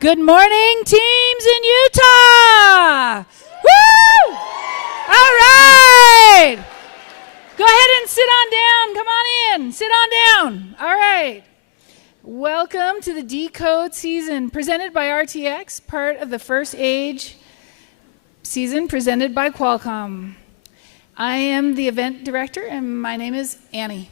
Good morning, teams in Utah! Woo! All right! Go ahead and sit on down. Come on in. Sit on down. All right. Welcome to the DECODE season presented by RTX, part of the First Age season presented by Qualcomm. I am the event director, and my name is Annie.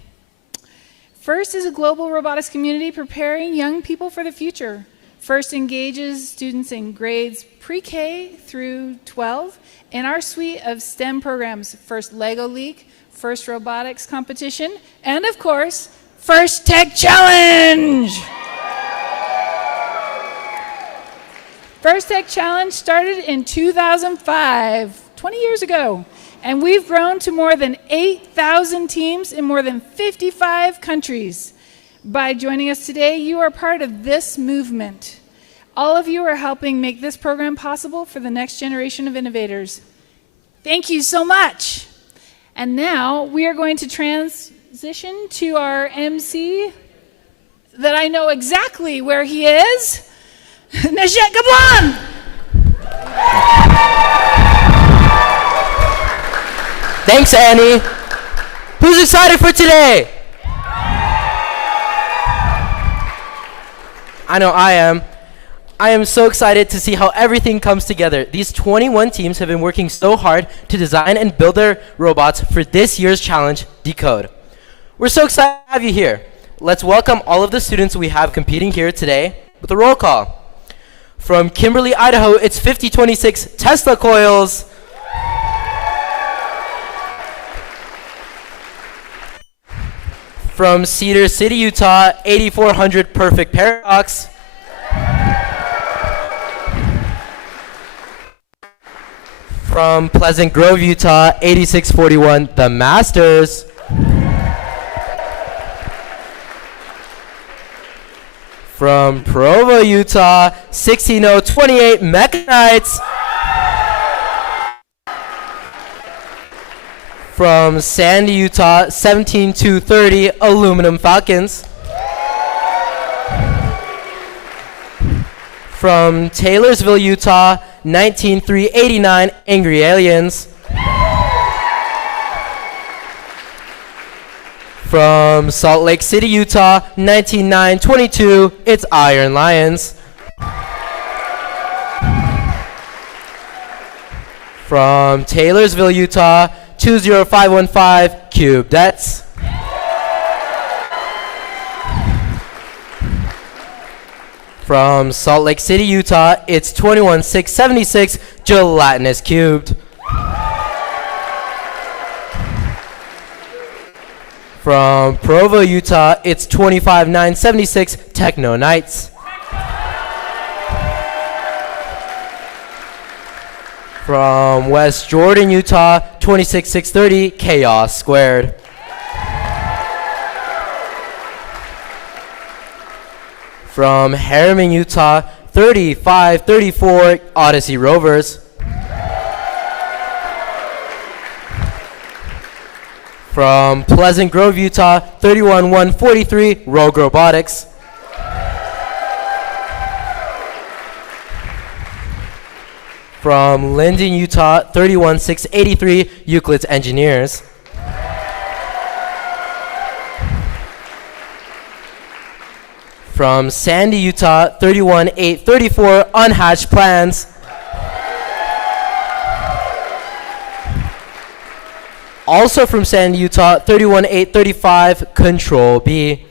FIRST is a global robotics community preparing young people for the future. FIRST engages students in grades pre-K through 12 in our suite of STEM programs, FIRST Lego League, FIRST Robotics Competition, and of course, FIRST Tech Challenge! FIRST Tech Challenge started in 2005, 20 years ago, and we've grown to more than 8,000 teams in more than 55 countries. By joining us today, you are part of this movement. All of you are helping make this program possible for the next generation of innovators. Thank you so much. And now we are going to transition to our MC that I know exactly where he is, Najat Gablan. Thanks, Annie. Who's excited for today? I know I am. I am so excited to see how everything comes together. These 21 teams have been working so hard to design and build their robots for this year's challenge, DECODE. We're so excited to have you here. Let's welcome all of the students we have competing here today with a roll call. From Kimberly, Idaho, it's 5026 Tesla coils. From Cedar City, Utah, 8400 Perfect Paradox. From Pleasant Grove, Utah, 8641 The Masters. From Provo, Utah, 16028 Mechanites. From Sandy, Utah, 17230 Aluminum Falcons. From Taylorsville, Utah, 19389 Angry Aliens. From Salt Lake City, Utah, 19922 it's Iron Lions. From Taylorsville, Utah, 20515 Cube Debts. From Salt Lake City, Utah, it's 21676 Gelatinous Cubed. From Provo, Utah, it's 25976 Techno Nights. From West Jordan, Utah, 26630 Chaos Squared. From Harriman, Utah, 3534 Odyssey Rovers. From Pleasant Grove, Utah, 31143 Rogue Robotics. From Linden, Utah, 31683 Euclid's Engineers. From Sandy, Utah, 31834 Unhatched Plans. Also from Sandy, Utah, 31835 Control B.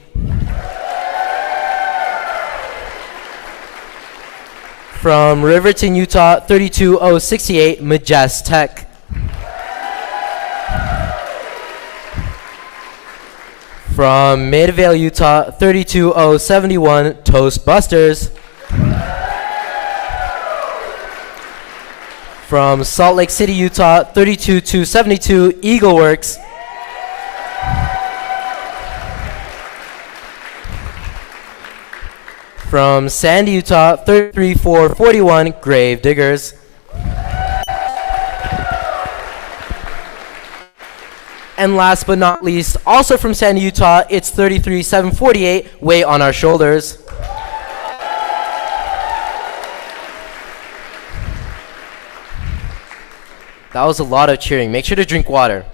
From Riverton, Utah, 32068 Majestic. From Midvale, Utah, 32071 Toastbusters. From Salt Lake City, Utah, 32272 Eagleworks. From Sandy, Utah, 33441 Grave Diggers. And last but not least, also from Sandy, Utah, it's 33748 Weight on Our Shoulders. That was a lot of cheering. Make sure to drink water.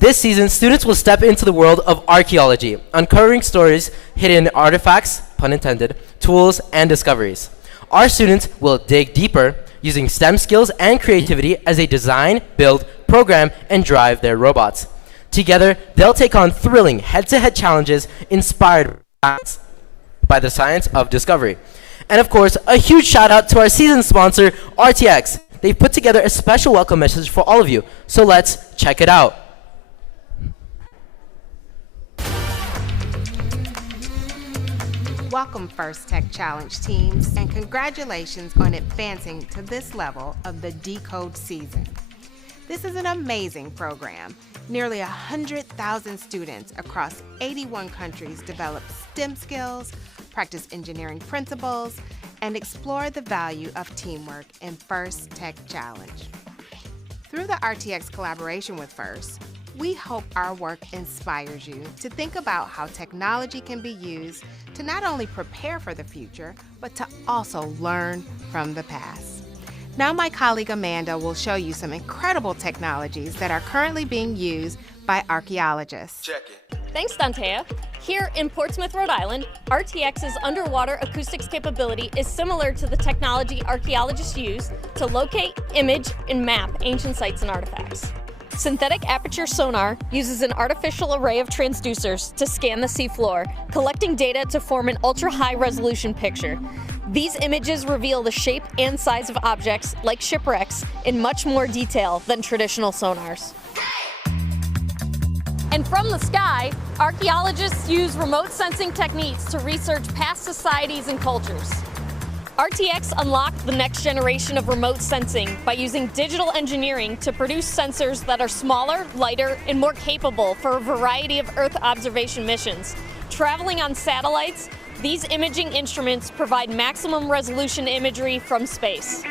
This season, students will step into the world of archaeology, uncovering stories, hidden artifacts, pun intended, tools, and discoveries. Our students will dig deeper using STEM skills and creativity as they design, build, program, and drive their robots. Together, they'll take on thrilling head-to-head challenges inspired by the science of discovery. And of course, a huge shout out to our season sponsor, RTX. They've put together a special welcome message for all of you, so let's check it out. Welcome First Tech Challenge teams, and congratulations on advancing to this level of the DECODE season. This is an amazing program. Nearly 100,000 students across 81 countries develop STEM skills, practice engineering principles, and explore the value of teamwork in First Tech Challenge. Through the RTX collaboration with FIRST, we hope our work inspires you to think about how technology can be used to not only prepare for the future, but to also learn from the past. Now my colleague Amanda will show you some incredible technologies that are currently being used by archaeologists. Check it. Thanks, Dantea. Here in Portsmouth, Rhode Island, RTX's underwater acoustics capability is similar to the technology archaeologists use to locate, image, and map ancient sites and artifacts. Synthetic aperture sonar uses an artificial array of transducers to scan the seafloor, collecting data to form an ultra-high resolution picture. These images reveal the shape and size of objects, like shipwrecks, in much more detail than traditional sonars. And from the sky, archaeologists use remote sensing techniques to research past societies and cultures. RTX unlocked the next generation of remote sensing by using digital engineering to produce sensors that are smaller, lighter, and more capable for a variety of Earth observation missions. Traveling on satellites, these imaging instruments provide maximum resolution imagery from space.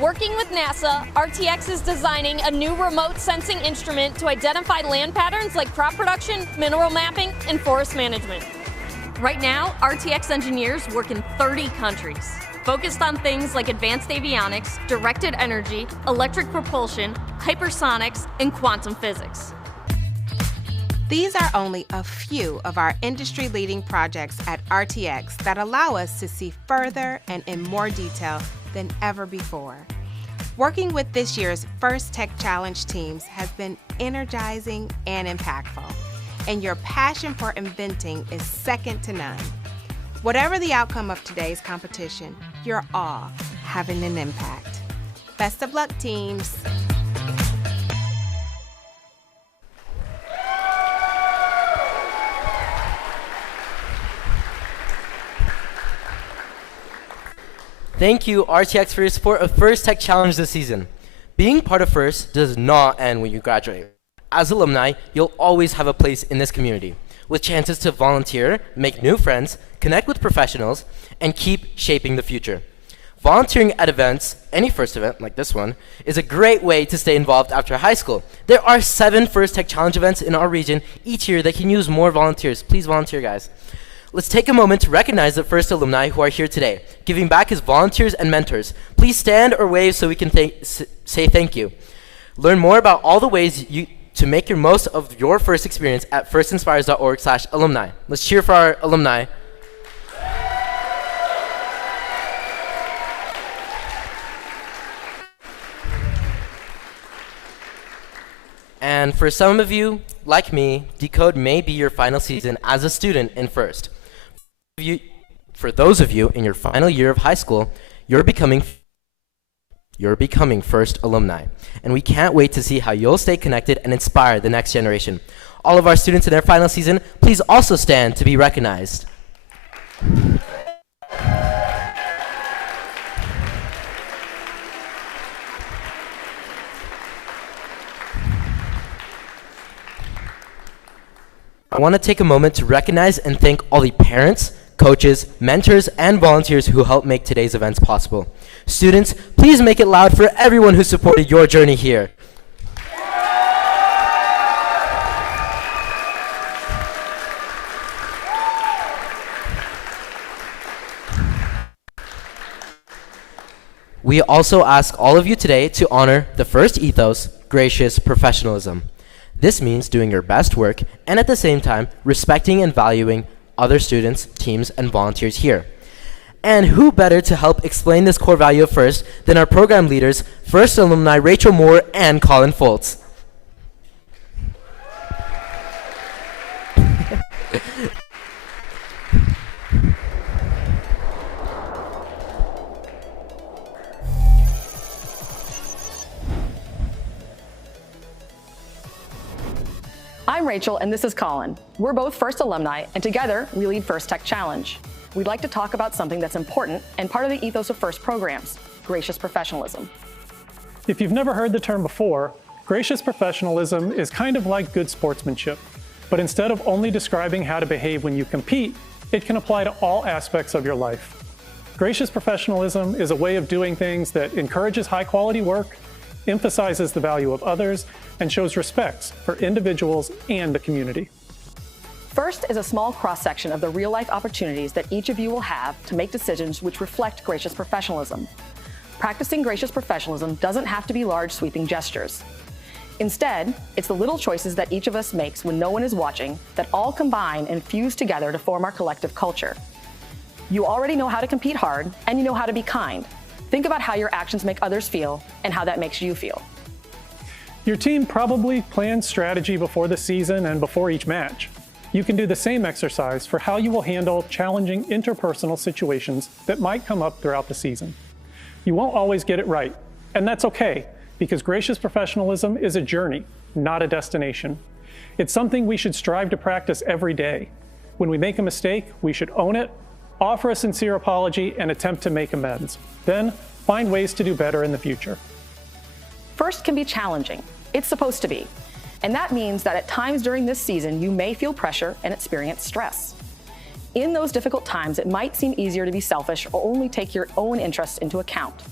Working with NASA, RTX is designing a new remote sensing instrument to identify land patterns like crop production, mineral mapping, and forest management. Right now, RTX engineers work in 30 countries, focused on things like advanced avionics, directed energy, electric propulsion, hypersonics, and quantum physics. These are only a few of our industry-leading projects at RTX that allow us to see further and in more detail than ever before. Working with this year's First Tech Challenge teams has been energizing and impactful, and your passion for inventing is second to none. Whatever the outcome of today's competition, you're all having an impact. Best of luck, teams. Thank you, RTX, for your support of First Tech Challenge this season. Being part of First does not end when you graduate. As alumni, you'll always have a place in this community, with chances to volunteer, make new friends, connect with professionals, and keep shaping the future. Volunteering at events, any First event like this one, is a great way to stay involved after high school. There are 7 First Tech Challenge events in our region each year that can use more volunteers. Please volunteer, guys. Let's take a moment to recognize the First alumni who are here today, giving back as volunteers and mentors. Please stand or wave so we can say thank you. Learn more about all the ways to make your most of your First experience at firstinspires.org/alumni. Let's cheer for our alumni. And for some of you, like me, DECODE may be your final season as a student in First. For those of you in your final year of high school, you're becoming First alumni. And we can't wait to see how you'll stay connected and inspire the next generation. All of our students in their final season, please also stand to be recognized. I want to take a moment to recognize and thank all the parents, coaches, mentors, and volunteers who helped make today's events possible. Students, please make it loud for everyone who supported your journey here. We also ask all of you today to honor the first ethos, gracious professionalism. This means doing your best work and at the same time respecting and valuing other students, teams, and volunteers here. And who better to help explain this core value of FIRST than our program leaders, FIRST alumni Rachel Moore and Colin Foltz. I'm Rachel and this is Colin. We're both FIRST alumni and together we lead FIRST Tech Challenge. We'd like to talk about something that's important and part of the ethos of FIRST programs, gracious professionalism. If you've never heard the term before, gracious professionalism is kind of like good sportsmanship. But instead of only describing how to behave when you compete, it can apply to all aspects of your life. Gracious professionalism is a way of doing things that encourages high-quality work, emphasizes the value of others, and shows respect for individuals and the community. FIRST is a small cross-section of the real-life opportunities that each of you will have to make decisions which reflect gracious professionalism. Practicing gracious professionalism doesn't have to be large, sweeping gestures. Instead, it's the little choices that each of us makes when no one is watching that all combine and fuse together to form our collective culture. You already know how to compete hard, and you know how to be kind. Think about how your actions make others feel and how that makes you feel. Your team probably plans strategy before the season and before each match. You can do the same exercise for how you will handle challenging interpersonal situations that might come up throughout the season. You won't always get it right, and that's okay, because gracious professionalism is a journey, not a destination. It's something we should strive to practice every day. When we make a mistake, we should own it, offer a sincere apology, and attempt to make amends. Then, find ways to do better in the future. FIRST can be challenging. It's supposed to be. And that means that at times during this season, you may feel pressure and experience stress. In those difficult times, it might seem easier to be selfish or only take your own interests into account.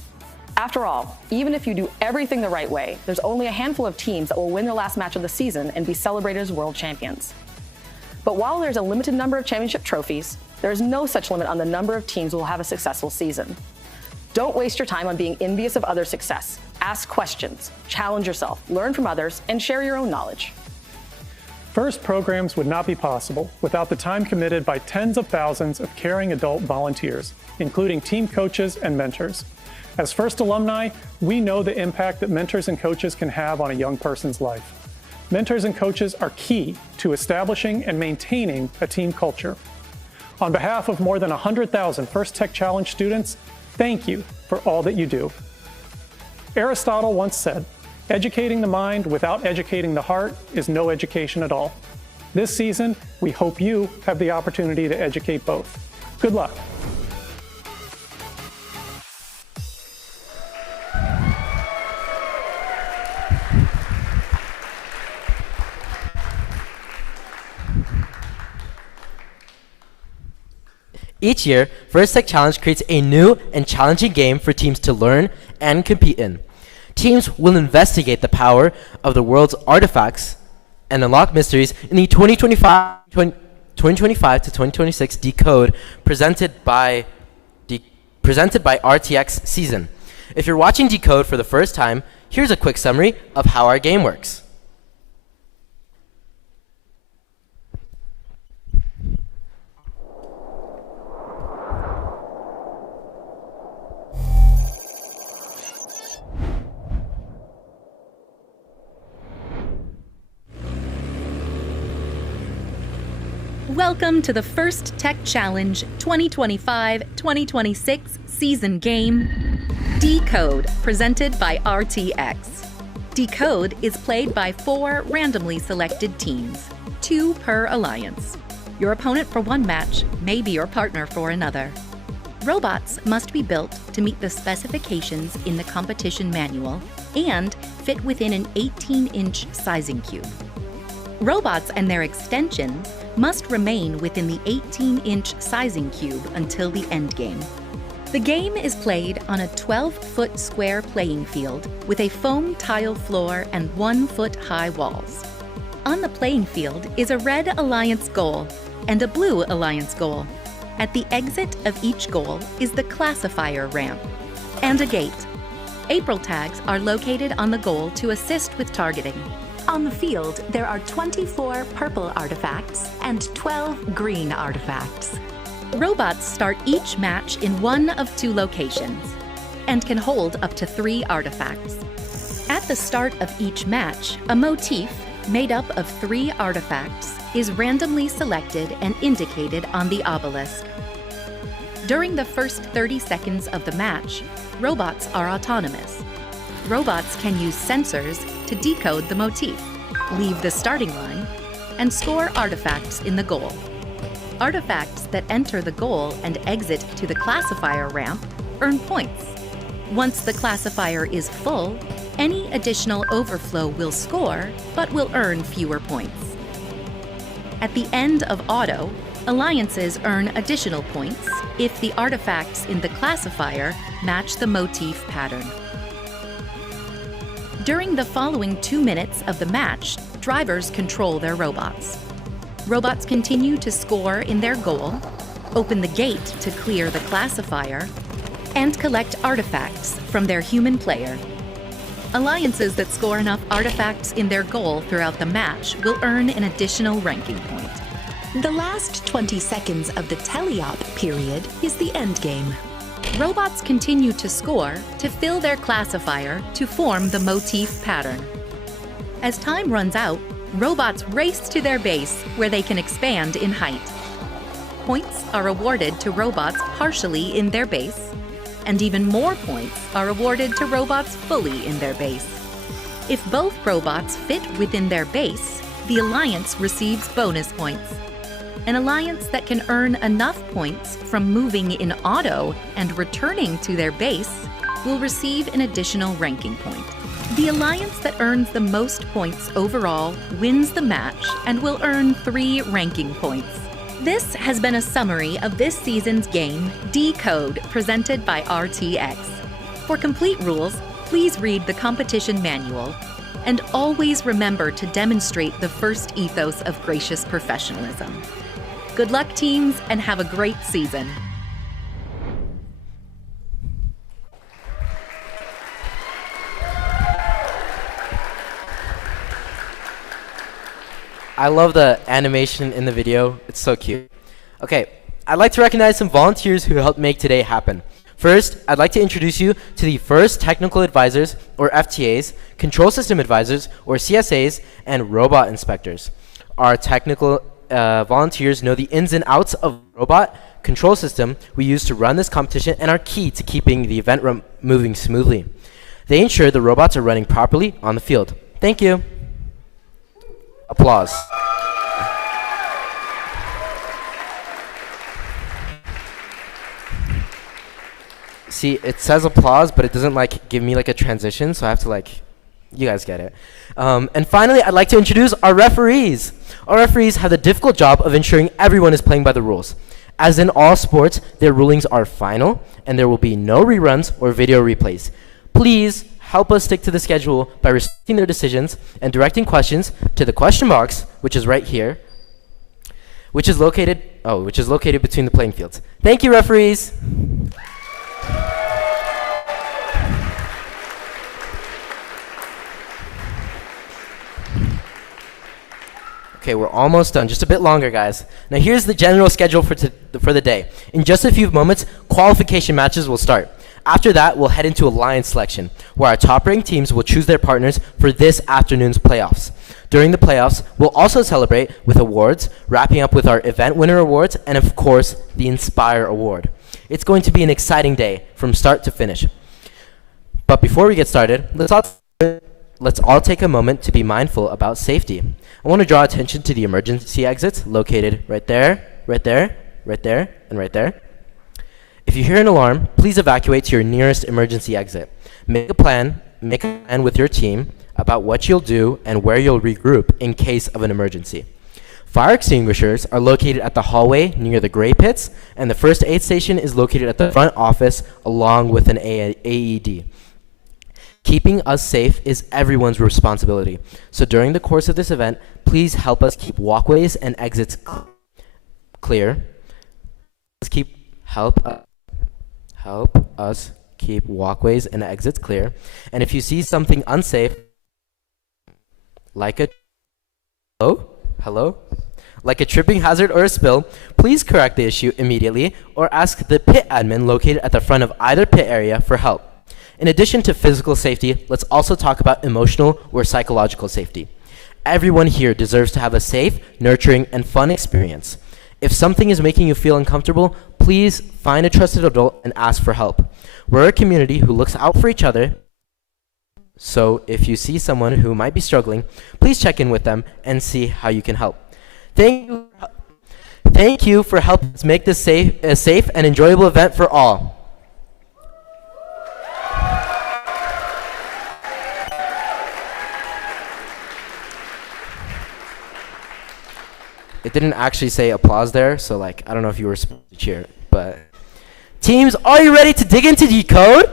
After all, even if you do everything the right way, there's only a handful of teams that will win their last match of the season and be celebrated as world champions. But while there's a limited number of championship trophies, there's no such limit on the number of teams who will have a successful season. Don't waste your time on being envious of others' success. Ask questions, challenge yourself, learn from others, and share your own knowledge. FIRST programs would not be possible without the time committed by tens of thousands of caring adult volunteers, including team coaches and mentors. As FIRST alumni, we know the impact that mentors and coaches can have on a young person's life. Mentors and coaches are key to establishing and maintaining a team culture. On behalf of more than 100,000 FIRST Tech Challenge students, thank you for all that you do. Aristotle once said, "Educating the mind without educating the heart is no education at all." This season, we hope you have the opportunity to educate both. Good luck. Each year, FIRST Tech Challenge creates a new and challenging game for teams to learn and compete in. Teams will investigate the power of the world's artifacts and unlock mysteries in the 2025 to 2026 DECODE presented by RTX season. If you're watching DECODE for the first time, here's a quick summary of how our game works. Welcome to the FIRST Tech Challenge 2025-2026 season game, DECODE, presented by RTX. DECODE is played by 4 randomly selected teams, 2 per alliance. Your opponent for one match may be your partner for another. Robots must be built to meet the specifications in the competition manual and fit within an 18-inch sizing cube. Robots and their extensions must remain within the 18-inch sizing cube until the endgame. The game is played on a 12-foot square playing field with a foam tile floor and 1-foot-high walls. On the playing field is a red alliance goal and a blue alliance goal. At the exit of each goal is the classifier ramp. and a gate. April tags are located on the goal to assist with targeting. On the field, there are 24 purple artifacts and 12 green artifacts. Robots start each match in one of 2 locations and can hold up to 3 artifacts. At the start of each match, a motif made up of 3 artifacts is randomly selected and indicated on the obelisk. During the first 30 seconds of the match, robots are autonomous. Robots can use sensors to decode the motif, leave the starting line, and score artifacts in the goal. Artifacts that enter the goal and exit to the classifier ramp earn points. Once the classifier is full, any additional overflow will score, but will earn fewer points. At the end of auto, alliances earn additional points if the artifacts in the classifier match the motif pattern. During the following 2 minutes of the match, drivers control their robots. Robots continue to score in their goal, open the gate to clear the classifier, and collect artifacts from their human player. Alliances that score enough artifacts in their goal throughout the match will earn an additional ranking point. The last 20 seconds of the teleop period is the endgame. Robots continue to score to fill their classifier to form the motif pattern. As time runs out, robots race to their base where they can expand in height. Points are awarded to robots partially in their base, and even more points are awarded to robots fully in their base. If both robots fit within their base, the alliance receives bonus points. An alliance that can earn enough points from moving in auto and returning to their base will receive an additional ranking point. The alliance that earns the most points overall wins the match and will earn 3 ranking points. This has been a summary of this season's game, DECODE, presented by RTX. For complete rules, please read the competition manual, and always remember to demonstrate the first ethos of gracious professionalism. Good luck, teams, and have a great season. I love the animation in the video. It's so cute. Okay, I'd like to recognize some volunteers who helped make today happen. First, I'd like to introduce you to the first technical advisors, or FTAs, control system advisors, or CSAs, and robot inspectors. Our technical volunteers know the ins and outs of the robot control system we use to run this competition and are key to keeping the event moving smoothly. They ensure the robots are running properly on the field. Thank you. Applause. See, it says applause, but it doesn't like give me like a transition, so I have to like, you guys get it. And finally, I'd like to introduce our referees. Our referees have the difficult job of ensuring everyone is playing by the rules. As in all sports, their rulings are final, and there will be no reruns or video replays. Please help us stick to the schedule by respecting their decisions and directing questions to the question box, which is right here, which is located between the playing fields. Thank you, referees. Okay, we're almost done. Just a bit longer, guys. Now here's the general schedule for the day. In just a few moments, qualification matches will start. After that, we'll head into alliance selection, where our top-ranked teams will choose their partners for this afternoon's playoffs. During the playoffs, we'll also celebrate with awards, wrapping up with our event winner awards, and of course, the Inspire Award. It's going to be an exciting day from start to finish. But before we get started, let's all take a moment to be mindful about safety. I want to draw attention to the emergency exits located right there, right there, right there, and right there. If you hear an alarm, please evacuate to your nearest emergency exit. Make a plan with your team about what you'll do and where you'll regroup in case of an emergency. Fire extinguishers are located at the hallway near the gray pits, and the first aid station is located at the front office along with an AED. Keeping us safe is everyone's responsibility. So during the course of this event, please help us keep walkways and exits clear. Help us Keep walkways and exits clear. And if you see something unsafe, like a hello, like a tripping hazard or a spill, please correct the issue immediately or ask the pit admin located at the front of either pit area for help. In addition to physical safety, let's also talk about emotional or psychological safety. Everyone here deserves to have a safe, nurturing, and fun experience. If something is making you feel uncomfortable, please find a trusted adult and ask for help. We're a community who looks out for each other. So if you see someone who might be struggling, please check in with them and see how you can help. Thank you for helping us make this a safe and enjoyable event for all. It didn't actually say applause there, so like I don't know if you were supposed to cheer, but teams, are you ready to dig into DECODE?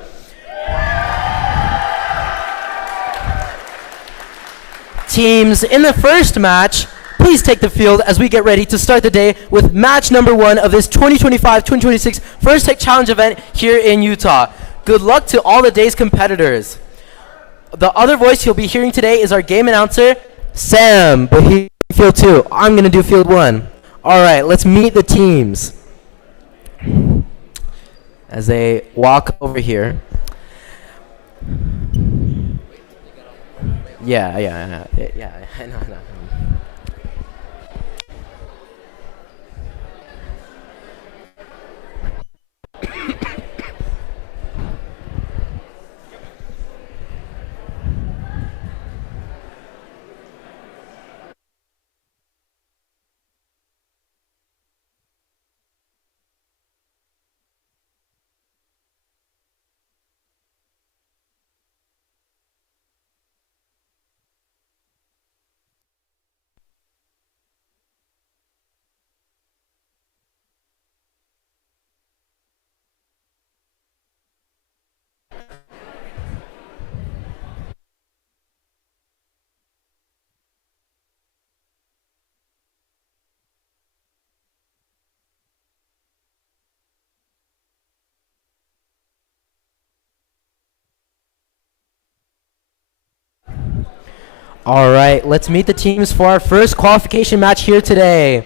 Teams, in the first match, please take the field as we get ready to start the day with match number 1 of this 2025-2026 First Tech Challenge event here in Utah. Good luck to all the day's competitors. The other voice you'll be hearing today is our game announcer, Sam, but he field 2. I'm going to do field 1. All right, let's meet the teams as they walk over here. Yeah, I know. All right, let's meet the teams for our first qualification match here today.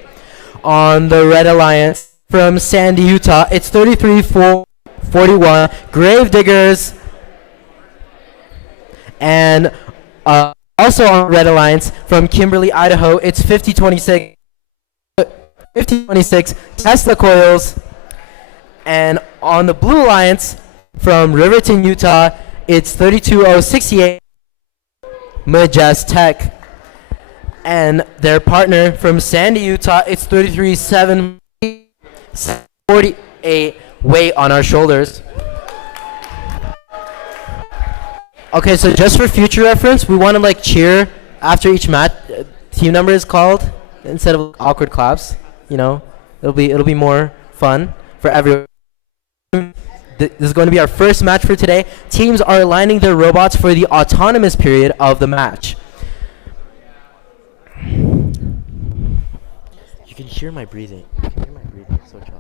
On the Red Alliance from Sandy, Utah, it's 33-41, Gravediggers. And also on Red Alliance from Kimberly, Idaho, it's 50-26, Tesla Coils. And on the Blue Alliance from Riverton, Utah, it's 32-68, Majestek. And their partner from Sandy, Utah, it's 33-48, weight on our shoulders. Okay, so just for future reference, we want to like cheer after each match. Team number is called instead of awkward claps. You know, it'll be more fun for everyone. This is going to be our first match for today. Teams are aligning their robots for the autonomous period of the match. You can hear my breathing. You can hear my breathing. It's so choppy.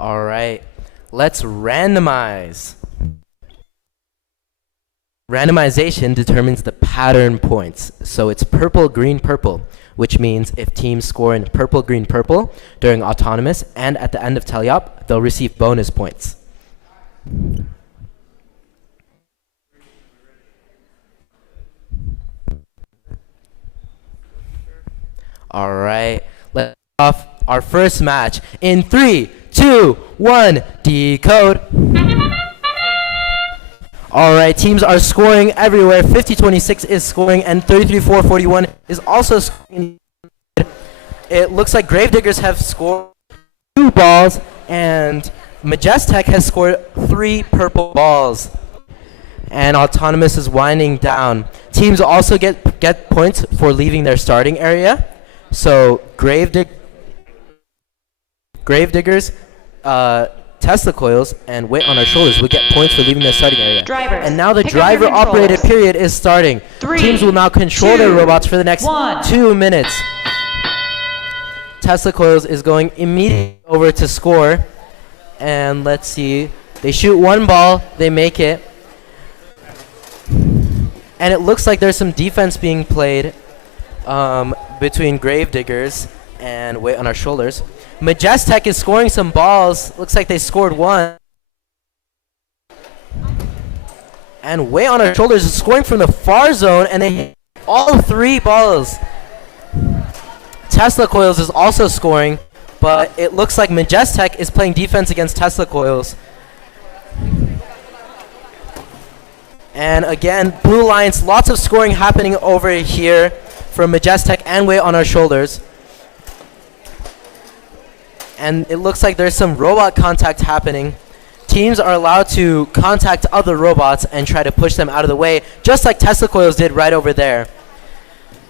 All right, let's randomize. Randomization determines the pattern points. So it's purple, green, purple, which means if teams score in purple, green, purple during autonomous and at the end of teleop, they'll receive bonus points. All right, let's off our first match in 3, 2, 1, DECODE. All right, teams are scoring everywhere. 50-26 is scoring, and 33-41 is also scoring. It looks like Gravediggers have scored 2 balls, and Majestek has scored 3 purple balls. And autonomous is winding down. Teams also get points for leaving their starting area. So Gravediggers, Tesla coils, and weight on our shoulders will get points for leaving their starting area. Drivers, and now the pick up your driver-operated controls. period is starting. 3, Teams will now control their 2, robots for the next 1. 2 minutes. Tesla coils is going immediately over to score. And let's see. They shoot one ball. They make it. And it looks like there's some defense being played between Gravediggers and weight on our shoulders. Majestek is scoring some balls. Looks like they scored one. And weight on our shoulders is scoring from the far zone, and they hit all 3 balls. Tesla Coils is also scoring, but it looks like Majestek is playing defense against Tesla Coils. And again, Blue Lions, lots of scoring happening over here from Majestek and weight on our shoulders. And it looks like there's some robot contact happening. Teams are allowed to contact other robots and try to push them out of the way, just like Tesla Coils did right over there.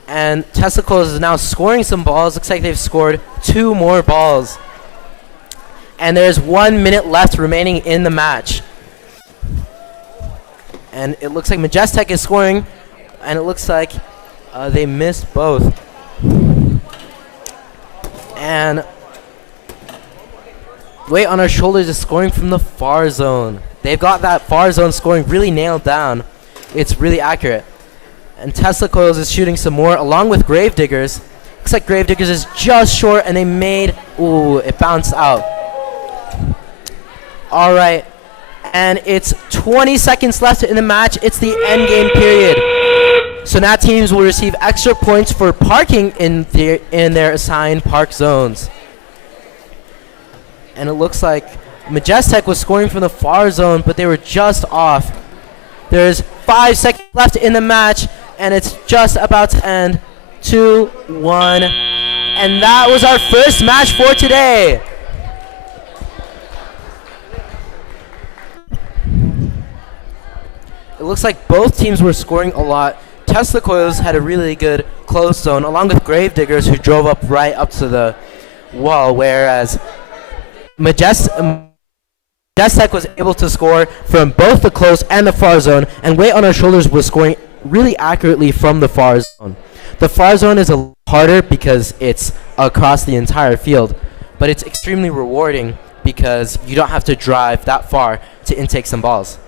And Tesla Coils is now scoring some balls. Looks like they've scored 2 more balls. And there's 1 minute left remaining in the match. And it looks like Majestek is scoring, and it looks like they missed both. And weight on our shoulders is scoring from the far zone. They've got that far zone scoring really nailed down. It's really accurate. And Tesla Coils is shooting some more along with Gravediggers. Looks like Gravediggers is just short, and they made, ooh, it bounced out. All right. And it's 20 seconds left in the match. It's the end game period. So now teams will receive extra points for parking in their assigned park zones. And it looks like Majestek was scoring from the far zone, but they were just off. There's 5 seconds left in the match, and it's just about to end. 2, 1. And that was our first match for today. It looks like both teams were scoring a lot. Tesla Coils had a really good close zone, along with Gravediggers, who drove up right up to the wall, whereas Majestek was able to score from both the close and the far zone, and weight on our shoulders was scoring really accurately from the far zone. The far zone is a little harder because it's across the entire field, but it's extremely rewarding because you don't have to drive that far to intake some balls.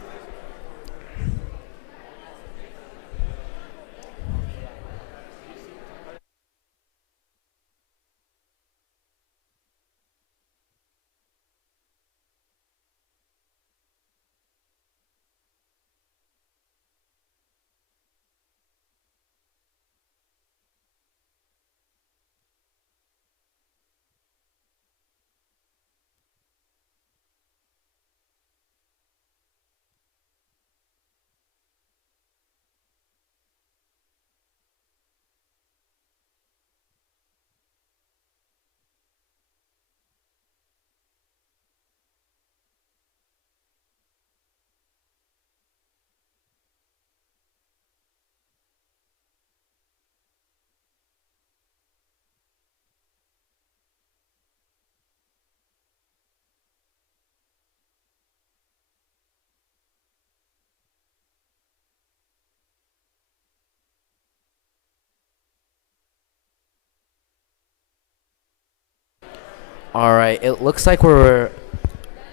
All right, it looks like we're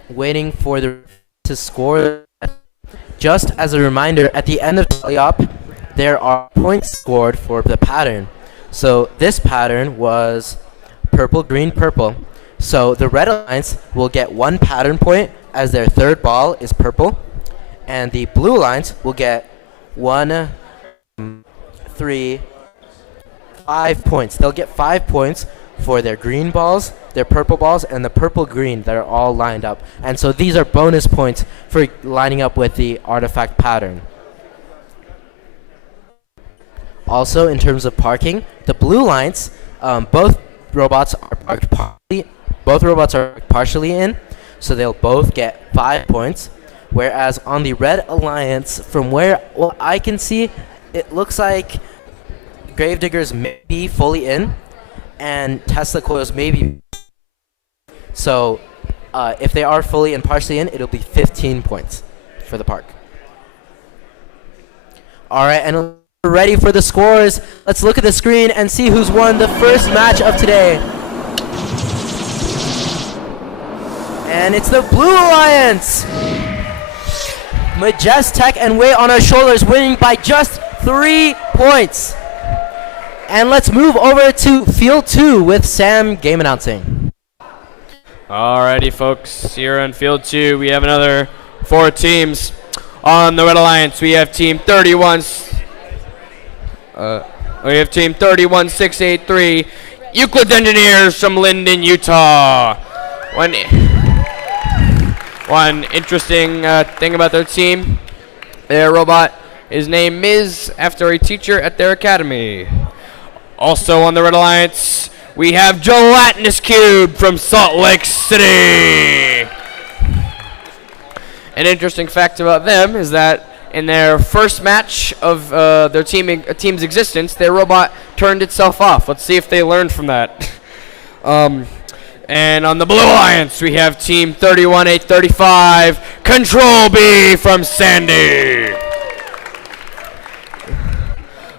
waiting for the to score. Just as a reminder, at the end of tally-up, there are points scored for the pattern. So this pattern was purple, green, purple. So the Red Alliance will get 1 pattern point as their third ball is purple, and the Blue Alliance will get 1, 3, 5 points. They'll get 5 points for their green balls, their purple balls, and the purple-green that are all lined up. And so these are bonus points for lining up with the artifact pattern. Also, in terms of parking, the Blue Lions, both robots are parked partially in, so they'll both get 5 points. Whereas on the Red Alliance, from what I can see, it looks like Gravediggers may be fully in, and Tesla Coils may be. So, if they are fully and partially in, it'll be 15 points for the park. All right, and we're ready for the scores. Let's look at the screen and see who's won the first match of today. And it's the Blue Alliance. Majestech and Weight on our shoulders, winning by just 3 points. And let's move over to Field 2 with Sam game announcing. Alrighty, folks. Here on Field 2, we have another 4 teams. On the Red Alliance, we have Team 31683, Euclid Engineers from Linden, Utah. One interesting thing about their team, their robot is named Ms. after a teacher at their academy. Also on the Red Alliance, we have Gelatinous Cube from Salt Lake City. An interesting fact about them is that in their first match of their team's existence, their robot turned itself off. Let's see if they learned from that. And on the Blue Alliance, we have Team 31835, Control B from Sandy.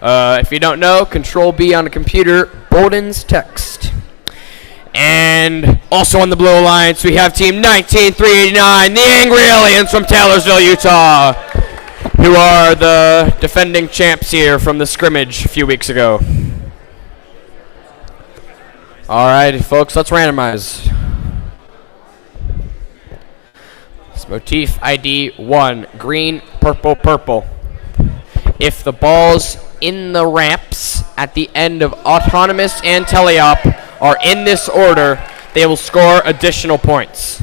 If you don't know, Control B on a computer boldens text. And also on the Blue Alliance, we have Team 19389, the Angry Aliens from Taylorsville, Utah, who are the defending champs here from the scrimmage a few weeks ago. Alright, folks, let's randomize. It's motif ID 1, green, purple, purple. If the balls in the ramps at the end of Autonomous and Teleop are in this order, they will score additional points.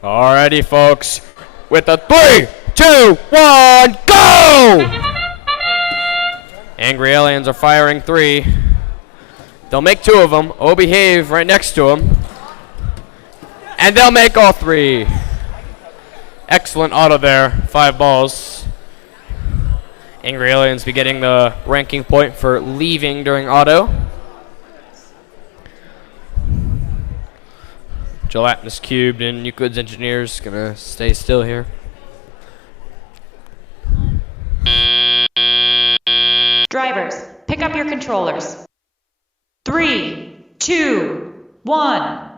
Alrighty, folks. With a 3, 2, 1, go! Angry Aliens are firing 3. They'll make 2 of them. Oh, behave right next to them. And they'll make all 3. Excellent auto there. 5 balls. Angry Aliens be getting the ranking point for leaving during auto. Gelatinous Cubed and Euclid's Engineers gonna stay still here. Drivers, pick up your controllers. 3, 2, 1.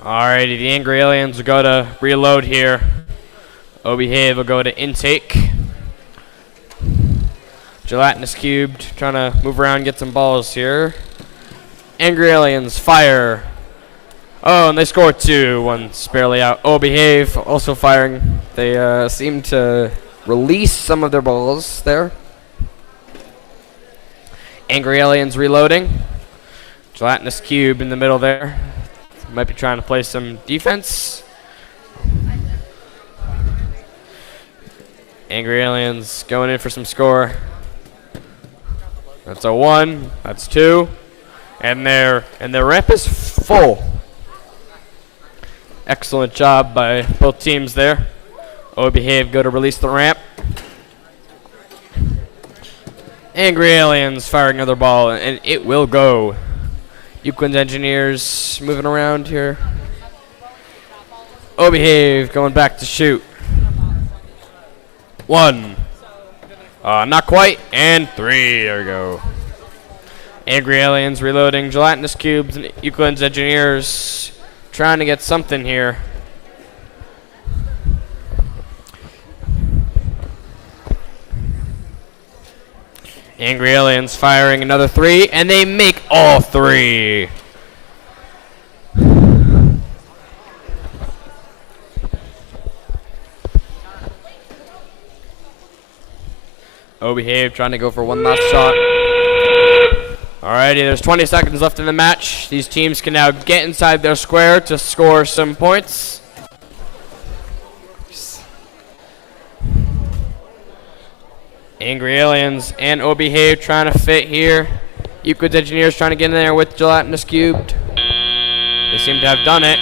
Alrighty, the Angry Aliens will go to reload here. Oh, behave will go to intake. Gelatinous Cubed trying to move around and get some balls here. Angry Aliens fire. Oh, and they score 2. One's barely out. Oh, behave also firing. They seem to release some of their balls there. Angry Aliens reloading. Gelatinous Cube in the middle there. Might be trying to play some defense. Angry Aliens going in for some score. That's a 1. That's 2. And their ramp is full. Excellent job by both teams there. Oh, behave, go to release the ramp. Angry Aliens firing another ball, and it will go. Euclid's Engineers moving around here. Oh, behave, going back to shoot. 1. Not quite, and 3. There we go. Angry Aliens reloading. Gelatinous Cubes and Euclid's Engineers trying to get something here. Angry Aliens firing another 3, and they make all 3. Oh, behave, trying to go for one last shot. Alrighty, there's 20 seconds left in the match. These teams can now get inside their square to score some points. Angry Aliens and Beehive trying to fit here. Euclid's Engineers trying to get in there with Gelatinous Cubed. They seem to have done it.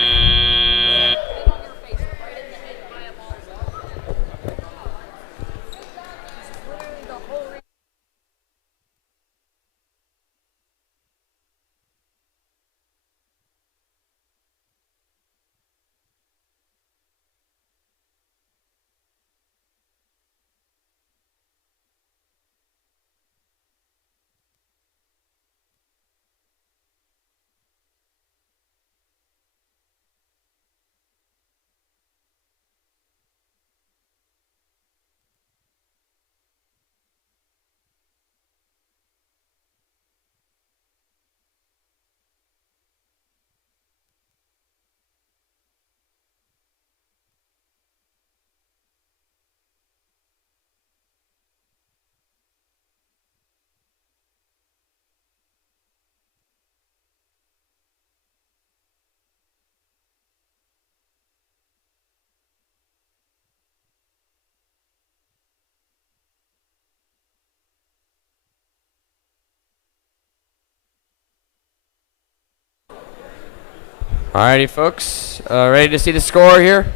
Alrighty, folks. Ready to see the score here?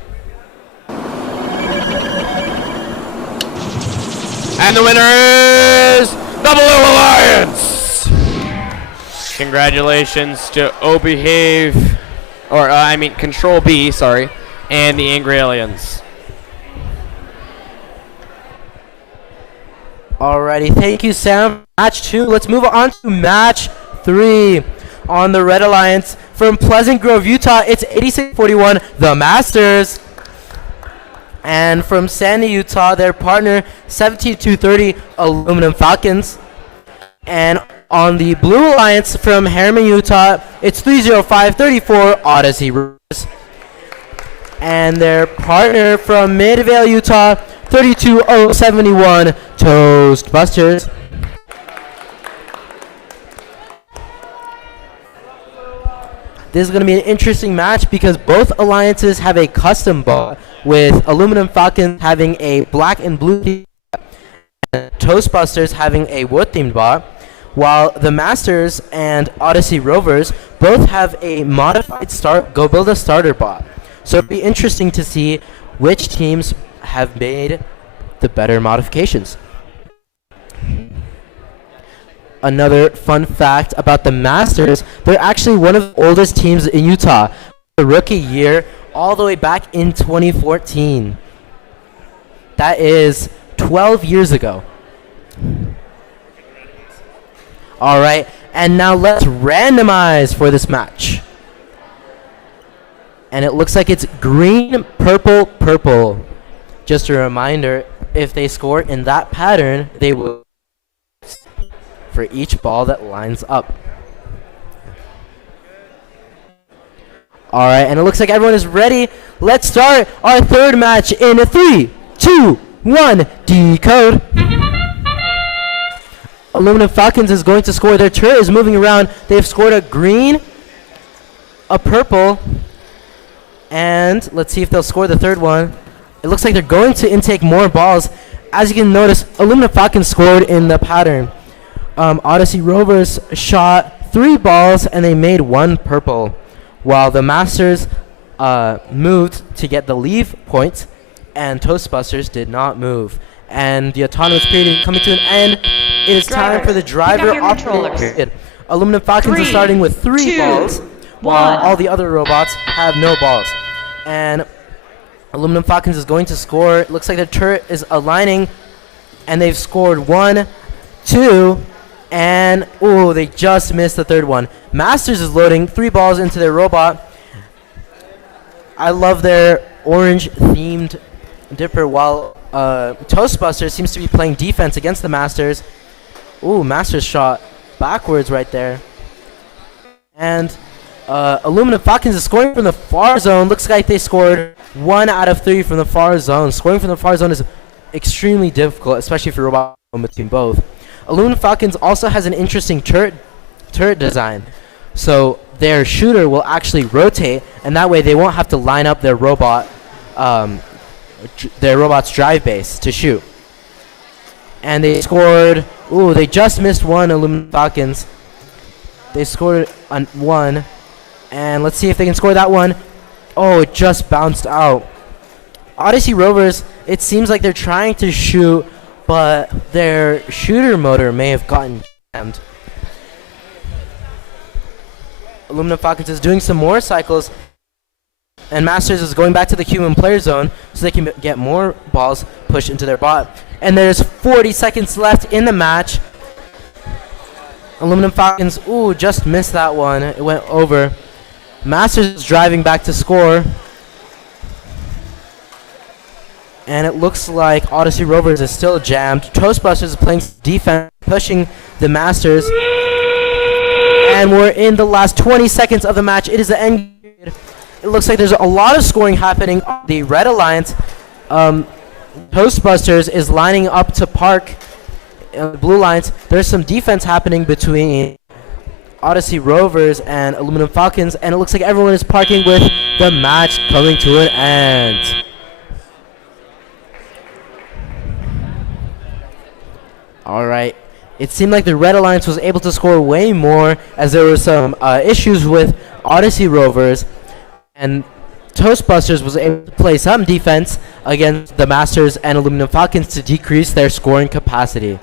And the winner is the Blue Alliance! Congratulations to Beehive, or Control B, sorry, and the Angry Aliens. Alrighty, thank you, Sam. Match 2. Let's move on to match 3. On the Red Alliance from Pleasant Grove, Utah, it's 86-41, the Masters. And from Sandy, Utah, their partner, 72-30, Aluminum Falcons. And on the Blue Alliance from Harriman, Utah, it's 305-34, Odyssey Rovers. And their partner from Midvale, Utah, 32-71, Toastbusters. This is going to be an interesting match because both alliances have a custom ball, with Aluminum Falcons having a black and blue team, and Toastbusters having a wood-themed bot, while the Masters and Odyssey Rovers both have a modified Go Build a Starter bot. So it'll be interesting to see which teams have made the better modifications. Another fun fact about the Masters, they're actually one of the oldest teams in Utah. The rookie year, all the way back in 2014. That is 12 years ago. All right, and now let's randomize for this match. And it looks like it's green, purple, purple. Just a reminder, if they score in that pattern, they will for each ball that lines up. All right, and it looks like everyone is ready. Let's start our third match in 3, 2, 1, decode. Aluminum Falcons is going to score. Their turret is moving around. They've scored a green, a purple, and let's see if they'll score the third one. It looks like they're going to intake more balls. As you can notice, Aluminum Falcons scored in the pattern. Odyssey Rovers shot 3 balls and they made 1 purple, while the Masters moved to get the leave point, and Toastbusters did not move. And the autonomous period is coming to an end. It is time for the driver operator period. Aluminum Falcons are starting with 3 balls, while all the other robots have no balls. And Aluminum Falcons is going to score. It looks like their turret is aligning, and they've scored 1, 2, and they just missed the third one. Masters is loading 3 balls into their robot. I love their orange themed dipper, while Toastbusters seems to be playing defense against the Masters. Masters shot backwards right there. And Aluminum Falcons is scoring from the far zone. Looks like they scored 1 out of 3 from the far zone. Scoring from the far zone is extremely difficult, especially for robot between both. Aluminum Falcons also has an interesting turret turret design. So their shooter will actually rotate, and that way they won't have to line up their robot's drive base to shoot. And they scored. Ooh, they just missed one, Aluminum Falcons. They scored on one, and let's see if they can score that one. Oh, it just bounced out. Odyssey Rovers, it seems like they're trying to shoot, but their shooter motor may have gotten jammed. Aluminum Falcons is doing some more cycles, and Masters is going back to the human player zone so they can get more balls pushed into their bot. And there's 40 seconds left in the match. Aluminum Falcons, ooh, just missed that one. It went over. Masters is driving back to score. And it looks like Odyssey Rovers is still jammed. Toastbusters is playing defense, pushing the Masters. And we're in the last 20 seconds of the match. It is the end. It looks like there's a lot of scoring happening on the Red Alliance. Toastbusters is lining up to park Blue Lines. There's some defense happening between Odyssey Rovers and Aluminum Falcons, and it looks like everyone is parking with the match coming to an end. All right. It seemed like the Red Alliance was able to score way more, as there were some issues with Odyssey Rovers, and Toastbusters was able to play some defense against the Masters and Aluminum Falcons to decrease their scoring capacity.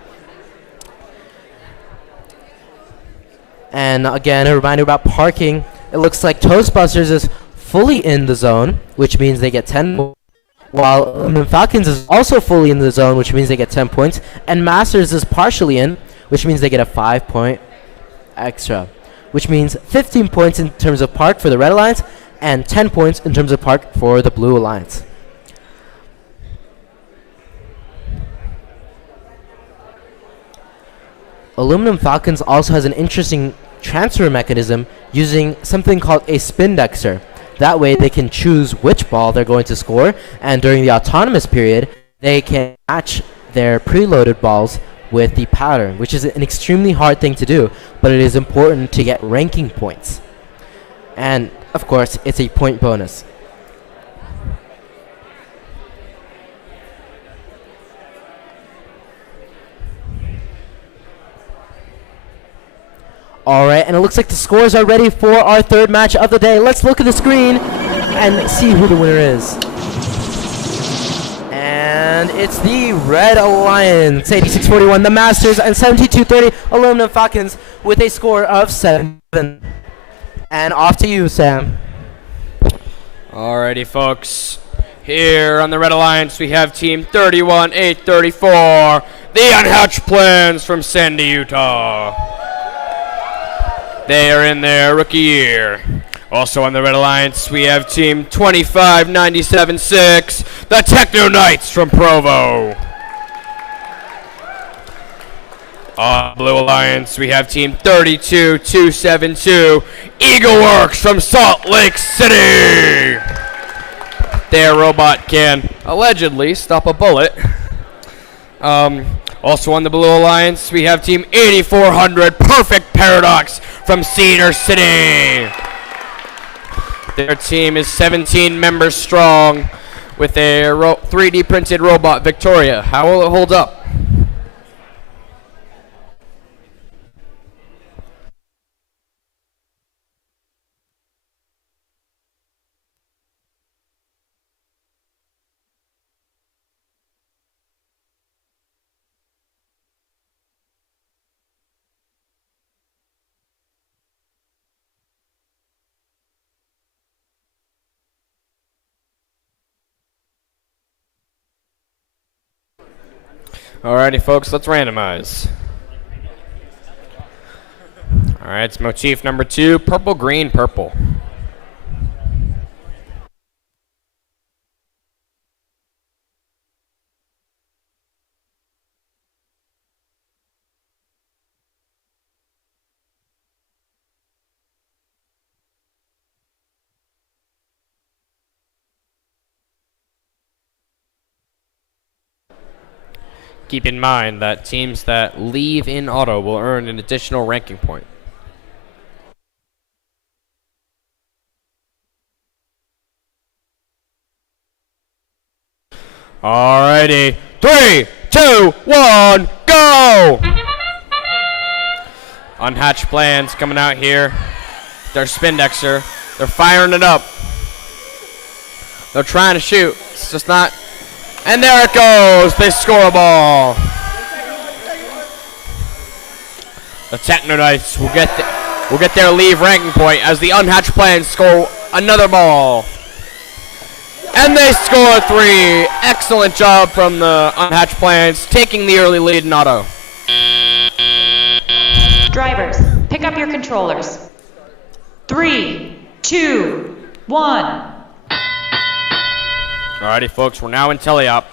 And again, a reminder about parking. It looks like Toastbusters is fully in the zone, which means they get 10 points, while Aluminum Falcons is also fully in the zone, which means they get 10 points, and Masters is partially in, which means they get a 5-point extra, which means 15 points in terms of park for the Red Alliance and 10 points in terms of park for the Blue Alliance. Aluminum Falcons also has an interesting transfer mechanism using something called a spindexer. That way they can choose which ball they're going to score, and during the autonomous period, they can match their preloaded balls with the pattern, which is an extremely hard thing to do, but it is important to get ranking points. And of course, it's a point bonus. Alright, and it looks like the scores are ready for our third match of the day. Let's look at the screen and see who the winner is. And it's the Red Alliance, 86-41, the Masters, and 72-30, Aluminum Falcons, with a score of 7. And off to you, Sam. Alrighty, folks. Here on the Red Alliance, we have Team 31-834, the Unhatched Plans from Sandy, Utah. They are in their rookie year. Also on the Red Alliance, we have Team 25-97-6, the Techno Knights from Provo. On Blue Alliance, we have Team 32-272, Eagleworks from Salt Lake City. Their robot can allegedly stop a bullet. Also on the Blue Alliance, we have Team 8400, Perfect Paradox from Cedar City. Their team is 17 members strong with a 3D printed robot, Victoria. How will it hold up? Alrighty, folks, let's randomize. Alright, it's motif number 2, purple, green, purple. Keep in mind that teams that leave in auto will earn an additional ranking point. Alrighty. 3, 2, 1, go! Unhatched plans coming out here. Their Spindexer. They're firing it up. They're trying to shoot. It's just not. And there it goes. They score a ball. The Technoknights will get their leave ranking point as the unhatched plans score another ball. And they score 3. Excellent job from the unhatched plans, taking the early lead in auto. Drivers, pick up your controllers. 3, 2, 1. Alrighty, folks, we're now in teleop.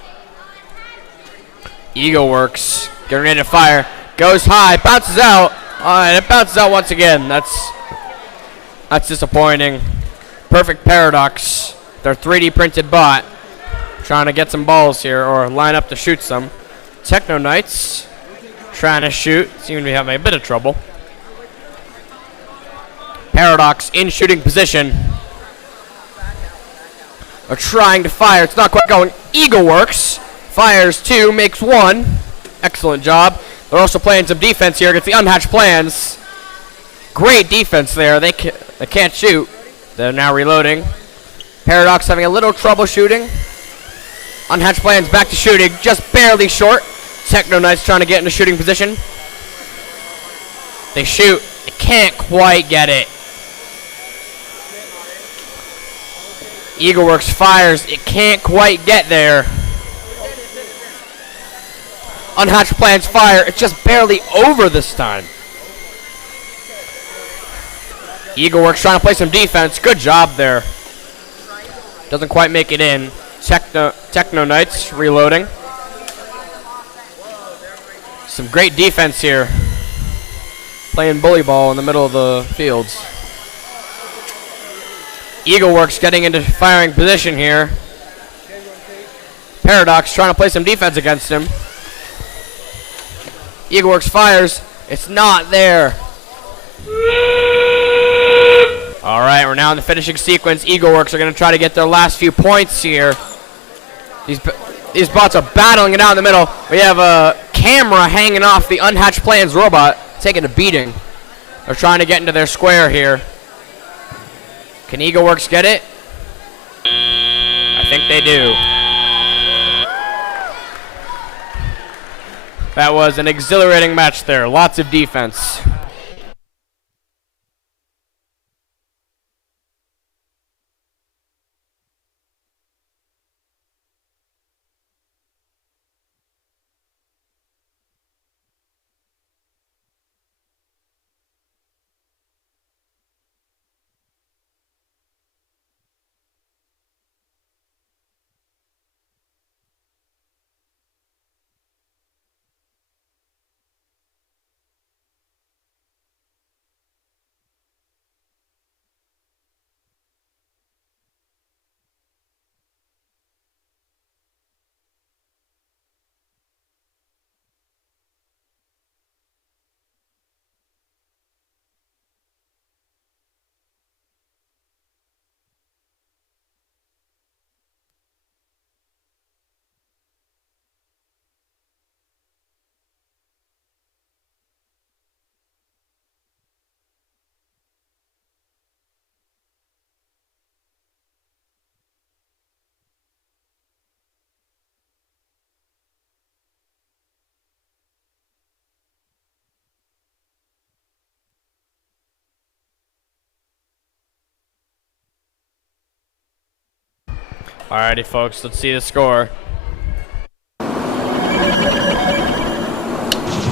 Eagle works, getting ready to fire. Goes high, bounces out, and it bounces out once again. That's disappointing. Perfect Paradox, their 3D printed bot, trying to get some balls here, or line up to shoot some. Technoknights trying to shoot, seem to be having a bit of trouble. Paradox in shooting position. Are trying to fire, it's not quite going. Eagle works, fires 2, makes 1. Excellent job. They're also playing some defense here against the unhatched plans. Great defense there. They can't shoot. They're now reloading. Paradox having a little trouble shooting. Unhatched plans back to shooting, just barely short. Technoknights trying to get into shooting position. They shoot. They can't quite get it. Eagleworks fires. It can't quite get there. Unhatched plans fire. It's just barely over this time. Eagleworks trying to play some defense. Good job there. Doesn't quite make it in. Technoknights reloading. Some great defense here. Playing bully ball in the middle of the fields. Eagleworks getting into firing position here. Paradox trying to play some defense against him. Eagleworks fires. It's not there. Alright, we're now in the finishing sequence. Eagleworks are going to try to get their last few points here. These bots are battling it out in the middle. We have a camera hanging off the unhatched plans robot, taking a beating. They're trying to get into their square here. Can Eagleworks get it? I think they do. That was an exhilarating match there. Lots of defense. Alrighty, folks, let's see the score.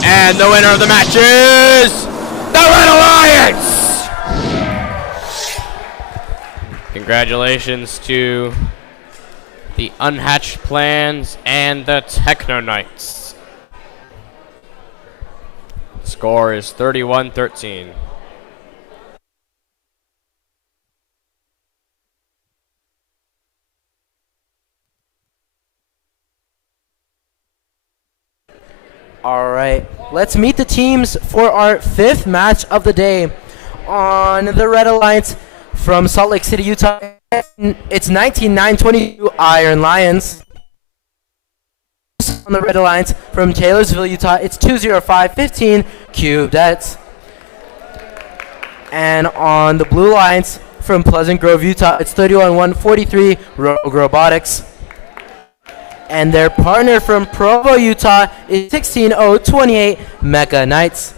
And the winner of the match is the Red Alliance! Congratulations to the Unhatched Plans and the Technoknights. Score is 31-13. All right, let's meet the teams for our 5th match of the day. On the Red Alliance from Salt Lake City, Utah, it's 19-9-22 Iron Lions. on the Red Alliance from Taylorsville, Utah, it's 205-15 Cubedettes. And on the Blue Alliance from Pleasant Grove, Utah, it's 31-143 Rogue Robotics. And their partner from Provo, Utah, is 16-028 Mecha Knights.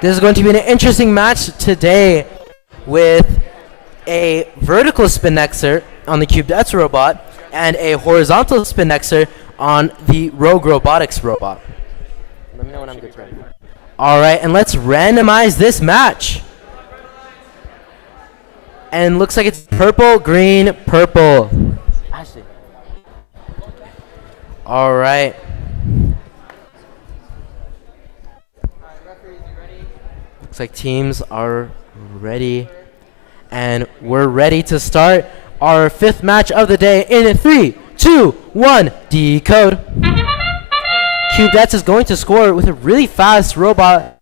This is going to be an interesting match today with a vertical spin nexer on the Cubedettes robot and a horizontal spin nexer on the Rogue Robotics robot. Let me know when I'm good. All right, and let's randomize this match. And looks like it's purple, green, purple. All right. Looks like teams are ready. And we're ready to start our 5th match of the day in 3, 2, 1, decode. Cubedettes is going to score with a really fast robot.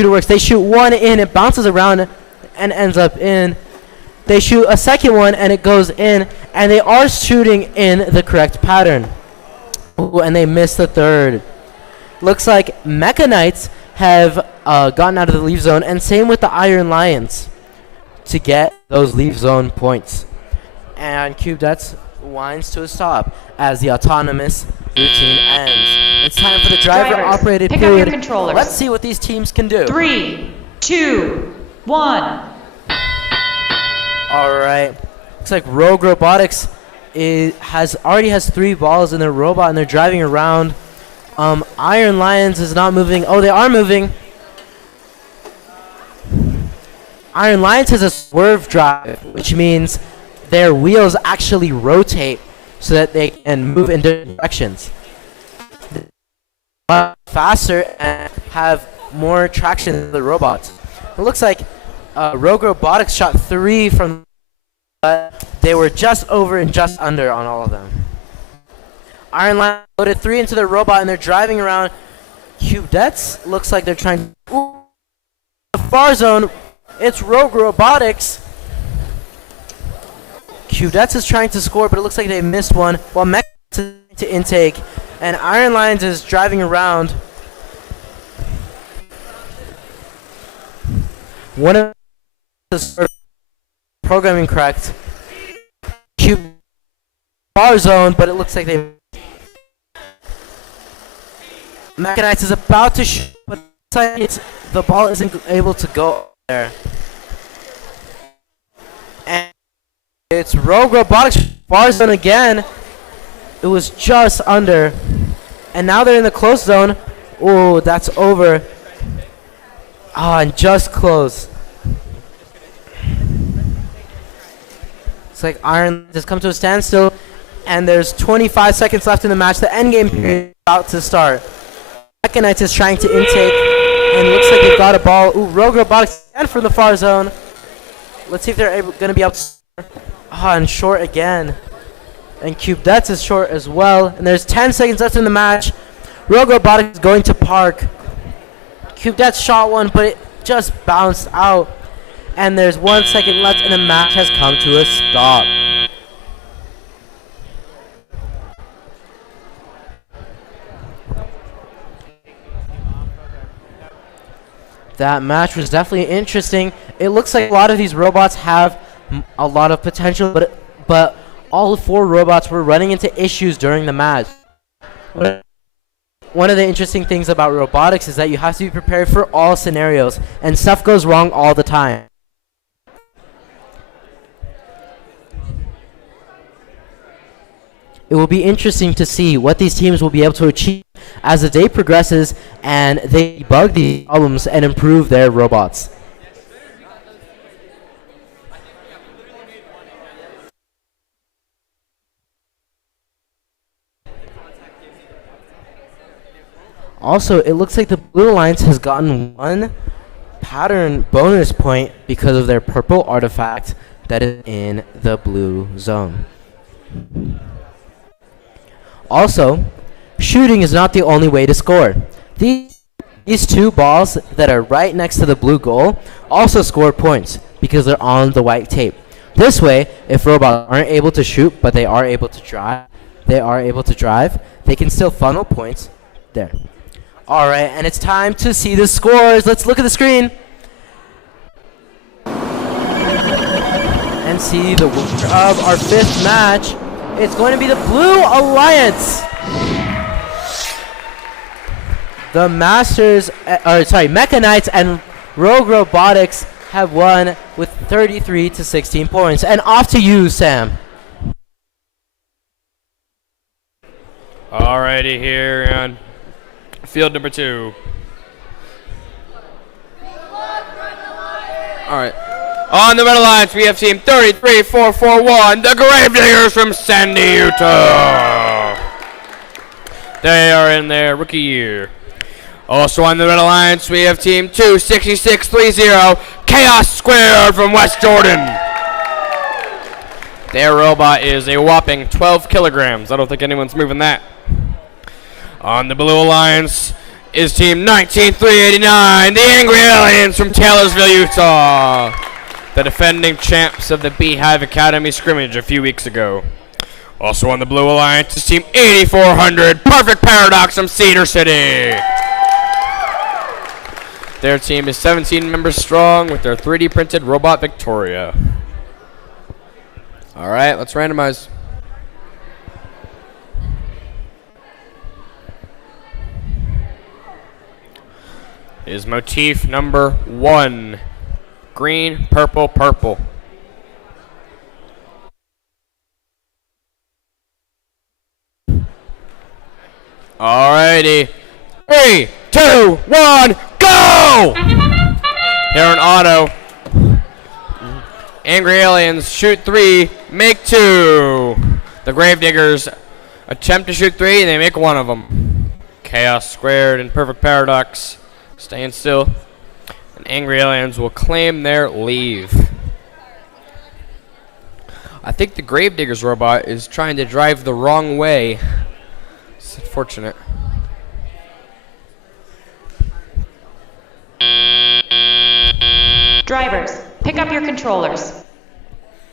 Works. They shoot one in, it bounces around and ends up in. They shoot a second one and it goes in, and they are shooting in the correct pattern. Ooh, and they missed the third. Looks like Mecha Knights have gotten out of the leave zone, and same with the Iron Lions to get those leave zone points. And Cubedettes winds to a stop as the autonomous routine ends. It's time for the driver-operated pick up your period. controllers. Let's see what these teams can do. 3, 2, 1. All right. Looks like Rogue Robotics already has 3 balls in their robot, and they're driving around. Iron Lions is not moving. Oh, they are moving. Iron Lions has a swerve drive, which means their wheels actually rotate so that they can move in different directions. Faster and have more traction than the robots. It looks like Rogue Robotics shot 3 from, but they were just over and just under on all of them. Iron Lion loaded 3 into their robot, and they're driving around. Cubedettes looks like they're trying. Ooh, the far zone. It's Rogue Robotics. Cubedettes is trying to score, but it looks like they missed one. While Mech to intake, and Iron Lions is driving around. One of the programming correct. Cube far zone, but it looks like they. Mecha Knights is about to shoot, but the ball isn't able to go there. And it's Rogue Robotics far zone again. It was just under. And now they're in the close zone. Oh, that's over. And just close. It's like Iron has come to a standstill. And there's 25 seconds left in the match. The end game period is about to start. Mecha Knights is trying to intake. And it looks like they've got a ball. Ooh, Rogue Robotics and from the far zone. Let's see if they're going to be able to score. And short again. And Cubedettes is short as well. And there's 10 seconds left in the match. Rogue Robotics is going to park. Cubedettes shot one, but it just bounced out. And there's 1 second left, and the match has come to a stop. That match was definitely interesting. It looks like a lot of these robots have a lot of potential, but all 4 robots were running into issues during the match. One of the interesting things about robotics is that you have to be prepared for all scenarios, and stuff goes wrong all the time. It will be interesting to see what these teams will be able to achieve as the day progresses and they debug these problems and improve their robots. Also, it looks like the Blue Alliance has gotten 1 pattern bonus point because of their purple artifact that is in the blue zone. Also, shooting is not the only way to score. These 2 balls that are right next to the blue goal also score points because they're on the white tape. This way, if robots aren't able to shoot but they are able to drive, they are able to drive, they can still funnel points there. All right, and it's time to see the scores. Let's look at the screen and see the winner of our 5th match. It's going to be the Blue Alliance. The Mecha Knights and Rogue Robotics have won with 33 to 16 points. And off to you, Sam. Alrighty, here on field number 2. Alright. On the Red Alliance, we have team 33441, the Gravediggers from Sandy, Utah. They are in their rookie year. Also on the Red Alliance, we have team 26630, Chaos Squared from West Jordan. Their robot is a whopping 12 kilograms. I don't think anyone's moving that. On the Blue Alliance is team 19389, the Angry Aliens from Taylorsville, Utah. The defending champs of the Beehive Academy scrimmage a few weeks ago. Also on the Blue Alliance is team 8400, Perfect Paradox from Cedar City. Their team is 17 members strong with their 3D printed robot Victoria. All right, let's randomize. Is motif number 1. Green, purple, purple. Alrighty. 3, 2, 1, go! Here on auto. Angry Aliens shoot 3, make 2. The Gravediggers attempt to shoot 3, and they make 1 of them. Chaos Squared and Perfect Paradox staying still. And Angry Aliens will claim their leave. I think the Gravediggers robot is trying to drive the wrong way. It's unfortunate. Drivers, pick up your controllers.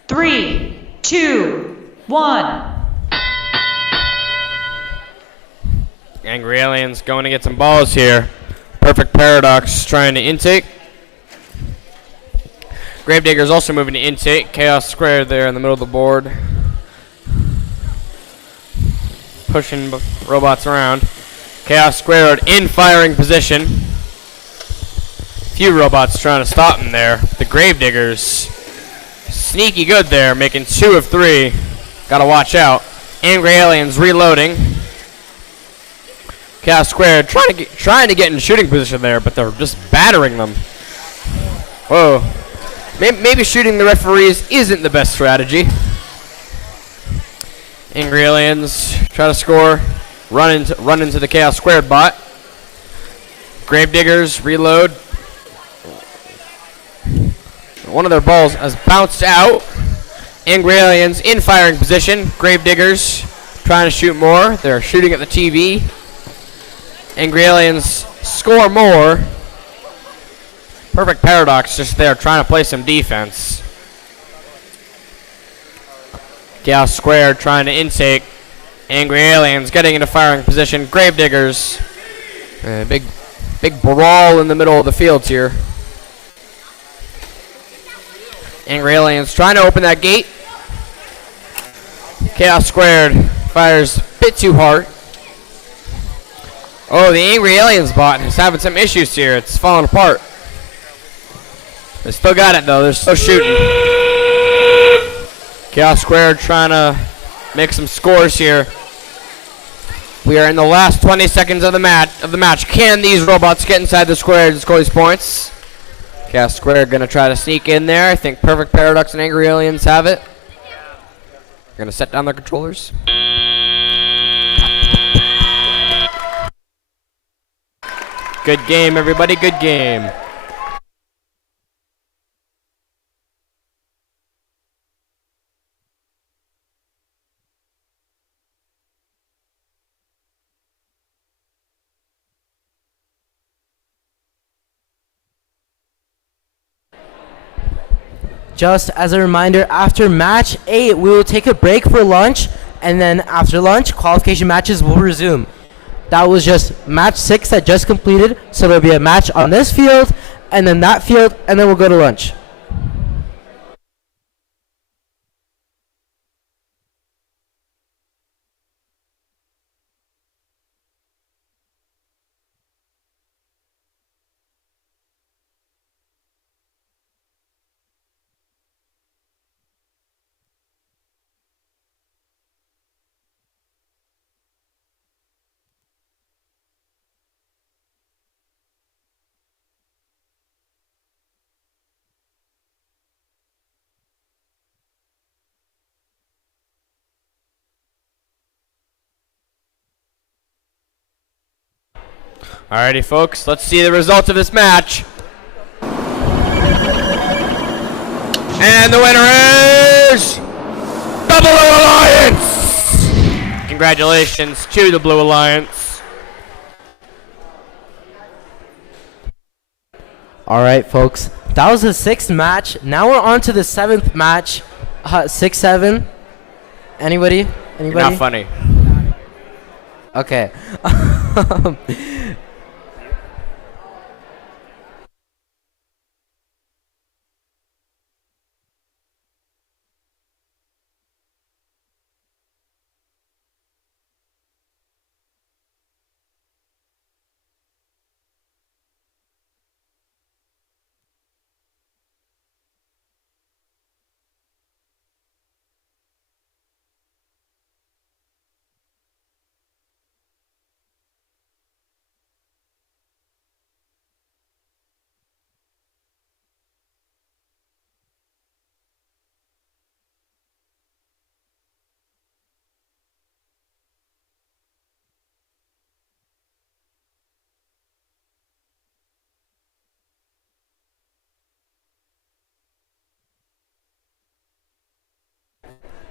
3, 2, 1. Angry Aliens going to get some balls here. Perfect Paradox trying to intake. Gravediggers also moving to intake. Chaos Squared there in the middle of the board. Pushing robots around. Chaos Squared in firing position. Few robots trying to stop him there. The Gravediggers sneaky good there, making 2 of 3. Gotta watch out. Angry Aliens reloading. Chaos Squared trying to get in shooting position there, but they're just battering them. Whoa. Maybe shooting the referees isn't the best strategy. Angry Aliens try to score. Run into the Chaos Squared bot. Gravediggers reload. One of their balls has bounced out. Angry Aliens in firing position. Gravediggers trying to shoot more. They're shooting at the TV. Angry Aliens score more. Perfect Paradox just there trying to play some defense. Chaos Squared trying to intake. Angry Aliens getting into firing position. Gravediggers. Big brawl in the middle of the field here. Angry Aliens trying to open that gate. Chaos Squared fires a bit too hard. Oh, the Angry Aliens bot is having some issues here. It's falling apart. They still got it, though. They're still shooting. Chaos Squared trying to make some scores here. We are in the last 20 seconds of the match. Can these robots get inside the square to score these points? Chaos Squared going to try to sneak in there. I think Perfect Paradox and Angry Aliens have it. They're going to set down their controllers. Good game, everybody. Good game. Just as a reminder, after match 8, we will take a break for lunch. And then after lunch, qualification matches will resume. That was just match 6 that just completed, so there'll be a match on this field, and then that field, and then we'll go to lunch. Alrighty, folks, let's see the results of this match. And the winner is the Blue Alliance! Congratulations to the Blue Alliance. Alright, folks. That was the 6th match. Now we're on to the 7th match. 6-7. Anybody? You're not funny. Okay.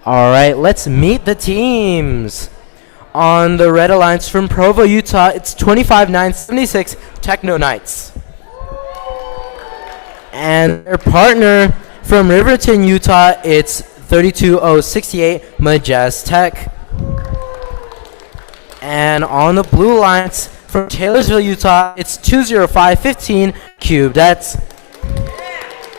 All right, let's meet the teams. On the Red Alliance from Provo, Utah, it's 25-9-76 Techno Knights. And their partner from Riverton, Utah, it's 32-0-68 Majestech. And on the Blue Alliance from Taylorsville, Utah, it's 205-15 Cubedets.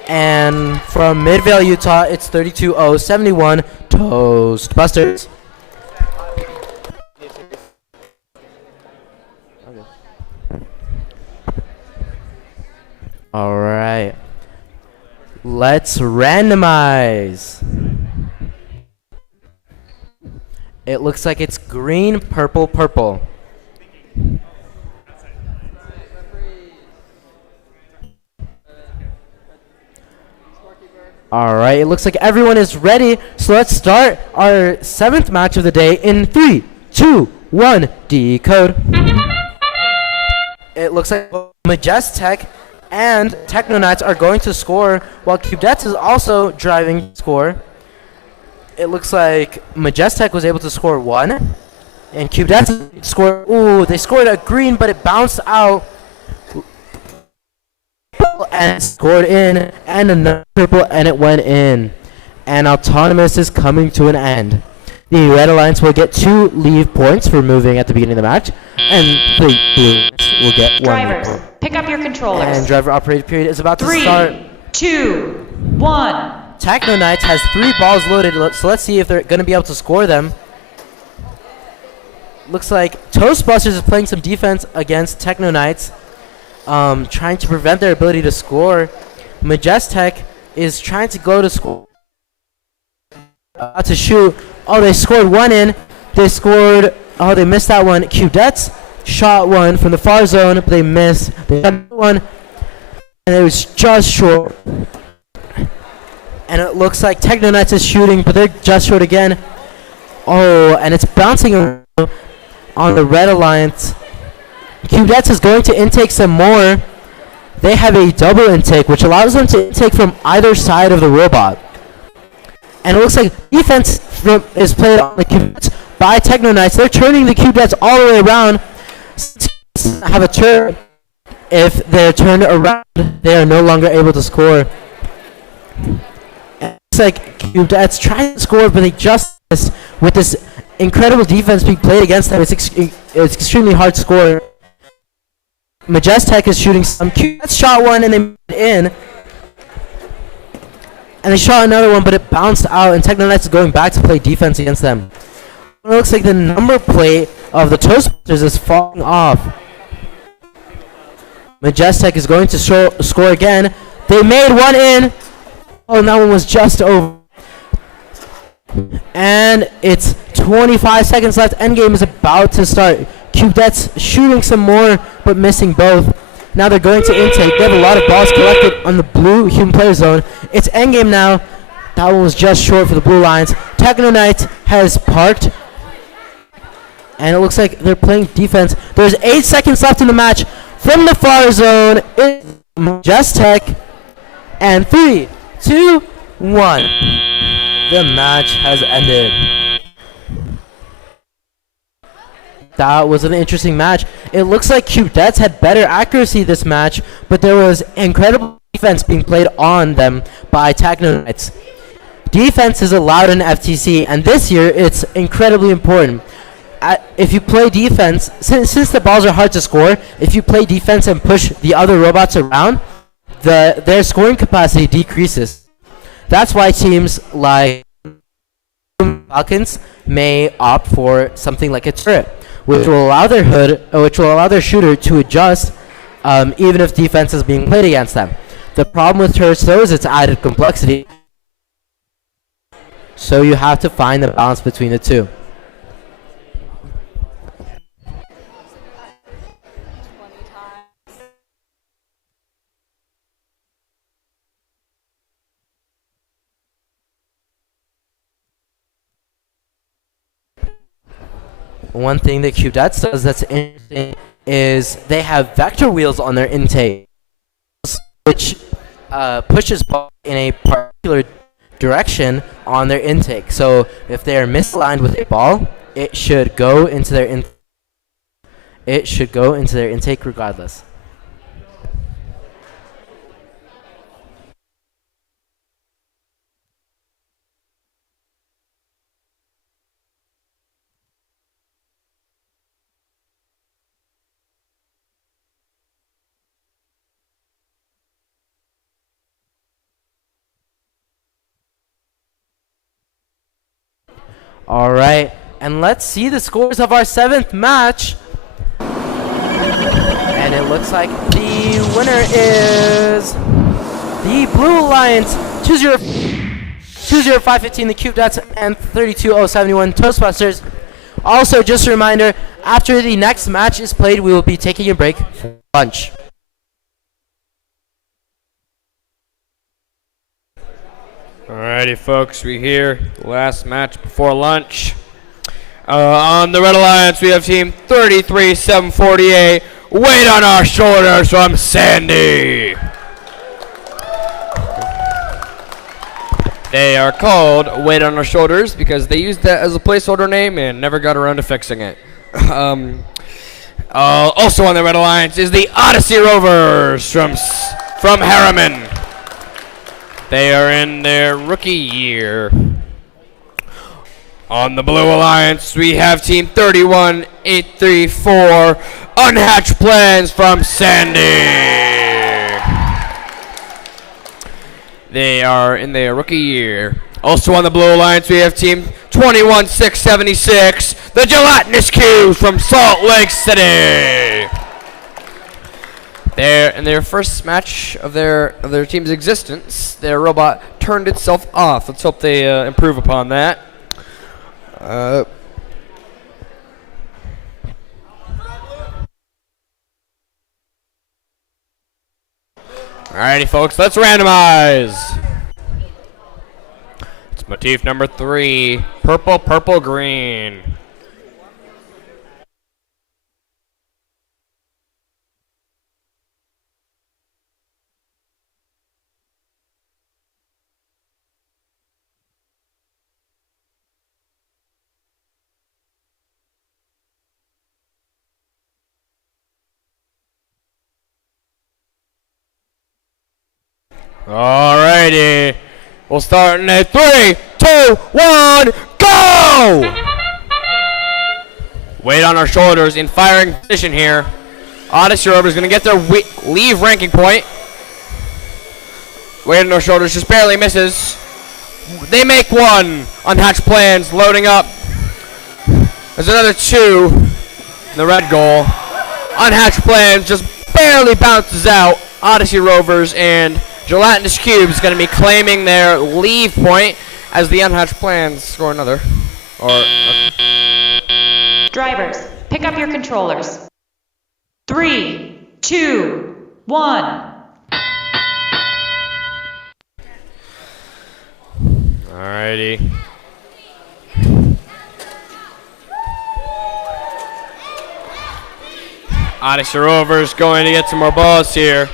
And from Midvale, Utah, it's 32-0-71 Toastbusters. All right. Let's randomize. It looks like it's green, purple, purple. All right, it looks like everyone is ready. So let's start our 7th match of the day in 3, 2, 1, decode. It looks like Majestech and Techno Knights are going to score, while Cubedets is also driving score. It looks like Majestech was able to score 1, and Cubedets scored. Ooh, they scored a green, but it bounced out and scored in, and another purple, and it went in. And Autonomous is coming to an end. The Red Alliance will get 2 leave points for moving at the beginning of the match, and the Blue will get 1. Drivers, pick up your controllers. And driver operated period is about to 3, start. 2, 1. Techno Knights has 3 balls loaded, so let's see if they're going to be able to score them. Looks like Toastbusters is playing some defense against Techno Knights, trying to prevent their ability to score. Majestech is trying to go to score. To shoot. Oh, they scored 1 in. They scored. Oh, they missed that one. Cubedets shot 1 from the far zone, but they missed. They shot 1, and it was just short. And it looks like Techno Knights is shooting, but they're just short again. Oh, and it's bouncing around on the Red Alliance. Cubedets is going to intake some more. They have a double intake, which allows them to intake from either side of the robot. And it looks like defense is played on the Cubedets by Techno Knights. They're turning the Cubedets all the way around. Have a turn. If they're turned around, they are no longer able to score. And it looks like Cubedets trying to score, but they just with this incredible defense being played against them, it's extremely hard to score. Majestic is shooting some. QDets shot one and they made it in. And they shot another one, but it bounced out, and Technoknights is going back to play defense against them. It looks like the number plate of the Toastmasters is falling off. Majestic is going to score again. They made one in. Oh, and that one was just over. And it's 25 seconds left. Endgame is about to start. QDets shooting some more, but missing both. Now they're going to intake. They have a lot of balls collected on the blue human player zone. It's endgame now. That one was just short for the Blue Lions. Technoknight has parked. And it looks like they're playing defense. There's 8 seconds left in the match. From the far zone, it's Majestic. And 3, 2, 1. The match has ended. That was an interesting match. It looks like QDets had better accuracy this match, but there was incredible defense being played on them by Technoknights. Defense is allowed in FTC, and this year it's incredibly important. If you play defense, since the balls are hard to score, if you play defense and push the other robots around, their scoring capacity decreases. That's why teams like Falcons may opt for something like a turret, which will allow their shooter to adjust, even if defense is being played against them. The problem with turrets, though, is its added complexity. So you have to find the balance between the two. One thing that QDets does that's interesting is they have vector wheels on their intake, which pushes ball in a particular direction on their intake. So if they are misaligned with a ball, it should go into their intake regardless. All right, and let's see the scores of our 7th match. And it looks like the winner is the Blue Lions, 20515 the QDets, and 32071 Toastmasters. Also, just a reminder, after the next match is played, we will be taking a break for lunch. Alrighty, folks, we here. Last match before lunch. On the Red Alliance, we have team 33748. Weight on our shoulders from Sandy. They are called Weight on Our Shoulders because they used that as a placeholder name and never got around to fixing it. Also on the Red Alliance is the Odyssey Rovers from Harriman. They are in their rookie year. On the Blue Alliance, we have team 31834, Unhatched Plans from Sandy. They are in their rookie year. Also on the Blue Alliance, we have team 21676, the Gelatinous Cubes from Salt Lake City. In their first match of their team's existence, their robot turned itself off. Let's hope they improve upon that. Alrighty, folks, let's randomize. It's motif number 3, purple, purple, green. Alrighty, we'll start in a 3, 2, 1, go! go! Weight on our shoulders in firing position here. Odyssey Rovers going to get their leave ranking point. Weight on our shoulders just barely misses. They make one. Unhatched plans loading up. There's another two. The red goal. Unhatched plans just barely bounces out. Odyssey Rovers and Gelatinous Cubes going to be claiming their leave point as the unhatched plans score another. Drivers, pick up your controllers. 3, 2, 1. Alrighty. Odyssey Rovers going to get some more balls here.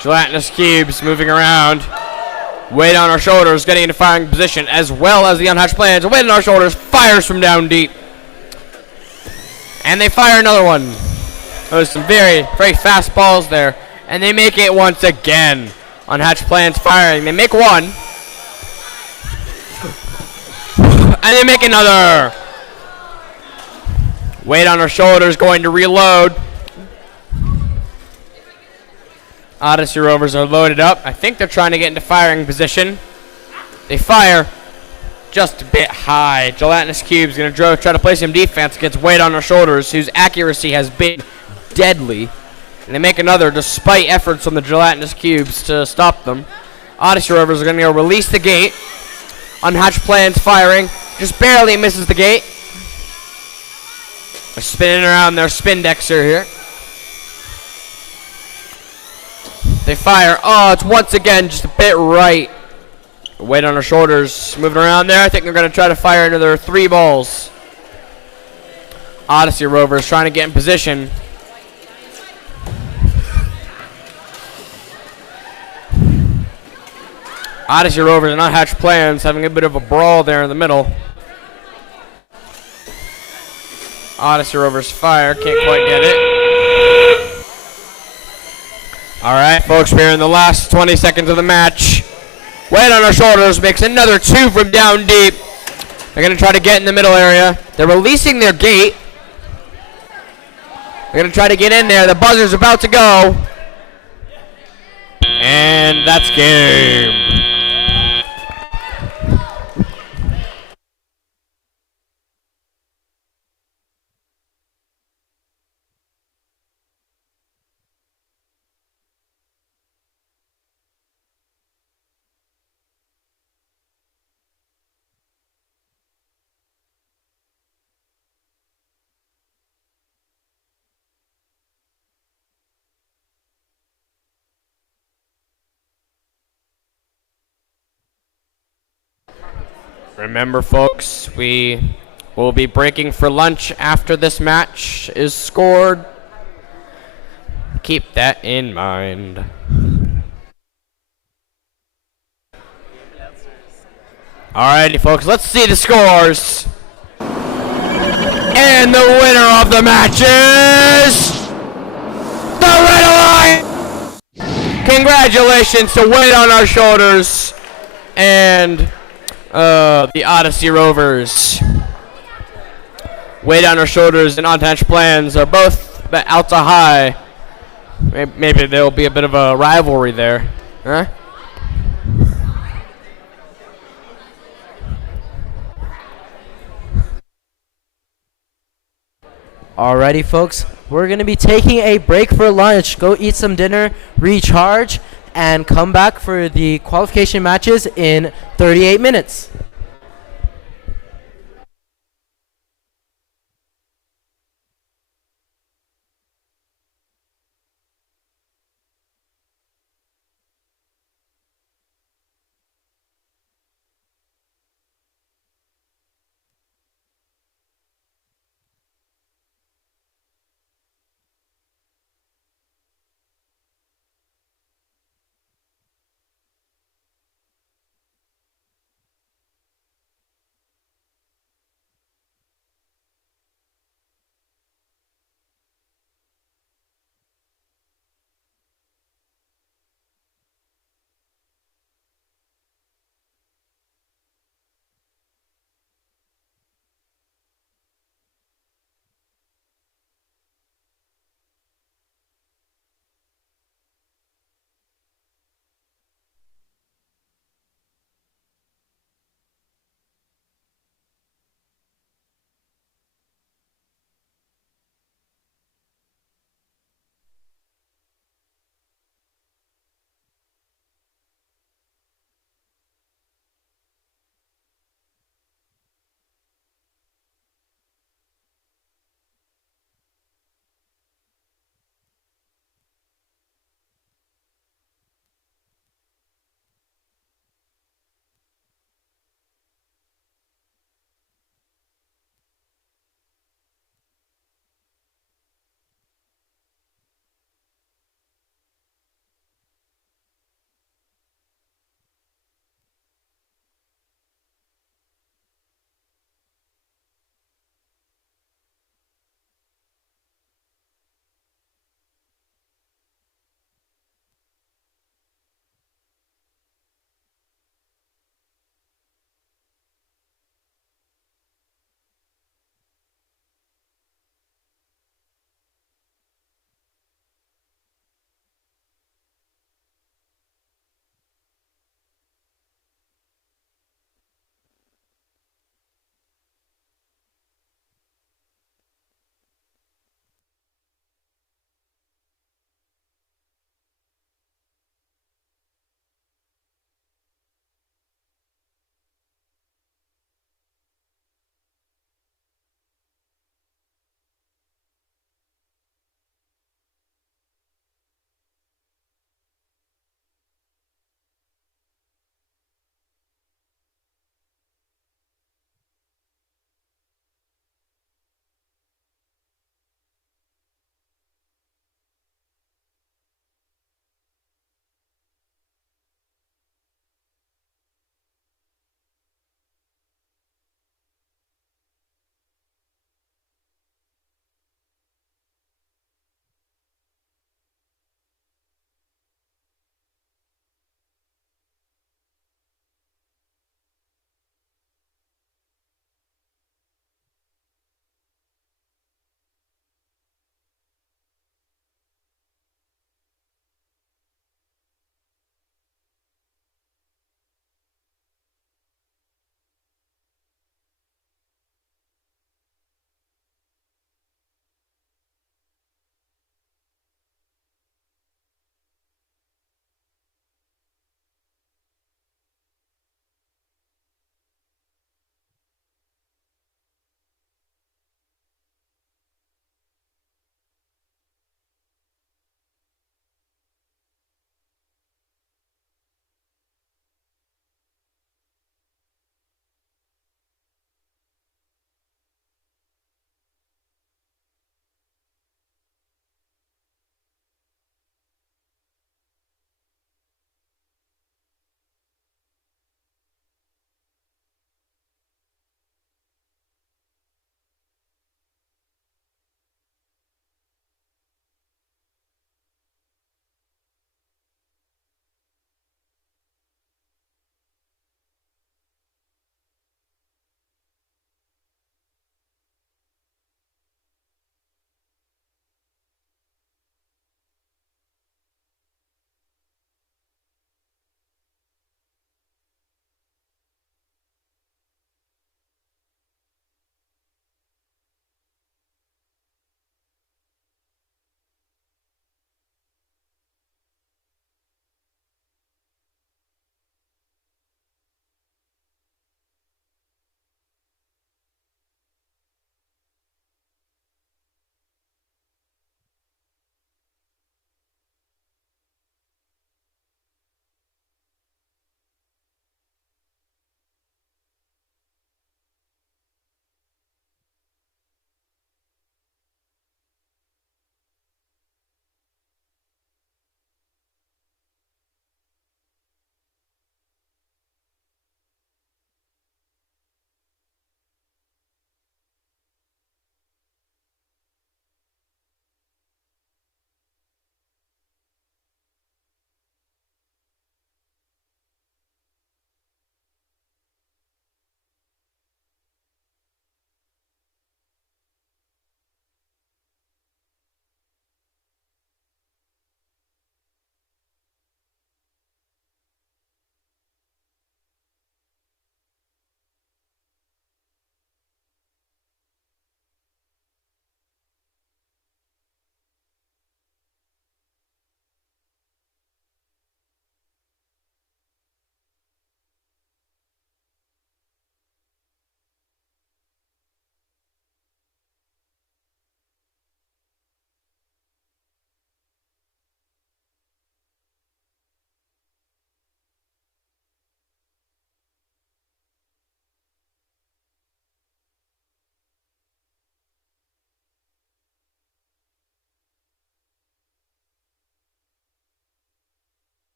Gelatinous Cubes moving around. Weight on our shoulders, getting into firing position, as well as the unhatched plans. Weight on our shoulders, fires from down deep. And they fire another one. Those some very, very fast balls there. And they make it once again. Unhatched plans firing. They make one. And they make another. Weight on our shoulders, going to reload. Odyssey Rovers are loaded up. I think they're trying to get into firing position. They fire just a bit high. Gelatinous Cube's going to try to play some defense against Weight on their shoulders, whose accuracy has been deadly. And they make another despite efforts from the Gelatinous Cubes to stop them. Odyssey Rovers are going to go release the gate. Unhatched plans firing. Just barely misses the gate. They're spinning around their spindexer here. They fire. Oh, it's once again just a bit right. Weight on our shoulders. Moving around there. I think they're going to try to fire another 3 balls. Odyssey Rovers trying to get in position. Odyssey Rovers and Unhatched Plans having a bit of a brawl there in the middle. Odyssey Rovers fire. Can't quite get it. All right, folks, we're in the last 20 seconds of the match. Weight on our shoulders makes another 2 from down deep. They're going to try to get in the middle area. They're releasing their gate. They're going to try to get in there. The buzzer's about to go. And that's game. Remember, folks, we will be breaking for lunch after this match is scored. Keep that in mind. Alrighty, folks, let's see the scores. And the winner of the match is the Red Alliance! Congratulations to Weight on Our Shoulders and the Odyssey Rovers. Weight on Our Shoulders and Unhatched Plans are both out to high. Maybe there'll be a bit of a rivalry there. Huh? Alrighty, folks, we're going to be taking a break for lunch. Go eat some dinner, recharge, and come back for the qualification matches in 38 minutes.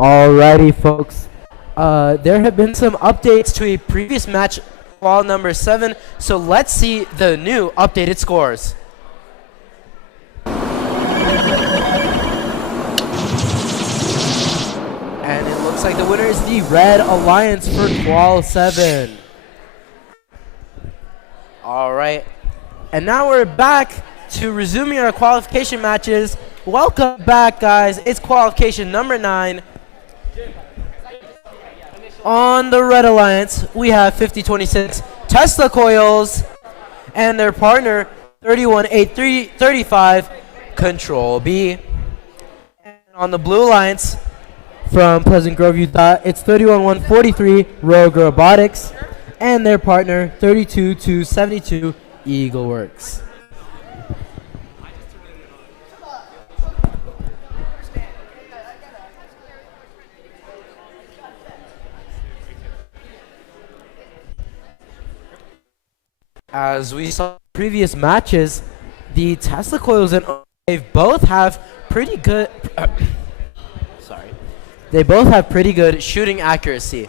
Alrighty, folks. There have been some updates to a previous match, qual number 7. So let's see the new updated scores. And it looks like the winner is the Red Alliance for qual 7. Alright. And now we're back to resuming our qualification matches. Welcome back, guys. It's qualification number 9. On the Red Alliance, we have 5026 Tesla Coils and their partner 318335 Control B. And on the Blue Alliance, from Pleasant Grove, Utah, it's 31143 Rogue Robotics and their partner 32272 Eagle Works. As we saw in previous matches, the Tesla Coils and Beehive both have pretty good They both have pretty good shooting accuracy.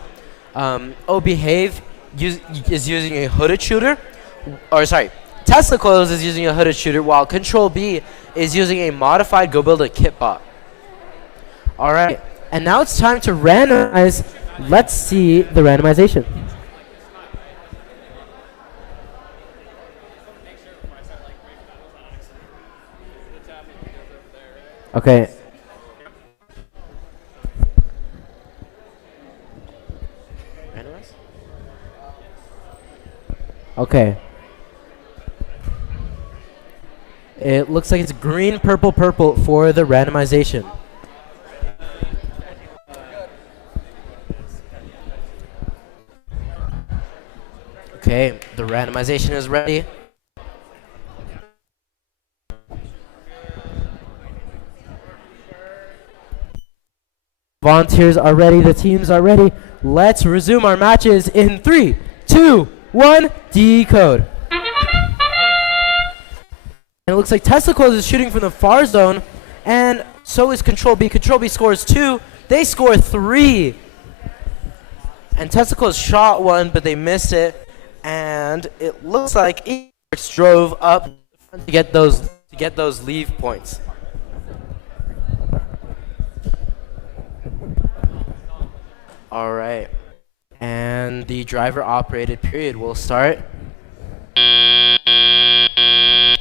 Beehive is using a hooded shooter, Tesla Coils is using a hooded shooter, while Control B is using a modified Go Build a Kit bot. Alright, and now it's time to randomize. Let's see the randomization. Okay. Okay. It looks like it's green, purple, purple for the randomization. Okay, the randomization is ready. Volunteers are ready, the teams are ready. Let's resume our matches in 3, 2, 1, decode. And it looks like Tesla Coils is shooting from the far zone, and so is Control B. Control B scores 2, they score 3. And Tesla Coils shot 1, but they missed it. And it looks like Eagles drove up to get those leave points. All right, and the driver operated period will start.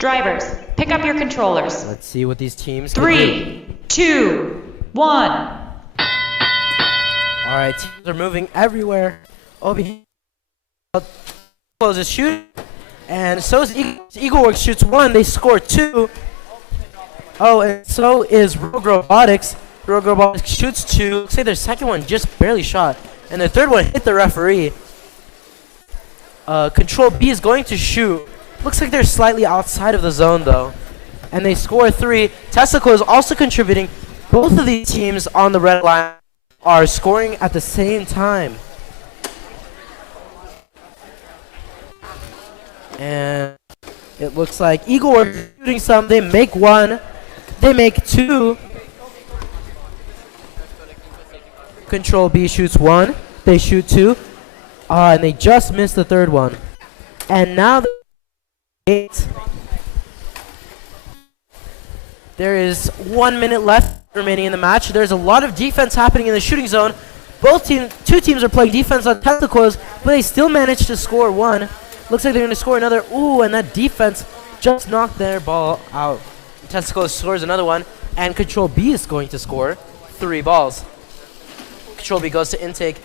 Drivers, pick up your controllers. Let's see what these teams can do. 3, 2, 1. All right, teams are moving everywhere. Beehive closes shoot, and so is Eagle Works shoots 1. They score 2. Oh, and so is Rogue Robotics. Rogue Robotics shoots 2. Looks like their second one just barely shot, and their third one hit the referee. Control B is going to shoot. Looks like they're slightly outside of the zone though, and they score 3. Tesla is also contributing. Both of these teams on the red line are scoring at the same time. And it looks like Eagle are shooting some. They make 1. They make 2. Control B shoots 1. They shoot 2. And they just missed the third one. And now there is 1 minute left remaining in the match. There's a lot of defense happening in the shooting zone. Two teams are playing defense on Tesla Coils, but they still managed to score 1. Looks like they're going to score another. Ooh, and that defense just knocked their ball out. Tesla Coils scores another one, and Control B is going to score 3 balls. Control B goes to intake,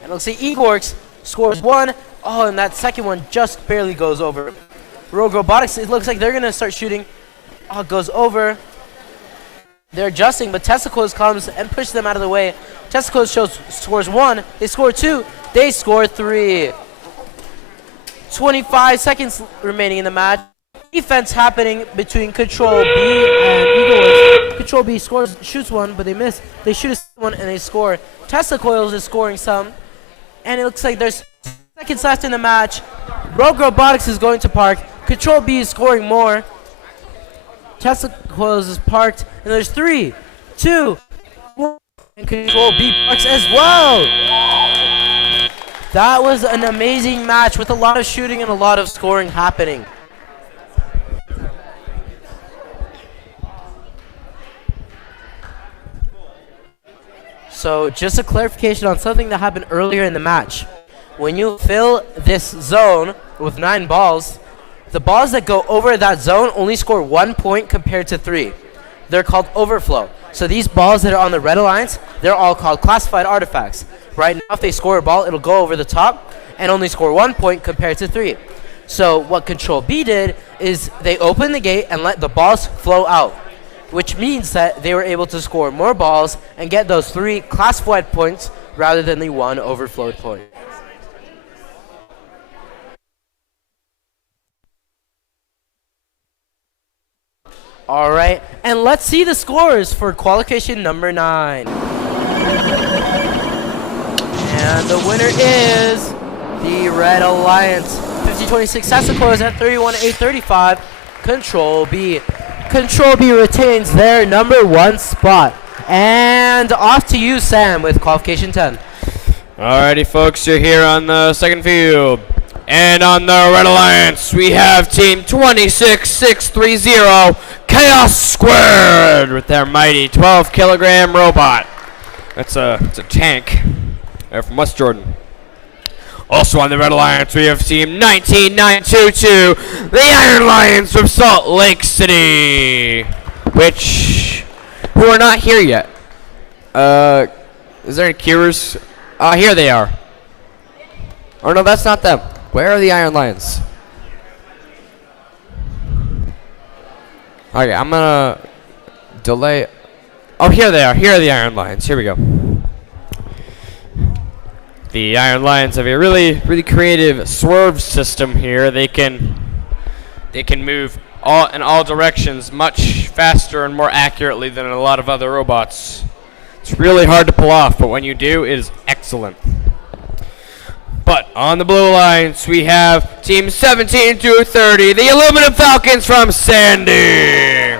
and it looks like Eagle Works scores 1. Oh, and that second one just barely goes over. Rogue Robotics, it looks like they're going to start shooting. Oh, it goes over. They're adjusting, but Tesla Coils comes and pushes them out of the way. Tesla Coils scores 1. They score 2. They score 3. 25 seconds remaining in the match. Defense happening between Control B and Eagle Works. Control B shoots 1, but they miss. They shoot a second one and they score. Tesla Coils is scoring some, and it looks like there's seconds left in the match. Rogue Robotics is going to park. Control B is scoring more. Tesla Coils is parked, and there's 3, 2, 1. And Control B parks as well. That was an amazing match with a lot of shooting and a lot of scoring happening. So just a clarification on something that happened earlier in the match. When you fill this zone with 9 balls, the balls that go over that zone only score 1 point compared to 3. They're called overflow. So these balls that are on the red alliance, they're all called classified artifacts. Right now, if they score a ball, it'll go over the top and only score 1 point compared to 3. So what Control B did is they opened the gate and let the balls flow out, which means that they were able to score more balls and get those 3 classified points rather than the 1 overflowed point. All right, and let's see the scores for qualification number 9. And the winner is the Red Alliance. 50-26 Sassacores at 31-8-35. Control B. Control B retains their number 1 spot. And off to you, Sam, with qualification 10. Alrighty, folks, you're here on the second field. And on the Red Alliance, we have team 26630, Chaos Squared, with their mighty 12-kilogram robot. It's a tank. They're from West Jordan. Also on the Red Alliance, we have team 19922, the Iron Lions from Salt Lake City, who are not here yet. Is there any cures? Here they are. Oh no, that's not them. Where are the Iron Lions? Okay, I'm gonna delay. Oh, here they are. Here are the Iron Lions. Here we go. The Iron Lions have a really creative swerve system here. They can move in all directions much faster and more accurately than a lot of other robots. It's really hard to pull off, but when you do, it is excellent. But on the Blue Alliance, we have team 17-30, the Aluminum Falcons from Sandy.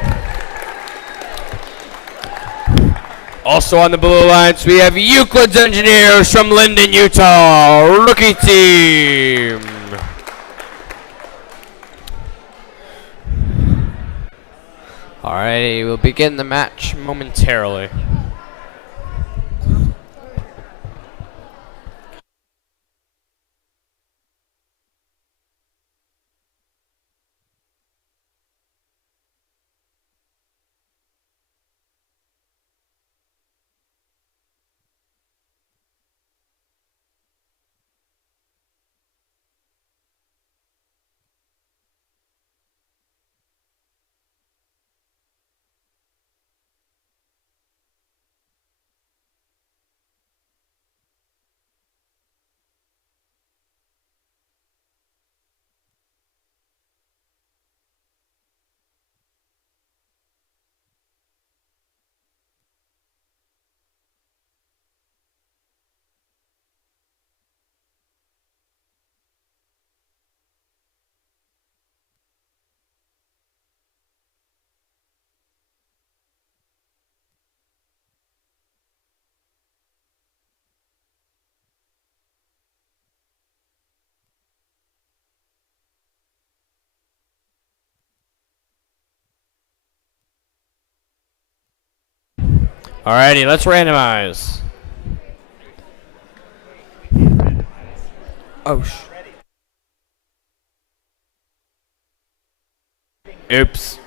Also on the Blue Alliance, we have Euclid's Engineers from Linden, Utah, rookie team. Alrighty, we'll begin the match momentarily. Alrighty, let's randomize. Oh, oops.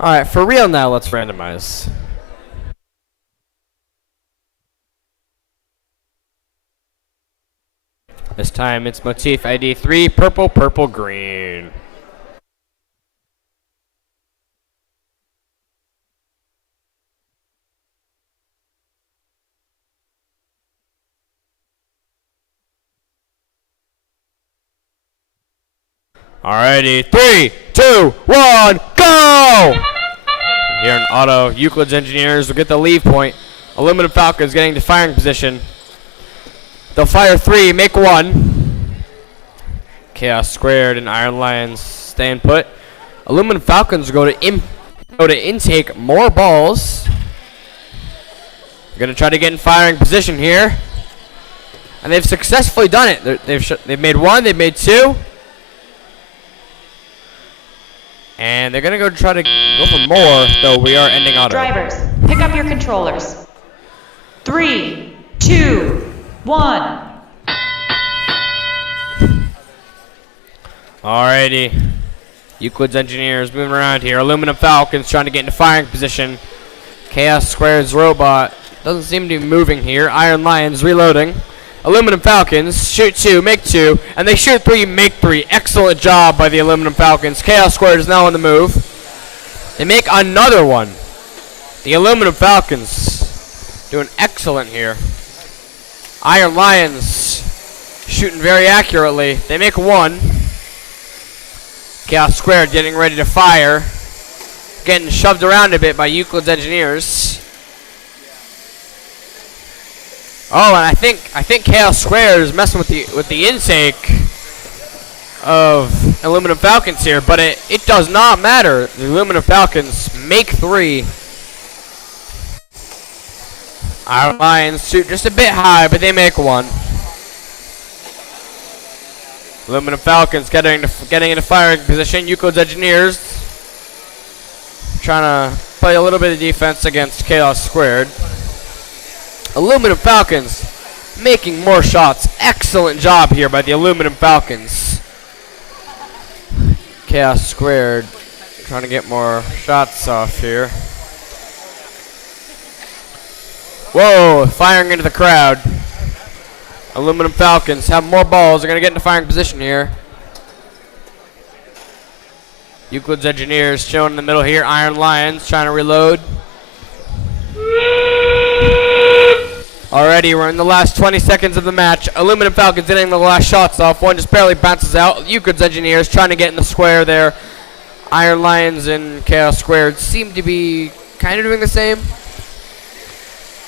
Alright, for real now, let's randomize. This time it's motif ID 3, purple, purple, green. Alrighty, 3, 2, 1, go! Here in auto, Euclid's Engineers will get the leave point. Aluminum Falcons getting to firing position. They'll fire 3, make 1. Chaos Squared and Iron Lions staying put. Aluminum Falcons go to intake more balls. They're gonna try to get in firing position here, and they've successfully done it. They've made 1, they've made 2, and they're gonna go try to go for more. Though we are ending auto. Drivers, pick up your controllers. 3, 2, 1. Alrighty. Euclid's Engineers moving around here. Aluminum Falcons trying to get into firing position. Chaos Squared's robot doesn't seem to be moving here. Iron Lions reloading. Aluminum Falcons shoot 2, make 2, and they shoot 3, make 3. Excellent job by the Aluminum Falcons. Chaos Squared is now on the move. They make another one. The Aluminum Falcons doing excellent here. Iron Lions shooting very accurately. They make 1. Chaos Squared getting ready to fire. Getting shoved around a bit by Euclid's Engineers. Oh, and I think Chaos Squared is messing with the intake of Aluminum Falcons here, but it does not matter. The Aluminum Falcons make 3. Iron Lions shoot just a bit high, but they make 1. Aluminum Falcons getting into firing position. Euclid's Engineers trying to play a little bit of defense against Chaos Squared. Aluminum Falcons making more shots. Excellent job here by the Aluminum Falcons. Chaos Squared trying to get more shots off here. Whoa, firing into the crowd. Aluminum Falcons have more balls. They're going to get into firing position here. Euclid's Engineers showing in the middle here. Iron Lions trying to reload. Already, we're in the last 20 seconds of the match. Aluminum Falcons getting the last shots off. One just barely bounces out. Euclid's Engineers trying to get in the square there. Iron Lions and Chaos Squared seem to be kind of doing the same.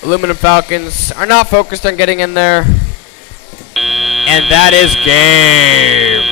Aluminum Falcons are not focused on getting in there. And that is game.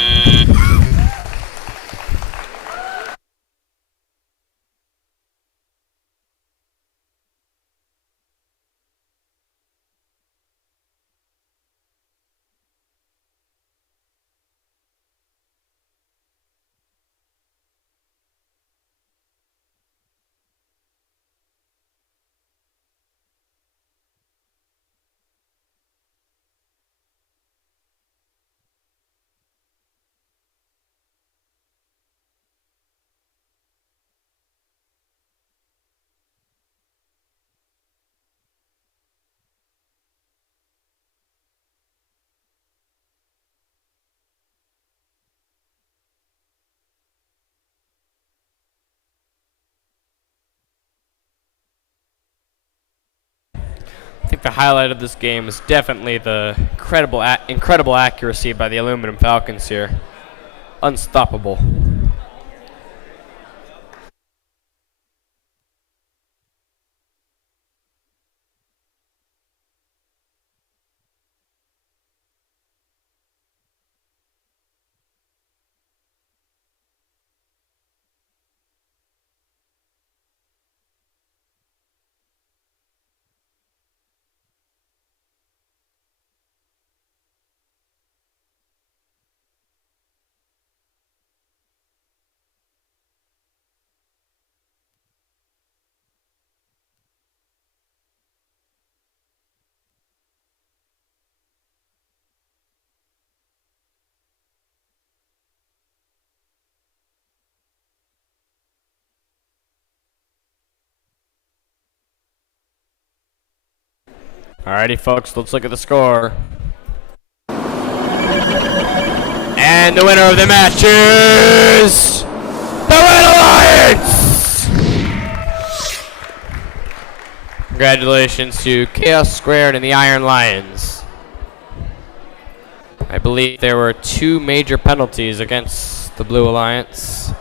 I think the highlight of this game is definitely the incredible accuracy by the Aluminum Falcons here. Unstoppable. Alrighty, folks, let's look at the score. And the winner of the match is the Red Alliance! Congratulations to Chaos Squared and the Iron Lions. I believe there were 2 major penalties against the Blue Alliance.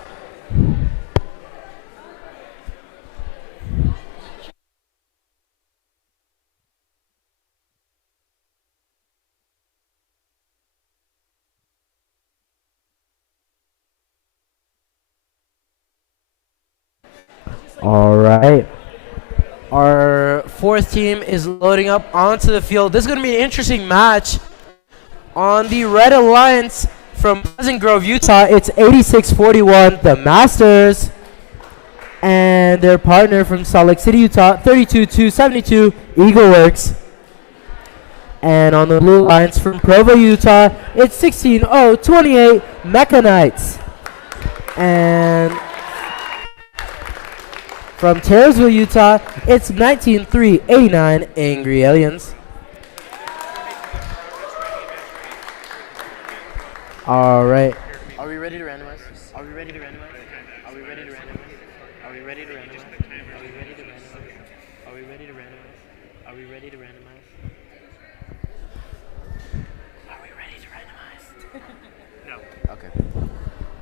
All right. Our fourth team is loading up onto the field. This is going to be an interesting match. On the Red Alliance from Pleasant Grove, Utah, it's 86-41, the Masters. And their partner from Salt Lake City, Utah, 32-72, Eagleworks. And on the Blue Alliance from Provo, Utah, it's 16-28, Mechanites. And from Taylorsville, Utah, it's 19-3, Angry Aliens. All right. Are we ready to randomize? Are we ready to randomize? Are we ready to randomize? Are we ready to randomize? Are we ready to randomize? Are we ready to randomize? Are we ready to randomize? Are we ready to randomize? No. Okay.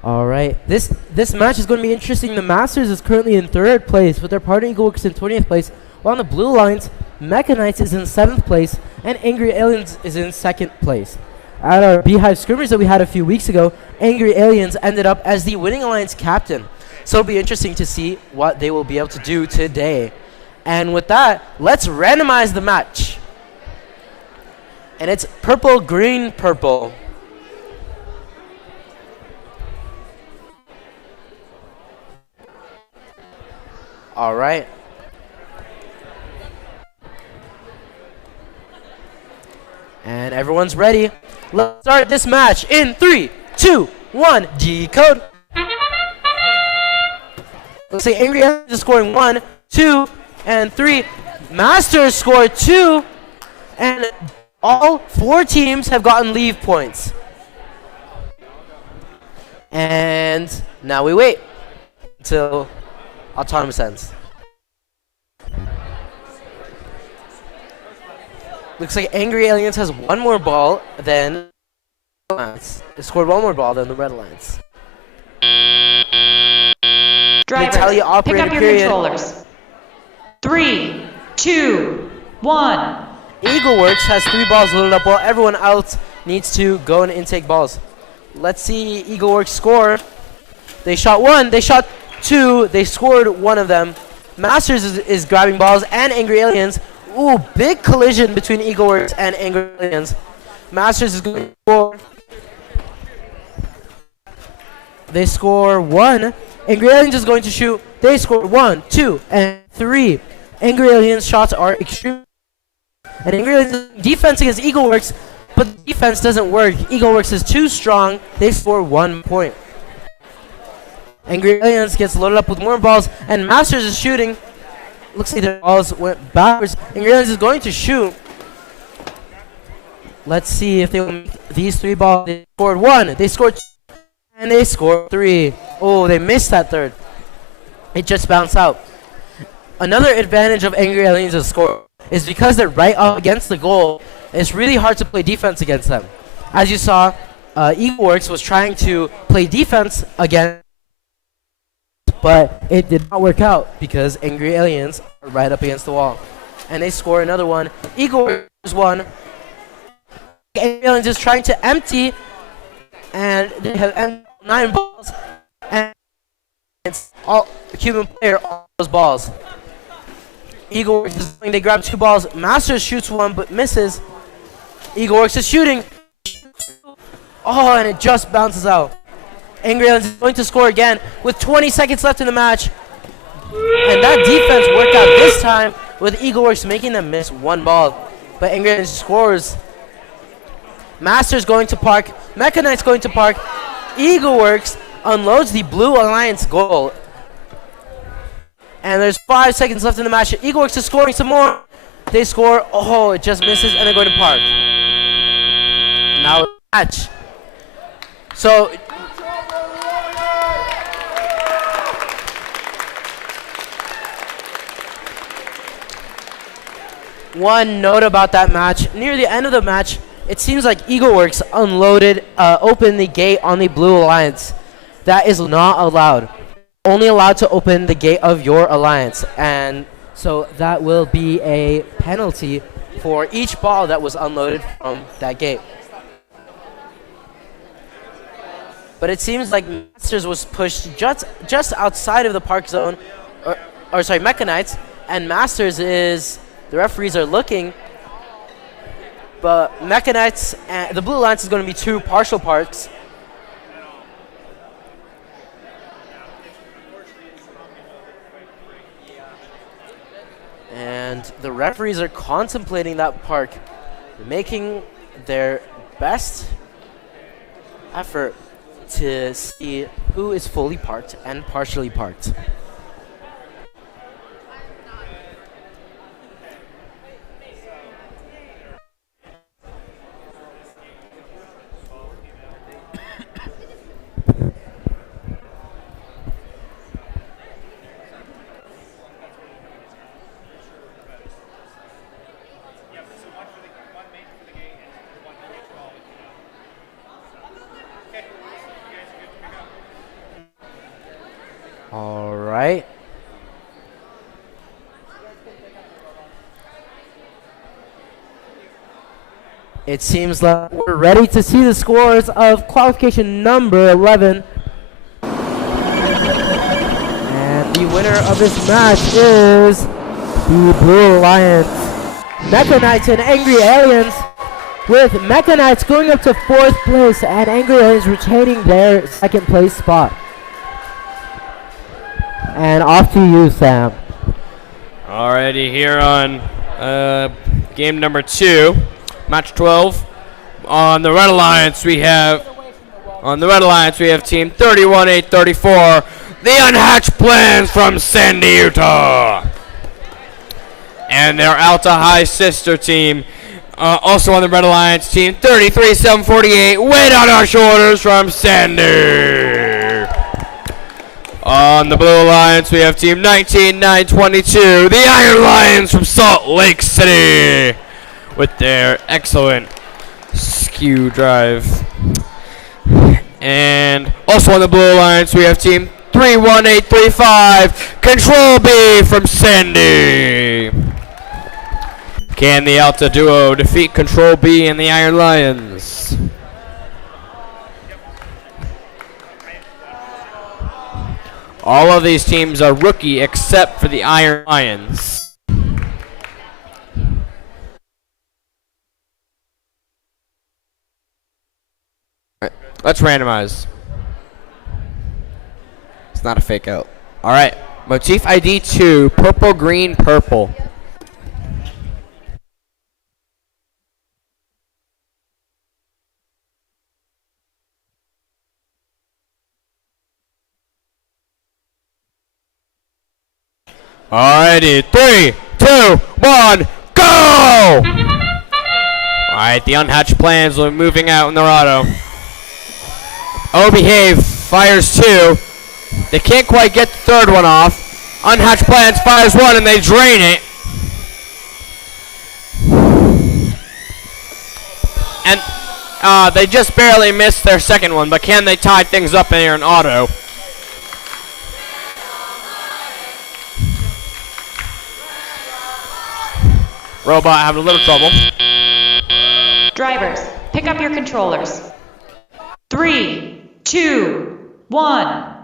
All right. This match is going to be interesting. The Masters is currently in 3rd place, with their partner Eagleworks in 20th place, while on the Blue Alliance, Mechanites is in 7th place, and Angry Aliens is in 2nd place. At our Beehive scrimmage that we had a few weeks ago, Angry Aliens ended up as the winning alliance captain. So it'll be interesting to see what they will be able to do today. And with that, let's randomize the match. And it's purple, green, purple. All right. And everyone's ready. Let's start this match in 3, 2, 1, decode. Let's say Angry Aliens is scoring 1, 2, and 3. Masters scored 2, and all 4 teams have gotten leave points. And now we wait until autonomous ends. Looks like Angry Aliens has one more ball than the Alliance. It scored one more ball than the Red Alliance. Drivers, pick up your controllers. 3, 2, 1. Eagleworks has 3 balls loaded up while everyone else needs to go and intake balls. Let's see Eagleworks score. They shot 1, they shot 2, they scored 1 of them. Masters is grabbing balls, and Angry Aliens. Ooh, big collision between Eagleworks and Angry Aliens. Masters is going to score. They score 1. Angry Aliens is going to shoot. They score 1, 2, and 3. Angry Aliens shots are extreme. And Angry Aliens defense against Eagleworks, but the defense doesn't work. Eagleworks is too strong. They score 1 point. Angry Aliens gets loaded up with more balls, and Masters is shooting. Looks like their balls went backwards. Angry Aliens is going to shoot. Let's see if they will make these 3 balls. They scored 1. They scored 2. And they scored 3. Oh, they missed that 3rd. It just bounced out. Another advantage of Angry Aliens' score is because they're right up against the goal. It's really hard to play defense against them. As you saw, Eagleworks was trying to play defense against, but it did not work out because Angry Aliens are right up against the wall. And they score another one. Eagleworks won. Angry Aliens is trying to empty, and they have 9 balls, and it's all Cuban player all those balls. Eagleworks is going, they grab 2 balls. Masters shoots 1 but misses. Eagleworks is shooting. Oh, and it just bounces out. Angry Aliens is going to score again with 20 seconds left in the match. And that defense worked out this time with Eagleworks making them miss 1 ball. But Angry Aliens scores. Masters going to park. Mechanites going to park. Eagleworks unloads the Blue Alliance goal. And there's 5 seconds left in the match. Eagleworks is scoring some more. They score. Oh, it just misses, and they're going to park. Now match. So one note about that match. Near the end of the match, it seems like Eagleworks opened the gate on the Blue Alliance. That is not allowed. Only allowed to open the gate of your alliance. And so that will be a penalty for each ball that was unloaded from that gate. But it seems like Masters was pushed just outside of the park zone, or sorry, Mechanites, and Masters is, the referees are looking, but Mechanites, the Blue Alliance is going to be 2 partial parks. And the referees are contemplating that park, making their best effort to see who is fully parked and partially parked. All right. It seems like we're ready to see the scores of qualification number 11. And the winner of this match is the Blue Alliance. Mechanites and Angry Aliens, with Mechanites going up to 4th place and Angry Aliens retaining their 2nd place spot. And off to you, Sam. Alrighty, here on game number 2, match 12. On the Red Alliance, we have team 31-8-34, the Unhatched Plans from Sandy, Utah, and their Alta High sister team. Also on the Red Alliance, team 33-7-48, weight on our shoulders from Sandy. On the Blue Alliance, we have team 19-9-22, the Iron Lions from Salt Lake City, with their excellent skew drive. And also on the Blue Alliance, we have team 31835, Control B from Sandy. Can the Alta duo defeat Control B and the Iron Lions? All of these teams are rookie except for the Iron Lions. Let's randomize. It's not a fake out. All right. Motif ID 2, purple, green, purple. Alrighty, 3, 2, 1, go! Alright, the Unhatched Plans are moving out in their auto. Behave fires 2. They can't quite get the 3rd one off. Unhatched Plans fires 1 and they drain it. And they just barely missed their 2nd one, but can they tie things up in here in auto? Robot having a little trouble. Drivers, pick up your controllers. 3, 2, 1.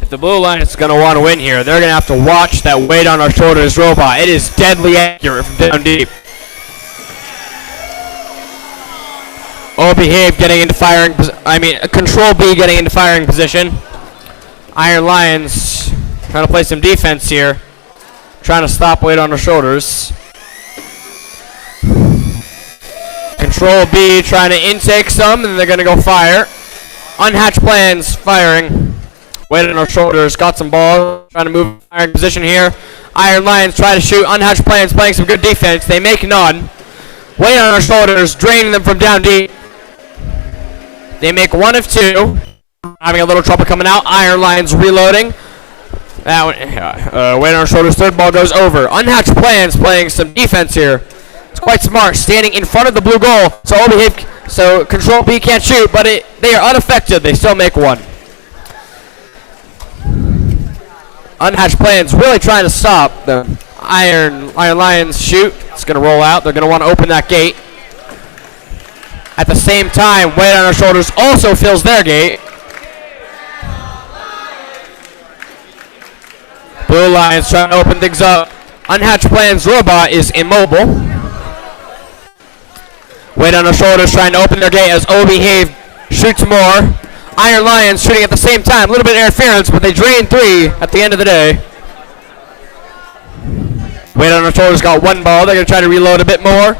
If the Blue Alliance is going to want to win here, they're going to have to watch that weight on our shoulders robot. It is deadly accurate from down deep. Behave getting into firing, Control B getting into firing position. Iron Lions trying to play some defense here. Trying to stop weight on our shoulders. Control B trying to intake some, and they're going to go fire. Unhatched Plans firing. Weight on our shoulders. Got some ball. Trying to move firing position here. Iron Lions try to shoot. Unhatched Plans playing some good defense. They make none. Weight on our shoulders. Draining them from down deep. They make 1 of 2. Having a little trouble coming out. Iron Lions reloading. That one, weight on our shoulders, 3rd ball goes over. Unhatched Plans playing some defense here. It's quite smart, standing in front of the blue goal. So Behave So Control B can't shoot, but they are unaffected. They still make one. Unhatched Plans really trying to stop the Iron Lions shoot. It's going to roll out. They're going to want to open that gate. At the same time, weight on our shoulders also fills their gate. Blue Lions trying to open things up. Unhatched Plans robot is immobile. Weight on our shoulders trying to open their gate as Beehive shoots more. Iron Lions shooting at the same time. A little bit of interference, but they drain 3 at the end of the day. Weight on our shoulders got 1 ball. They're going to try to reload a bit more.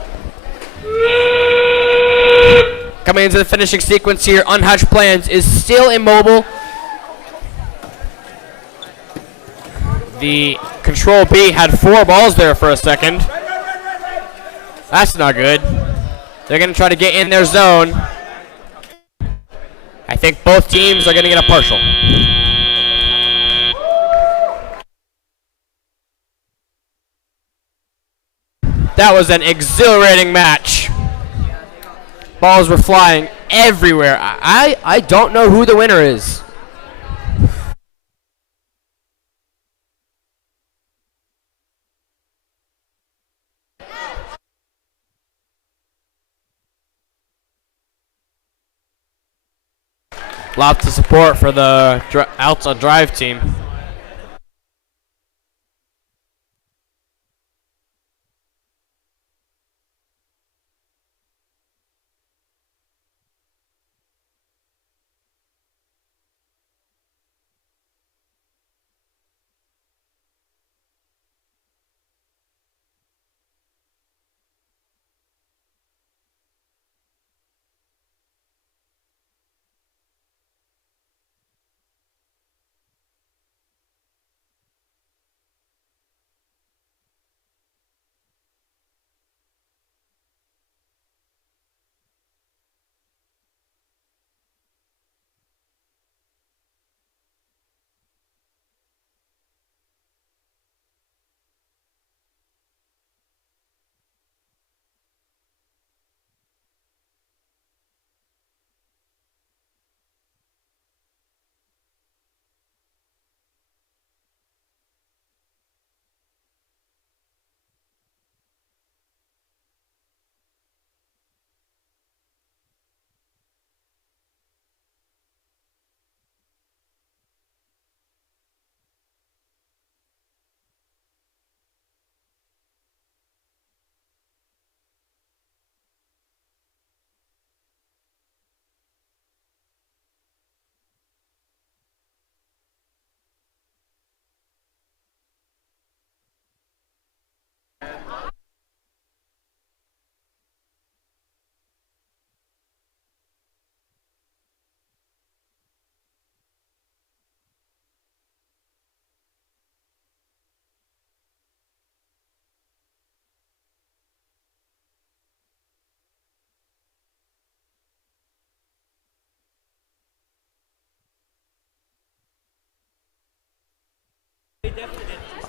Coming into the finishing sequence here, Unhatched Plans is still immobile. The Control B had 4 balls there for a second. That's not good. They're going to try to get in their zone. I think both teams are going to get a partial. That was an exhilarating match. Balls were flying everywhere. I don't know who the winner is. Lots of support for the outside drive team.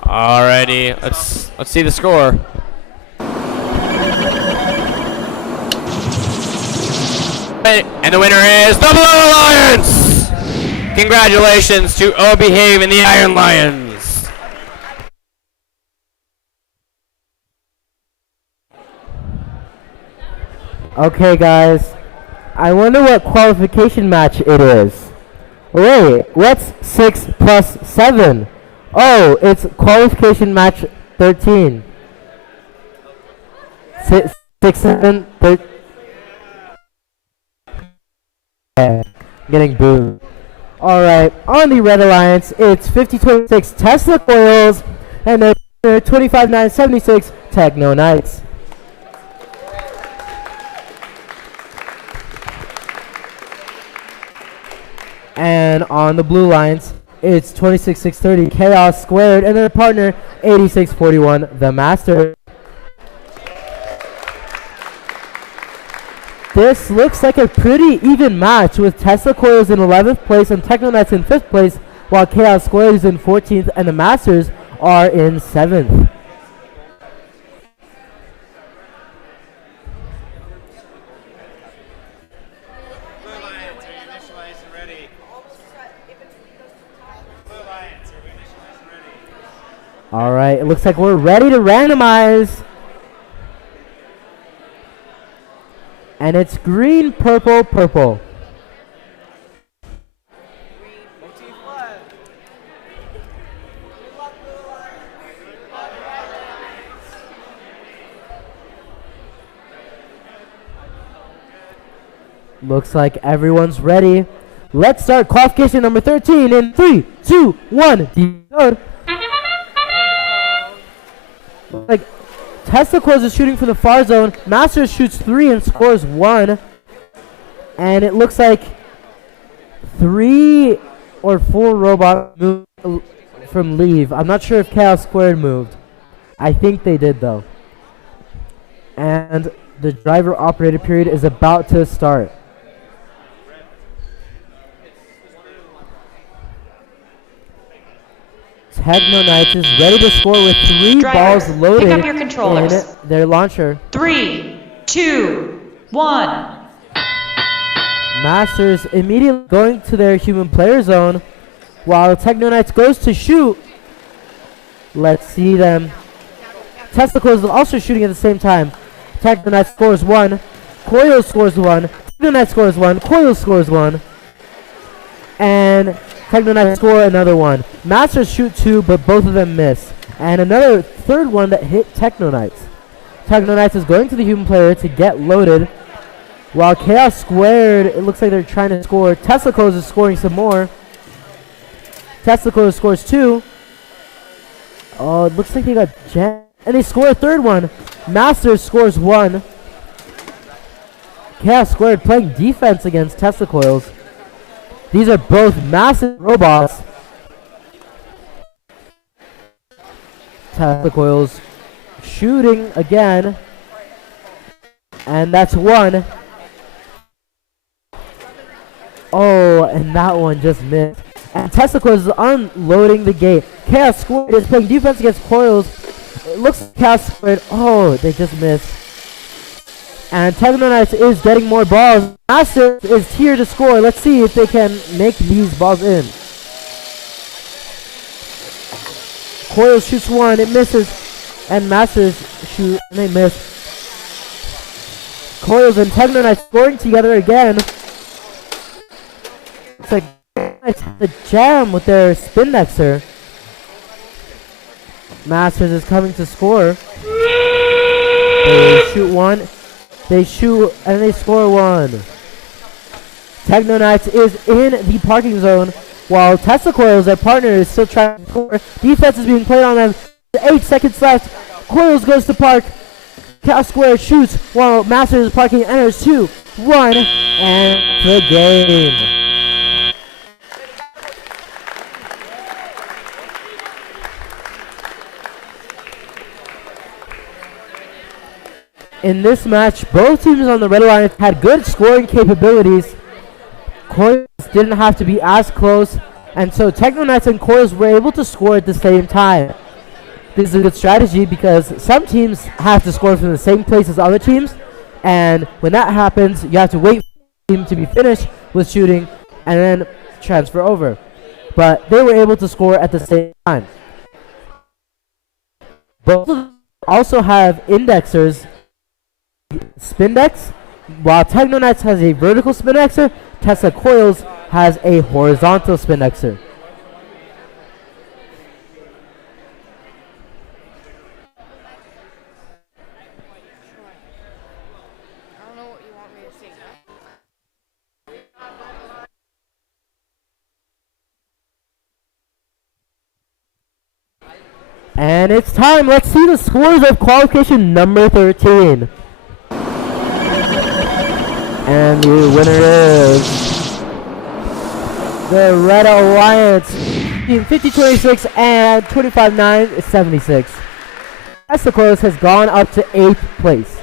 Alrighty, let's see the score. And the winner is the Blue Lions! Congratulations to Beehive and the Iron Lions. Okay, guys. I wonder what qualification match it is. Wait, what's 6 plus 7? Oh, it's qualification match 13. 6, 7, 13. Getting booed. Alright, on the Red Alliance, it's 5026 Tesla Coils and the 25976 Techno Knights. And on the Blue Lions, it's 26630 Chaos Squared and their partner 8641 The Master. This looks like a pretty even match with Tesla Coils in 11th place and Techno Knights in 5th place, while Chaos Squared is in 14th and the Masters are in 7th. All right, it looks like we're ready to randomize. And it's green, purple, purple. Looks like everyone's ready. Let's start qualification number 13 in 3, 2, 1. Decode. Like Testicles is shooting from the far zone. Masters shoots 3 and scores 1. And it looks like 3 or 4 robots moved from leave. I'm not sure if Chaos Squared moved. I think they did though. And the driver operated period is about to start. Techno Knights is ready to score with 3 Driver, balls loaded pick up your controllers. in their launcher. 3, 2, 1. Masters immediately going to their human player zone while Techno Knights goes to shoot. Let's see them. Testicles is also shooting at the same time. Techno Knights scores 1. Coil scores 1. Techno Knights scores 1. Coil scores 1. And Techno Knights score another 1. Masters shoot 2, but both of them miss. And another third one that hit Techno Knights. Techno Knights is going to the human player to get loaded. While Chaos Squared, it looks like they're trying to score. Testicles is scoring some more. Testicles scores 2. Oh, it looks like they got jammed. And they score a third one. Masters scores 1. Chaos Squared playing defense against Testicles. These are both massive robots. Testicles shooting again. And that's 1. Oh, and that one just missed. And Testicles is unloading the gate. Chaos Squared is playing defense against Coils. It looks like Chaos Squared. Oh, they just missed. And Techno Knights is getting more balls. Master is here to score. Let's see if they can make these balls in. Coil shoots 1. It misses. And Masters shoot and they miss. Coils and Techno Knights scoring together again. It's like the jam with their spin nexer. Masters is coming to score. They shoot 1. They shoot and they score 1. Techno Knights is in the parking zone while Testicles, their partner, is still trying to score. Defense is being played on them. 8 seconds left. Coils goes to park. Chaos Square shoots while Masters is parking. Enters 2, 1, and the game. In this match, both teams on the Red Alliance had good scoring capabilities. Coils didn't have to be as close, and so Techno Knights and Coils were able to score at the same time. This is a good strategy because some teams have to score from the same place as other teams, and when that happens, you have to wait for the team to be finished with shooting and then transfer over. But they were able to score at the same time. Both of them also have indexers. Spindex, while Techno Knights has a vertical spindexer, Tesla Coils has a horizontal spindexer. And it's time. Let's see the scores of qualification number 13. And the winner is the Red Alliance, team 50-26 and 25-9-76. Testicles has gone up to 8th place.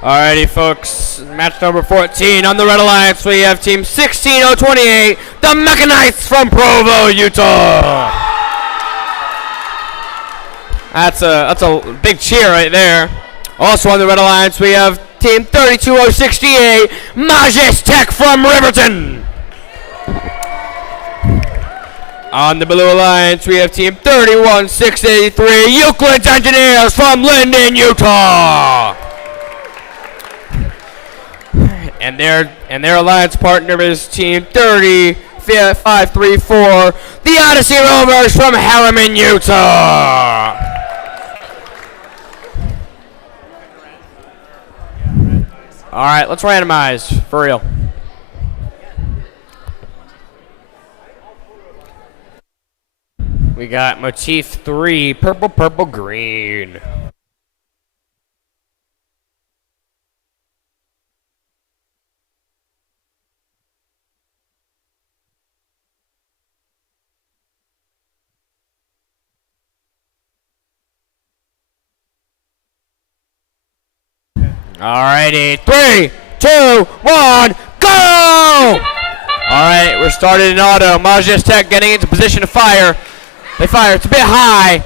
Alrighty, folks. Match number 14 on the Red Alliance. We have team 16028, the Mechanites from Provo, Utah. That's a big cheer right there. Also on the Red Alliance, we have team 32068, Majestic from Riverton. On the Blue Alliance, we have team 31683, Euclid's Engineers from Linden, Utah. And their alliance partner is team 30534, the Odyssey Rovers from Harriman, Utah. All right, let's randomize for real. We got motif 3, purple, purple, green. Alrighty, 3, 2, 1, go! Alright, we're started in auto. Majestic getting into position to fire. They fire, it's a bit high.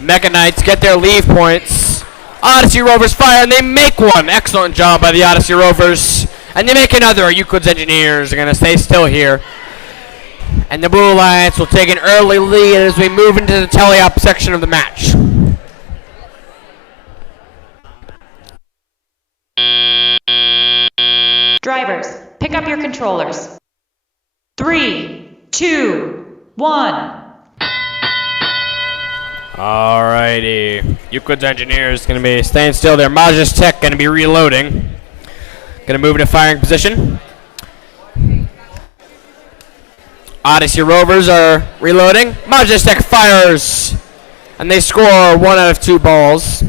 Mechanites get their leave points. Odyssey Rovers fire and they make one. Excellent job by the Odyssey Rovers. And they make another. Euclid's Engineers are going to stay still here. And the Blue Alliance will take an early lead as we move into the teleop section of the match. Drivers, pick up your controllers. 3, 2, 1. Alrighty. Euclid's Engineers going to be staying still there. Majestic going to be reloading. Going to move into firing position. Odyssey Rovers are reloading. Majestic fires. And they score 1 out of 2 balls.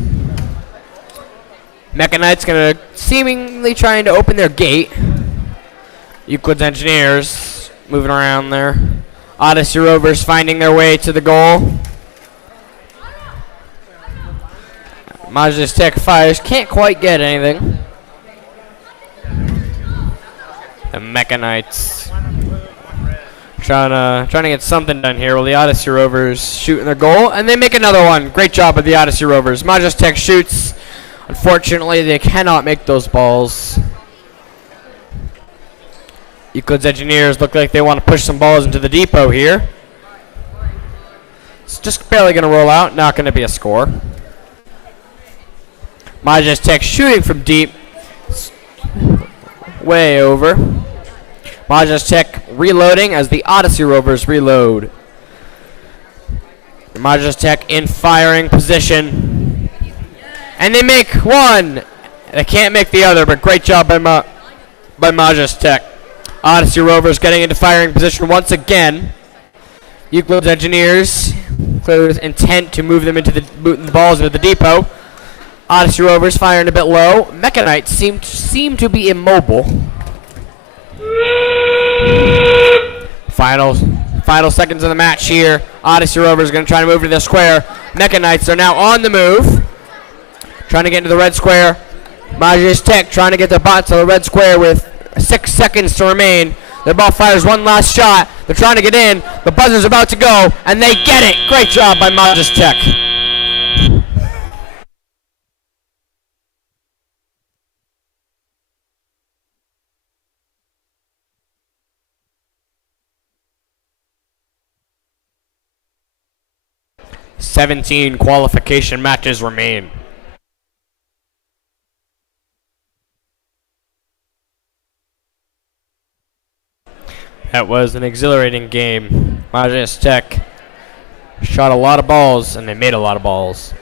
Mechanites going to seemingly trying to open their gate. Euclid's Engineers moving around there. Odyssey Rovers finding their way to the goal. Majestic fires, can't quite get anything. The Mechanites trying to get something done here while the Odyssey Rovers shooting their goal, and they make another one. Great job of the Odyssey Rovers. Majestic shoots. Unfortunately, they cannot make those balls. Euclid's Engineers look like they want to push some balls into the depot here. It's just barely going to roll out. Not going to be a score. Majestic shooting from deep. Way over. Majestic reloading as the Odyssey Rovers reload. Majestic in firing position. And they make one. They can't make the other, but great job by Majestic. Odyssey Rovers getting into firing position once again. Euclid's Engineers clear with intent to move them into the balls into the depot. Odyssey Rovers firing a bit low. Mechanites seem to be immobile. Final seconds of the match here. Odyssey Rovers going to try to move to the square. Mechanites are now on the move. Trying to get into the red square. Majestic trying to get their bot to the red square with 6 seconds to remain. Their ball fires one last shot. They're trying to get in. The buzzer's about to go, and they get it. Great job by Majestic. "17 qualification matches remain. That was an exhilarating game. Majestic shot a lot of balls, and they made a lot of balls.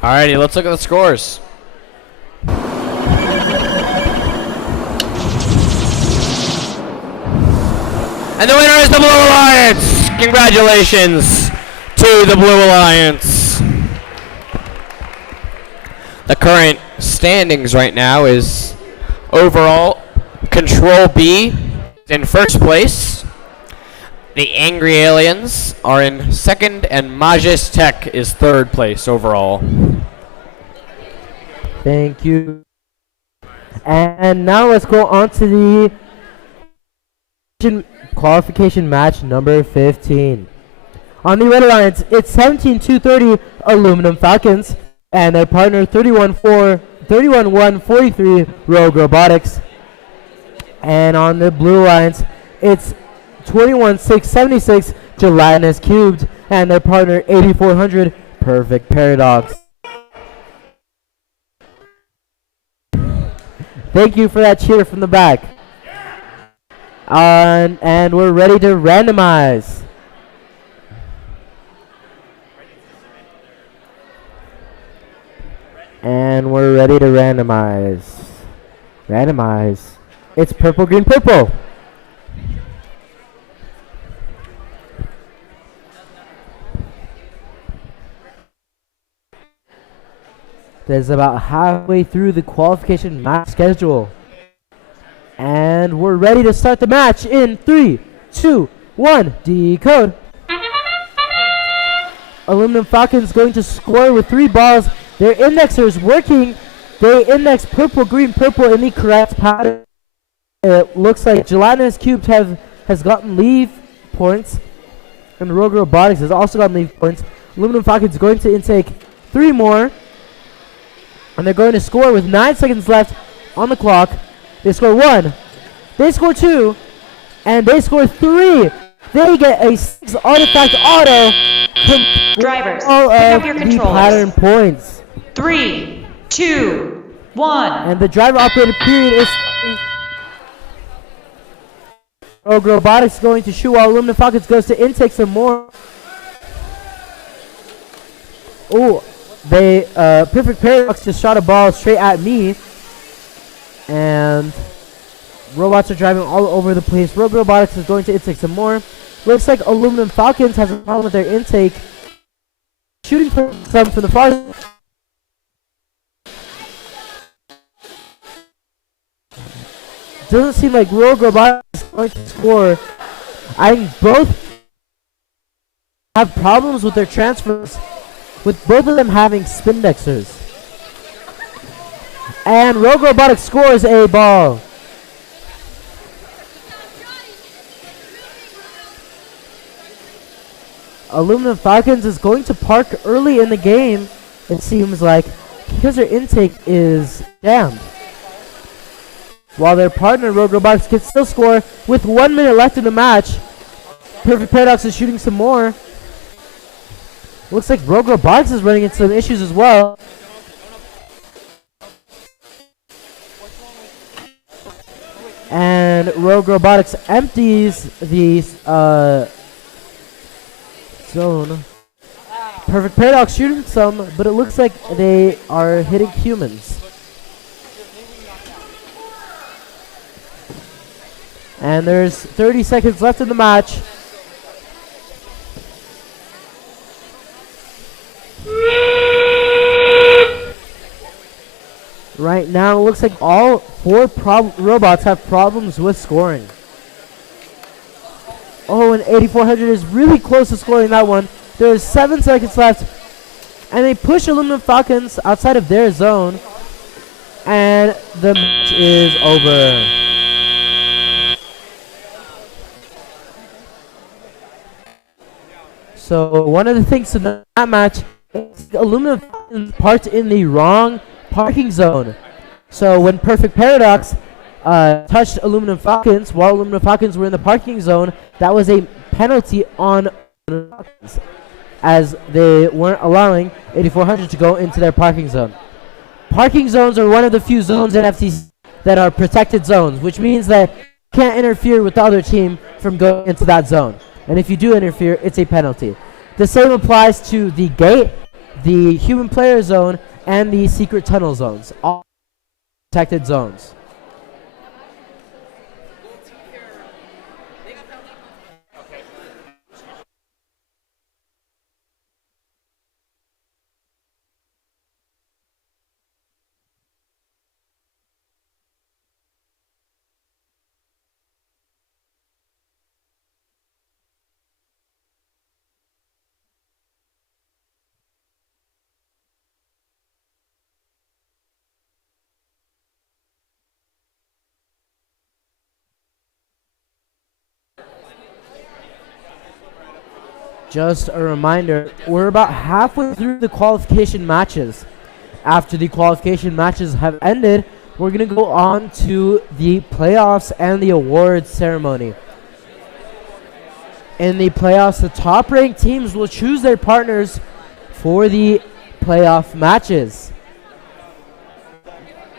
Alrighty, let's look at the scores. And the winner is the Blue Alliance. Congratulations to the Blue Alliance. The current standings right now is overall Control B in first place. The Angry Aliens are in second, and Majis Tech is third place overall. Thank you. And now let's go on to the qualification match number 15. On the Red Alliance, it's 17-230 Aluminum Falcons and their partner 31-1-43 Rogue Robotics. And on the Blue Alliance, it's 21-6-76 Gelatinous Cubed and their partner 8400 Perfect Paradox. Thank you for that cheer from the back. And we're ready to randomize. And we're ready to randomize. Randomize. It's purple, green, purple. That's about halfway through the qualification match schedule. And we're ready to start the match in 3, 2, 1, decode. Aluminum Falcons going to score with 3 balls. Their indexers working. They index purple, green, purple in the correct pattern. It looks like Gelatinous Cubes has gotten leave points. And Rogue Robotics has also gotten leave points. Aluminum Falcons going to intake 3 more. And they're going to score with 9 seconds left on the clock. They score 1. They score 2. And they score 3. They get a 6 artifact auto. Drivers, all pick of up your the controllers. pattern points. 3, 2, 1. And the driver operated period is Rogue Robotics going to shoot while Aluminum Falcons goes to intake some more. Oh, they Perfect Paradox just shot a ball straight at me. And robots are driving all over the place. Rogue Robotics is going to intake some more. Looks like Aluminum Falcons has a problem with their intake. Shooting some from the far. Doesn't seem like Rogue Robotics is going to score. I think both have problems with their transfers, with both of them having spindexers. And Rogue Robotics scores a ball. Aluminum Falcons is going to park early in the game, it seems like, because their intake is jammed. While their partner, Rogue Robotics, can still score with 1 minute left in the match. Perfect Paradox is shooting some more. Looks like Rogue Robotics is running into some issues as well. And Rogue Robotics empties the zone. Perfect Paradox shooting some, but it looks like they are hitting humans. And there's 30 seconds left in the match. Right now, it looks like all 4 robots have problems with scoring. Oh, and 8400 is really close to scoring that one. There's 7 seconds left. And they push Aluminum Falcons outside of their zone. And the match is over. So one of the things in that match is Aluminum Falcons parked in the wrong parking zone. So when Perfect Paradox touched Aluminum Falcons while Aluminum Falcons were in the parking zone, that was a penalty on Aluminum Falcons, as they weren't allowing 8400 to go into their parking zone. Parking zones are one of the few zones in FTC that are protected zones, which means that you can't interfere with the other team from going into that zone. And if you do interfere, it's a penalty. The same applies to the gate, the human player zone, and the secret tunnel zones. All protected zones. Just a reminder, we're about halfway through the qualification matches. After the qualification matches have ended, we're going to go on to the playoffs and the awards ceremony. In the playoffs, the top-ranked teams will choose their partners for the playoff matches.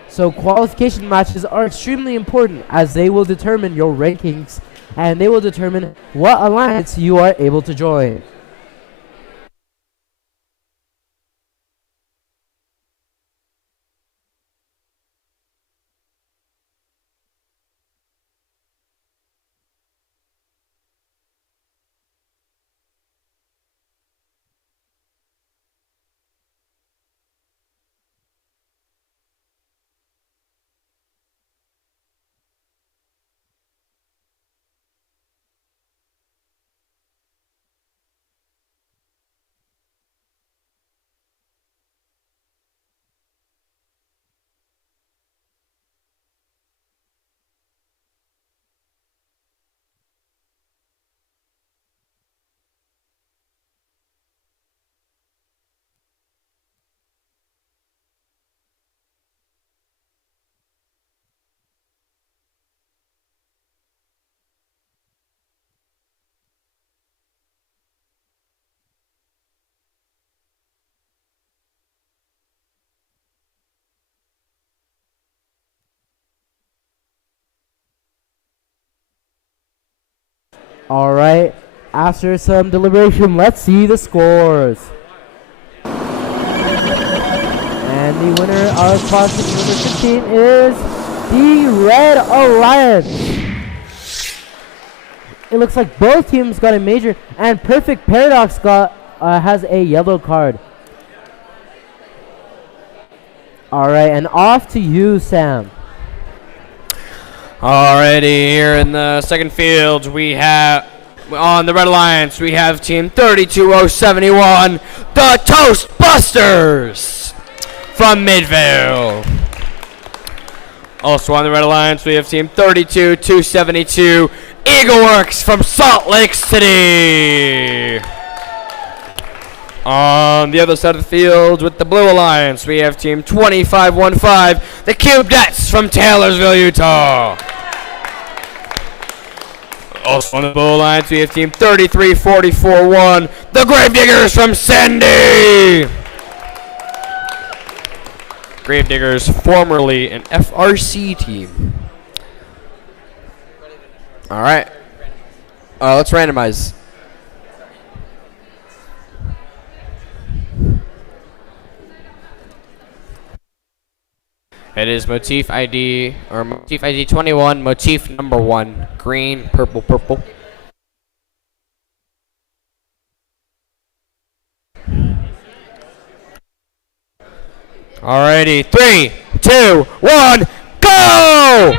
So qualification matches are extremely important as they will determine your rankings and they will determine what alliance you are able to join. All right, after some deliberation, let's see the scores. And the winner of qualification number 15 is the Red Alliance. It looks like both teams got a major, and Perfect Paradox has a yellow card. All right, and off to you, Sam. Alrighty, here in the second field, we have, on the Red Alliance, we have team 32071, the Toastbusters from Midvale. Also on the Red Alliance, we have team 32272, Eagleworks from Salt Lake City. On the other side of the field, with the Blue Alliance, we have team 2515, the Cubedettes from Taylorsville, Utah. Also on the Blue Alliance, we have team 33441, the Gravediggers from Sandy. Gravediggers, formerly an FRC team. All right. Let's randomize. It is motif ID, or motif ID 21, motif number 1, green, purple, purple. Alrighty, 3, 2, 1, go!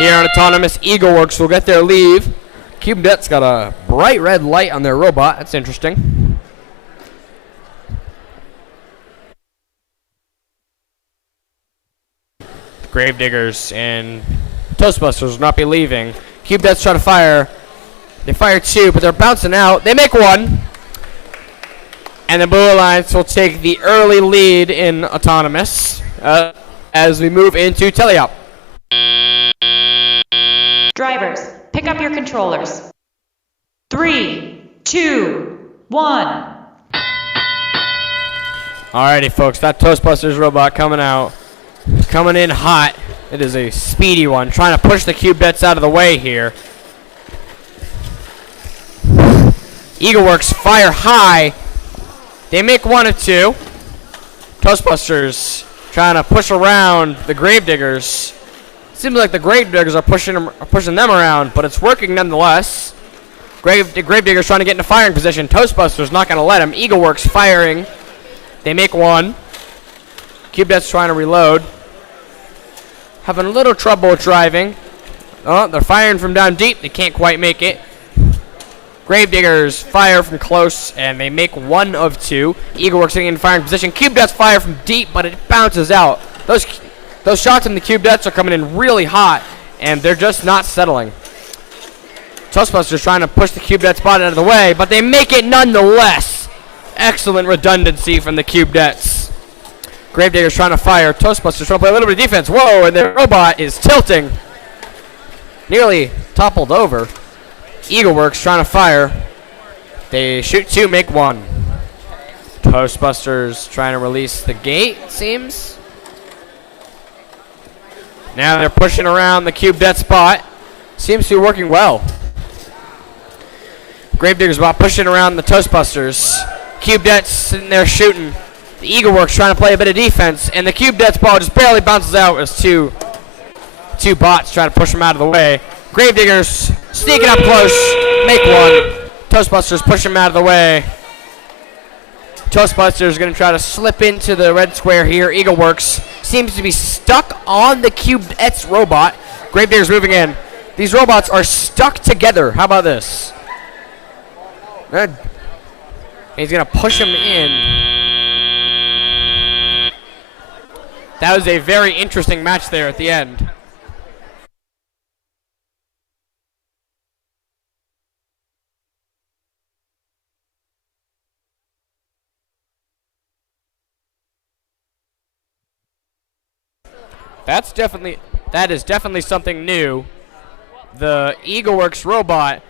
Here on Autonomous, Eagleworks will get their leave. Cubedet's got a bright red light on their robot. That's interesting. Gravediggers and Toastbusters will not be leaving. Cubedet's trying to fire. They fire 2, but they're bouncing out. They make 1. And the Blue Alliance will take the early lead in Autonomous as we move into Teleop. Drivers, pick up your controllers. 3, 2, 1. Alrighty, folks, that Toastbusters robot coming out. Coming in hot. It is a speedy one, trying to push the Cubedettes out of the way here. Eagleworks fire high. They make 1 of 2. Toastbusters trying to push around the Gravediggers. Seems like the Gravediggers are pushing them around, but it's working nonetheless. Gravediggers trying to get into firing position. Toastbusters not going to let him. Eagleworks firing. They make 1. Cubedet's trying to reload. Having a little trouble driving. Oh, they're firing from down deep. They can't quite make it. Gravediggers fire from close, and they make 1 of 2. Eagleworks sitting in firing position. Cubedet's fire from deep, but it bounces out. Those shots in the Cubedetts are coming in really hot, and they're just not settling. Toastbusters trying to push the Cubedettes spot out of the way, but they make it nonetheless. Excellent redundancy from the Cubedettes. Gravedigger's trying to fire. Toastbusters trying to play a little bit of defense. Whoa, and their robot is tilting. Nearly toppled over. Eagleworks trying to fire. They shoot 2, make 1. Toastbusters trying to release the gate, it seems. Now they're pushing around the Cubedet spot. Seems to be working well. Gravedigger's about pushing around the Toastbusters. Cubedet's sitting there shooting. The Eagleworks trying to play a bit of defense, and the Cubedet's ball just barely bounces out as two bots try to push them out of the way. Gravediggers sneaking up close, make 1. Toastbusters push them out of the way. Toastbusters going to try to slip into the red square here. Eagleworks seems to be stuck on the Cubedet's robot. Gravedigger's moving in. These robots are stuck together. How about this? Good. He's going to push him in. That was a very interesting match there at the end. That is definitely something new. The Eagleworks robot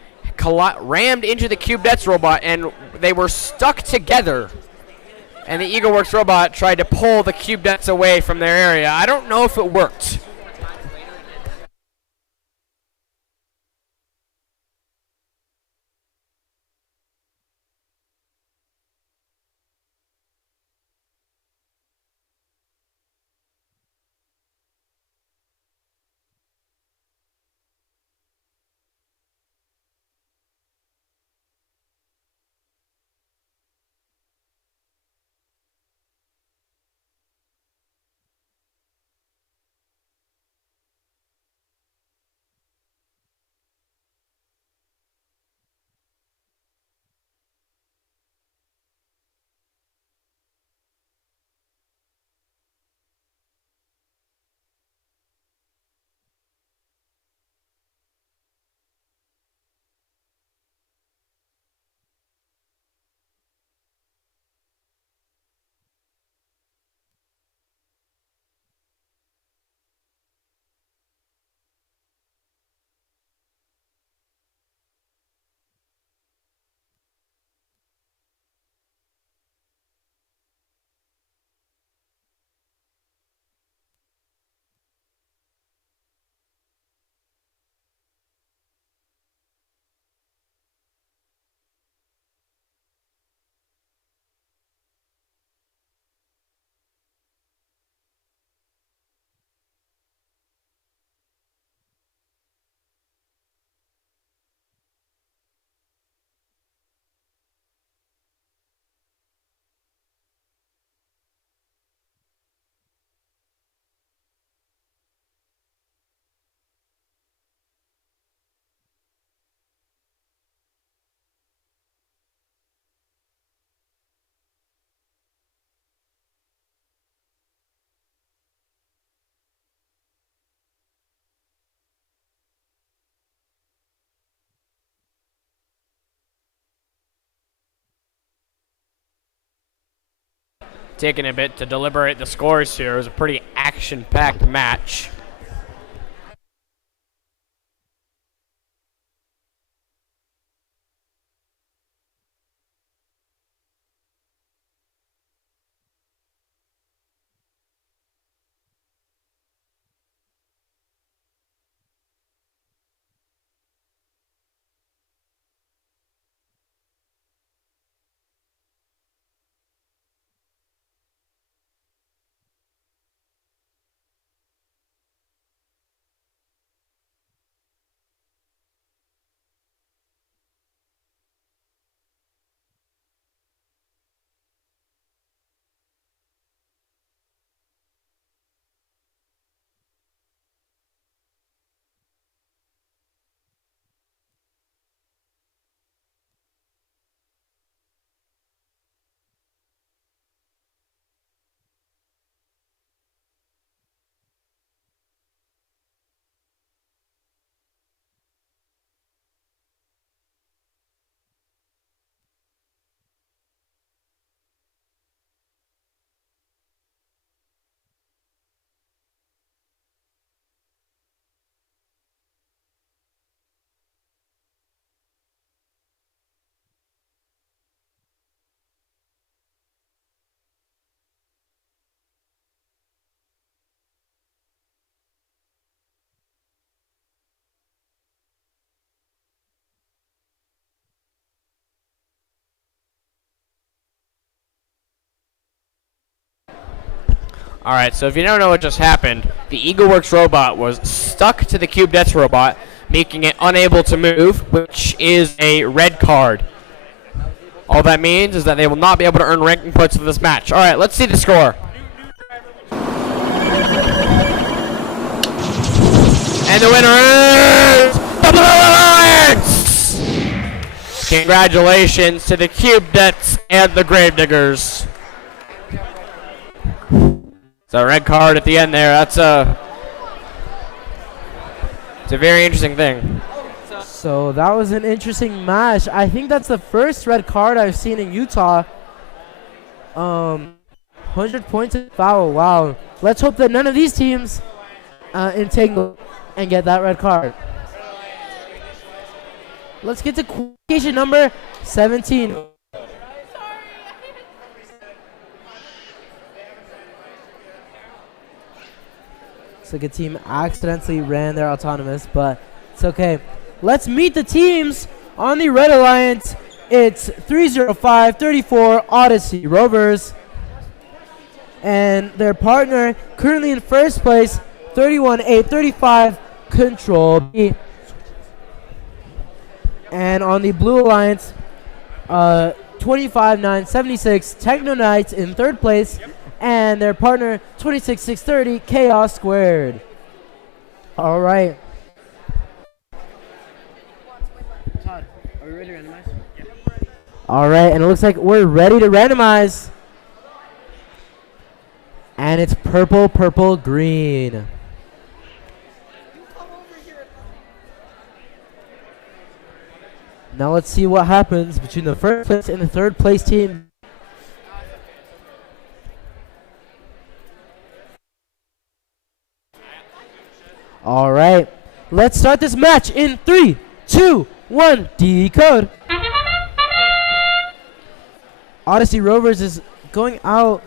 rammed into the Cubedet's robot, and they were stuck together. And the Eagleworks robot tried to pull the Cubedet's away from their area. I don't know if it worked. Taking a bit to deliberate the scores here. It was a pretty action-packed match. Alright, so if you don't know what just happened, the EagleWorks robot was stuck to the CubeDets robot, making it unable to move, which is a red card. All that means is that they will not be able to earn ranking points for this match. Alright, let's see the score. And the winner is the Blue Alliance! Congratulations to the CubeDets and the Gravediggers. So red card at the end there. It's a very interesting thing. So that was an interesting match. I think that's the first red card I've seen in Utah. 100 points in foul. Wow. Let's hope that none of these teams entangle and get that red card. Let's get to qualification number 17. Looks like a team accidentally ran their autonomous, but it's okay. Let's meet the teams on the Red Alliance. It's 305-34 Odyssey Rovers. And their partner, currently in first place, 31-8-35 Control B. And on the Blue Alliance, 25-9-76 Techno Knights in third place. And their partner, 26-6-30 Chaos Squared. All right. Todd, are we ready to randomize? Yeah. All right, and it looks like we're ready to randomize. And it's purple, purple, green. Now let's see what happens between the first place and the third place team. All right, let's start this match in 3, 2, 1, decode. Odyssey Rovers is going out,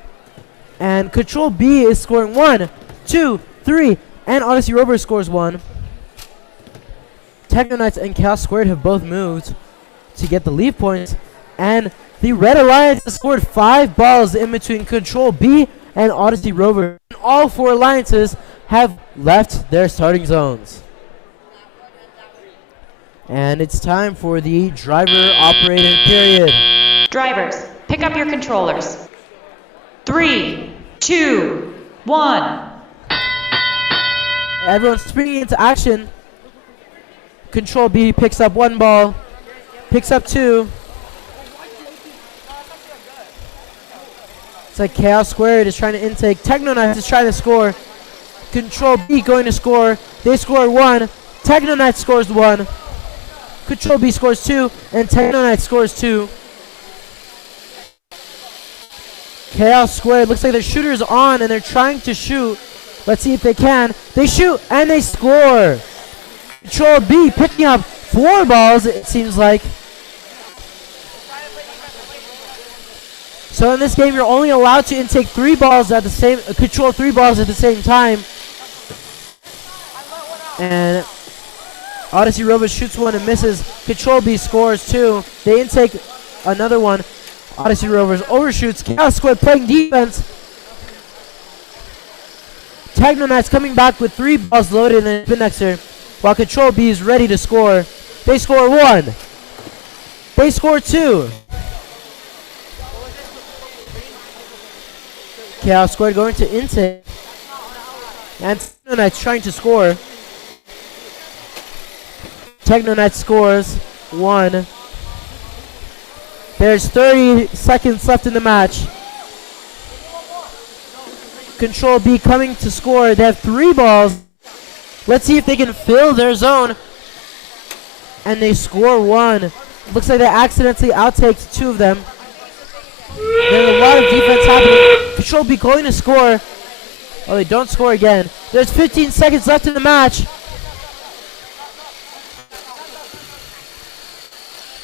and Control B is scoring 1, 2, 3, and Odyssey Rovers scores 1. Techno Knights and Chaos Squared have both moved to get the lead points, and the Red Alliance has scored 5 balls in between Control B and Odyssey Rovers. All 4 alliances have left their starting zones. And it's time for the driver operated period. Drivers, pick up your controllers. 3, 2, 1. Everyone's springing into action. Control B picks up 1 ball, picks up 2. It's like Chaos Squared is trying to intake. Techno Knights is trying to score. Control B going to score. They score 1. Techno Knights scores 1. Control B scores 2. And Techno Knights scores 2. Chaos Squared looks like their shooter's on and they're trying to shoot. Let's see if they can. They shoot and they score. Control B picking up 4 balls, it seems like. So in this game, you're only allowed to intake 3 balls at the same, control 3 balls at the same time. And Odyssey Rovers shoots 1 and misses. Control B scores 2. They intake another 1. Odyssey Rovers overshoots. Chaos Squad playing defense. Techno Knights coming back with 3 balls loaded in the mixer, while Control B is ready to score. They score 1. They score 2. Chaos Squad going to intake. And Techno Knights trying to score. Techno Knights scores 1. There's 30 seconds left in the match. Control B coming to score. They have 3 balls. Let's see if they can fill their zone. And they score 1. Looks like they accidentally outtaked 2 of them. There's a lot of defense happening. Control B going to score. Oh, they don't score again. There's 15 seconds left in the match.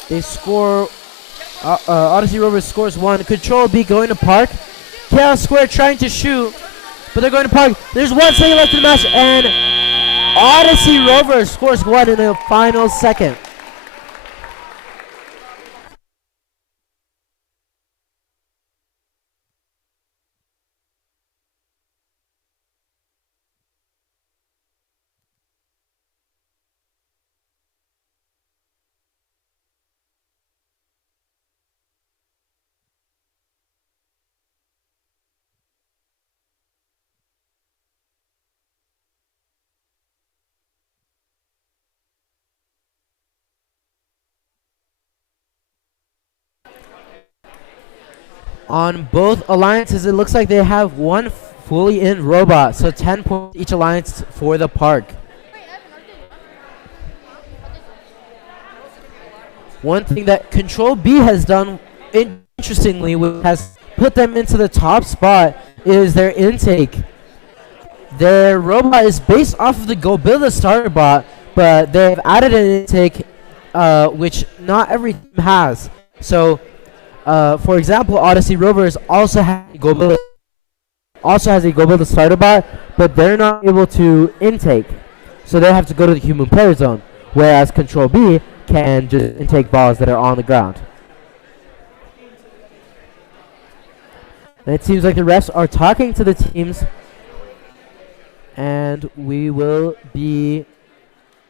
They score. Odyssey Rovers scores 1. Control B going to park. Chaos Square trying to shoot, but they're going to park. There's 1 second left in the match, and Odyssey Rovers scores 1 in the final second. On both alliances, it looks like they have one fully in robot, so 10 points each alliance for the park. One thing that Control B has done interestingly, which has put them into the top spot, is their intake. Their robot is based off of the Go Build a Starter bot, but they've added an intake which not every team has. So, for example, Odyssey Rovers also has a Go Build a Starter bot, but they're not able to intake. So they have to go to the human player zone, whereas Control B can just intake balls that are on the ground. And it seems like the refs are talking to the teams, and we will be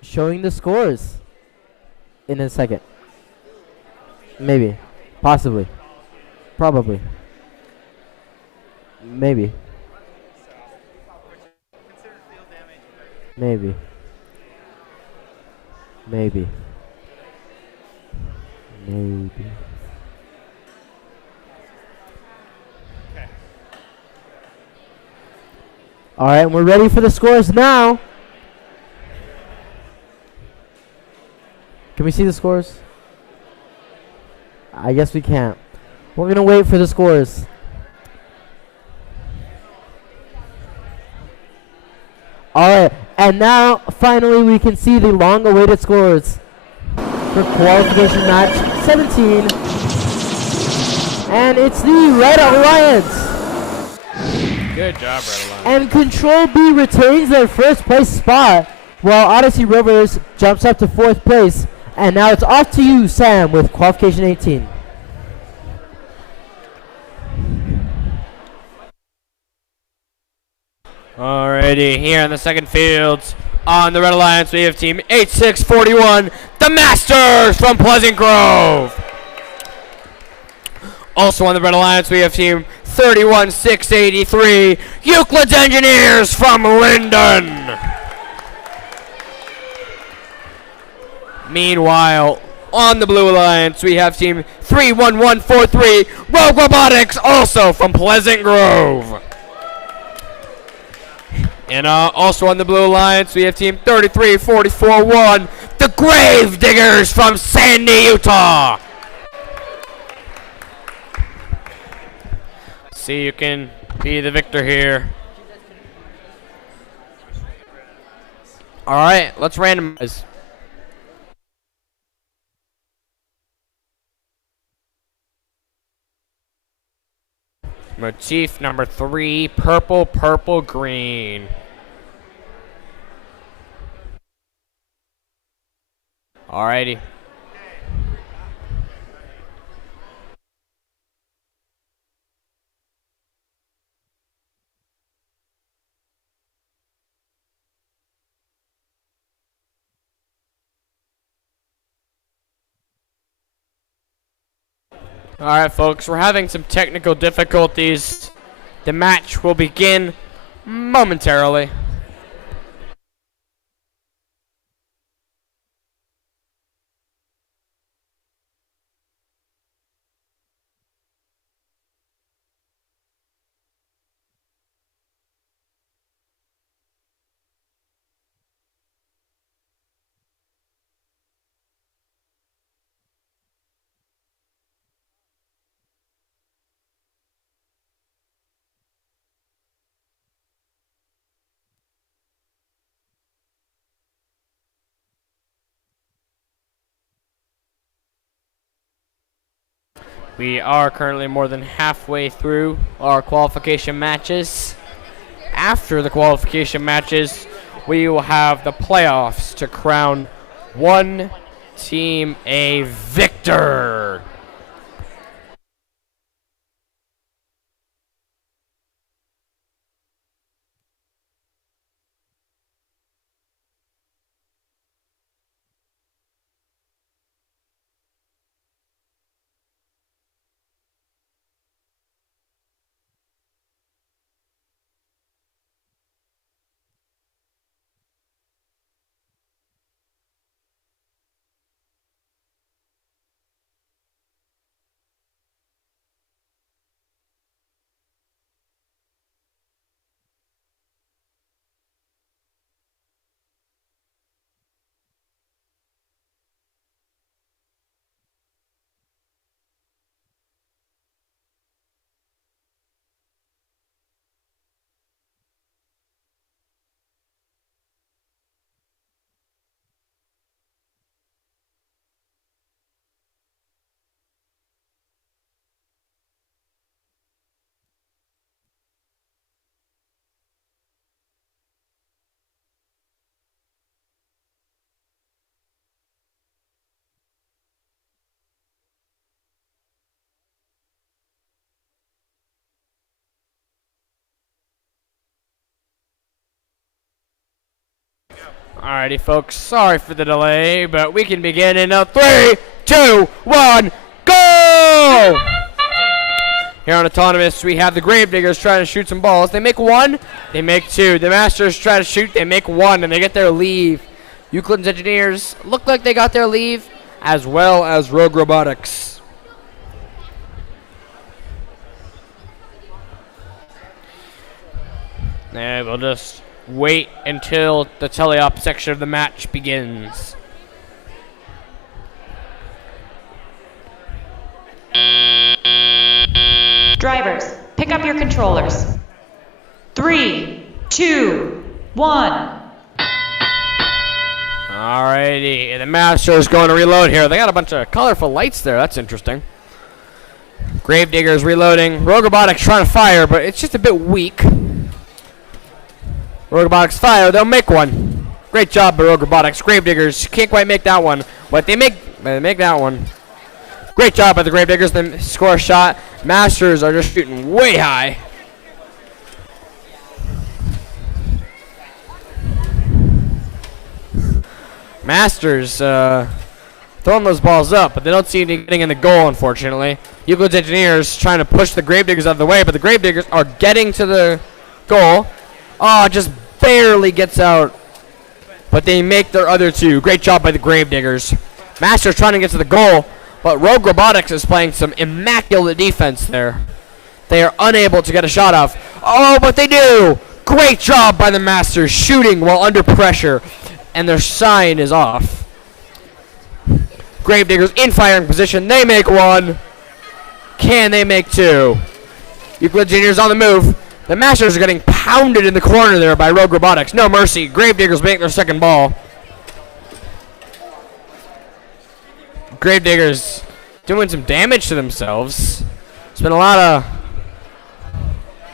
showing the scores in a second. Maybe. Possibly. Probably. Maybe. Maybe. Maybe. Maybe. All right, we're ready for the scores now. Can we see the scores? I guess we can't. We're going to wait for the scores. All right, and now finally we can see the long-awaited scores for qualification match 17. And it's the Red Alliance. Good job, Red Alliance. And Control B retains their first place spot, while Odyssey Rovers jumps up to 4th place. And now it's off to you, Sam, with qualification 18. Alrighty, here in the second fields, on the Red Alliance, we have team 8641, the Masters from Pleasant Grove. Also on the Red Alliance, we have team 31683, Euclid's Engineers from Linden. Meanwhile, on the Blue Alliance, we have team 31143, Rogue Robotics, also from Pleasant Grove. And also on the Blue Alliance, we have team 33441, the Grave Diggers from Sandy, Utah. See, you can be the victor here. All right, let's randomize. Motif number 3, purple, purple, green. Alrighty. Alright, folks, we're having some technical difficulties. The match will begin momentarily. We are currently more than halfway through our qualification matches. After the qualification matches, we will have the playoffs to crown one team a victor. Alrighty, folks. Sorry for the delay, but we can begin in a 3, 2, 1, go! Here on Autonomous, we have the Gravediggers trying to shoot some balls. They make 1, they make 2. The Masters try to shoot, they make 1, and they get their leave. Euclid's Engineers look like they got their leave, as well as Rogue Robotics. And we'll just wait until the teleop section of the match begins. Drivers, pick up your controllers. 3, 2, 1. Alrighty, the Master's going to reload here. They got a bunch of colorful lights there. That's interesting. Gravediggers reloading. Rogue Robotics trying to fire, but it's just a bit weak. Rogue Robotics fire. They'll make 1. Great job by Rogue Robotics. Gravediggers can't quite make that one, but they make that one. Great job by the Gravediggers. They score a shot. Masters are just shooting way high. Masters throwing those balls up, but they don't seem to be getting in the goal, unfortunately. Euclid's Engineers trying to push the Gravediggers out of the way, but the Gravediggers are getting to the goal. Oh, just barely gets out, but they make their other 2. Great job by the Gravediggers. Masters trying to get to the goal, but Rogue Robotics is playing some immaculate defense there. They are unable to get a shot off. Oh, but they do! Great job by the Masters, shooting while under pressure, and their sign is off. Gravediggers in firing position. They make 1. Can they make 2? Euclid Junior's on the move. The Masters are getting pounded in the corner there by Rogue Robotics. No mercy. Gravediggers make their second ball. Gravediggers doing some damage to themselves. It's been a lot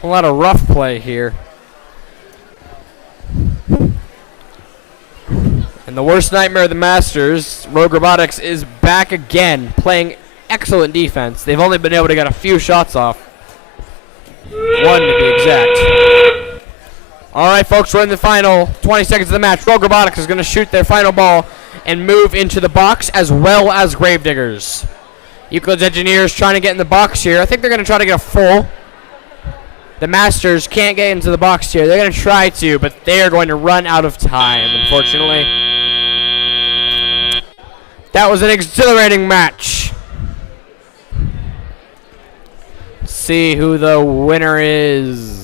of rough play here. And the worst nightmare of the Masters, Rogue Robotics, is back again, playing excellent defense. They've only been able to get a few shots off. 1 to be exact. Alright, folks, we're in the final 20 seconds of the match. Rogue Robotics is going to shoot their final ball and move into the box, as well as Gravediggers. Euclid's Engineers trying to get in the box here. I think they're going to try to get a full. The Masters can't get into the box here. They're going to try to, but they are going to run out of time, unfortunately. That was an exhilarating match. Let's see who the winner is.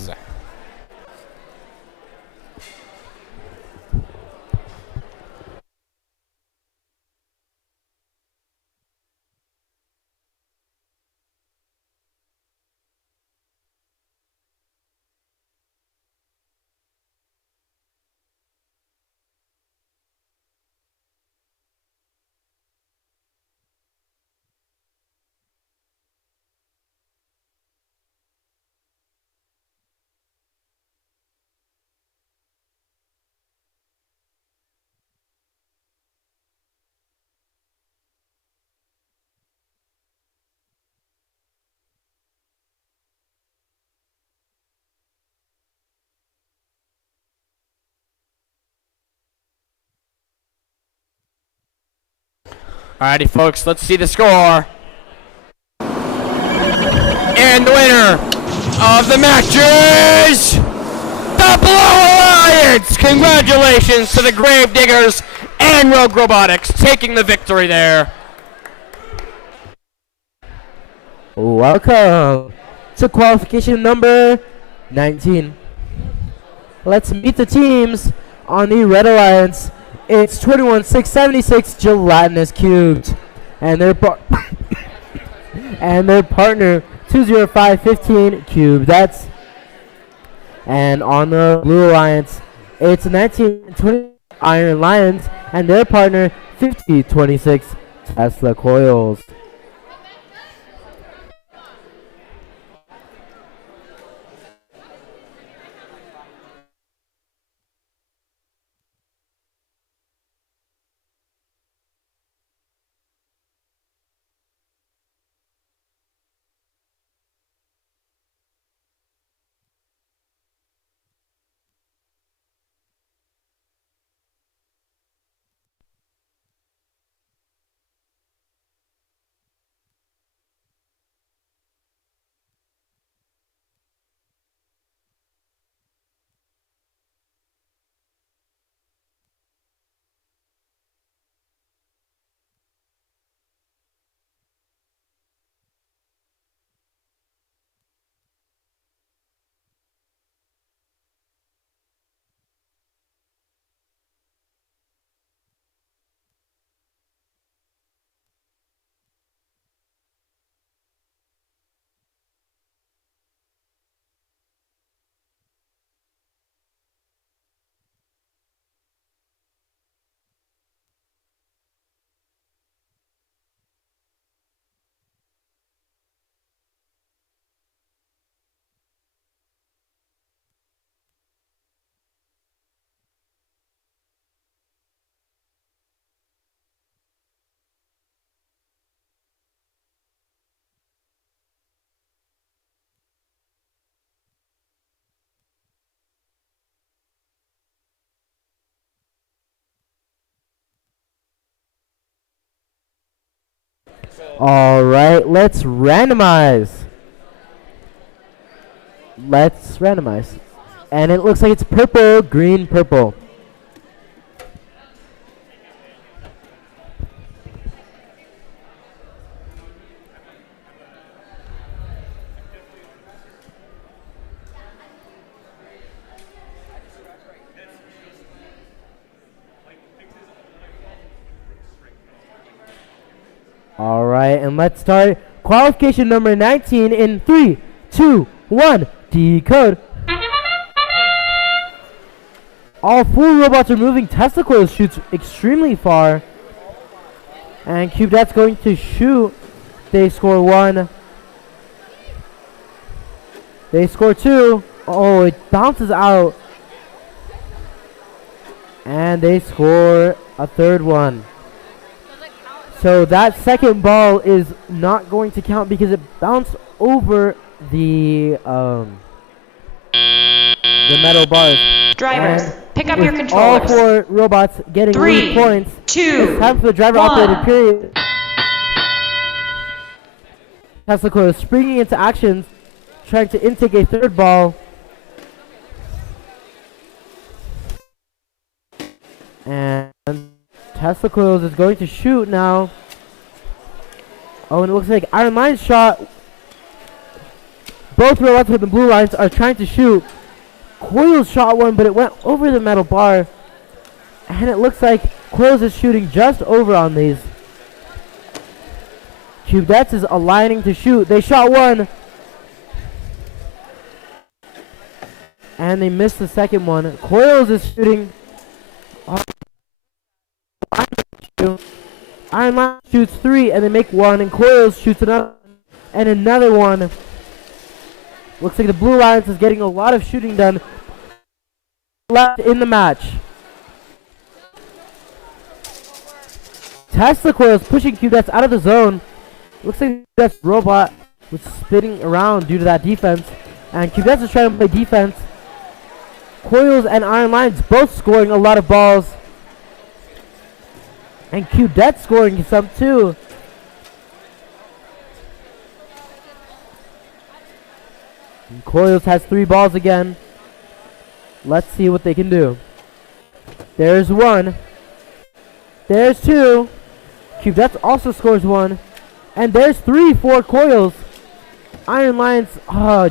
Alrighty, folks, let's see the score. And the winner of the match is the Blue Alliance! Congratulations to the Gravediggers and Rogue Robotics taking the victory there. Welcome to qualification number 19. Let's meet the teams on the Red Alliance. It's 21676 gelatinous cubed, and their and their partner 20515 cubed. And on the Blue Alliance, it's 1920 Iron Lions, and their partner 5026 Tesla coils. All right, let's randomize. Let's randomize. And it looks like it's purple, green, purple. All right, and let's start qualification number 19 in 3, 2, 1. Decode. All 4 robots are moving. Tesla shoots extremely far. And Cubette's going to shoot. They score 1. They score 2. Oh, it bounces out. And they score a 3rd one. So that second ball is not going to count because it bounced over the metal bars. Drivers, pick up your All controllers. 4 robots getting 3, 3 points. 2, It's time for the driver 1. operated period. Tesla is springing into action, trying to intake a 3rd ball. And Tesla Coils is going to shoot now. Oh, and it looks like Iron Line's shot. Both robots with the blue lines are trying to shoot. Coils shot one, but it went over the metal bar. And it looks like Coils is shooting just over on these. Cubettes is aligning to shoot. They shot one. And they missed the second one. Coils is shooting. Iron Line shoots 3 and they make 1, and Coils shoots another and another one. Looks like the Blue Lions is getting a lot of shooting done left in the match. Tesla Coils pushing Cubettes out of the zone. Looks like Cubettes robot was spinning around due to that defense, and Cubettes is trying to play defense. Coils and Iron Lions both scoring a lot of balls. And Cubettes scoring some too. And Coils has 3 balls again. Let's see what they can do. There's 1. There's 2. Cubettes also scores 1. And there's 3 for Coils. Iron Lions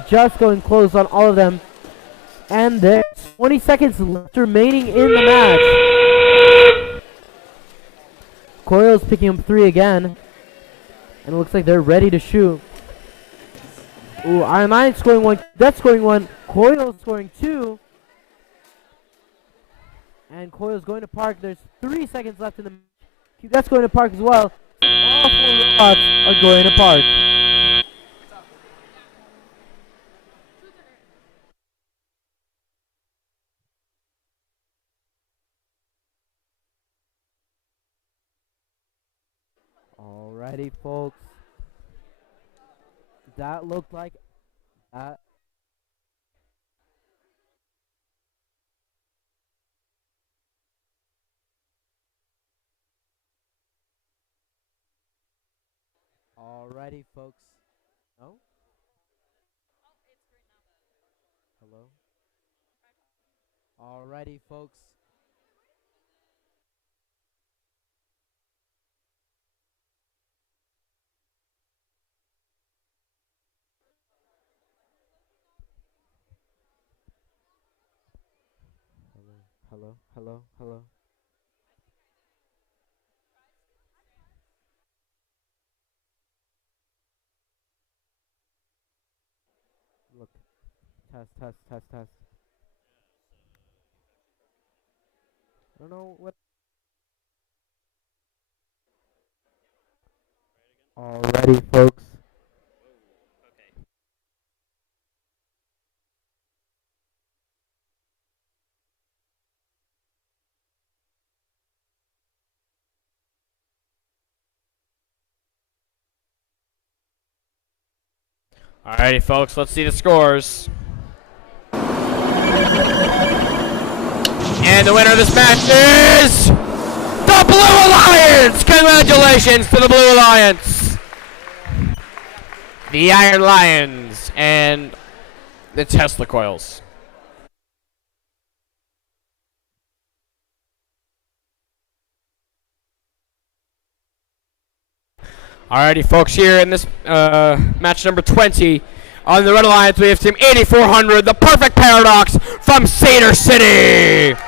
just going close on all of them. And there's 20 seconds left remaining in the match. Coils picking up 3 again. And it looks like they're ready to shoot. Ooh, Iron Lions scoring 1. That's scoring 1. Coils scoring 2. And Coils going to park. There's 3 seconds left in the match. That's going to park as well. All 4 robots are going to park. Alrighty, folks. That looked like that. Alrighty, folks. No? Hello? Alrighty, folks. Hello, hello, hello. Look, test. I don't know what. Alrighty, folks. Alrighty, folks, let's see the scores. And the winner of this match is the Blue Alliance! Congratulations to the Blue Alliance! the Iron Lions, and the Tesla Coils. Alrighty, folks, here in this match number 20 on the Red Alliance, we have Team 8400, the Perfect Paradox from Cedar City.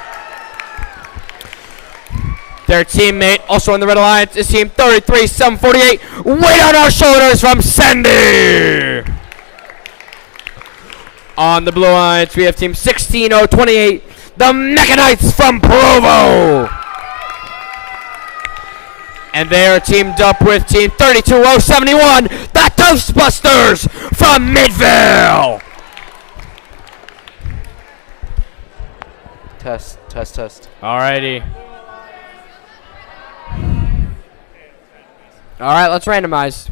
Their teammate, also on the Red Alliance, is Team 33748, weight on our shoulders from Sandy. On the Blue Alliance, we have Team 16028, the Mechanites from Provo. And they are teamed up with Team 32071, the Toastbusters from Midvale. Test, test, test. Alrighty. Alright, let's randomize.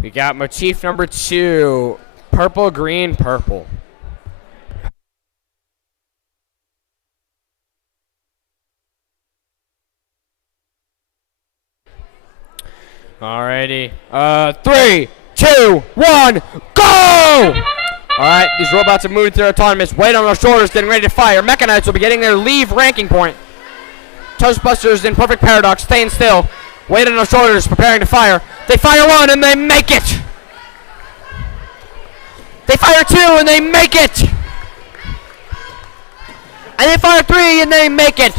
We got motif number 2, purple, green, purple. Alrighty. 3, 2, 1, go! Alright, these robots have moved to their autonomous. Weight on their shoulders, getting ready to fire. Mechanites will be getting their leave ranking point. Toastbusters in Perfect Paradox, staying still. Weight on their shoulders, preparing to fire. They fire 1 and they make it! They fire 2 and they make it! And they fire 3 and they make it!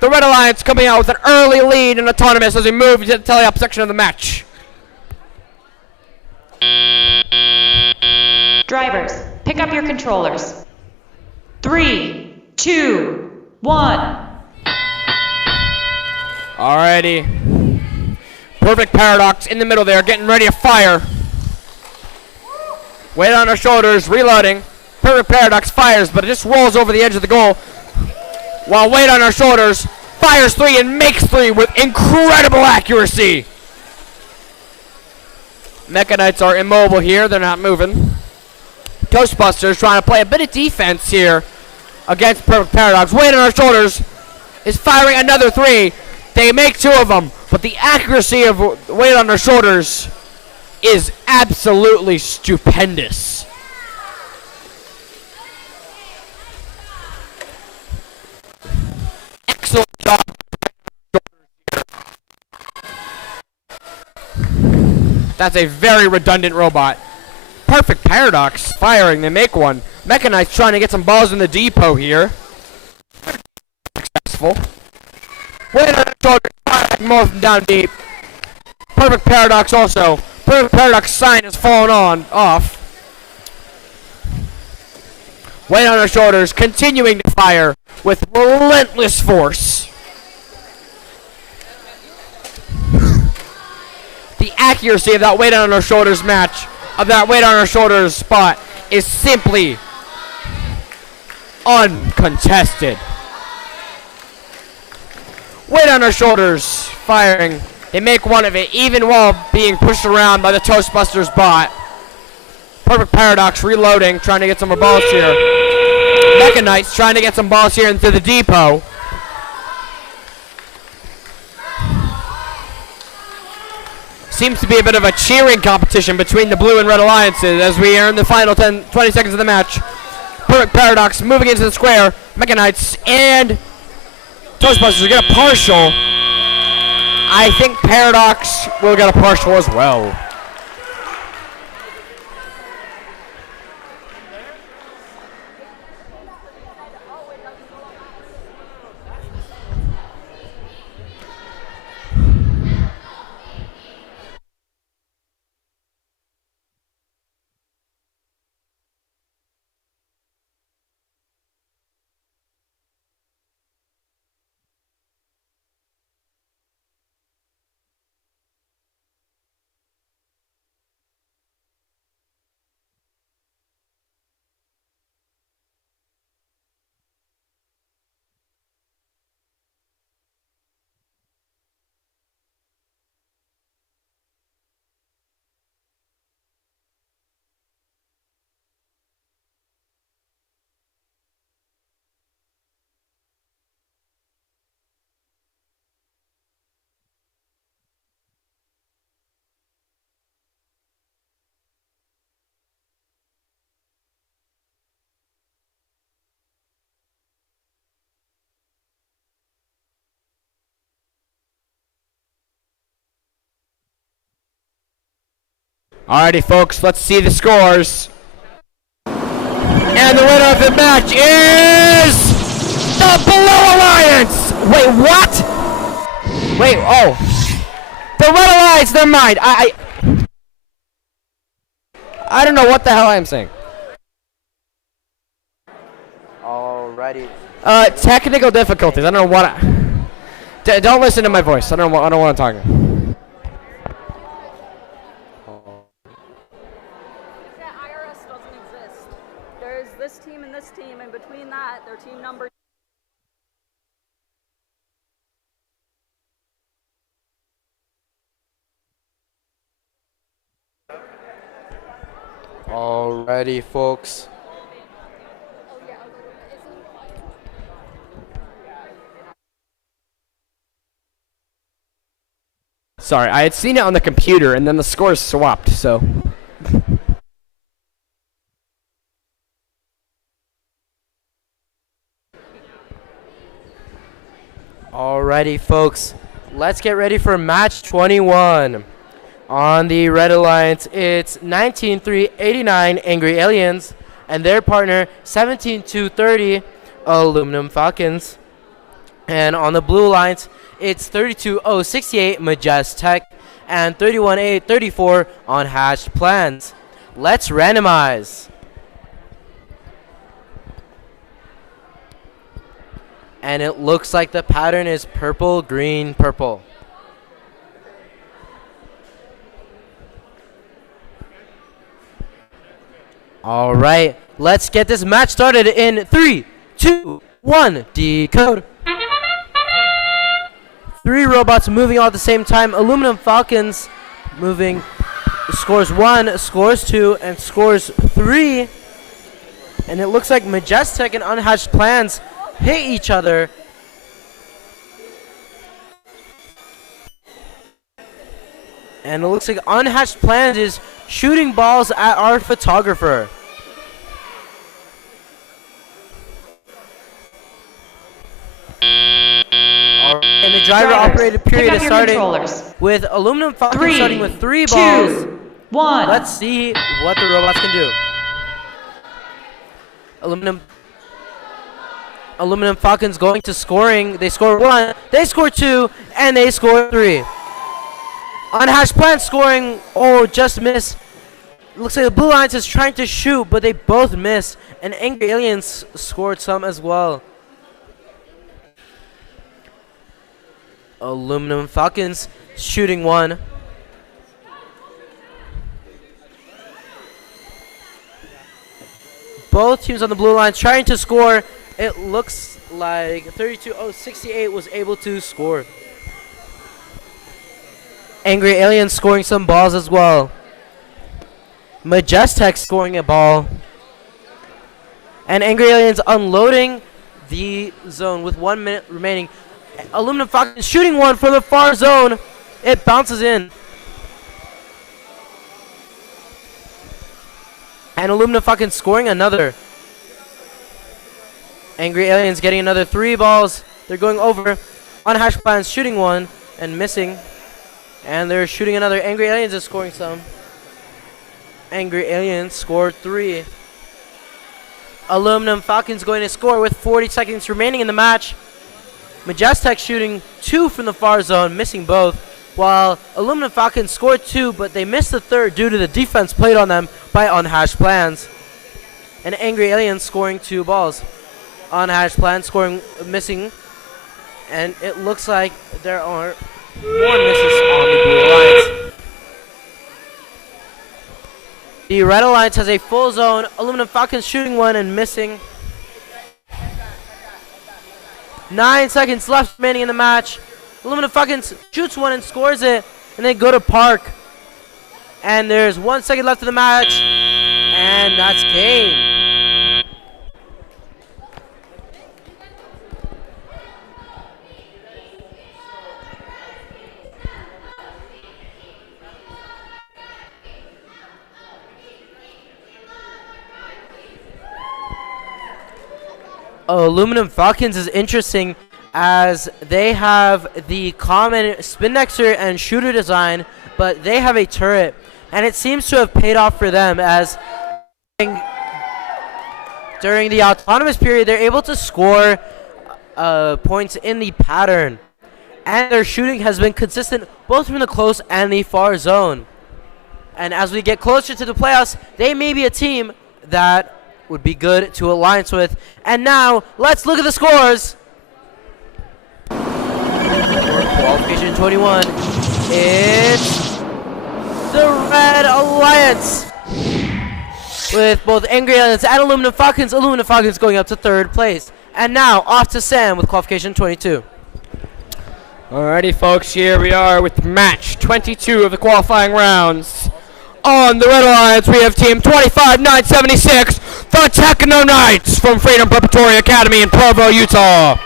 The Red Alliance coming out with an early lead in autonomous as we move to the tele-op section of the match. Drivers, pick up your controllers. 3, 2, 1. Alrighty. Perfect Paradox in the middle there, getting ready to fire. Weight on our shoulders, reloading. Perfect Paradox fires, but it just rolls over the edge of the goal. While weight on our shoulders, fires 3 and makes 3 with incredible accuracy. Mechanites are immobile here, they're not moving. Toastbusters trying to play a bit of defense here against Perfect Paradox. Weight on our shoulders is firing another 3. They make 2 of them, but the accuracy of weight on their shoulders is absolutely stupendous. Excellent job. That's a very redundant robot. Perfect Paradox firing, they make 1. Mechanites trying to get some balls in the depot here. Successful. Weight on the shoulders, firing more from down deep. Perfect Paradox also. Perfect Paradox sign has fallen off. Weight on our shoulders, continuing to fire with relentless force. The accuracy of that weight on our shoulders match, of that weight on our shoulders spot, is simply uncontested. Weight on our shoulders, firing. They make 1 of it, even while being pushed around by the Toastbusters bot. Perfect Paradox reloading, trying to get some more balls here. Mechanites trying to get some balls here into the depot. Seems to be a bit of a cheering competition between the blue and red alliances as we are in the final 20 seconds of the match. Perfect Paradox moving into the square. Mechanites and Toastbusters get a partial. I think Paradox will get a partial as well. Alrighty, folks, let's see the scores. And the winner of the match is the Blue Alliance. Wait, what? Wait, oh. The Red Alliance, never mind. I don't know what the hell I'm saying. Alrighty. Technical difficulties. I don't know what. Don't listen to my voice. I don't know what I'm talking. IRS doesn't exist. There's this team and this team, and between that, their team number. Alrighty, folks. Sorry, I had seen it on the computer, and then the scores swapped, so. Alrighty, folks. Let's get ready for match 21. On the Red Alliance, it's 19-3-89 Angry Aliens and their partner 17-2-30 Aluminum Falcons. And on the Blue Alliance, it's 32-0-68 Majestic and 31-8-34 Unhatched Plans. Let's randomize. And it looks like the pattern is purple, green, purple. All right, let's get this match started in 3, 2, 1, decode. 3 robots moving all at the same time. Aluminum Falcons moving, scores 1, scores 2, and scores 3. And it looks like Majestic and Unhatched Plans hit each other. And it looks like Unhatched Plans is shooting balls at our photographer. And the driver-operated period is starting with Aluminum Falcon starting with 3 balls. 2, 1. Let's see what the robots can do. Aluminum Falcons going to scoring. They score 1, they score 2, and they score 3. Unhatched Plants scoring, oh, just missed. Looks like the Blue Alliance is trying to shoot, but they both missed. And Angry Aliens scored some as well. Aluminum Falcons shooting 1. Both teams on the Blue Line trying to score. It looks like 32-0-68 was able to score. Angry Aliens scoring some balls as well. Majestic scoring a ball. And Angry Aliens unloading the zone with 1 minute remaining. Aluminum Falcon shooting 1 from the far zone. It bounces in. And Aluminum Falcon scoring another. Angry Aliens getting another 3 balls. They're going over. Unhatched Plans shooting 1 and missing. And they're shooting another. Angry Aliens is scoring some. Angry Aliens scored 3. Aluminum Falcons going to score with 40 seconds remaining in the match. Majestic shooting 2 from the far zone, missing both, while Aluminum Falcons scored 2, but they missed the third due to the defense played on them by Unhatched Plans. And Angry Aliens scoring 2 balls. Unhatched Plans scoring, missing, and it looks like there are more misses on the Blue Alliance. The Red Alliance has a full zone. Aluminum Falcons shooting 1 and missing. 9 seconds left remaining in the match. Aluminum Falcons shoots 1 and scores it, and they go to park. And there's 1 second left in the match, and that's game. Aluminum Falcons is interesting as they have the common spin nexer and shooter design, but they have a turret. and it seems to have paid off for them as during the autonomous period, they're able to score points in the pattern. And their shooting has been consistent both from the close and the far zone. And as we get closer to the playoffs, they may be a team that would be good to alliance with. And now, let's look at the scores. For qualification 21, it's the Red Alliance, with both Angry Aliens and Aluminum Falcons. Aluminum Falcons going up to 3rd place. And now, off to Sam with qualification 22. Alrighty, folks, here we are with match 22 of the qualifying rounds. On the Red Alliance, we have team 25976, the Techno Knights from Freedom Preparatory Academy in Provo, Utah.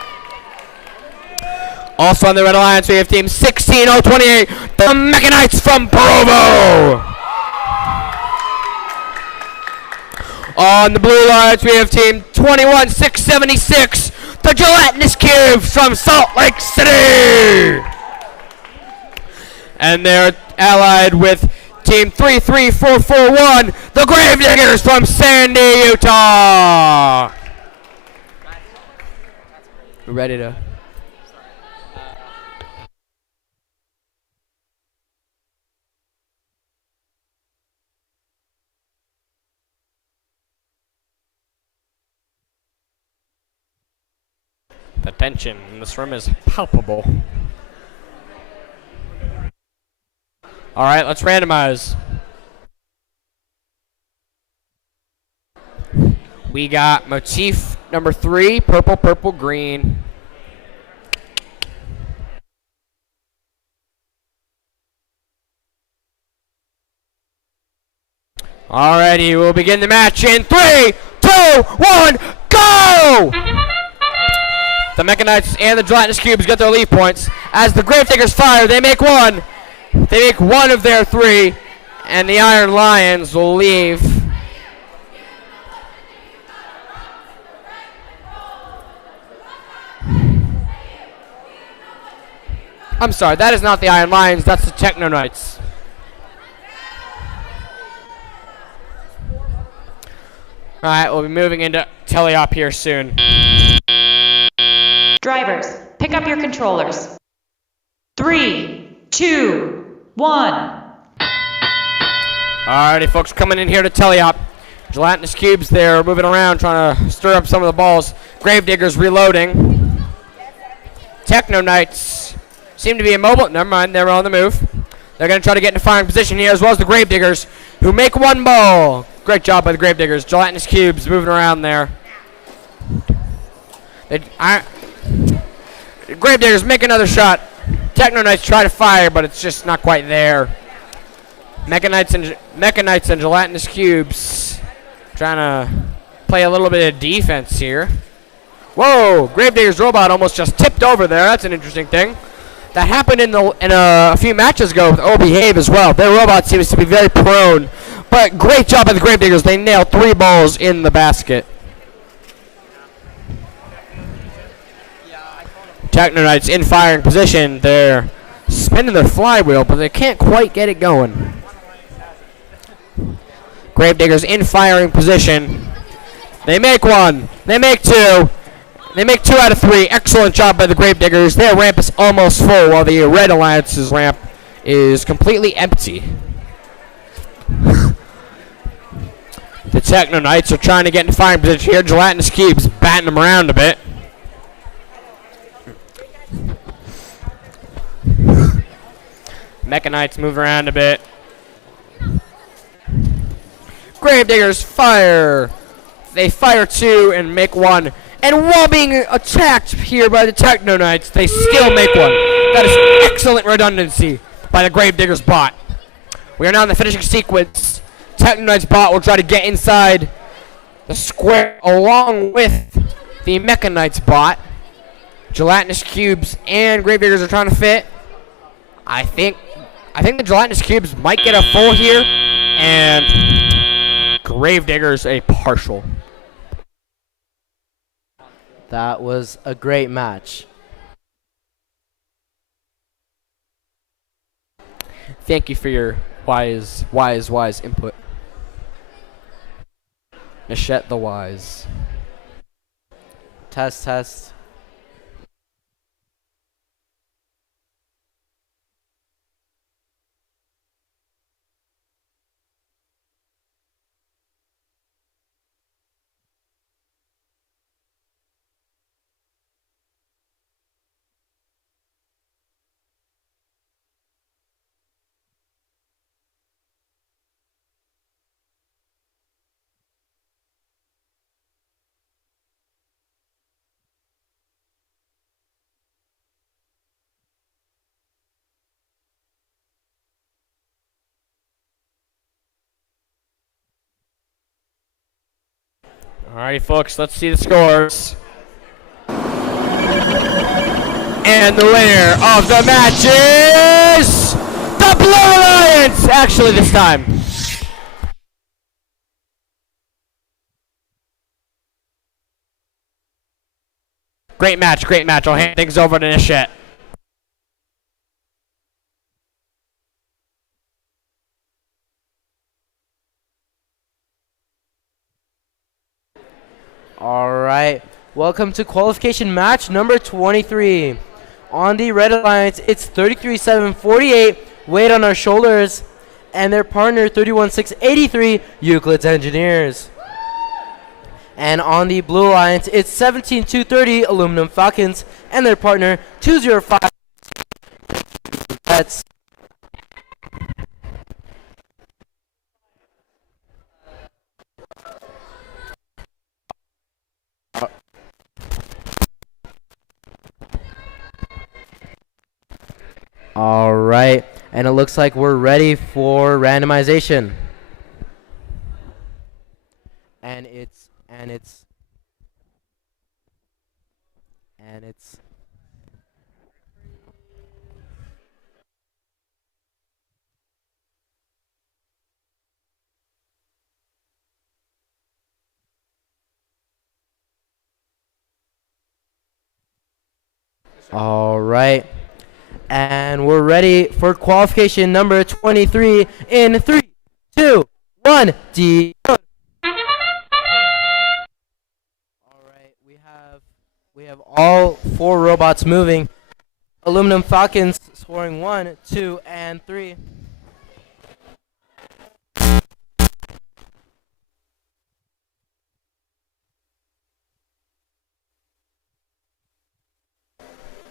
Also on the Red Alliance, we have team 16028, the Mecha Knights from Provo. On the Blue Alliance, we have team 21676, the Gelatinous Cubes from Salt Lake City. And they're allied with team 33441, the Gravediggers from Sandy, Utah. We're ready to... The tension in this room is palpable. All right, let's randomize. We got motif number 3, purple, purple, green. Alrighty, we'll begin the match in 3, 2, 1, go! The Mecha Knights and the Gelatinous Cubes get their lead points. As the Gravediggers fire, they make one. They make one of their 3, and the Iron Lions will leave. I'm sorry, that is not the Iron Lions, that's the Techno Knights. Alright, we'll be moving into teleop here soon. Drivers, pick up your controllers. 3, 2, 1. Alrighty, folks, coming in here to teleop. Gelatinous Cubes there, moving around, trying to stir up some of the balls. Gravediggers reloading. Techno Knights seem to be immobile. Never mind, they're on the move. They're going to try to get into firing position here, as well as the Gravediggers, who make one ball. Great job by the Gravediggers. Gelatinous Cubes moving around there. Gravediggers make another shot. Techno Knights try to fire, but it's just not quite there. Mecha Knights and Gelatinous Cubes trying to play a little bit of defense here. Whoa! Gravediggers robot almost just tipped over there. That's an interesting thing. That happened in a few matches ago with Beehive as well. Their robot seems to be very prone, but great job by the Gravediggers. They nailed 3 balls in the basket. Techno Knights in firing position. They're spinning their flywheel, but they can't quite get it going. Gravediggers in firing position. They make one. They make 2. They make 2 out of 3. Excellent job by the Gravediggers. Their ramp is almost full, while the Red Alliance's ramp is completely empty. The Techno Knights are trying to get in firing position here. Gelatinous Cubes batting them around a bit. Mecha Knights move around a bit. Gravediggers fire. They fire 2 and make 1. And while being attacked here by the Techno Knights, they still make 1. That is excellent redundancy by the Gravediggers bot. We are now in the finishing sequence. Techno Knights bot will try to get inside the square along with the Mecha Knights bot. Gelatinous Cubes and Gravediggers are trying to fit. I think the Gelatinous Cubes might get a full here, and Gravediggers a partial. That was a great match. Thank you for your Wise input. Nishette the Wise. Test. Alrighty, folks, let's see the scores. And the winner of the match is the Blue Alliance! Actually, this time. Great match. I'll hand things over to Nishette. All right. Welcome to qualification match number 23. On the Red Alliance, it's 33-7-48, weight on our shoulders, and their partner 31-6-83, Euclid's Engineers. And on the Blue Alliance, it's 17-2-30, Aluminum Falcons, and their partner 205. That's all right, and it looks like we're ready for randomization. And it's all right. And we're ready for qualification number 23 in 3, 2, 1, DECODE. All right, we have all 4 robots moving. Aluminum Falcons scoring 1, 2, and 3.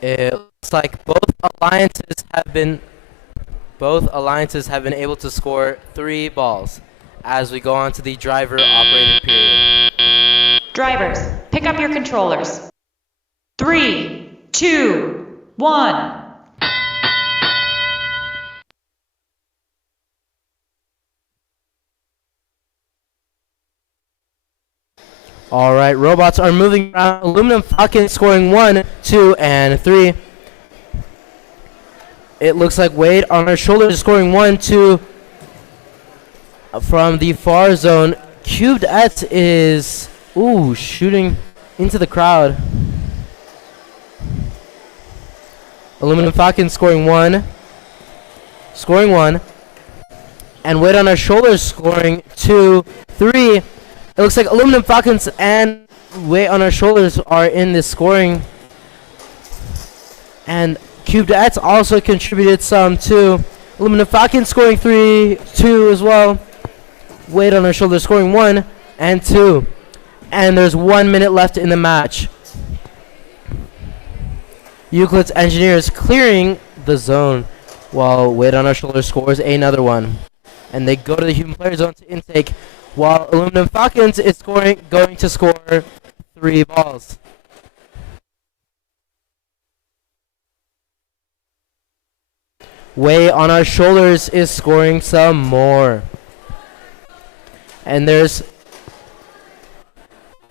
It looks like both alliances have been able to score 3 balls as we go on to the driver operated period. Drivers, pick up your controllers. 3, 2, 1. All right, robots are moving around. Aluminum Falcon scoring 1, 2, and 3. It looks like Wade on our shoulders scoring 1, 2. From the far zone, Cubed X is shooting into the crowd. Aluminum Falcon scoring 1, and Wade on our shoulders scoring 2, 3. It looks like Aluminum Falcons and Weight on our shoulders are in this scoring. And Cubed X also contributed some too. Aluminum Falcons scoring 3, 2 as well. Weight on our shoulders scoring 1 and 2. And there's 1 minute left in the match. Euclid's Engineers clearing the zone while Weight on our shoulders scores another one. And they go to the human player zone to intake, while Aluminum Falcons is going to score 3 balls. Way on our shoulders is scoring some more. And there's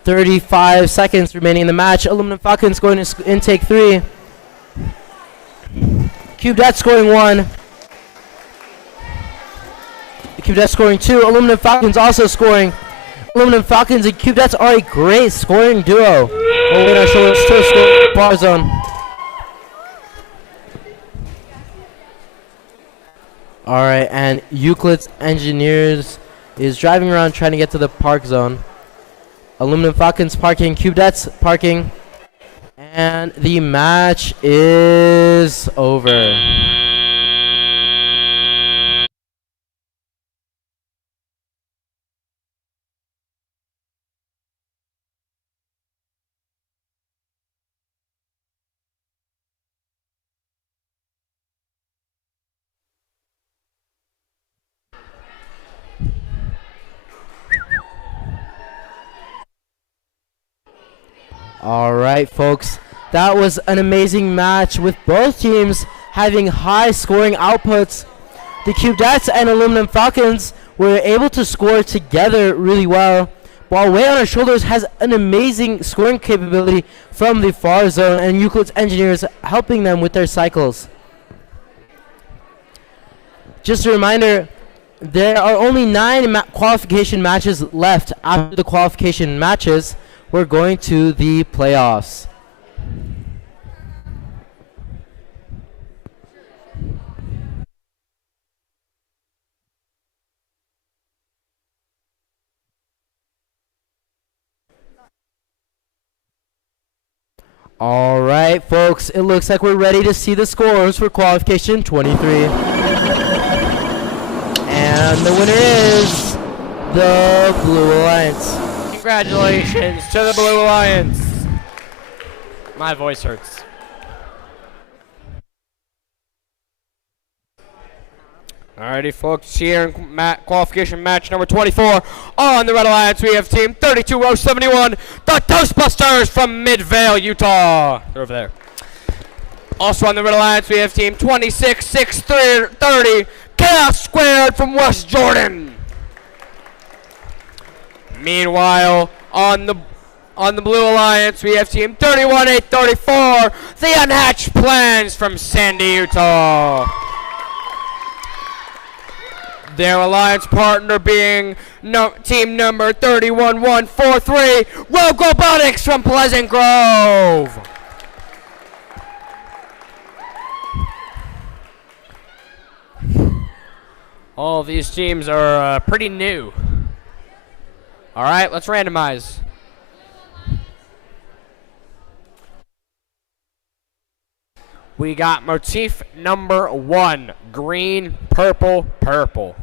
35 seconds remaining in the match. Aluminum Falcons going to intake 3. Cubed X scoring 1. Cubed X scoring 2. Aluminum Falcons also scoring. Aluminum Falcons and Cubed X are a great scoring duo. Over our shoulders still score bar zone. All right, and Euclid's Engineers is driving around trying to get to the park zone. Aluminum Falcons parking, Cubedettes parking, and the match is over. All right, folks, that was an amazing match with both teams having high scoring outputs. The Cubedettes and Aluminum Falcons were able to score together really well, while Weight on Our Shoulders has an amazing scoring capability from the far zone, and Euclid's Engineers helping them with their cycles. Just a reminder, there are only 9 qualification matches left. After the qualification matches, we're going to the playoffs. All right, folks, it looks like we're ready to see the scores for qualification 23. And the winner is the Blue Alliance. Congratulations to the Blue Alliance. My voice hurts. Alrighty, folks, here in qualification match number 24. On the Red Alliance, we have team 32071, the Toastbusters from Midvale, Utah. They're over there. Also on the Red Alliance, we have team 26630, Chaos Squared from West Jordan. Meanwhile, on the Blue Alliance, we have team 31834, the Unhatched Plans from Sandy, Utah. Their alliance partner being team number 31143, Rogue Robotics from Pleasant Grove. All of these teams are pretty new. All right, let's randomize. We got motif number 1, green, purple, purple.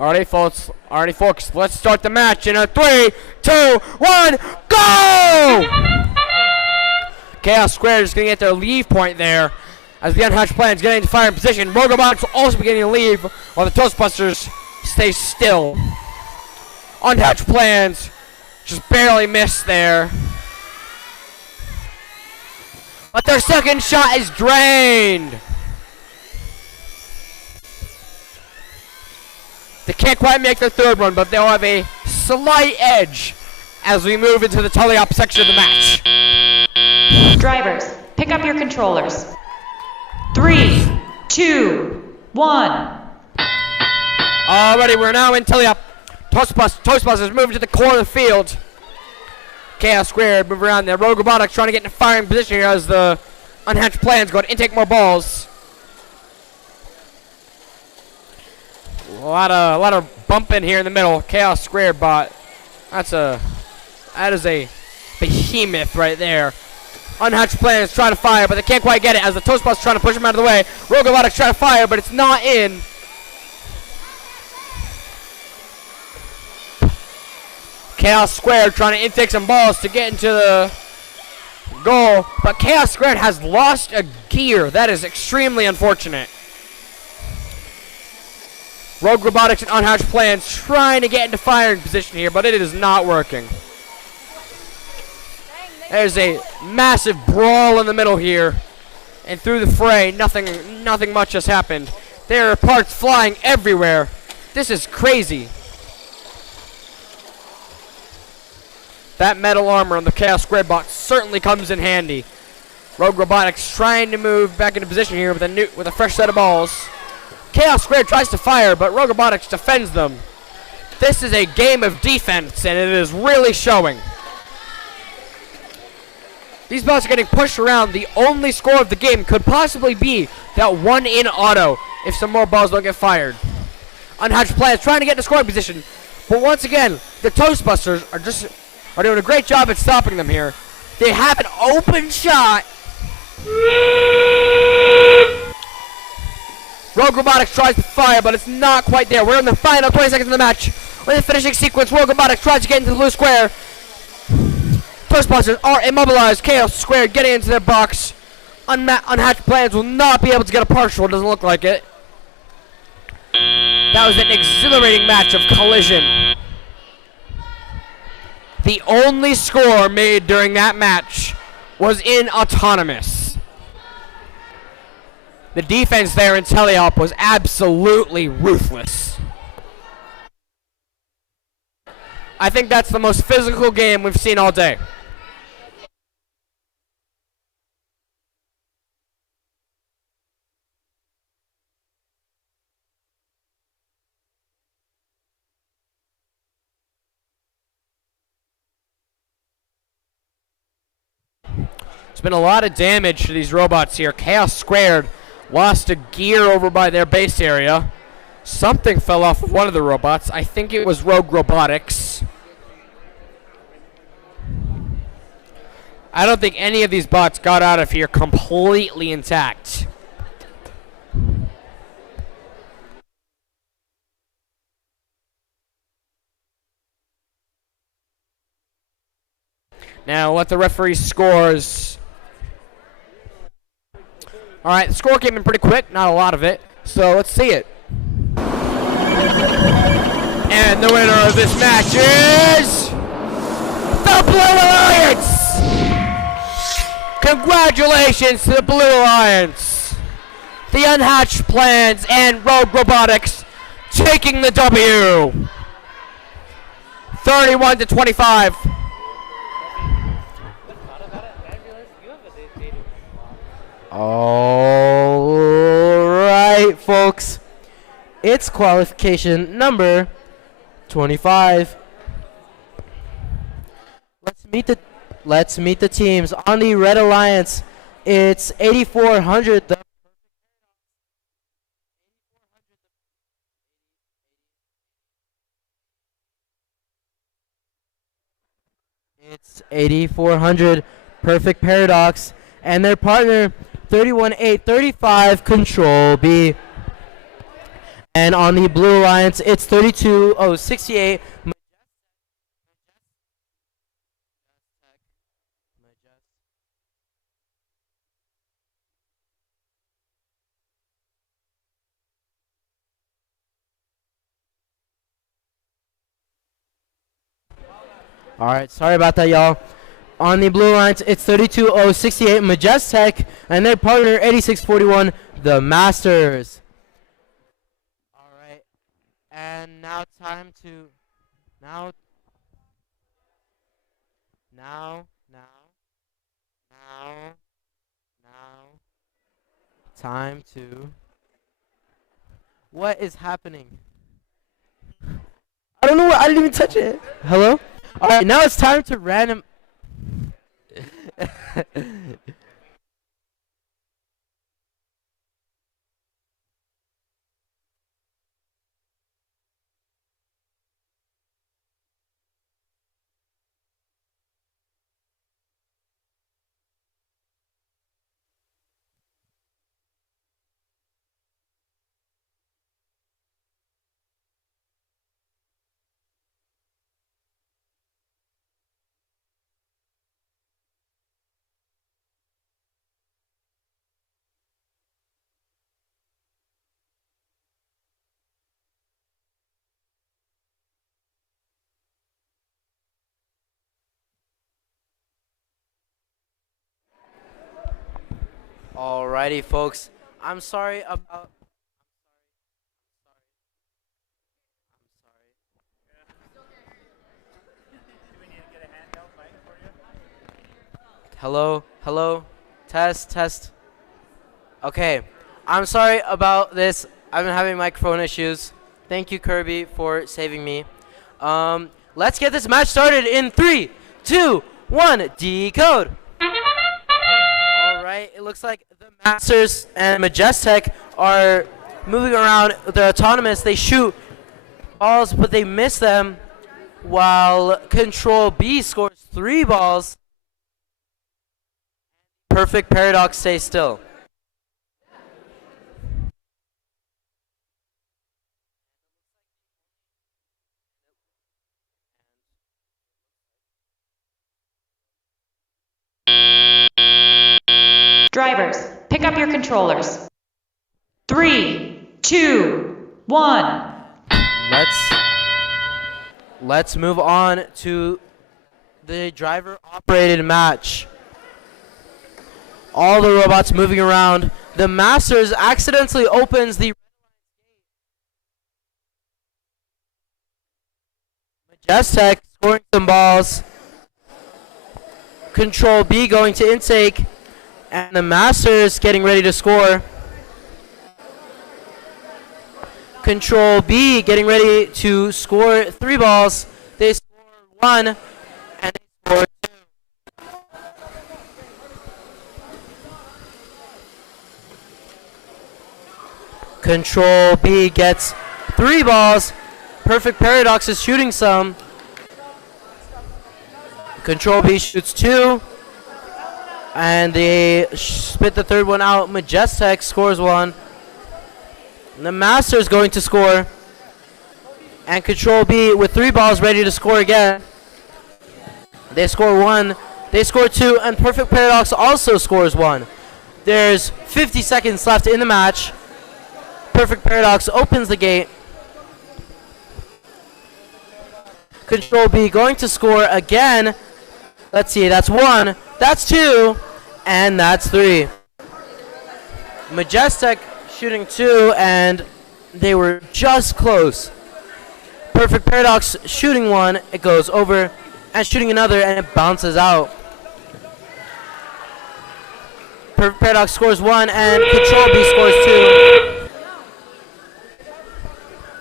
Alrighty, folks, let's start the match in a 3, 2, 1, go! Chaos Squared is going to get their leave point there as the Unhatched Plans get into firing position. Rogue Robotics will also be getting a leave while the Toastbusters stay still. Unhatched Plans just barely missed there. But their second shot is drained. They can't quite make their third one, but they'll have a slight edge as we move into the teleop section of the match. Drivers, pick up your controllers. 3, 2, 1. Alrighty, we're now in teleop. Toastbusters moving to the core of the field. Chaos Squared move around there. Rogue Robotics trying to get into firing position here as the Unhatched Plans go to intake more balls. A lot of bumping here in the middle. Chaos Squared bot. That is a behemoth right there. Unhatched Plans trying to fire, but they can't quite get it as the Toastbusters trying to push him out of the way. Rogue Robotics trying to fire, but it's not in. Chaos Squared trying to intake some balls to get into the goal, but Chaos Squared has lost a gear. That is extremely unfortunate. Rogue Robotics and Unhatched Plans trying to get into firing position here, but it is not working. There's a massive brawl in the middle here, and through the fray, nothing much has happened. There are parts flying everywhere. This is crazy. That metal armor on the Chaos Squared box certainly comes in handy. Rogue Robotics trying to move back into position here with a fresh set of balls. Chaos Squared tries to fire, but Rogue Robotics defends them. This is a game of defense, and it is really showing. These bots are getting pushed around. The only score of the game could possibly be that one in auto if some more balls don't get fired. Unhatched Plans trying to get in scoring position. But once again, the Toastbusters are doing a great job at stopping them here. They have an open shot. Rogue Robotics tries to fire, but it's not quite there. We're in the final 20 seconds of the match. We're in the finishing sequence. Rogue Robotics tries to get into the blue square. Toastbusters are immobilized. Chaos Squared getting into their box. Unhatched Plans will not be able to get a partial. It doesn't look like it. That was an exhilarating match of collision. The only score made during that match was in Autonomous. The defense there in Teleop was absolutely ruthless. I think that's the most physical game we've seen all day. There's been a lot of damage to these robots here. Chaos Squared lost a gear over by their base area. Something fell off of one of the robots. I think it was Rogue Robotics. I don't think any of these bots got out of here completely intact. Now let the referee scores. All right, the score came in pretty quick, not a lot of it, so let's see it. And the winner of this match is the Blue Alliance! Congratulations to the Blue Alliance! The Unhatched Plans and Rogue Robotics taking the W! 31-25. All right, folks. It's qualification number 25. Let's meet the teams on the Red Alliance. It's 8400. It's 8400 Perfect Paradox and their partner 31835 Control B. And on the Blue Alliance, it's 32068. All right, sorry about that, y'all. On the Blue Alliance, it's 32068 Majestek and their partner 8641 The Masters. All right, and now time to time to. What is happening? I don't know what. I didn't even touch it. Hello. All right, now it's time to random. Alrighty, folks. I'm sorry about. Hello, hello, test. Okay, I'm sorry about this. I've been having microphone issues. Thank you, Kirby, for saving me. Let's get this match started in 3, 2, 1. Decode. looks like the Masters and Majestic are moving around. They're autonomous. They shoot balls, but they miss them, while Control B scores 3 balls. Perfect Paradox stays still. Drivers, pick up your controllers. 3, 2, 1. Let's move on to the driver-operated match. All the robots moving around. The Masters accidentally opens the Majestic scoring some balls. Control B going to intake, and the Masters getting ready to score. Control B getting ready to score 3 balls. They score 1, and they score 2. Control B gets 3 balls. Perfect Paradox is shooting some. Control B shoots 2. And they spit the third one out. Majestic scores 1. And the Masters going to score. And Control B with 3 balls ready to score again. They score 1. They score 2. And Perfect Paradox also scores 1. There's 50 seconds left in the match. Perfect Paradox opens the gate. Control B going to score again. Let's see, that's 1, that's 2, and that's 3. Majestic shooting 2, and they were just close. Perfect Paradox shooting 1, it goes over, and shooting another, and it bounces out. Perfect Paradox scores 1, and Control B scores 2.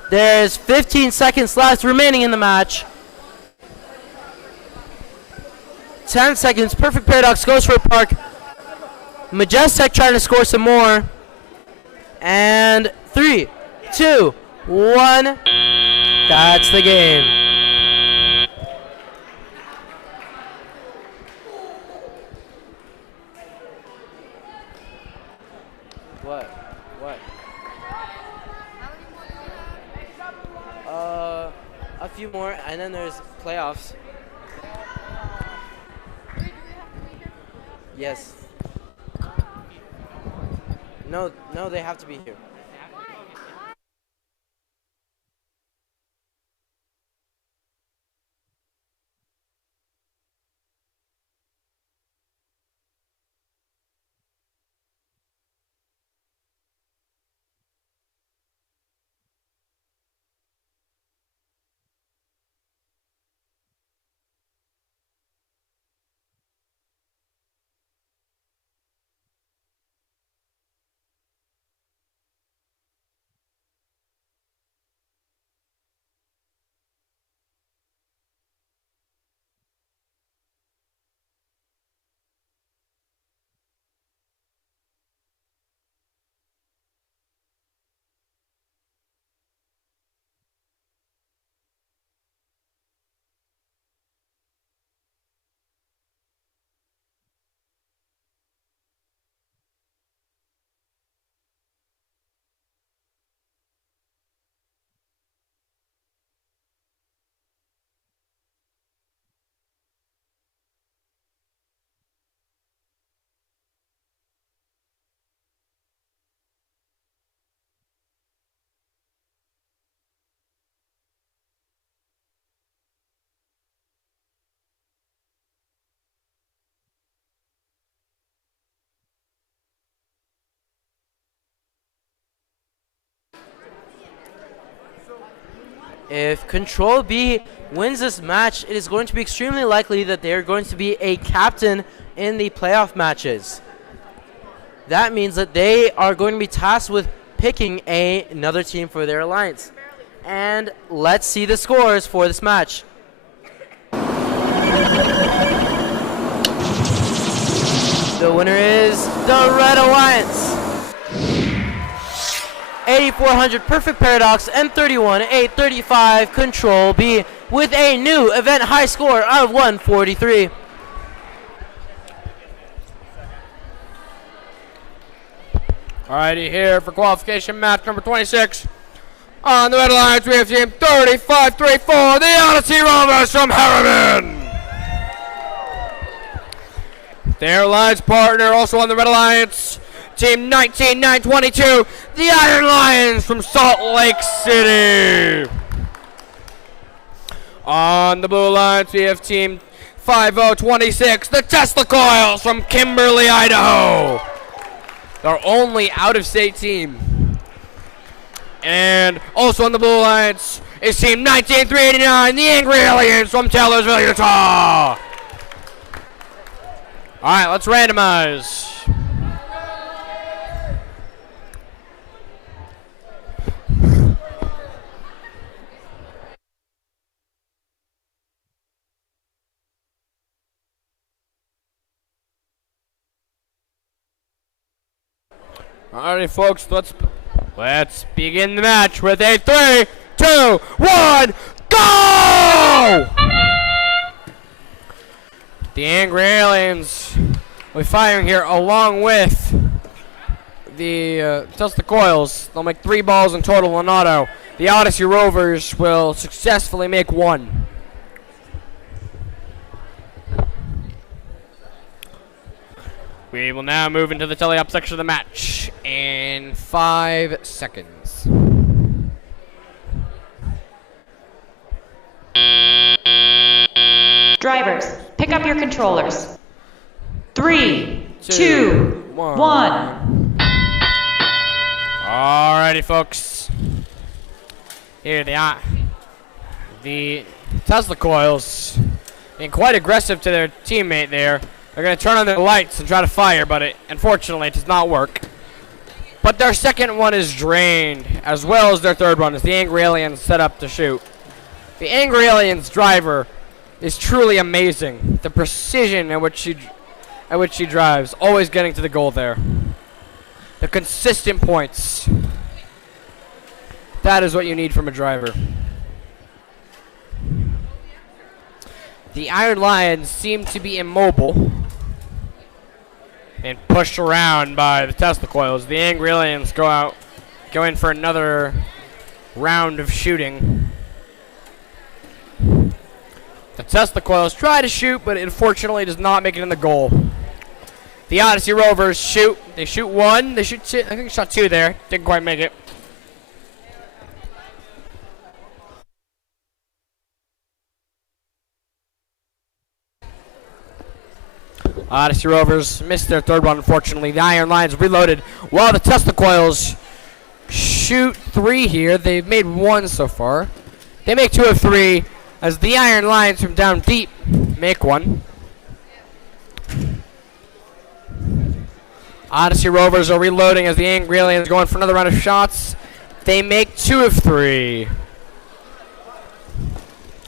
There's 15 seconds left remaining in the match. 10 seconds. Perfect Paradox goes for a park. Majestic trying to score some more. And 3, 2, 1. That's the game. What? A few more, and then there's playoffs. Yes. No, they have to be here. If Control B wins this match, it is going to be extremely likely that they are going to be a captain in the playoff matches. That means that they are going to be tasked with picking another team for their alliance. And let's see the scores for this match. The winner is the Red Alliance. 8400 Perfect Paradox and 31835 Control B with a new event high score of 143. Alrighty, here for qualification match number 26. On the Red Alliance, we have team 3534, the Odyssey Rovers from Harriman. Their alliance partner also on the Red Alliance, team 19922, the Iron Lions from Salt Lake City. On the Blue Alliance, we have team 5026, the Tesla Coils from Kimberly, Idaho. Our only out-of-state team. And also on the Blue Alliance is team 19389, the Angry Aliens from Taylorsville, Utah. All right, let's randomize. Alrighty, folks, let's begin the match with a 3, 2, 1, go! The Angry Aliens will be firing here along with the Tesla Coils. They'll make 3 balls in total in auto. The Odyssey Rovers will successfully make 1. We will now move into the tele-op section of the match in 5 seconds. Drivers, pick up your controllers. 3, 2, 1. Alrighty, folks. Here they are. The Tesla Coils being quite aggressive to their teammate there. They're going to turn on their lights and try to fire, but unfortunately it does not work. But their second one is drained, as well as their third one, as the Angry Aliens set up to shoot. The Angry Aliens driver is truly amazing. The precision at which she drives, always getting to the goal there. The consistent points. That is what you need from a driver. The Iron Lions seem to be immobile and pushed around by the Tesla Coils. The Angry Aliens go in for another round of shooting. The Tesla Coils try to shoot, but unfortunately does not make it in the goal. The Odyssey Rovers shoot. They shoot 1. They shoot 2. I think they shot 2 there. Didn't quite make it. Odyssey Rovers missed their third one, unfortunately. The Iron Lions reloaded while the Tesla Coils shoot 3 here. They've made 1 so far. They make 2 of 3 as the Iron Lions from down deep make 1. Odyssey Rovers are reloading as the Angry Aliens going for another round of shots. They make 2 of 3.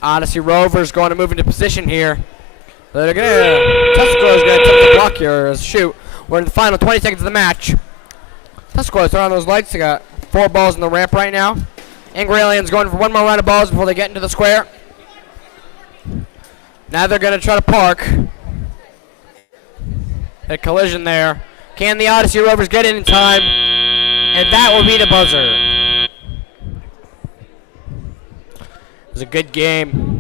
Odyssey Rovers going to move into position here. They're Tesla is going to attempt to block here as shoot. We're in the final 20 seconds of the match. Tesla is throwing on those lights. They got 4 balls in the ramp right now. Angry Aliens going for 1 more round of balls before they get into the square. Now they're going to try to park. A collision there. Can the Odyssey Rovers get in time? And that will be the buzzer. It was a good game.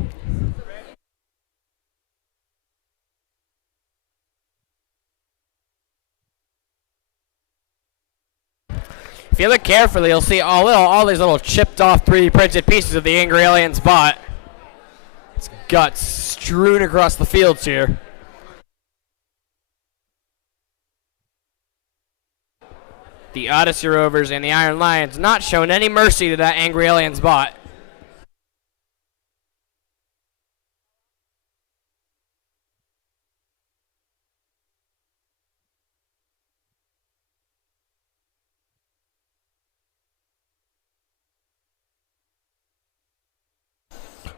If you look carefully, you'll see all these little chipped off 3D printed pieces of the Angry Aliens bot. It's guts strewn across the fields here. The Odyssey Rovers and the Iron Lions not showing any mercy to that Angry Aliens bot.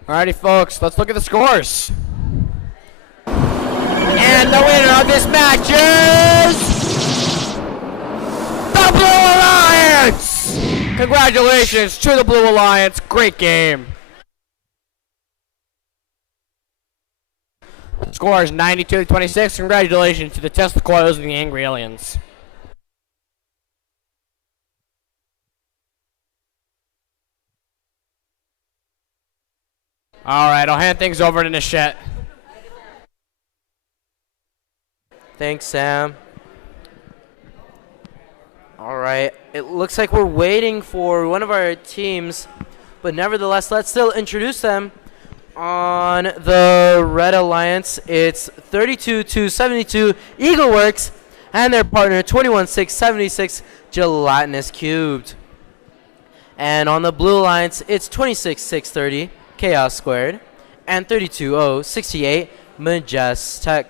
Alrighty, folks, let's look at the scores. And the winner of this match is Congratulations to the Blue Alliance. Great game. Score is 92-26. Congratulations to the Tesla Coils and the Angry Aliens. All right, I'll hand things over to Nishette. Thanks, Sam. All right, it looks like we're waiting for one of our teams, but nevertheless, let's still introduce them. On the Red Alliance, it's 32-72 Eagleworks and their partner 21-676 Gelatinous Cubed. And on the Blue Alliance, it's 26-630 Chaos Squared and 32-068 Majestek.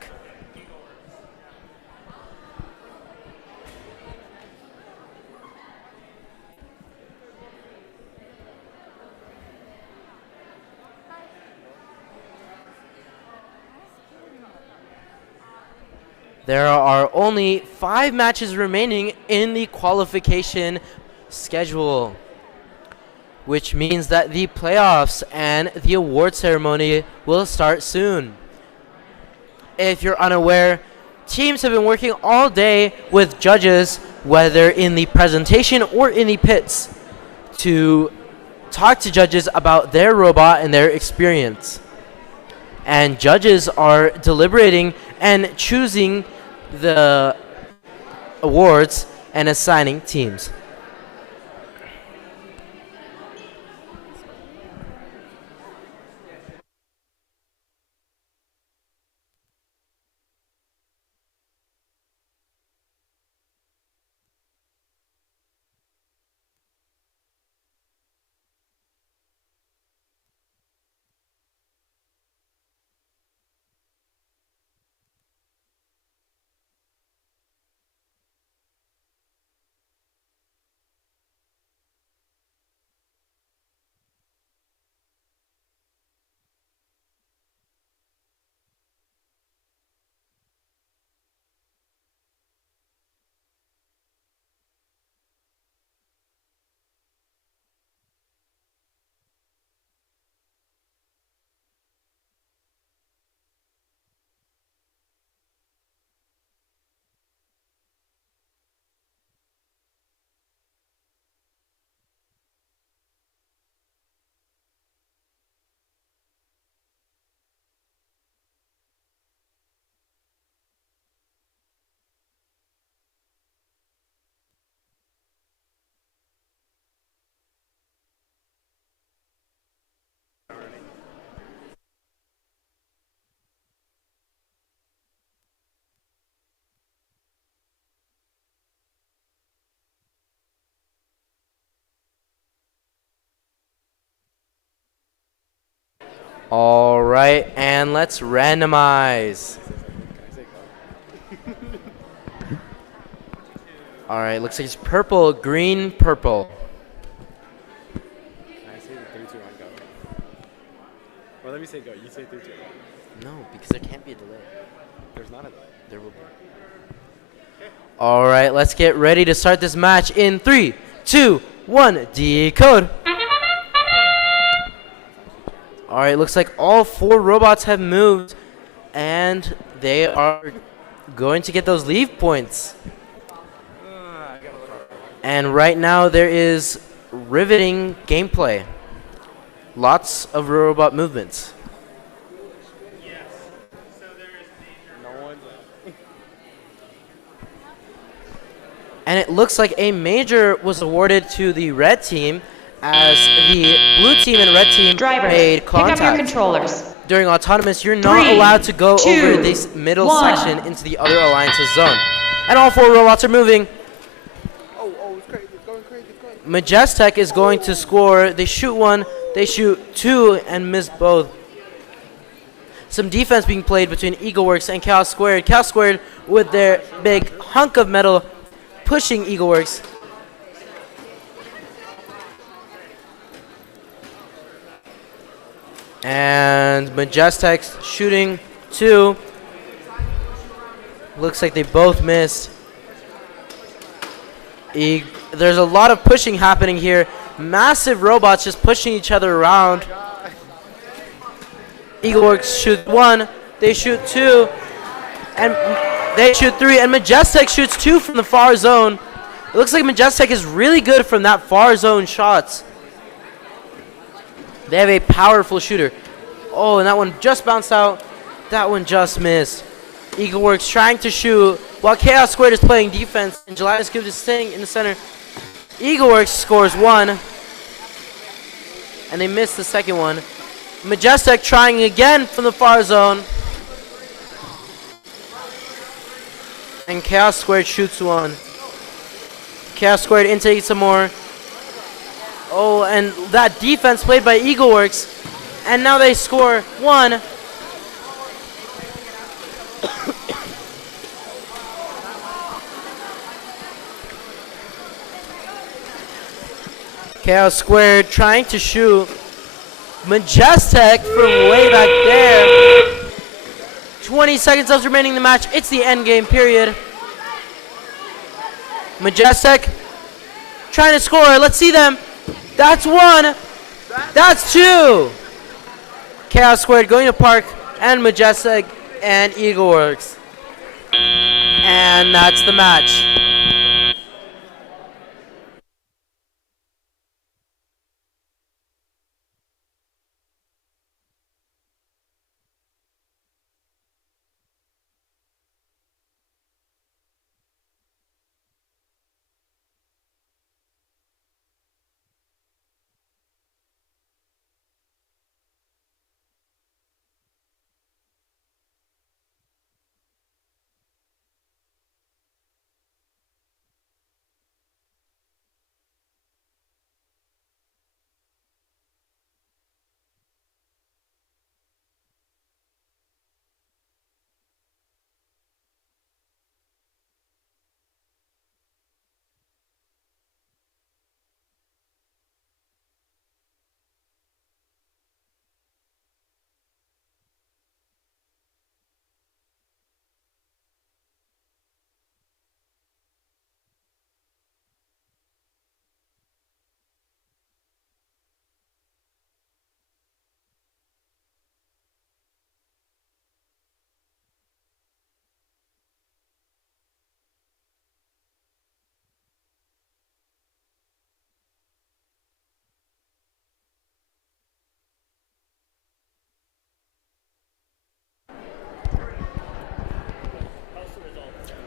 There are only 5 matches remaining in the qualification schedule, which means that the playoffs and the award ceremony will start soon. If you're unaware, teams have been working all day with judges, whether in the presentation or in the pits, to talk to judges about their robot and their experience. And judges are deliberating and choosing the awards and assigning teams. All right, and let's randomize. All right, looks like it's purple, green, purple. Can I say the 3, 2, 1, go? Well, let me say go. You say 3, 2, 1. No, because there can't be a delay. There's not a delay. There will be. All right, let's get ready to start this match in 3, 2, 1, decode. All right, looks like all 4 robots have moved, and they are going to get those leave points. And right now there is riveting gameplay. Lots of robot movements. And it looks like a major was awarded to the red team, as the blue team and red team made contact. Pick up your controllers. During autonomous, you're not allowed to go over this middle section into the other alliance's zone. And all 4 robots are moving. It's crazy. It's going crazy. It's going. Majestek is going to score. They shoot 1, they shoot 2, and miss both. Some defense being played between Eagleworks and Chaos Squared. Chaos Squared with their big hunk of metal pushing Eagleworks. And Majestek's shooting 2. Looks like they both missed. There's a lot of pushing happening here. Massive robots just pushing each other around. Eagleworks shoot 1, they shoot 2, and they shoot 3, and Majestic shoots 2 from the far zone. It looks like Majestic is really good from that far zone shots. They have a powerful shooter. Oh, and that one just bounced out. That one just missed. Eagleworks trying to shoot while Chaos Squared is playing defense, and Gelatinous Cubes is staying in the center. Eagleworks scores 1, and they missed the second one. Majestic trying again from the far zone. And Chaos Squared shoots 1. Chaos Squared intaking some more. Oh, and that defense played by Eagleworks. And now they score 1. Chaos Squared trying to shoot. Majestic from way back there. 20 seconds left remaining in the match. It's the end game period. Majestic trying to score. Let's see them. That's 1. That's 2. Chaos Squared going to Park and Majestic and Eagleworks. And that's the match.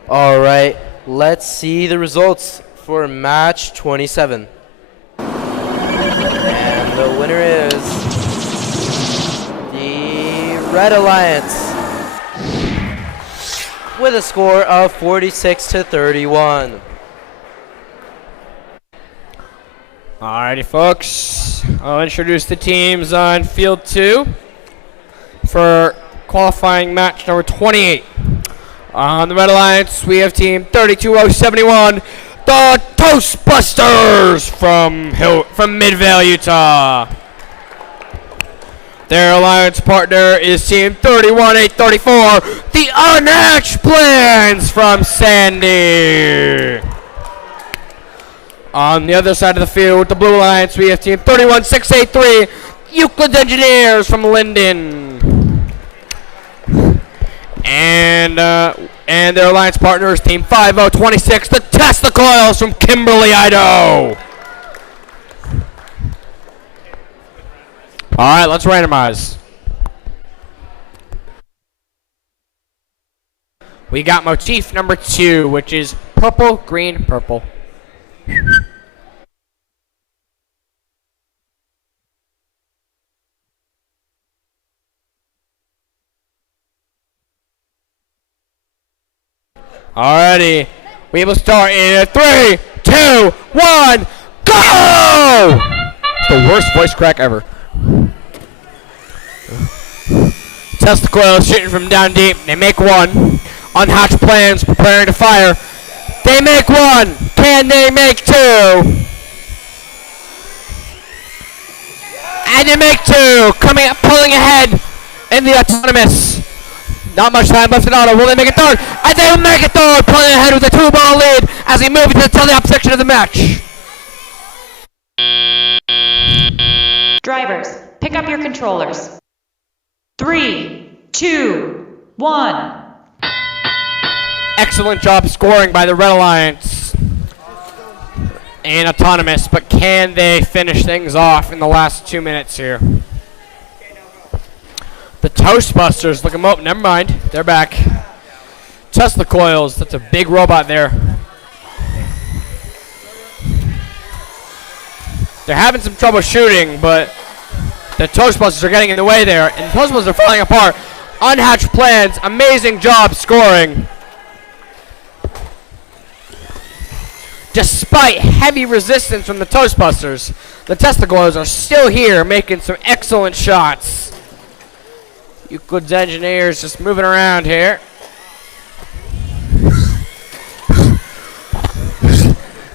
All right, let's see the results for match 27. And the winner is the Red Alliance with a score of 46-31. Alrighty, folks. I'll introduce the teams on field 2 for qualifying match number 28. On the Red Alliance, we have team 32071, the Toastbusters from Midvale, Utah. Their alliance partner is team 31834, the Unhatched Plans from Sandy. On the other side of the field, with the Blue Alliance, we have team 31683, Euclid Engineers from Linden. And their alliance partner is team 5026, the Tesla Coils from Kimberly, Idaho. All right, let's randomize. We got motif number 2, which is purple, green, purple. Alrighty, we will start in 3, 2, 1, go! The worst voice crack ever. Tesla Coils shooting from down deep. They make 1. Unhatched Plans preparing to fire. They make 1. Can they make 2? And they make 2. Coming up, pulling ahead in the autonomous. Not much time left in auto. Will they make it third? And they make it third, pulling ahead with a 2-ball lead as we move into the top section of the match. Drivers, pick up your controllers. 3, 2, 1. Excellent job scoring by the Red Alliance and Autonomous, but can they finish things off in the last 2 minutes here? The Toastbusters, look them up, never mind, they're back. Tesla Coils, that's a big robot there. They're having some trouble shooting, but the Toastbusters are getting in the way there, and the Toastbusters are falling apart. Unhatched Plans, amazing job scoring. Despite heavy resistance from the Toastbusters, the Tesla Coils are still here making some excellent shots. Euclid's Engineers just moving around here.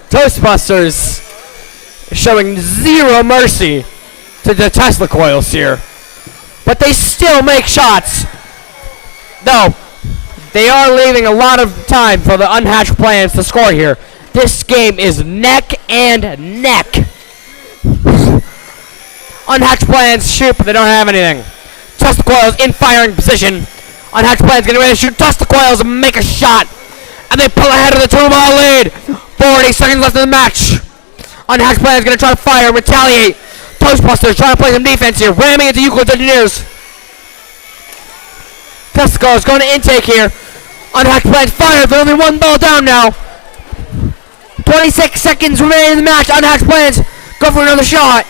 Toastbusters showing zero mercy to the Tesla Coils here. But they still make shots. Though, they are leaving a lot of time for the Unhatched Plans to score here. This game is neck and neck. Unhatched Plans shoot, but they don't have anything. Tesla Coils in firing position. Unhatched Plans getting ready to shoot. Tesla Coils make a shot. And they pull ahead of the 2-ball lead. 40 seconds left in the match. Unhatched Plans going to try to fire, retaliate. Toastbusters trying to play some defense here. Ramming into Euclid's Engineers. Tesla Coils going to intake here. Unhatched Plans fire. They're only 1 ball down now. 26 seconds remaining in the match. Unhatched Plans go for another shot.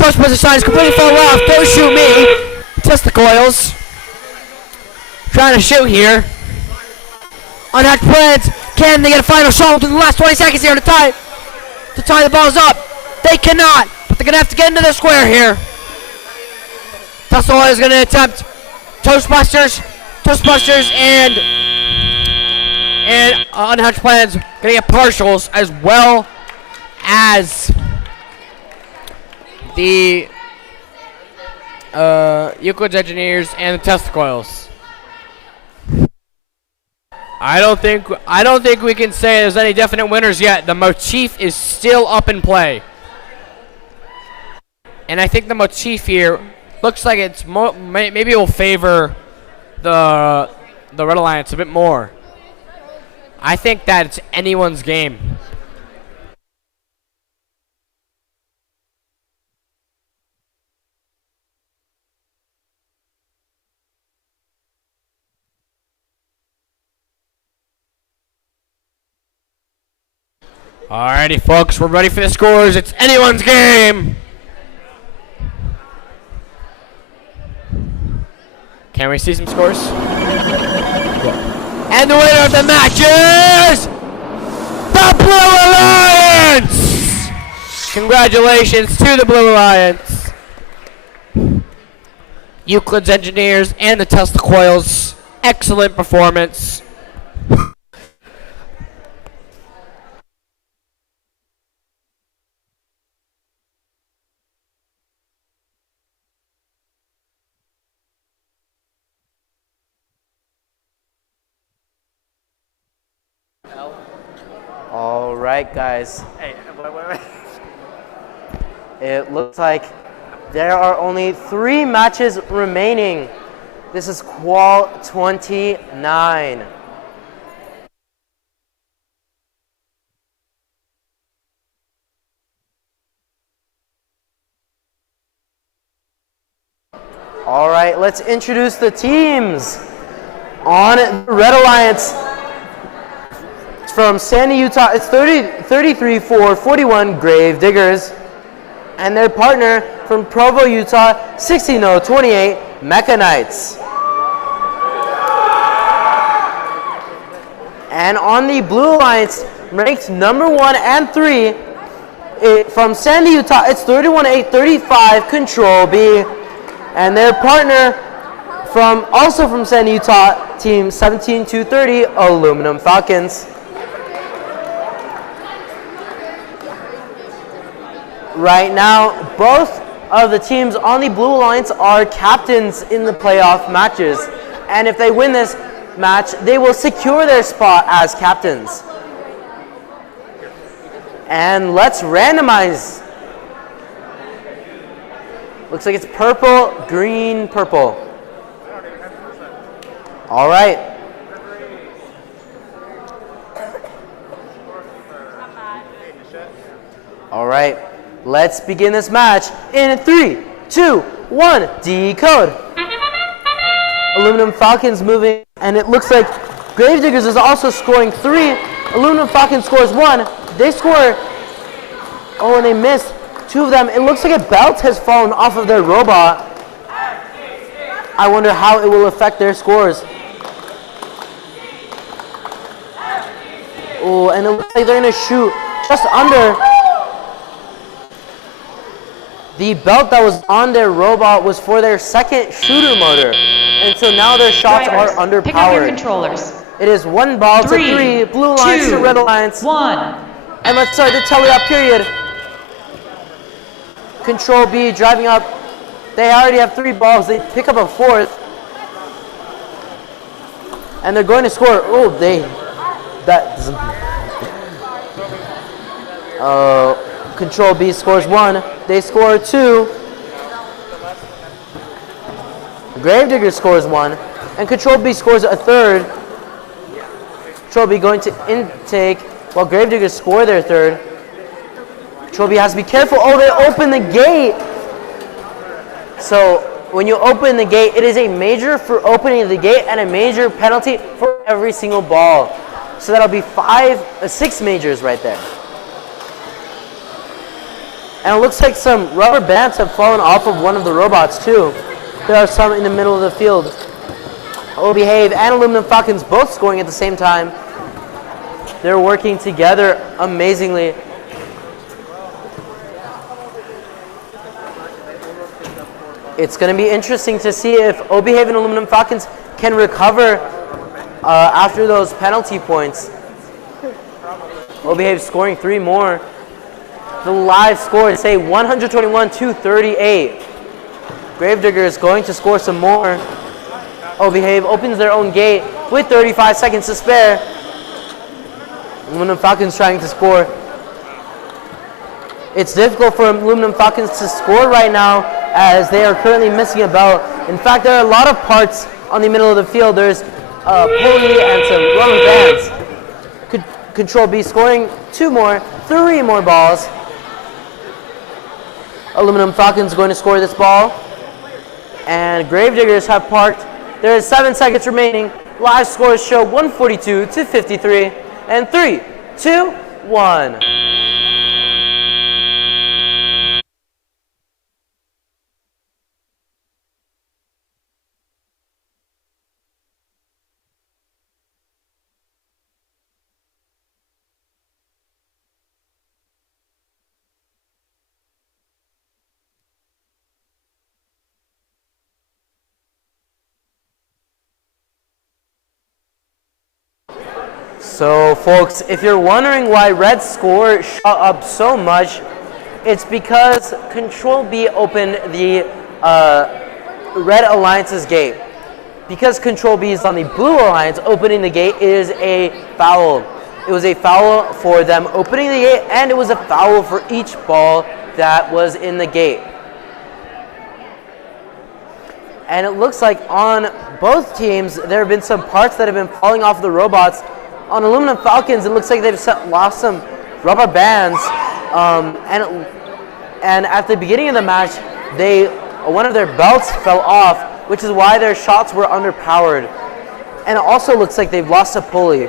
Toastbusters side is completely far off. Don't shoot me. Tesla Coils trying to shoot here. Unhatched Plans, can they get a final shot within the last 20 seconds here to tie the balls up? They cannot, but they're gonna have to get into the square here. Tesla Coils is gonna attempt Toastbusters and Unhatched Plans gonna get partials as well as the Euclid's Engineers and the Tesla Coils. I don't think we can say there's any definite winners yet. The motif is still up in play. And I think the motif here looks like it's maybe it will favor the Red Alliance a bit more. I think that it's anyone's game. Alrighty, folks, we're ready for the scores. It's anyone's game. Can we see some scores? And the winner of the match is the Blue Alliance! Congratulations to the Blue Alliance. Euclid's Engineers and the Tesla Coils. Excellent performance. All right, guys. Hey, wait. It looks like there are only 3 matches remaining. This is Qual 29. All right, let's introduce the teams. On the Red Alliance, it's from Sandy, Utah, it's 33-4-41 Grave Diggers. And their partner from Provo, Utah, 16-0-28 Mechanites. And on the Blue Alliance, ranked number 1 and 3, from Sandy, Utah, it's 31-8-35 Control B. And their partner also from Sandy, Utah, team 17-2-30 Aluminum Falcons. Right now, both of the teams on the Blue Alliance are captains in the playoff matches. And if they win this match, they will secure their spot as captains. And let's randomize. Looks like it's purple, green, purple. All right. All right. Let's begin this match in 3, 2, 1. Decode. Aluminum Falcons moving, and it looks like Gravediggers is also scoring 3. Aluminum Falcons scores 1. They score. Oh, and they missed 2 of them. It looks like a belt has fallen off of their robot. I wonder how it will affect their scores. Oh, and it looks like they're going to shoot just under. The belt that was on their robot was for their second shooter motor. And so now their shots Drivers, are underpowered. pick up your controllers. It is 1 ball to 3. Blue Alliance to Red Alliance. 1. And let's start the teleop period. Control B driving up. They already have 3 balls. They pick up a 4th. And they're going to score. Oh, Control B scores 1. They score 2. Gravedigger scores 1. And Control B scores a 3rd. Control B going to intake while Gravediggers score their 3rd. Control B has to be careful. Oh, they open the gate. So when you open the gate, it is a major for opening the gate and a major penalty for every single ball. So that'll be 6 majors right there. And it looks like some rubber bands have fallen off of one of the robots too. There are some in the middle of the field. Beehive and Aluminum Falcons both scoring at the same time. They're working together amazingly. It's going to be interesting to see if Beehive and Aluminum Falcons can recover after those penalty points. Beehive scoring 3 more. The live score is say 121-38. Gravedigger is going to score some more. Beehive opens their own gate with 35 seconds to spare. Aluminum Falcons trying to score. It's difficult for Aluminum Falcons to score right now as they are currently missing a belt. In fact, there are a lot of parts on the middle of the field. There's a pulley and some rubber bands. Control B scoring 2 more, 3 more balls. Aluminum Falcons going to score this ball. And Gravediggers have parked. There is 7 seconds remaining. Live scores show 142-53. And 3, 2, 1. So folks, if you're wondering why Red's score shot up so much, it's because Control B opened the Red Alliance's gate. Because Control B is on the Blue Alliance, opening the gate is a foul. It was a foul for them opening the gate, and it was a foul for each ball that was in the gate. And it looks like on both teams, there have been some parts that have been falling off the robots. On Aluminum Falcons, it looks like they've lost some rubber bands. And at the beginning of the match, one of their belts fell off, which is why their shots were underpowered. And it also looks like they've lost a pulley.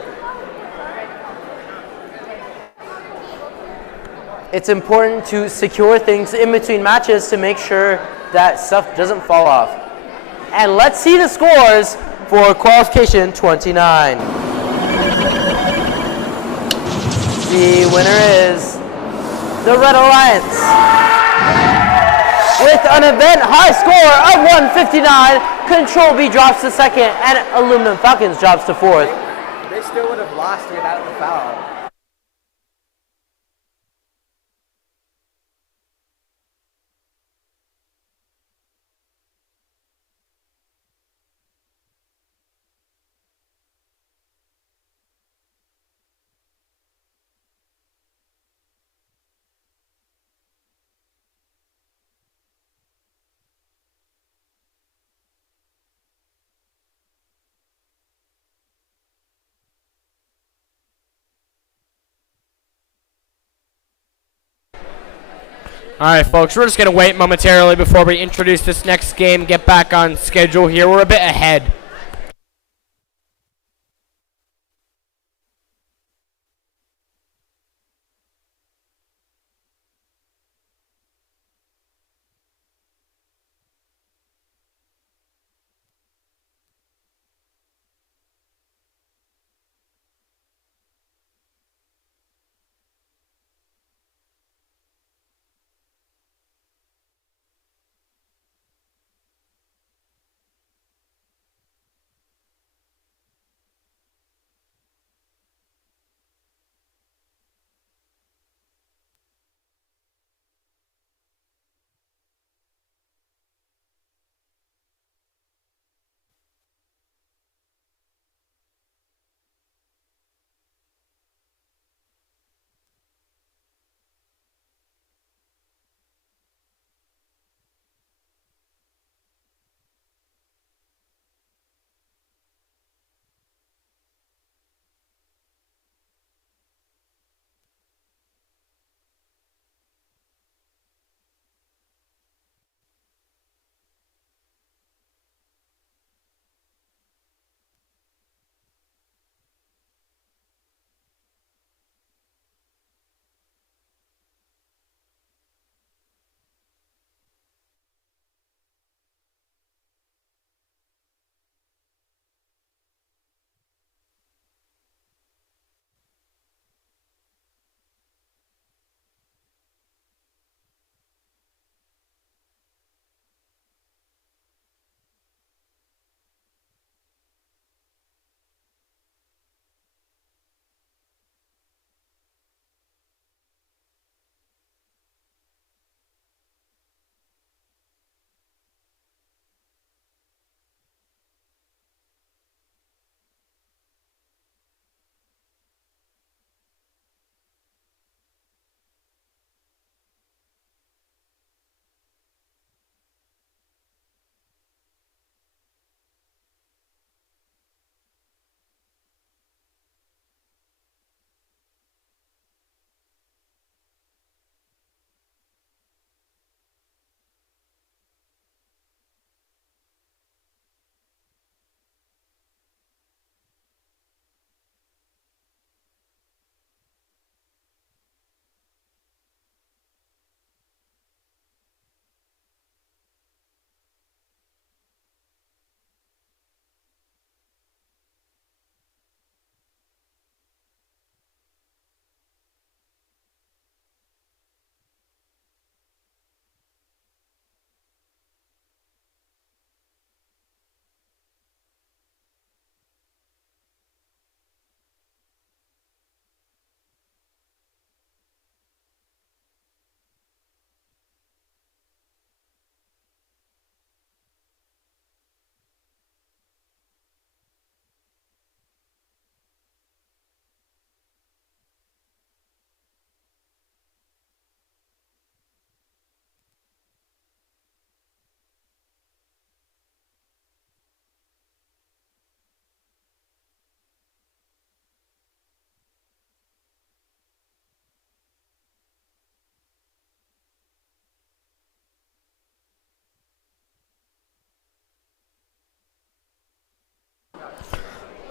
It's important to secure things in between matches to make sure that stuff doesn't fall off. And let's see the scores for qualification 29. The winner is the Red Alliance with an event high score of 159. Control B drops to 2nd and Aluminum Falcons drops to 4th. They still would have lost without the foul. All right, folks, we're just going to wait momentarily before we introduce this next game, get back on schedule here. We're a bit ahead.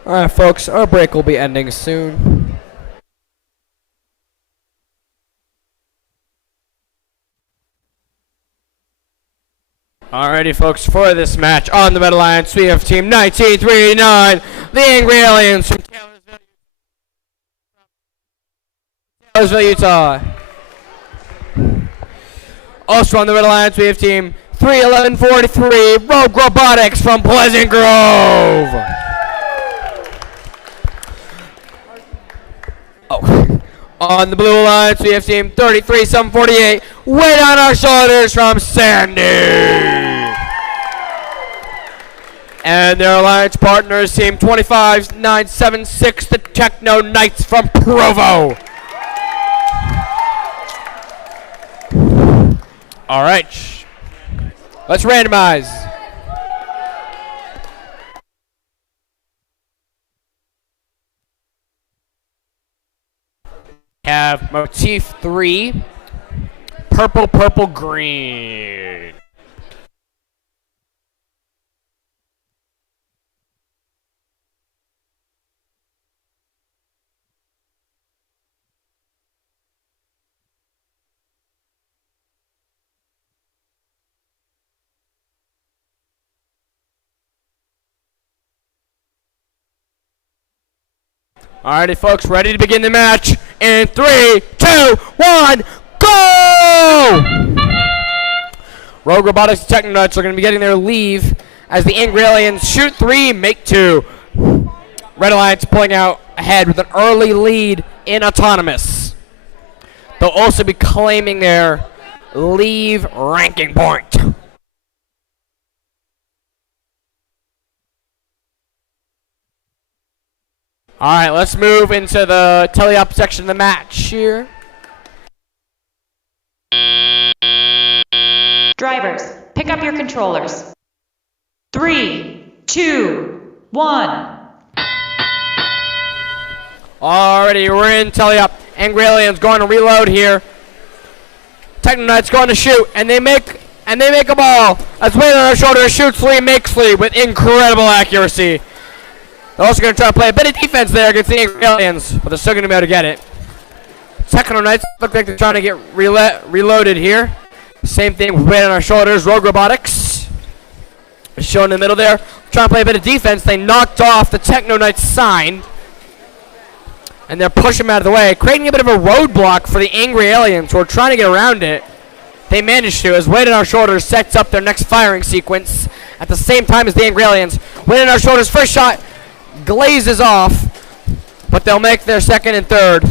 All right, folks, our break will be ending soon. Alrighty, folks, for this match on the Red Alliance, we have Team 19389, the Angry Aliens from Taylorsville, Utah. Also on the Red Alliance, we have Team 31143, Rogue Robotics from Pleasant Grove. Oh. On the Blue Alliance, we have Team 33748, Weight on Our Shoulders from Sandy. And their alliance partners, Team 25976, the Techno Knights from Provo. All right, let's randomize. Have Motif 3, purple, purple, green. Alrighty, folks, ready to begin the match in 3, 2, 1, go! Rogue Robotics and Technonauts are going to be getting their leave as the Angry Aliens shoot 3, make 2. Red Alliance pulling out ahead with an early lead in Autonomous. They'll also be claiming their leave ranking point. All right, let's move into the teleop section of the match here. Drivers, pick up your controllers. 3, 2, 1. Alrighty, we're in teleop. Angry Aliens going to reload here. Technonauts going to shoot, and they make a ball. As Wayne on our shoulder shoots 3, makes 3 with incredible accuracy. They're also going to try to play a bit of defense there against the Angry Aliens, but they're still going to be able to get it. Technonauts look like they're trying to get reloaded here. Same thing with weight on our shoulders. Rogue Robotics is shown in the middle there. Trying to play a bit of defense. They knocked off the Technonauts sign, and they're pushing them out of the way, creating a bit of a roadblock for the Angry Aliens who are trying to get around it. They managed to, as weight on our shoulders sets up their next firing sequence at the same time as the Angry Aliens. Weight on our shoulders, first shot glazes off, but they'll make their second and third.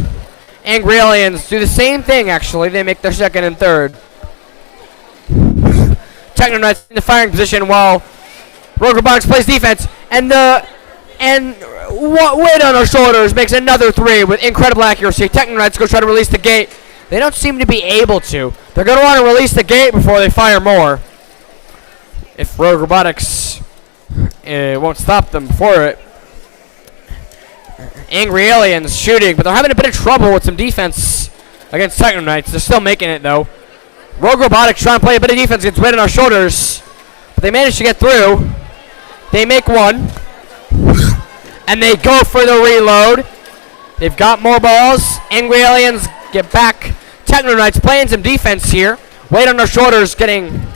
Angry Aliens do the same thing, actually. They make their second and third. Technonauts in the firing position while Rogue Robotics plays defense, and weight on our shoulders makes another 3 with incredible accuracy. Technonauts go try to release the gate. They don't seem to be able to. They're going to want to release the gate before they fire more. If Rogue Robotics won't stop them before it. Angry Aliens shooting, but they're having a bit of trouble with some defense against Technonauts. They're still making it, though. Rogue Robotics trying to play a bit of defense against weight on our shoulders, but they managed to get through. They make 1, and they go for the reload. They've got more balls. Angry Aliens get back. Technonauts playing some defense here. Weight on our shoulders getting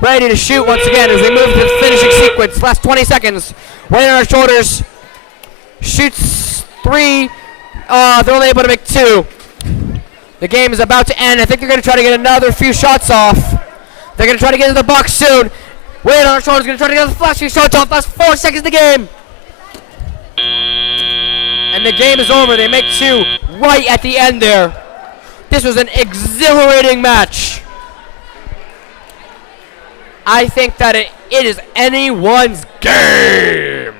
ready to shoot once again as they move to the finishing sequence. Last 20 seconds. Weight on our shoulders shoots 3. They're only able to make 2. The game is about to end. I think they're going to try to get another few shots off. They're going to try to get into the box soon. Weight on our shoulders going to try to get the last few shots off. Last 4 seconds of the game. And the game is over. They make 2 right at the end there. This was an exhilarating match. I think that it is anyone's game.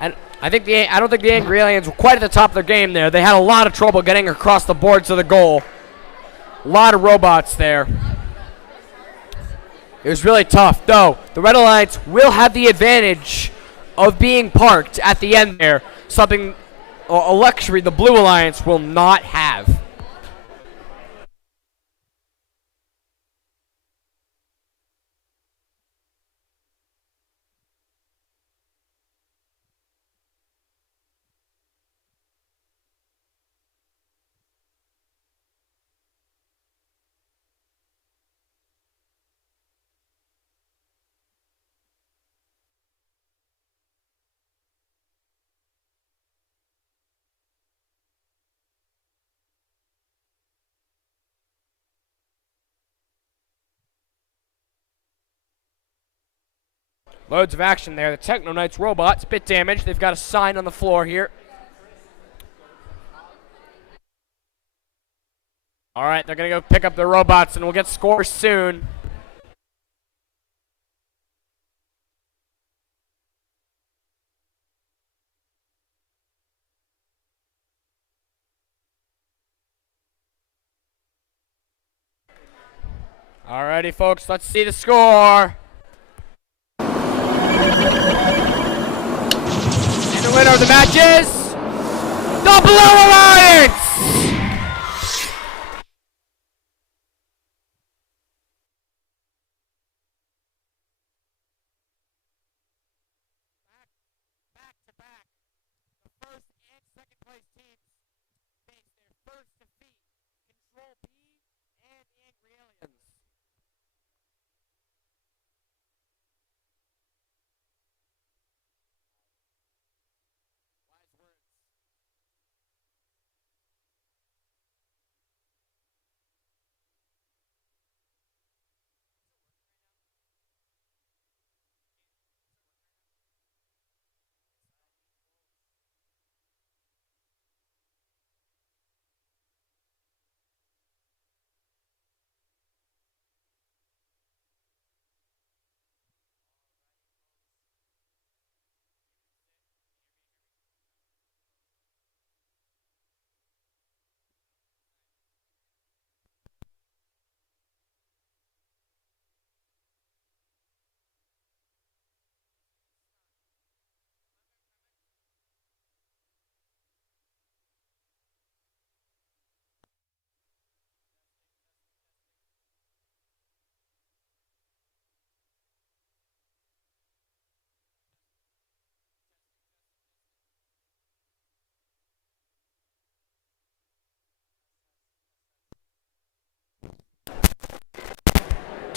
And I don't think the Angry Aliens were quite at the top of their game there. They had a lot of trouble getting across the board to the goal. A lot of robots there. It was really tough, though. The Red Alliance will have the advantage of being parked at the end there. Something, a luxury the Blue Alliance will not have. Loads of action there. The Technonauts robots, bit damaged. They've got a sign on the floor here. All right, they're going to go pick up their robots, and we'll get scores soon. All righty, folks, let's see the score. And the winner of the match is the Blue Alliance!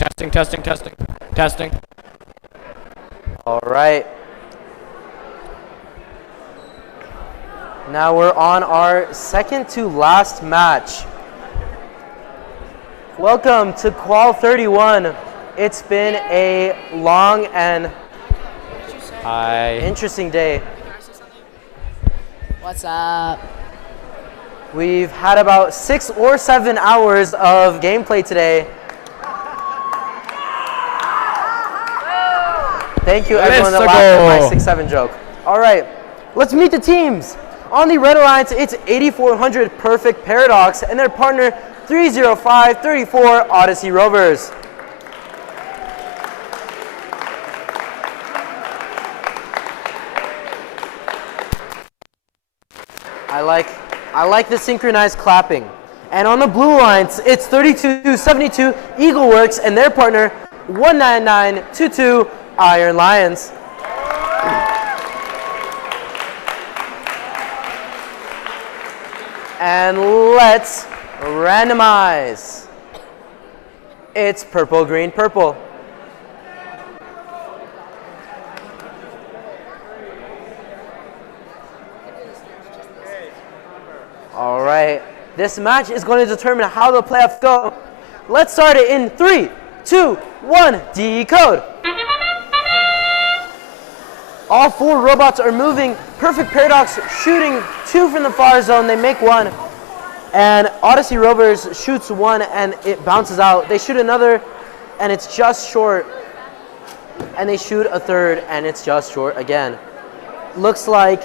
Testing. All right. Now we're on our second to last match. Welcome to Qual 31. It's been a long and interesting day. What's up? We've had about 6 or 7 hours of gameplay today. Thank you everyone that laughed at my 6-7 joke. All right, let's meet the teams. On the Red Alliance, it's 8400 Perfect Paradox and their partner 30534 Odyssey Rovers. I like the synchronized clapping. And on the Blue Alliance, it's 3272 Eagle Works and their partner 19922 Iron Lions. And let's randomize. It's purple, green, purple. All right. This match is going to determine how the playoffs go. Let's start it in 3, 2, 1, decode. All 4 robots are moving. Perfect Paradox shooting 2 from the far zone. They make 1. And Odyssey Rovers shoots 1 and it bounces out. They shoot another and it's just short. And they shoot a third and it's just short again. Looks like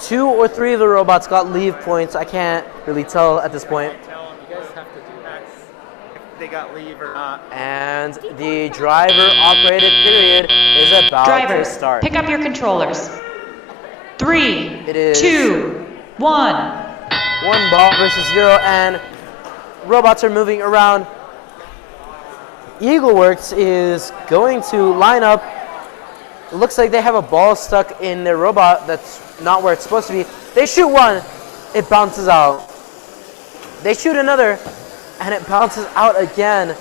2 or 3 of the robots got leave points. I can't really tell at this point. You guys have to do X if they got leave or not. And the driver-operated period is about Drivers, to start. pick up your controllers. 3, It is 2, 1. 1 ball versus 0, and robots are moving around. Eagleworks is going to line up. It looks like they have a ball stuck in their robot that's not where it's supposed to be. They shoot 1, it bounces out. They shoot another, and it bounces out again.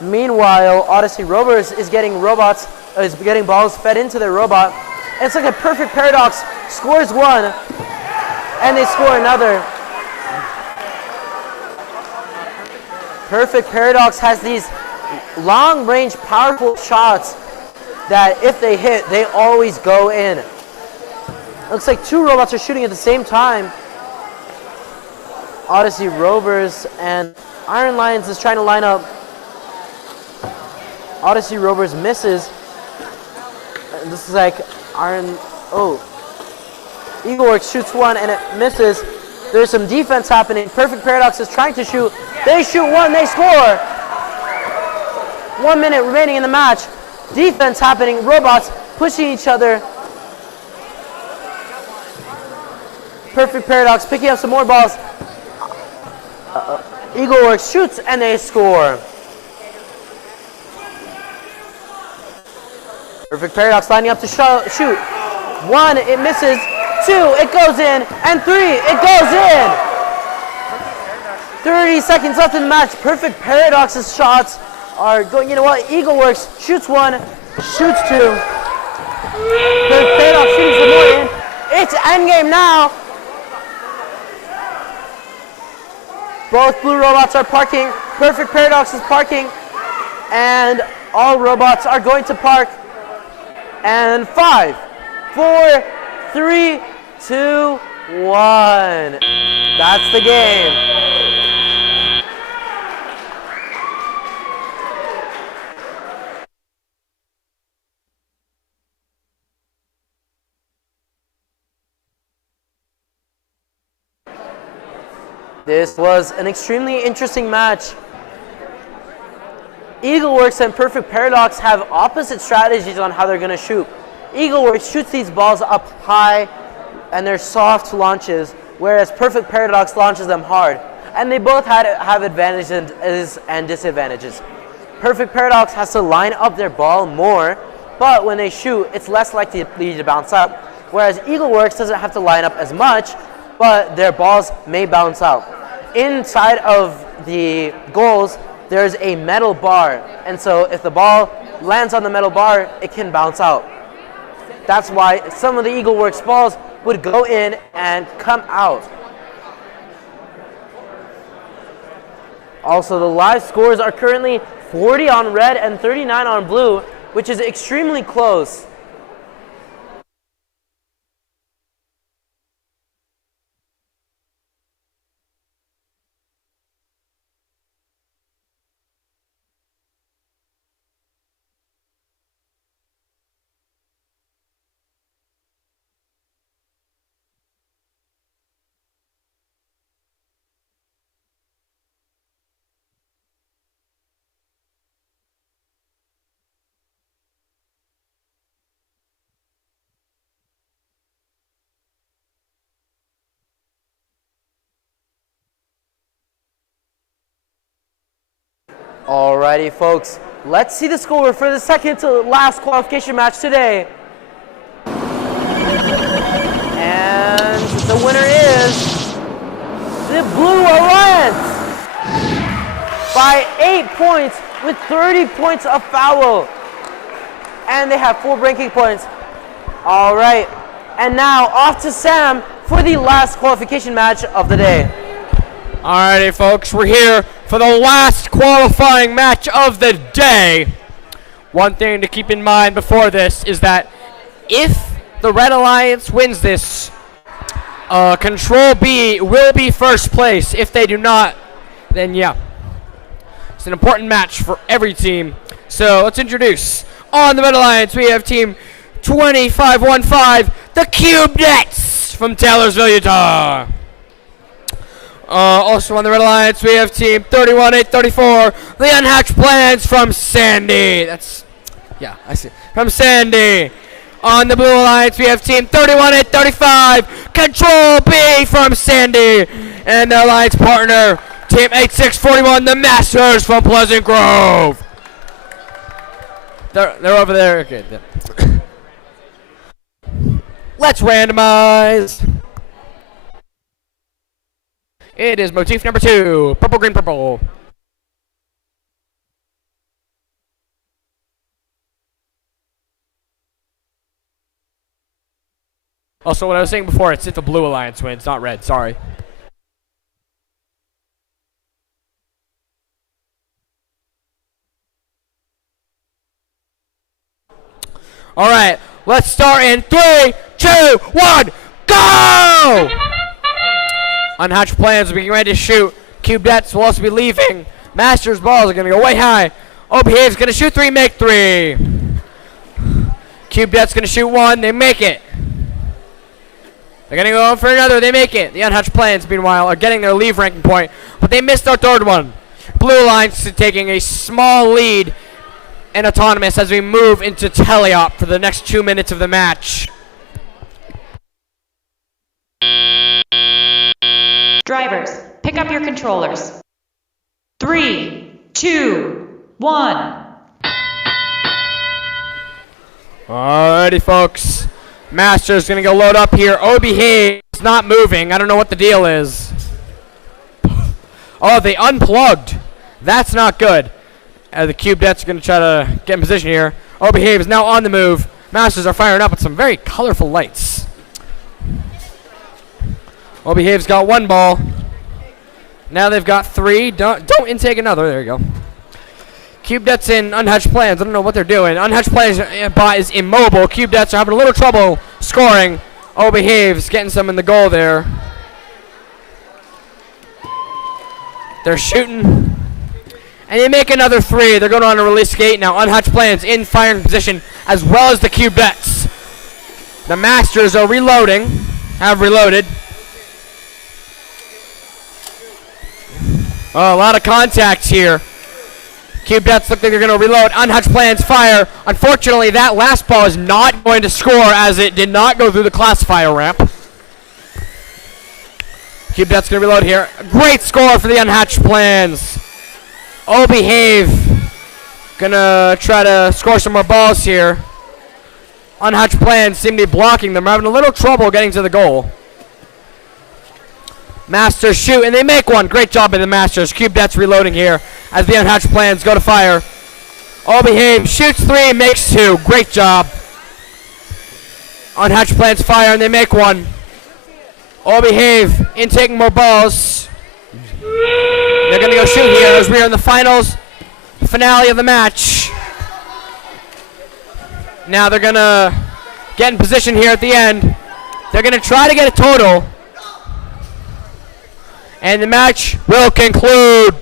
Meanwhile, Odyssey Rovers is getting balls fed into their robot. And it's like a Perfect Paradox scores 1, and they score another. Perfect Paradox has these long-range, powerful shots that if they hit, they always go in. Looks like 2 robots are shooting at the same time. Odyssey Rovers and Iron Lions is trying to line up. Odyssey Rovers misses. And this is like Eagleworks shoots 1 and it misses. There's some defense happening. Perfect Paradox is trying to shoot. They shoot 1, they score. 1 minute remaining in the match. Defense happening, robots pushing each other. Perfect Paradox picking up some more balls. Eagleworks shoots and they score. Perfect Paradox lining up to shoot. 1, it misses. 2, it goes in. And 3, it goes in. 30 seconds left in the match. Perfect Paradox's shots are going. You know what? Eagleworks shoots 1, shoots 2. Perfect Paradox shooting some more in. It's endgame now. Both blue robots are parking. Perfect Paradox is parking. And all robots are going to park. And 5, 4, 3, 2, 1. That's the game. This was an extremely interesting match. Eagleworks and Perfect Paradox have opposite strategies on how they're going to shoot. Eagleworks shoots these balls up high and they're soft launches, whereas Perfect Paradox launches them hard. And they both have advantages and disadvantages. Perfect Paradox has to line up their ball more, but when they shoot, it's less likely to bounce up, whereas Eagleworks doesn't have to line up as much, but their balls may bounce out. Inside of the goals, there's a metal bar. And so if the ball lands on the metal bar, it can bounce out. That's why some of the Eagleworks balls would go in and come out. Also, the live scores are currently 40 on red and 39 on blue, which is extremely close. Alrighty, folks, let's see the score for the second to last qualification match today. And the winner is the Blue Alliance by 8 points with 30 points of foul. And they have 4 breaking points. Alright, and now off to Sam for the last qualification match of the day. Alrighty, folks, we're here for the last qualifying match of the day. One thing to keep in mind before this is that if the Red Alliance wins this, Control B will be first place. If they do not, then yeah. It's an important match for every team. So let's introduce, on the Red Alliance, we have team 2515, the Cube Nets from Taylorsville, Utah. Also on the Red Alliance, we have team 31834, the Unhatched Plans from Sandy. I see. From Sandy. On the Blue Alliance, we have team 31835, Control B from Sandy. And the Alliance partner, team 8641, the Masters from Pleasant Grove. They're over there. Okay. Let's randomize. It is motif number 2, purple, green, purple. Also, what I was saying before, it's if the Blue Alliance wins, not red, sorry. All right, let's start in 3, 2, 1, go! Unhatched Plans will be ready to shoot. Cube Nets will also be leaving. Masters balls are going to go way high. Beehive is going to shoot 3, make 3. Cube Nets going to shoot 1, they make it. They're going to go for another, they make it. The Unhatched Plans, meanwhile, are getting their leave ranking point, but they missed their 3rd one. Blue Alliance taking a small lead and autonomous as we move into teleop for the next 2 minutes of the match. Drivers, pick up your controllers. 3, 2, 1. Alrighty, folks. Master's gonna go load up here. Beehive is not moving. I don't know what the deal is. Oh, they unplugged. That's not good. The Cube Nets are gonna try to get in position here. Beehive is now on the move. Masters are firing up with some very colorful lights. Beehive's got 1 ball. Now they've got 3. Don't intake another. There you go. Cube Nets in Unhatched Plans. I don't know what they're doing. Unhatched Plans bot is immobile. Cube Nets are having a little trouble scoring. Beehive's getting some in the goal there. They're shooting. And they make another 3. They're going on a release skate now. Unhatched Plans in firing position as well as the Cube Nets. The Masters are reloading. Have reloaded. Oh, a lot of contacts here. Cube Nets look like they're going to reload. Unhatched Plans fire. Unfortunately, that last ball is not going to score as it did not go through the classifier ramp. Cube Nets going to reload here. Great score for the Unhatched Plans. Beehive going to try to score some more balls here. Unhatched Plans seem to be blocking them. They're having a little trouble getting to the goal. Masters shoot, and they make 1. Great job by the Masters. Cube Nets reloading here. as the unhatched plans go to fire. All Behave shoots 3, makes 2. Great job. Unhatched plans fire and they make 1. All Behave in taking more balls. They're going to go shoot here as we are in the finale of the match. Now they're going to get in position here at the end. They're going to try to get a total. And the match will conclude.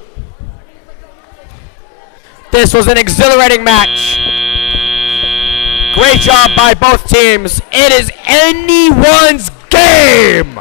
This was an exhilarating match. Great job by both teams. It is anyone's game.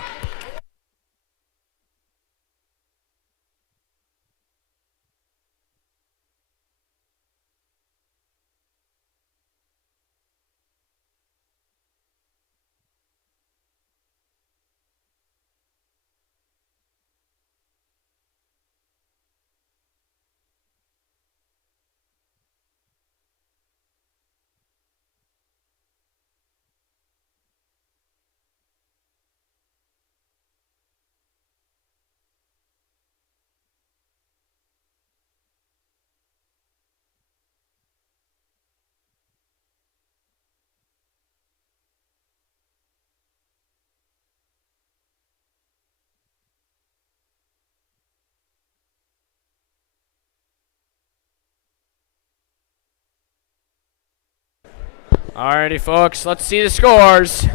Alrighty, folks, let's see the scores.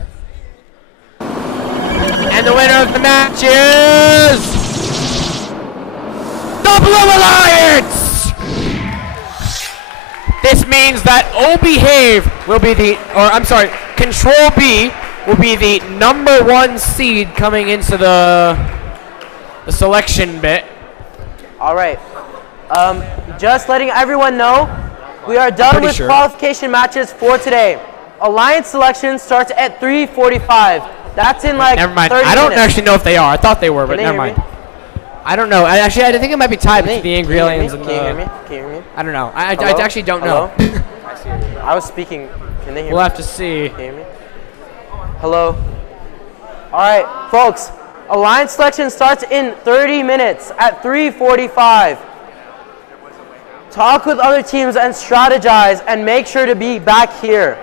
And the winner of the match is the Blue Alliance! This means that O Behave will be Control B will be the number 1 seed coming into the selection bit. All right. Just letting everyone know, we are done with qualification matches for today. Alliance selection starts at 3:45. That's in like Never mind. 30 I don't minutes. actually know if they are. I thought they were, but Can never you hear mind. I don't know. I think it might be tied between the Angry Aliens and Can you hear me? the... Can you hear me? I don't know. I Hello? actually don't know. I was speaking. Can they hear We'll me? have to see. Can you hear me? Hello? All right, folks. Alliance selection starts in 30 minutes at 3:45. Talk with other teams and strategize, and make sure to be back here.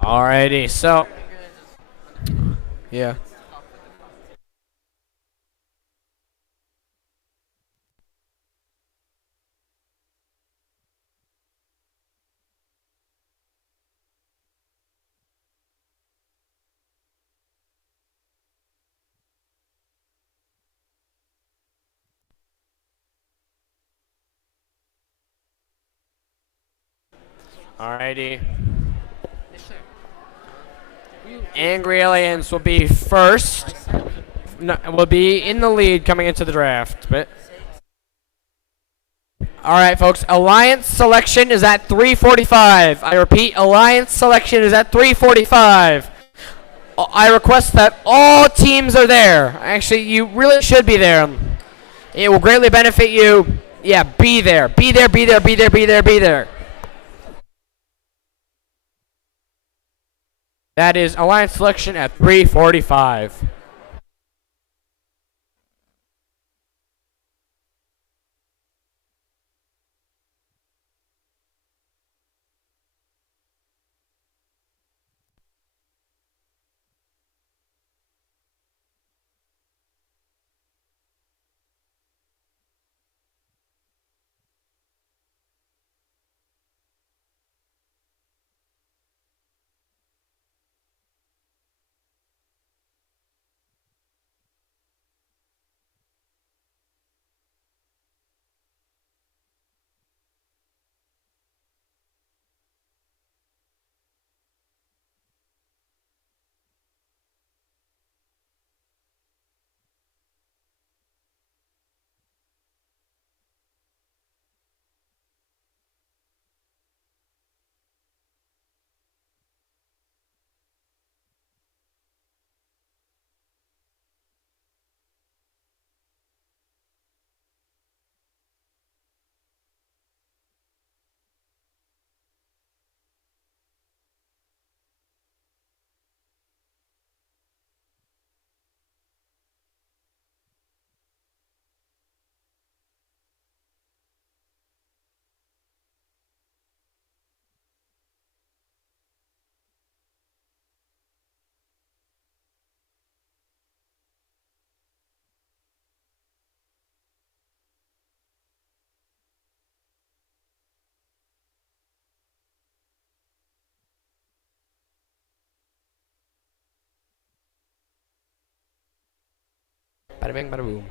Alrighty, so... Yeah. Alrighty. Angry Aliens will be first. No, will be in the lead coming into the draft. But all right, folks. Alliance selection is at 3:45. I repeat, Alliance selection is at 3:45. I request that all teams are there. Actually, you really should be there. It will greatly benefit you. Yeah, be there. Be there. Be there. Be there. Be there. Be there. That is Alliance selection at 3:45. Bada bing, bada boom.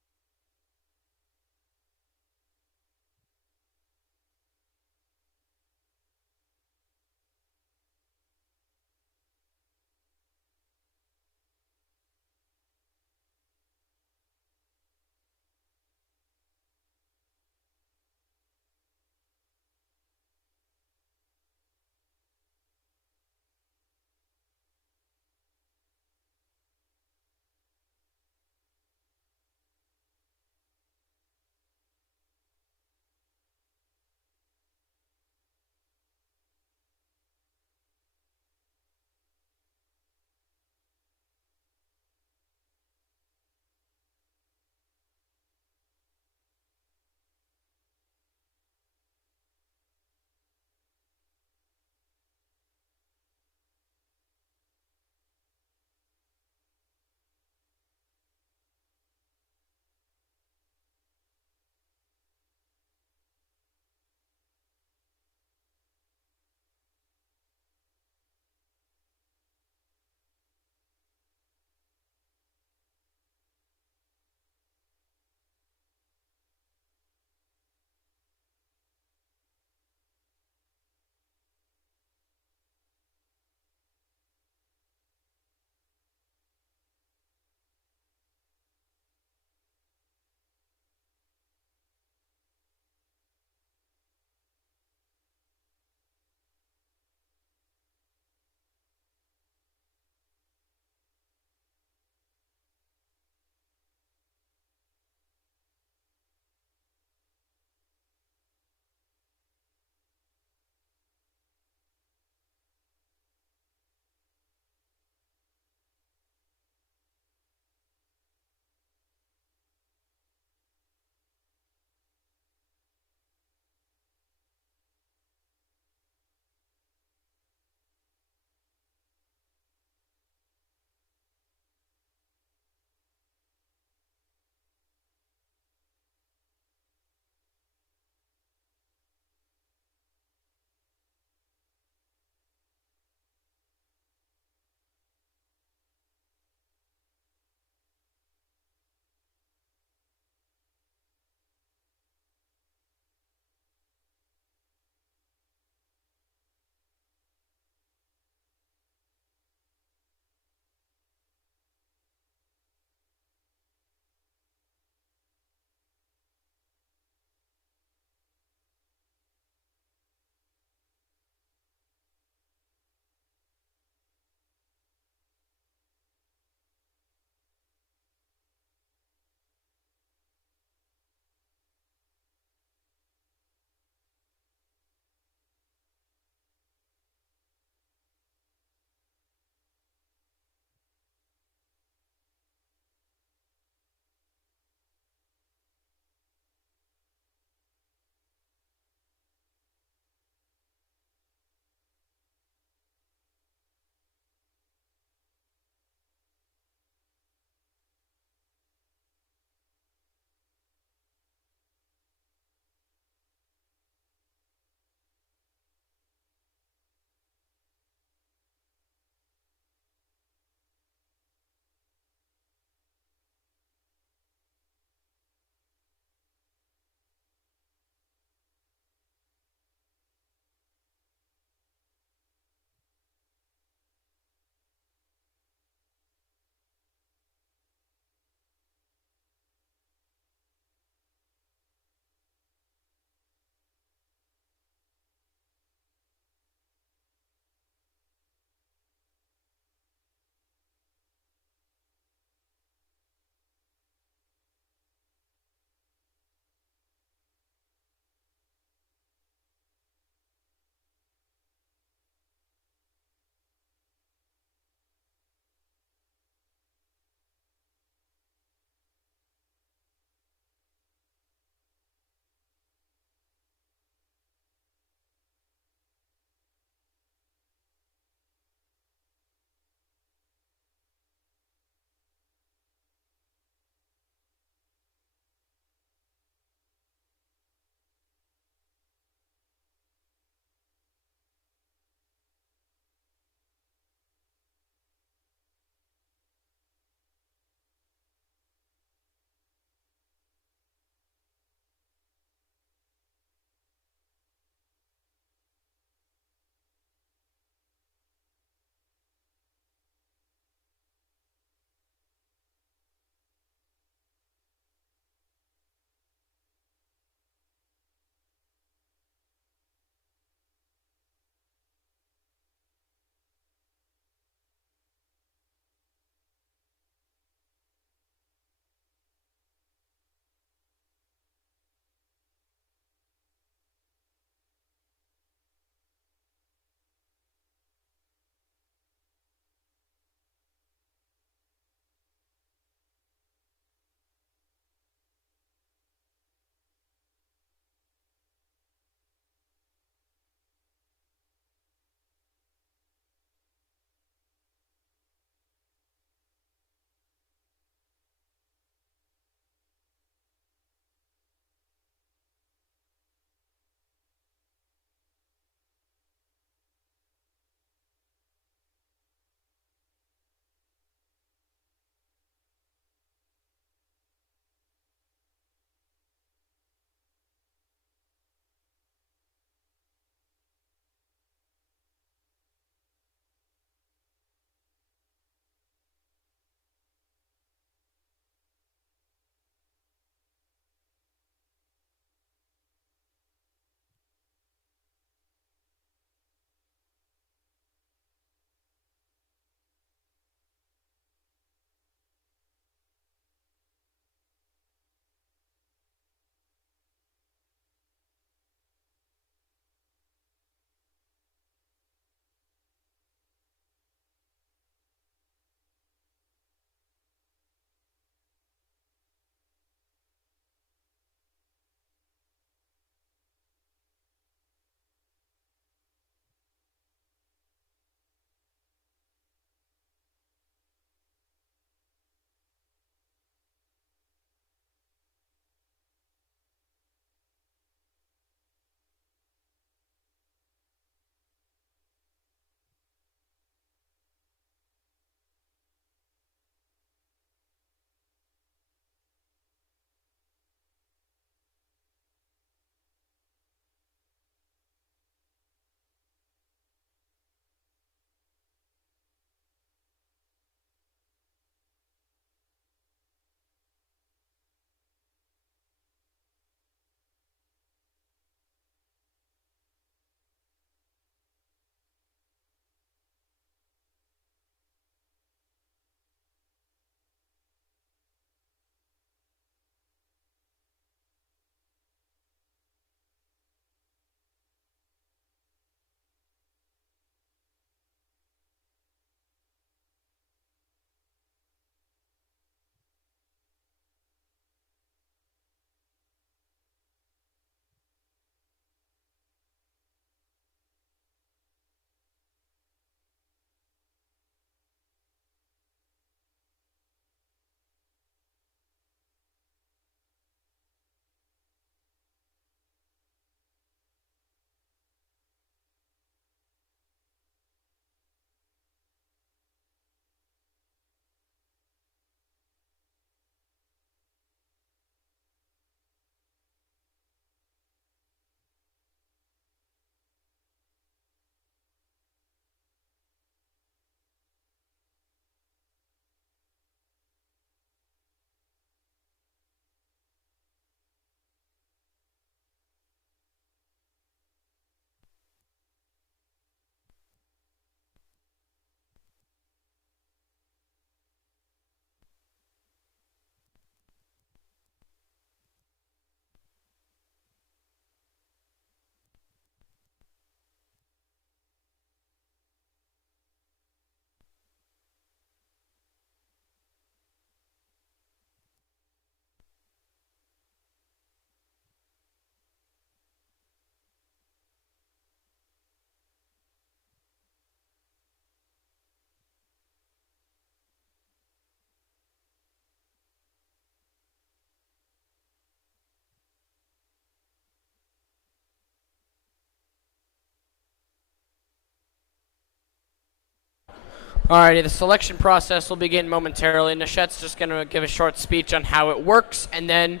Alrighty, the selection process will begin momentarily. Nishet's just going to give a short speech on how it works, and then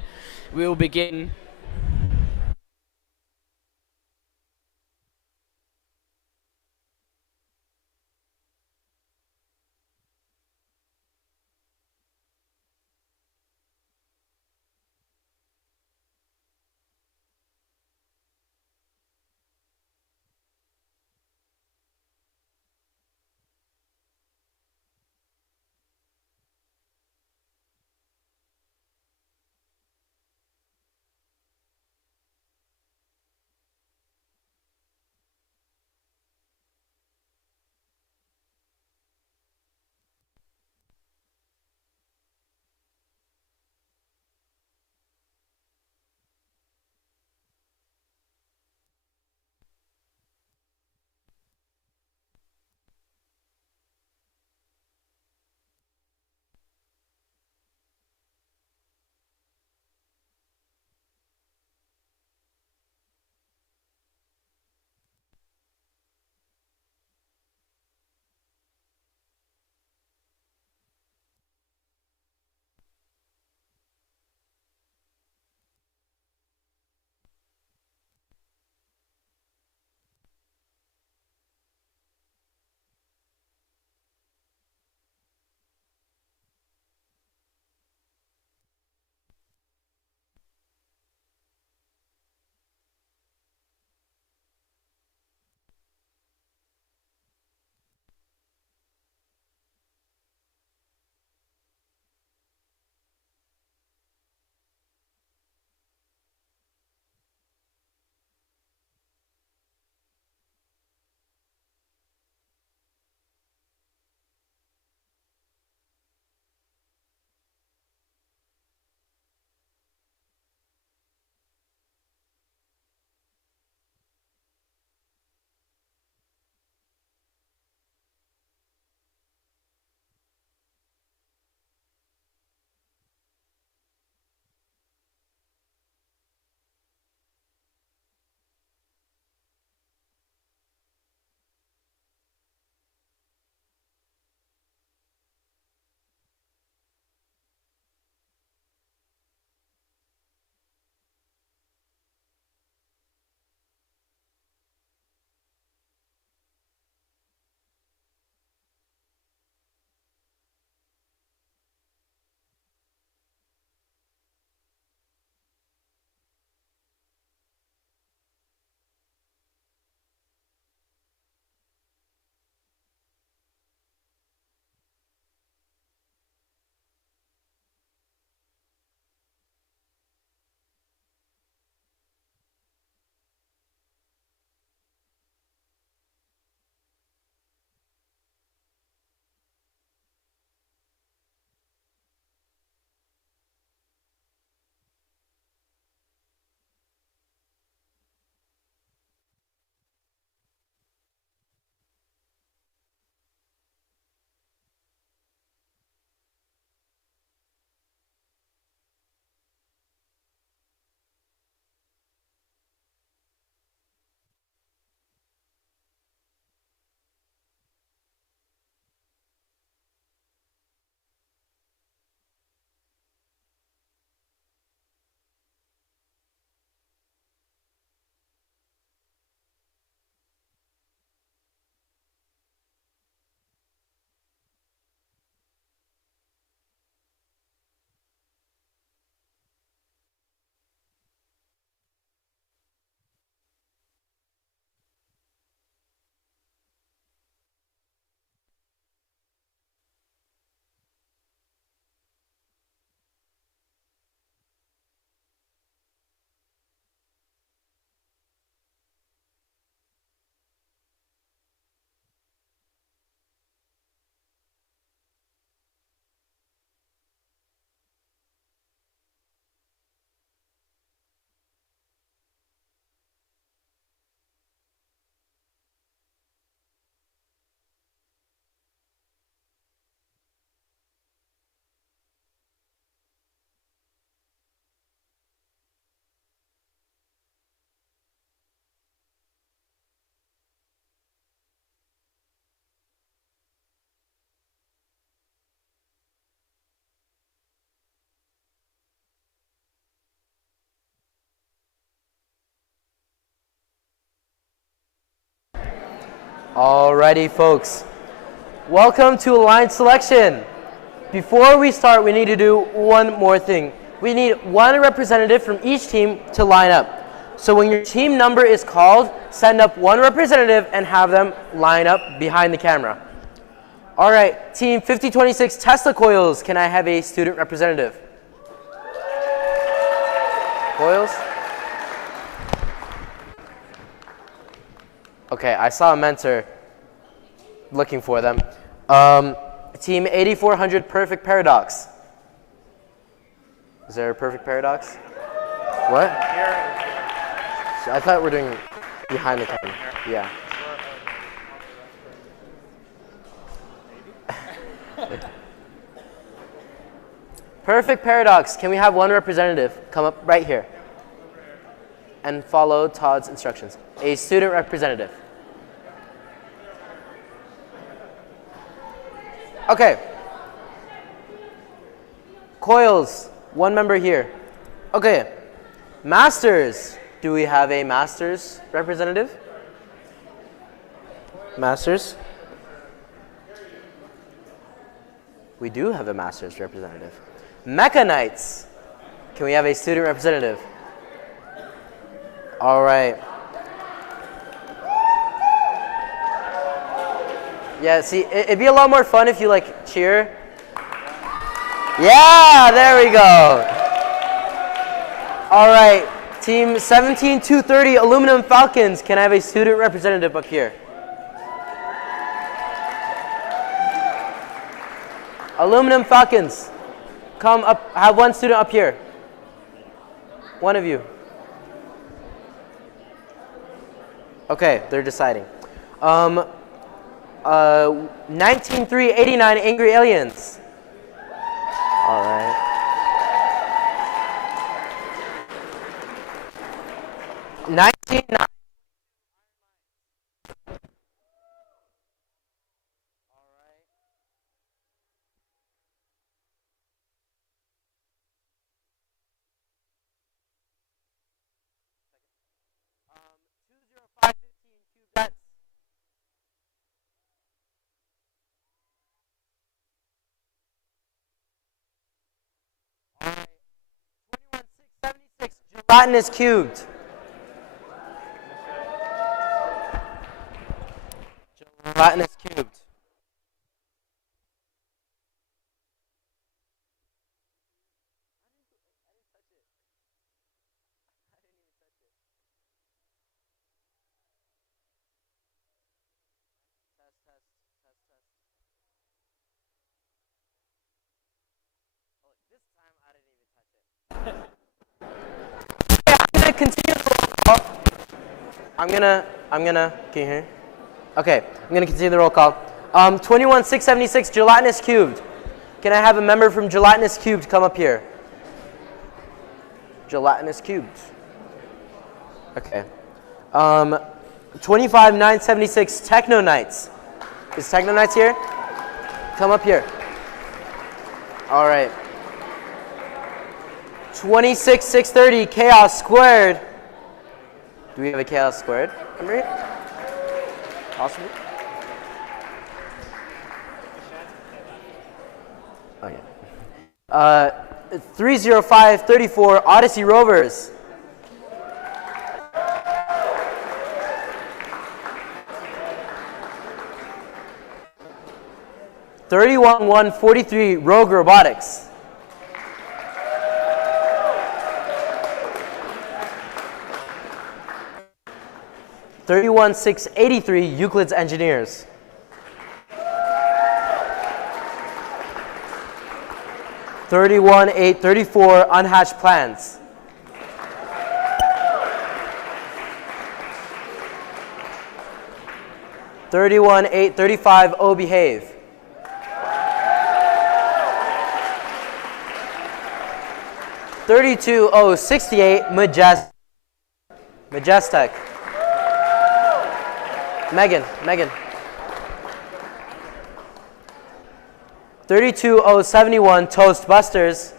we will begin. Alrighty, folks. Welcome to line selection. Before we start, we need to do one more thing. We need one representative from each team to line up. So when your team number is called, send up one representative and have them line up behind the camera. All right, team 5026 Tesla coils, can I have a student representative? Coils? Okay, I saw a mentor looking for them. Team 8400 Perfect Paradox. Is there a perfect paradox? What? I thought we're doing behind the camera. Yeah. Perfect paradox. Can we have one representative come up right here and follow Todd's instructions? A student representative. Okay. Coils, one member here. Okay. Masters. Do we have a Masters representative? Masters? We do have a Masters representative. Mechanites. Can we have a student representative? All right. Yeah, see, it'd be a lot more fun if you like cheer. Yeah, there we go. All right, team 17230 Aluminum Falcons. Can I have a student representative up here? Aluminum Falcons, come up, have one student up here. One of you. Okay, they're deciding. 19389 Angry Aliens. All right. Gelatinous cubed. Gelatinous cubed. Continue the roll call. I'm gonna, can you hear? Okay, I'm gonna continue the roll call. 21676 Gelatinous Cubed. Can I have a member from Gelatinous Cubed come up here? Gelatinous Cubed. Okay. 25976 Techno Knights. Is Techno Knights here? Come up here. All right. 26630 Chaos Squared. Do we have a Chaos Squared number here? Possibly. Okay. 30534 Odyssey Rovers. $31,143 Rogue Robotics. $31,683 Euclid's Engineers. $31,834 Unhatched Plans. $31,835 Oh Behave. $32,068 Majestic. Megan. 32071 Toastbusters.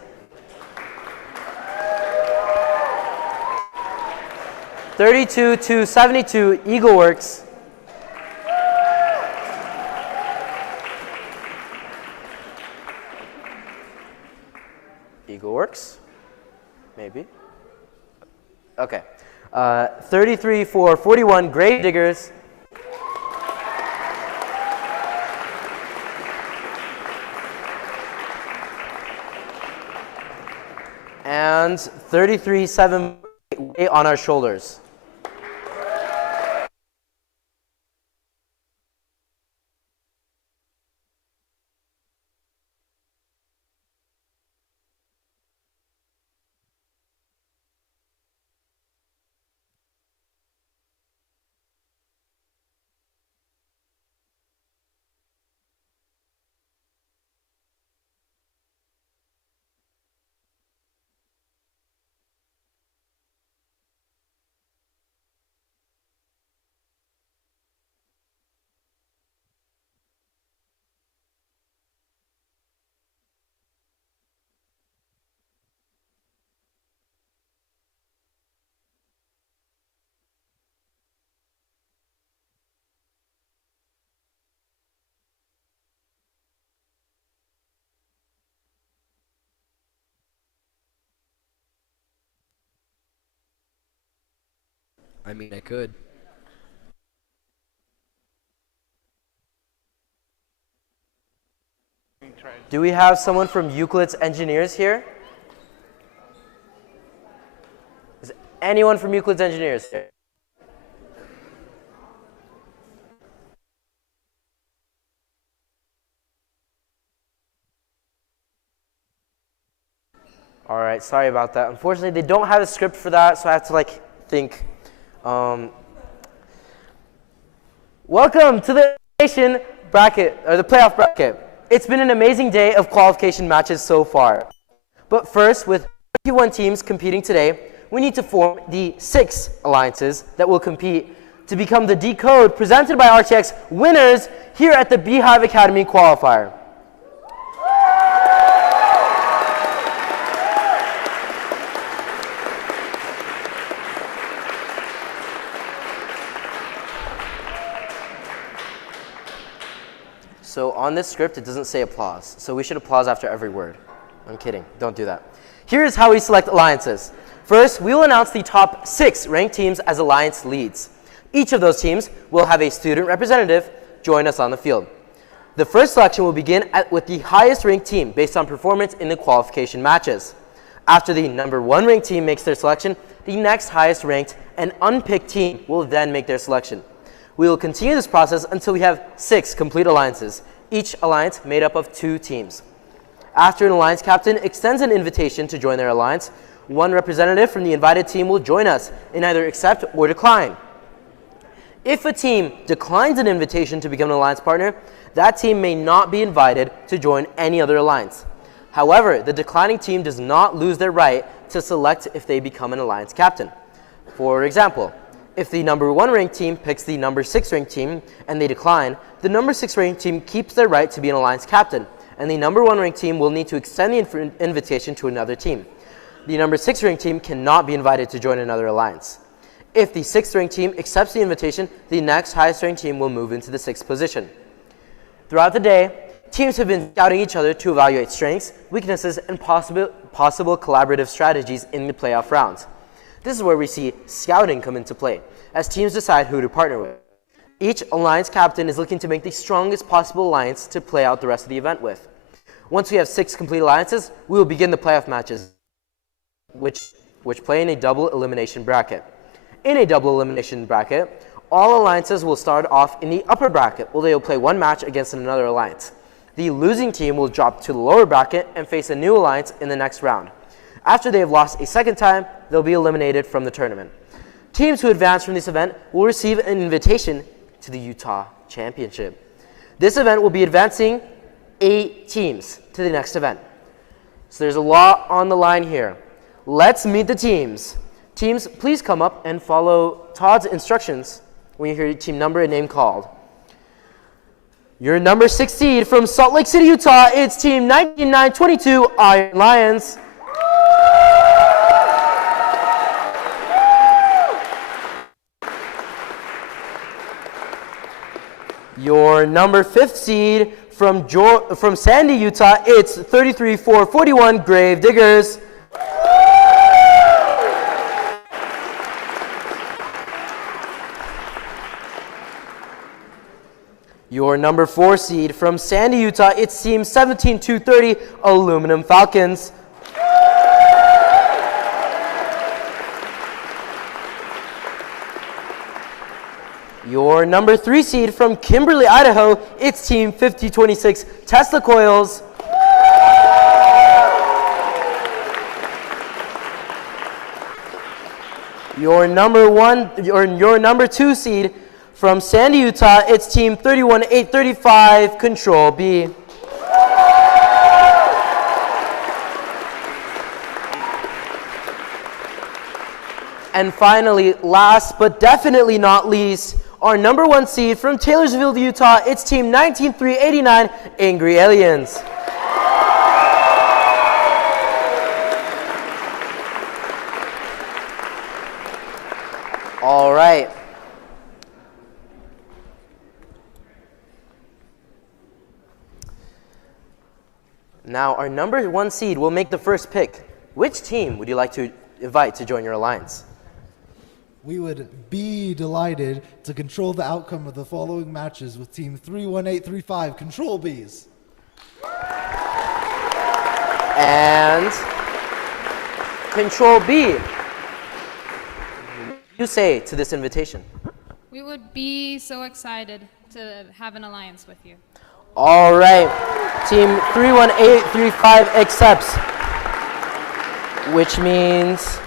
32272 Eagleworks. Eagle works. Maybe. Okay. 33 for 41, Grave Diggers. And 33-7 weight on our shoulders. I mean, I could. Do we have someone from Euclid's Engineers here? Is anyone from Euclid's Engineers here? All right, sorry about that. Unfortunately, they don't have a script for that, so I have to think. Welcome to the qualification bracket, or the playoff bracket. It's been an amazing day of qualification matches so far. But first, with 21 teams competing today, we need to form the 6 alliances that will compete to become the DECODE presented by RTX winners here at the Beehive Academy Qualifier. So on this script, it doesn't say applause. So we should applause after every word. I'm kidding. Don't do that. Here's how we select alliances. First, we will announce the top 6 ranked teams as alliance leads. Each of those teams will have a student representative join us on the field. The first selection will begin with the highest ranked team based on performance in the qualification matches. After the number 1 ranked team makes their selection, the next highest ranked and unpicked team will then make their selection. We will continue this process until we have 6 complete alliances, each alliance made up of 2 teams. After an alliance captain extends an invitation to join their alliance, one representative from the invited team will join us and either accept or decline. If a team declines an invitation to become an alliance partner, that team may not be invited to join any other alliance. However, the declining team does not lose their right to select if they become an alliance captain. For example, if the number 1 ranked team picks the number 6 ranked team and they decline, the number 6 ranked team keeps their right to be an alliance captain, and the number 1 ranked team will need to extend the invitation to another team. The number 6 ranked team cannot be invited to join another alliance. If the 6th ranked team accepts the invitation, the next highest ranked team will move into the 6th position. Throughout the day, teams have been scouting each other to evaluate strengths, weaknesses, and possible collaborative strategies in the playoff rounds. This is where we see scouting come into play, as teams decide who to partner with. Each alliance captain is looking to make the strongest possible alliance to play out the rest of the event with. Once we have 6 complete alliances, we will begin the playoff matches, which play in a double elimination bracket. In a double elimination bracket, all alliances will start off in the upper bracket, where they will play 1 match against another alliance. The losing team will drop to the lower bracket and face a new alliance in the next round. After they have lost a second time, they'll be eliminated from the tournament. Teams who advance from this event will receive an invitation to the Utah Championship. This event will be advancing 8 teams to the next event. So there's a lot on the line here. Let's meet the teams. Teams, please come up and follow Todd's instructions when you hear your team number and name called. Your number 6 seed from Salt Lake City, Utah, it's team 19922 Iron Lions. Your number 5th seed from Sandy, Utah, it's 33-4-41 Grave Diggers. Your number 4 seed from Sandy, Utah, it's team 17-230 Aluminum Falcons. Your number 3 seed from Kimberly, Idaho, it's team 5026 Tesla Coils. Your number 2 seed from Sandy, Utah, it's team 31835 Control B. And finally, last but definitely not least, our number 1 seed from Taylorsville, Utah, it's team 19389 Angry Aliens. All right. Now, our number 1 seed will make the first pick. Which team would you like to invite to join your alliance? We would be delighted to control the outcome of the following matches with Team 31835 Control Bees. And Control B, what do you say to this invitation? We would be so excited to have an alliance with you. All right, Team 31835 accepts, which means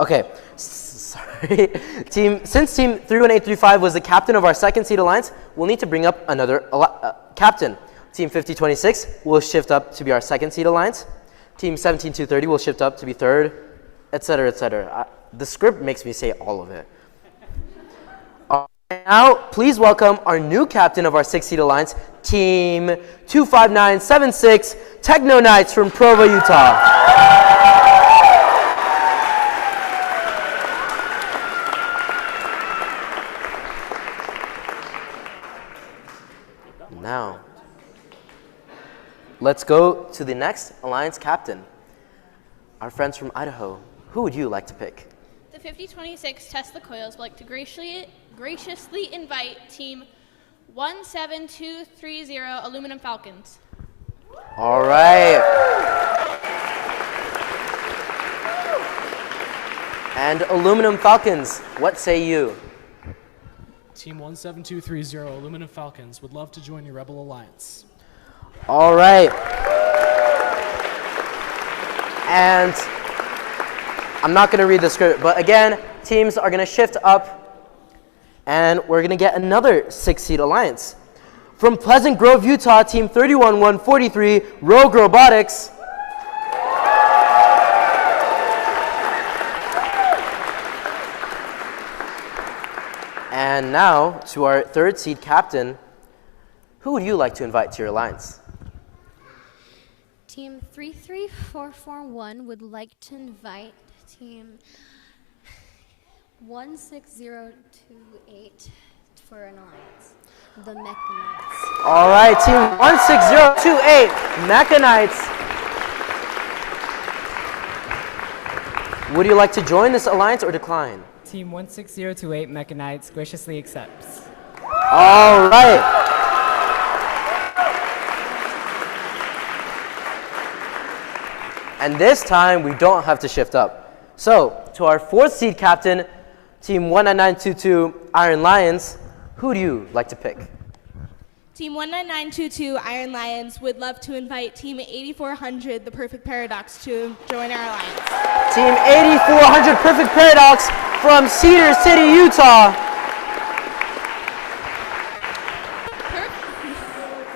okay, sorry. Since Team 31835 was the captain of our 2nd seed alliance, we'll need to bring up another captain. Team 5026 will shift up to be our 2nd seed alliance. Team 17230 will shift up to be 3rd, etc., etc. The script makes me say all of it. Now, please welcome our new captain of our 6th seed alliance, Team 25976 Techno Knights from Provo, Utah. Now, let's go to the next alliance captain. Our friends from Idaho. Who would you like to pick? The 5026 Tesla Coils would like to graciously invite Team 17230 Aluminum Falcons. All right. And Aluminum Falcons, what say you? Team 17230 Aluminum Falcons would love to join your Rebel Alliance. All right. And I'm not going to read the script, but again, teams are going to shift up, and we're going to get another 6-seed alliance. From Pleasant Grove, Utah, Team 31143 Rogue Robotics. And now to our 3rd seed captain. Who would you like to invite to your alliance? Team 33441 would like to invite Team 16028 for an alliance, the Mechanites. All right, Team 16028 Mechanites. Would you like to join this alliance or decline? Team 16028 Mechanites graciously accepts. All right. And this time, we don't have to shift up. So, to our 4th seed captain, Team 19922 Iron Lions, who do you like to pick? Team 19922 Iron Lions would love to invite Team 8400 The Perfect Paradox to join our alliance. Team 8400 Perfect Paradox from Cedar City, Utah.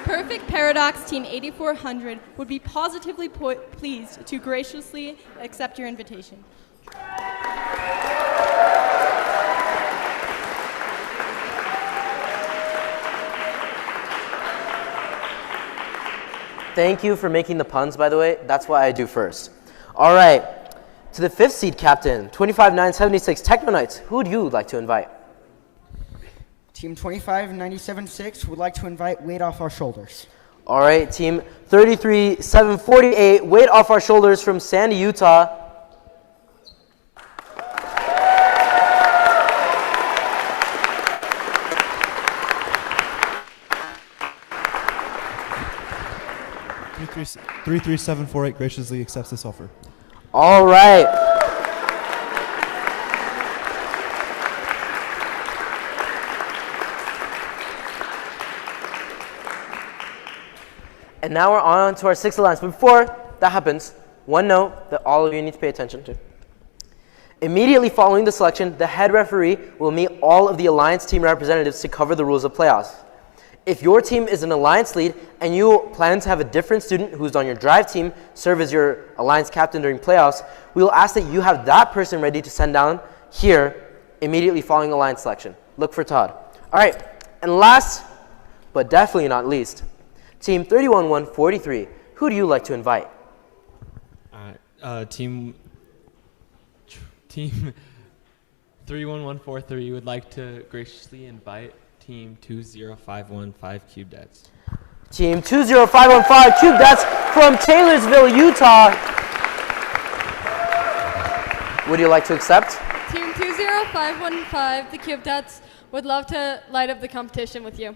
Perfect Paradox Team 8400 would be positively pleased to graciously accept your invitation. Thank you for making the puns, by the way. That's what I do first. All right. To the 5th seed captain, 25976 Techno Knights, who would you like to invite? Team 25976 would like to invite Weight Off Our Shoulders. All right, team 33748, Weight Off Our Shoulders from Sandy, Utah. Three 33748 graciously accepts this offer. All right. And now we're on to our 6th alliance. But before that happens, one note that all of you need to pay attention to. Immediately following the selection, the head referee will meet all of the alliance team representatives to cover the rules of playoffs. If your team is an alliance lead and you plan to have a different student who's on your drive team serve as your alliance captain during playoffs, we will ask that you have that person ready to send down here immediately following alliance selection. Look for Todd. All right, and last but definitely not least, team 31143, who do you like to invite? Team 31143 would like to graciously invite Team 20515 Cubedettes. Team 20515 Cubedettes from Taylorsville, Utah. Would you like to accept? Team 20515, the Cubedettes, would love to light up the competition with you.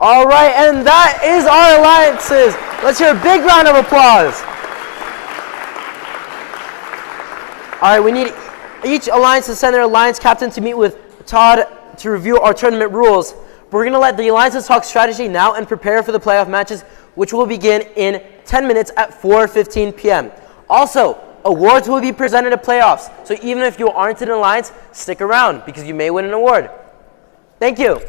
All right, and that is our alliances. Let's hear a big round of applause. All right, we need each alliance to send their alliance captain to meet with Todd to review our tournament rules. We're going to let the alliances talk strategy now and prepare for the playoff matches, which will begin in 10 minutes at 4:15 p.m. Also, awards will be presented at playoffs, so even if you aren't in an alliance, stick around because you may win an award. Thank you.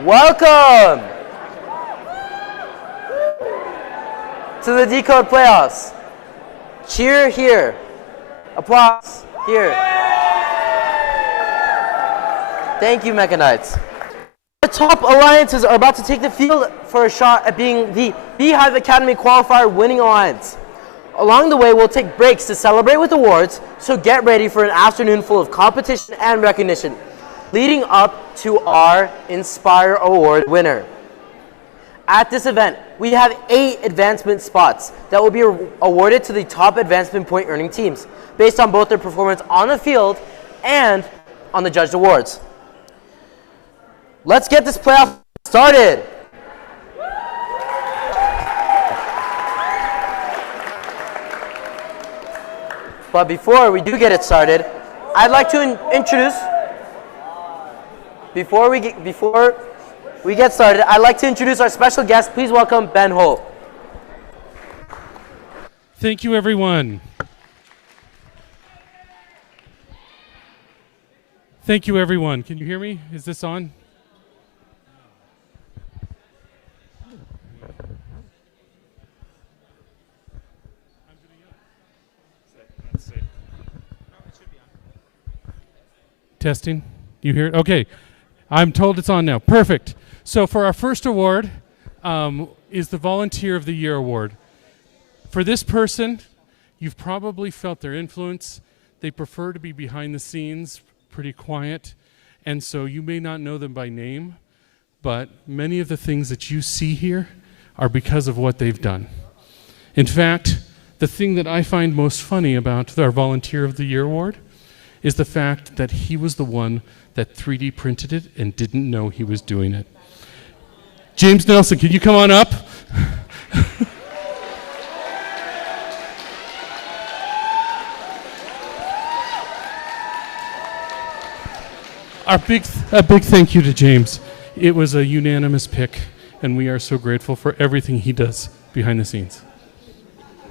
Welcome to the DECODE playoffs. Cheer here. Applause here. Thank you, Mecha Knights. The top alliances are about to take the field for a shot at being the Beehive Academy Qualifier winning alliance. Along the way, we'll take breaks to celebrate with awards, so get ready for an afternoon full of competition and recognition, leading up to our Inspire Award winner. At this event, we have 8 advancement spots that will be awarded to the top advancement point earning teams, based on both their performance on the field and on the judged awards. Let's get this playoff started. But before we do get it started, I'd like to introduce, before we get started, I'd like to introduce our special guest. Please welcome Ben Holt. Thank you, everyone. Thank you, everyone. Can you hear me? Is this on? Testing. You hear it? Okay. I'm told it's on now. Perfect. So for our first award is the Volunteer of the Year Award. For this person, you've probably felt their influence. They prefer to be behind the scenes, pretty quiet, and so you may not know them by name, but many of the things that you see here are because of what they've done. In fact, the thing that I find most funny about our Volunteer of the Year Award is the fact that he was the one that 3D printed it and didn't know he was doing it. James Nelson, can you come on up? A big thank you to James. It was a unanimous pick, and we are so grateful for everything he does behind the scenes.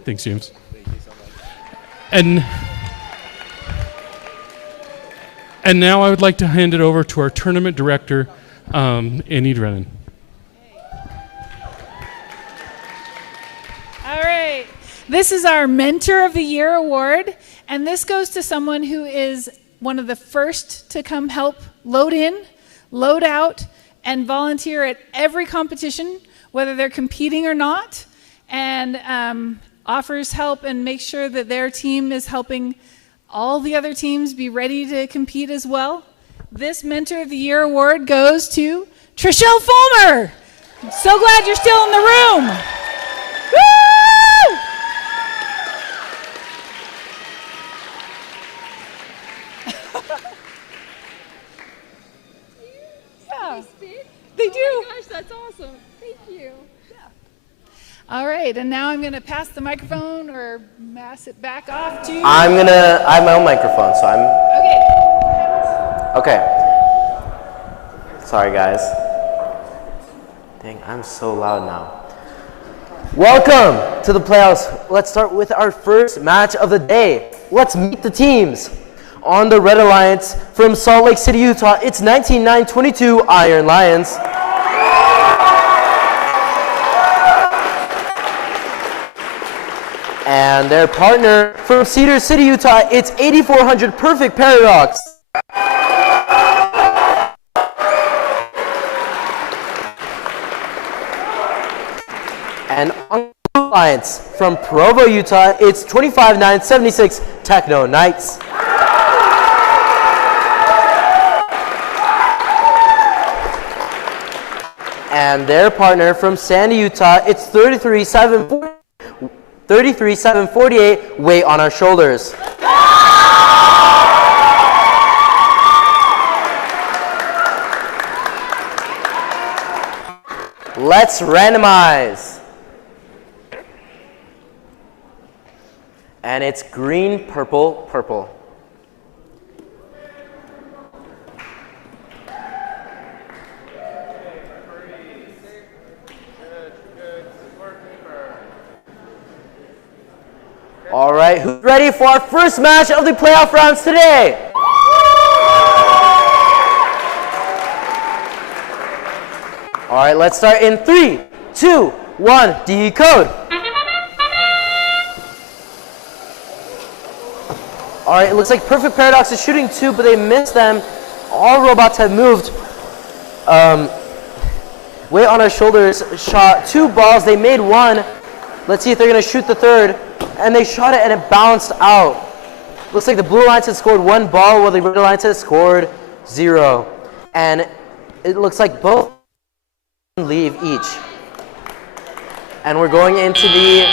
Thanks, James. Thank you so much. And now I would like to hand it over to our tournament director, Annie Drennan. All right. This is our Mentor of the Year award, and this goes to someone who is one of the first to come help load in, load out, and volunteer at every competition, whether they're competing or not, and offers help and makes sure that their team is helping all the other teams be ready to compete as well. This Mentor of the Year award goes to Trishelle Fulmer. I'm so glad you're still in the room. Woo! Yeah, they do. Oh my gosh, that's awesome. Thank you. All right, and now I'm going to pass the microphone or pass it back off to... I have my own microphone, so Okay. Sorry, guys. Dang, I'm so loud now. Welcome to the playoffs. Let's start with our first match of the day. Let's meet the teams. On the Red Alliance from Salt Lake City, Utah, it's 19-9-22 Iron Lions. And their partner from Cedar City, Utah, it's 8400 Perfect Paradox. And on the Alliance from Provo, Utah, it's 25-9-76 Techno Knights. And their partner from Sandy, Utah, it's 33-748 Weight on Our Shoulders. Let's randomize. And it's green, purple, purple. All right, who's ready for our first match of the playoff rounds today? All right, let's start in 3, 2, 1, decode. All right, it looks like Perfect Paradox is shooting 2, but they missed them. All robots have moved. Weight on our shoulders shot 2 balls. They made 1. Let's see if they're going to shoot the 3rd. And they shot it and it bounced out. Looks like the Blue Alliance had scored 1 ball while the Red Alliance had scored 0. And it looks like both leave each. And we're going into the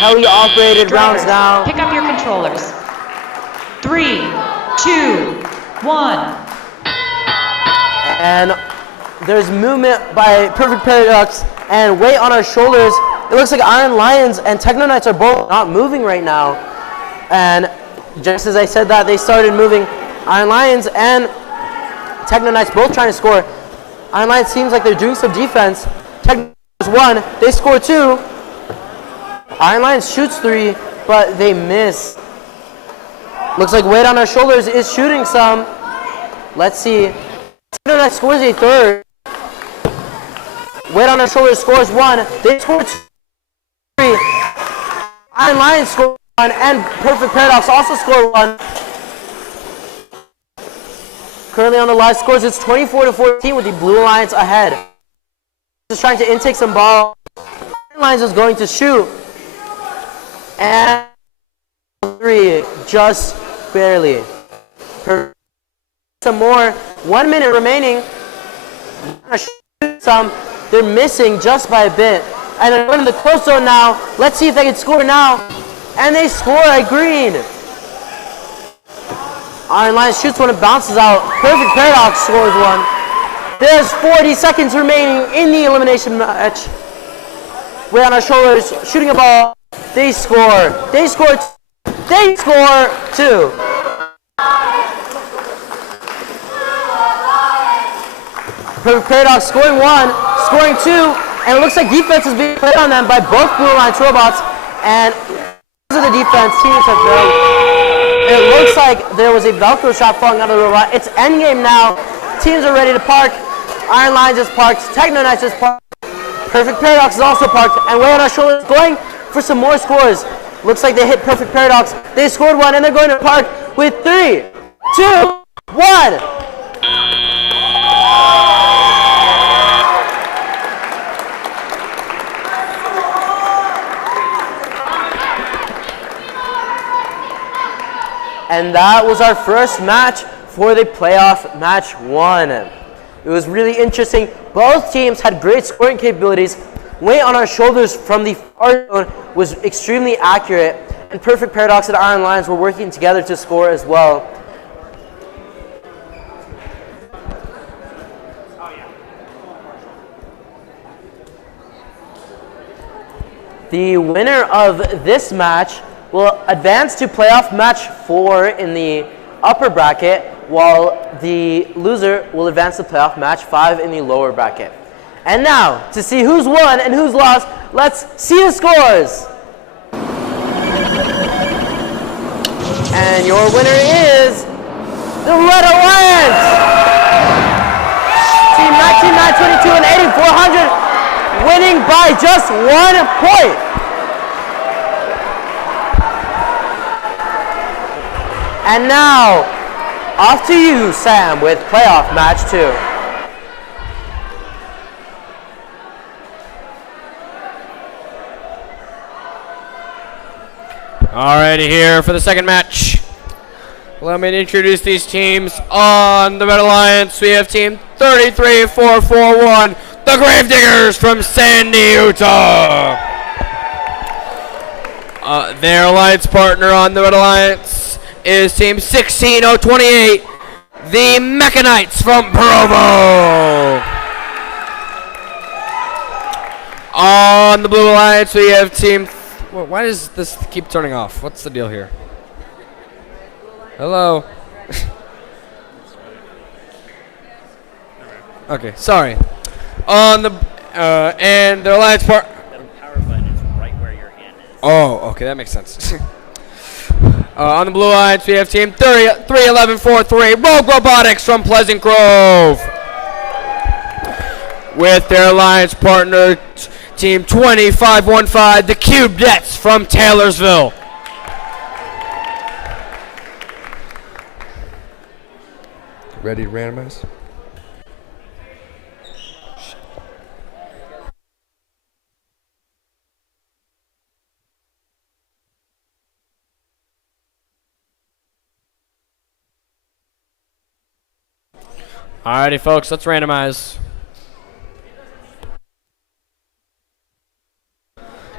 tele-operated rounds now. Pick up your controllers. 3, 2, 1. And there's movement by Perfect Paradox and weight on our shoulders. It looks like Iron Lions and Techno Knights are both not moving right now. And just as I said that, they started moving. Iron Lions and Techno Knights both trying to score. Iron Lions seems like they're doing some defense. Techno Knights 1, they score 2. Iron Lions shoots 3, but they miss. Looks like weight on our shoulders is shooting some. Let's see. Techno Knights scores a 3rd. Weight on our shoulders scores 1. They score 2. Iron Lions score 1, and Perfect Paradox also score 1. Currently on the live scores, it's 24-14 with the Blue Alliance ahead. Just trying to intake some ball. Iron Lions is going to shoot. And 3, just barely. Some more. 1 minute remaining. They're missing just by a bit. And they're going to the close zone now. Let's see if they can score now. And they score a green. Iron Lions shoots one and bounces out. Perfect Paradox scores 1. There's 40 seconds remaining in the elimination match. Weight on our shoulders, shooting a ball. They score. They score 2. Perfect Paradox scoring 1, scoring 2, and it looks like defense is being played on them by both Blue Alliance robots. And because of the defense, teams have failed. It looks like there was a Velcro shot falling out of the robot. It's endgame now. Teams are ready to park. Iron Lions is parked. Techno Knights is parked. Perfect Paradox is also parked. And weight on our shoulders going for some more scores. Looks like they hit Perfect Paradox. They scored 1, and they're going to park with 3, 2, 1. And that was our first match for the playoff match 1. It was really interesting. Both teams had great scoring capabilities. Weight on our shoulders from the far zone was extremely accurate. And Perfect Paradox and Iron Lions were working together to score as well. The winner of this match will advance to playoff match 4 in the upper bracket, while the loser will advance to playoff match 5 in the lower bracket. And now, to see who's won and who's lost, let's see the scores. And your winner is the Red Alliance! Team 19922 and 8400 winning by just 1 point. And now, off to you, Sam, with playoff match 2. Alrighty, here for the second match. Let me introduce these teams. On the Red Alliance, we have team 33441, the Gravediggers from Sandy, Utah. Their alliance partner on the Red Alliance is team 16028, the Mechanites from Provo. On the Blue Alliance, we have team... Why does this keep turning off? What's the deal here? Hello? Okay, sorry. On the... and their alliance part... The power button is right where your hand is. Oh, okay, that makes sense. On the Blue Alliance, we have team 31143, Rogue Robotics from Pleasant Grove. with their alliance partner, Team 2515, the Cubedettes from Taylorsville. Ready to randomize? Alrighty, folks, let's randomize.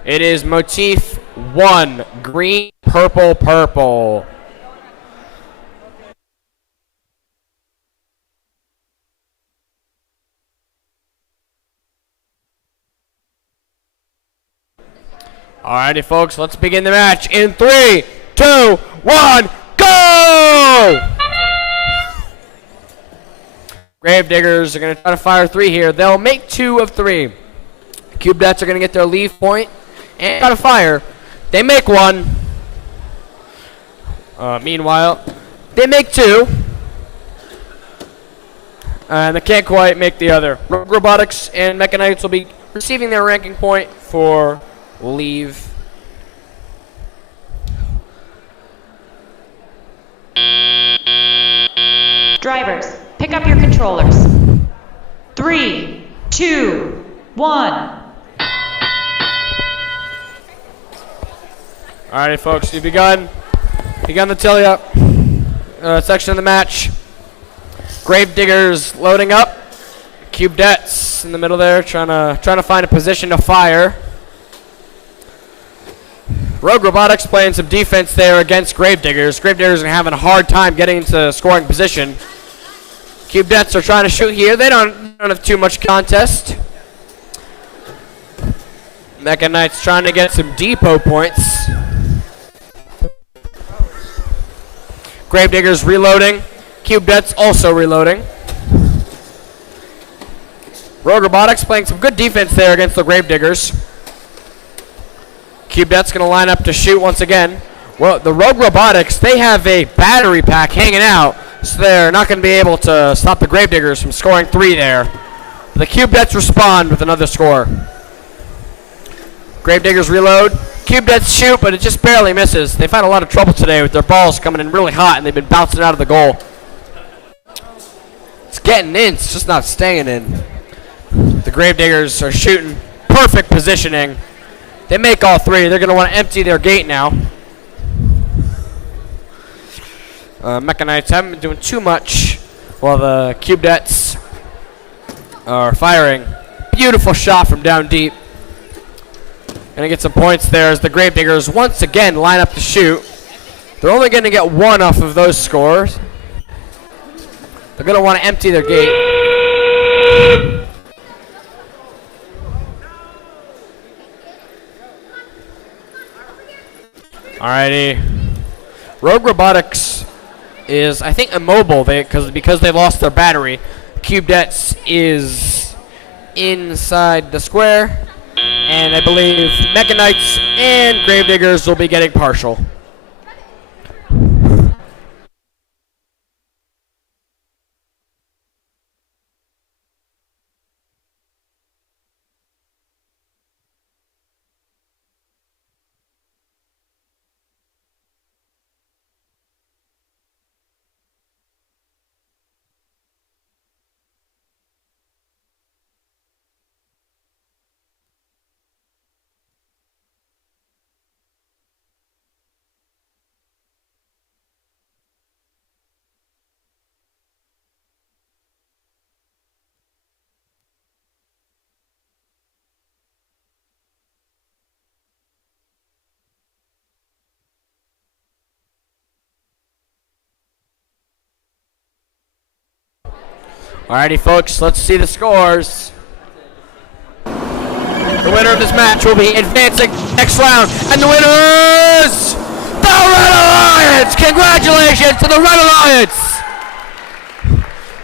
It is motif 1, green, purple, purple. Alrighty, folks, let's begin the match in 3, 2, 1, go! Gravediggers are going to try to fire 3 here. They'll make 2 of 3. Cubedettes are going to get their leave point and try to fire. They make 1. Meanwhile, they make 2. And they can't quite make the other. Rogue Robotics and Mechanites will be receiving their ranking point for leave. Drivers, pick up your controllers. 3, 2, 1. Alrighty, folks, we've begun the tally-up section of the match. Gravediggers loading up. Cubedettes in the middle there, trying to find a position to fire. Rogue Robotics playing some defense there against Gravediggers. Gravediggers are having a hard time getting into scoring position. Cubedettes are trying to shoot here. They don't have too much contest. Mechanites trying to get some depot points. Gravediggers reloading. Cubedettes also reloading. Rogue Robotics playing some good defense there against the Gravediggers. Cubedettes going to line up to shoot once again. Well, the Rogue Robotics, they have a battery pack hanging out, so they're not going to be able to stop the Gravediggers from scoring 3 there. The Cubedettes respond with another score. Gravediggers reload. Cubedettes shoot, but it just barely misses. They've had a lot of trouble today with their balls coming in really hot, and they've been bouncing out of the goal. It's getting in, it's just not staying in. The Gravediggers are shooting perfect positioning. They make all 3. They're going to want to empty their gate now. Mechanites haven't been doing too much while the Cubedettes are firing. Beautiful shot from down deep. Going to get some points there as the Gravediggers once again line up to shoot. They're only going to get 1 off of those scores. They're going to want to empty their gate. Alrighty. Rogue Robotics is, I think, immobile because they lost their battery. Cubedettes is inside the square. And I believe Mechanites and Gravediggers will be getting partial. Alrighty, folks, let's see the scores. The winner of this match will be advancing next round, and the winner is the Red Alliance! Congratulations to the Red Alliance!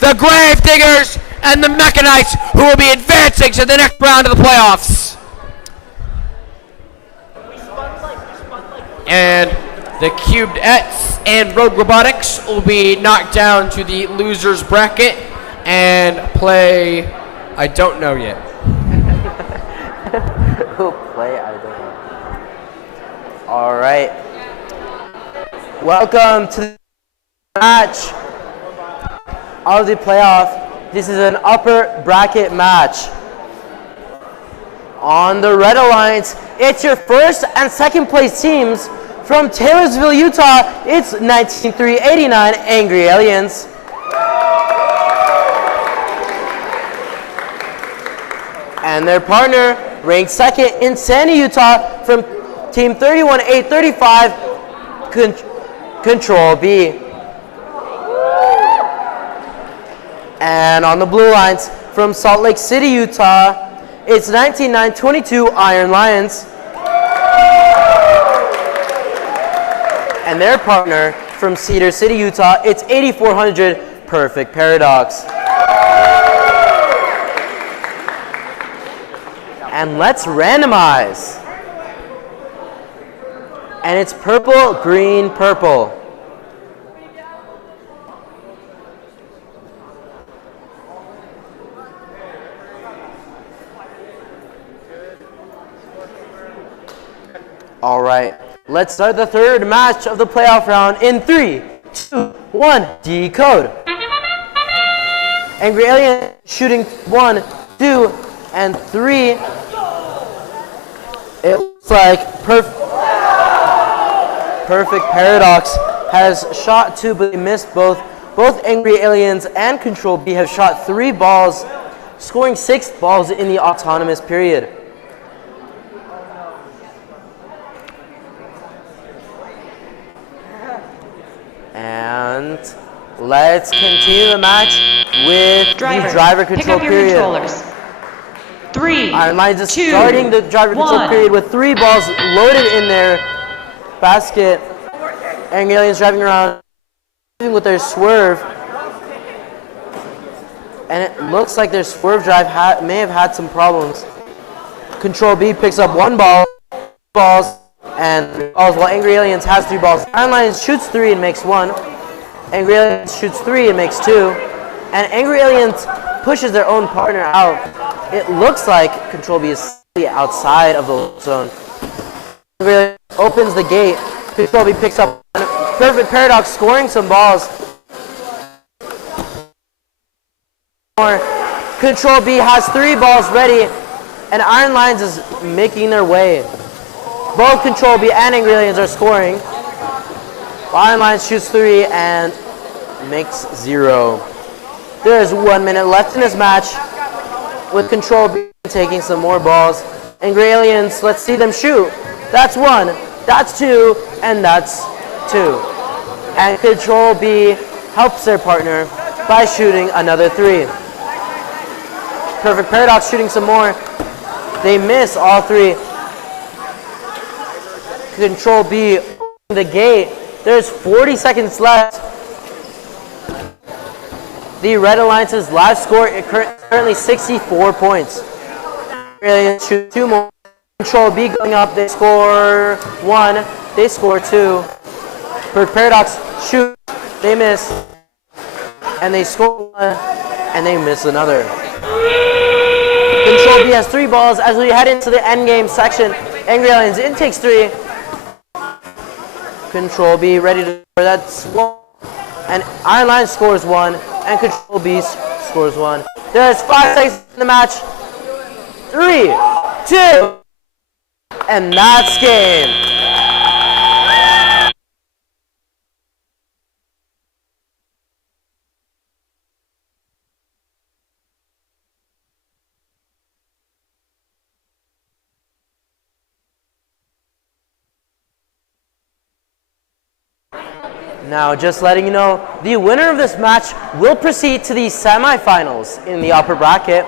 The Gravediggers and the Mechanites, who will be advancing to the next round of the playoffs. And the Cubedettes and Rogue Robotics will be knocked down to the losers bracket and play I don't know yet. Who play? I don't know. All right. Welcome to the match of the playoff. This is an upper bracket match. On the Red Alliance, it's your first and second place teams. From Taylorsville, Utah, it's 19389 Angry Aliens. And their partner, ranked second in Sandy, Utah, from Team 31835, Control B. And on the blue lines, from Salt Lake City, Utah, it's 19922 Iron Lions. And their partner, from Cedar City, Utah, it's 8400 Perfect Paradox. And let's randomize. And it's purple, green, purple. All right, let's start the third match of the playoff round in 3, 2, 1, decode. Angry Alien shooting 1, 2, and 3. It looks like Perfect Paradox has shot 2, but they missed both. Both Angry Aliens and Control B have shot 3 balls, scoring 6 balls in the autonomous period. And let's continue the match with the driver control pick up your period. controllers. 3, Iron Lions is 2, starting the driver control 1. period with 3 balls loaded in their basket. Angry Aliens driving around with their swerve. And it looks like their swerve drive may have had some problems. Control B picks up 1 ball, and 3 balls, while Angry Aliens has 3 balls. Iron Lions shoots 3 and makes 1. Angry Aliens shoots 3 and makes 2. And Angry Aliens pushes their own partner out. It looks like Control B is slightly outside of the zone. Angry Aliens opens the gate. Control B picks up Perfect Paradox, scoring some balls. Control B has 3 balls ready, and Iron Lions is making their way. Both Control B and Angry Aliens are scoring. While Iron Lions shoots 3 and makes 0. There is 1 minute left in this match, with Control B taking some more balls. Angry Aliens, let's see them shoot. That's 1, that's 2, and that's 2. And Control B helps their partner by shooting another 3. Perfect Paradox shooting some more. They miss all 3. Control B opening the gate. There's 40 seconds left. The Red Alliance's live score is currently 64 points. Aliens shoot 2 more. Control B going up. They score 1. They score 2. Perfect Paradox shoot. They miss. And they score 1. And they miss another. Control B has 3 balls as we head into the end game section. Angry Aliens in takes 3. Control B ready to score. That's 1. And Iron Lions scores 1. And Control B scores 1. There's 5 seconds in the match. 3, 2, and that's game. Now, just letting you know, the winner of this match will proceed to the semifinals in the upper bracket,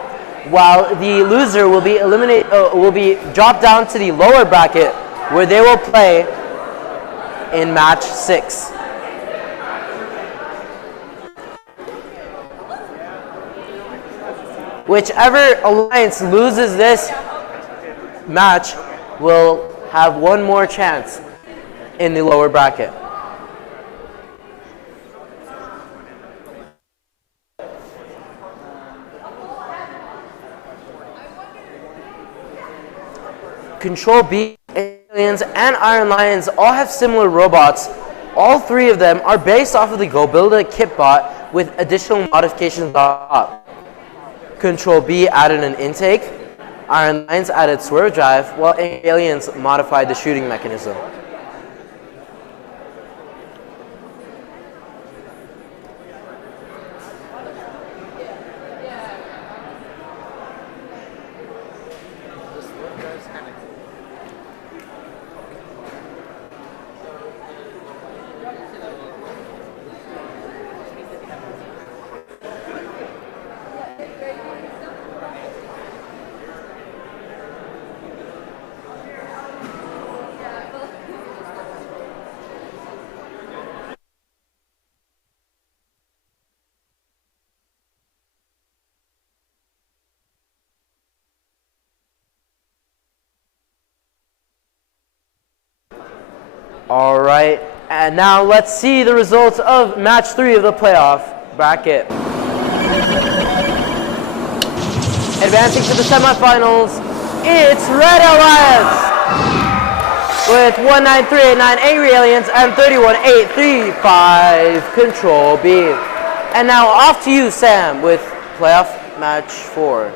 while the loser will be dropped down to the lower bracket, where they will play in match 6. Whichever alliance loses this match will have 1 more chance in the lower bracket. Control B, Aliens, and Iron Lions all have similar robots. All three of them are based off of the Go Build a Kit bot with additional modifications on top. Control B added an intake, Iron Lions added swerve drive, while Aliens modified the shooting mechanism. All right, and now let's see the results of match 3 of the playoff bracket. Advancing to the semifinals, it's Red Alliance with 19389 Angry Aliens and 31835 Control B. And now off to you, Sam, with playoff match 4.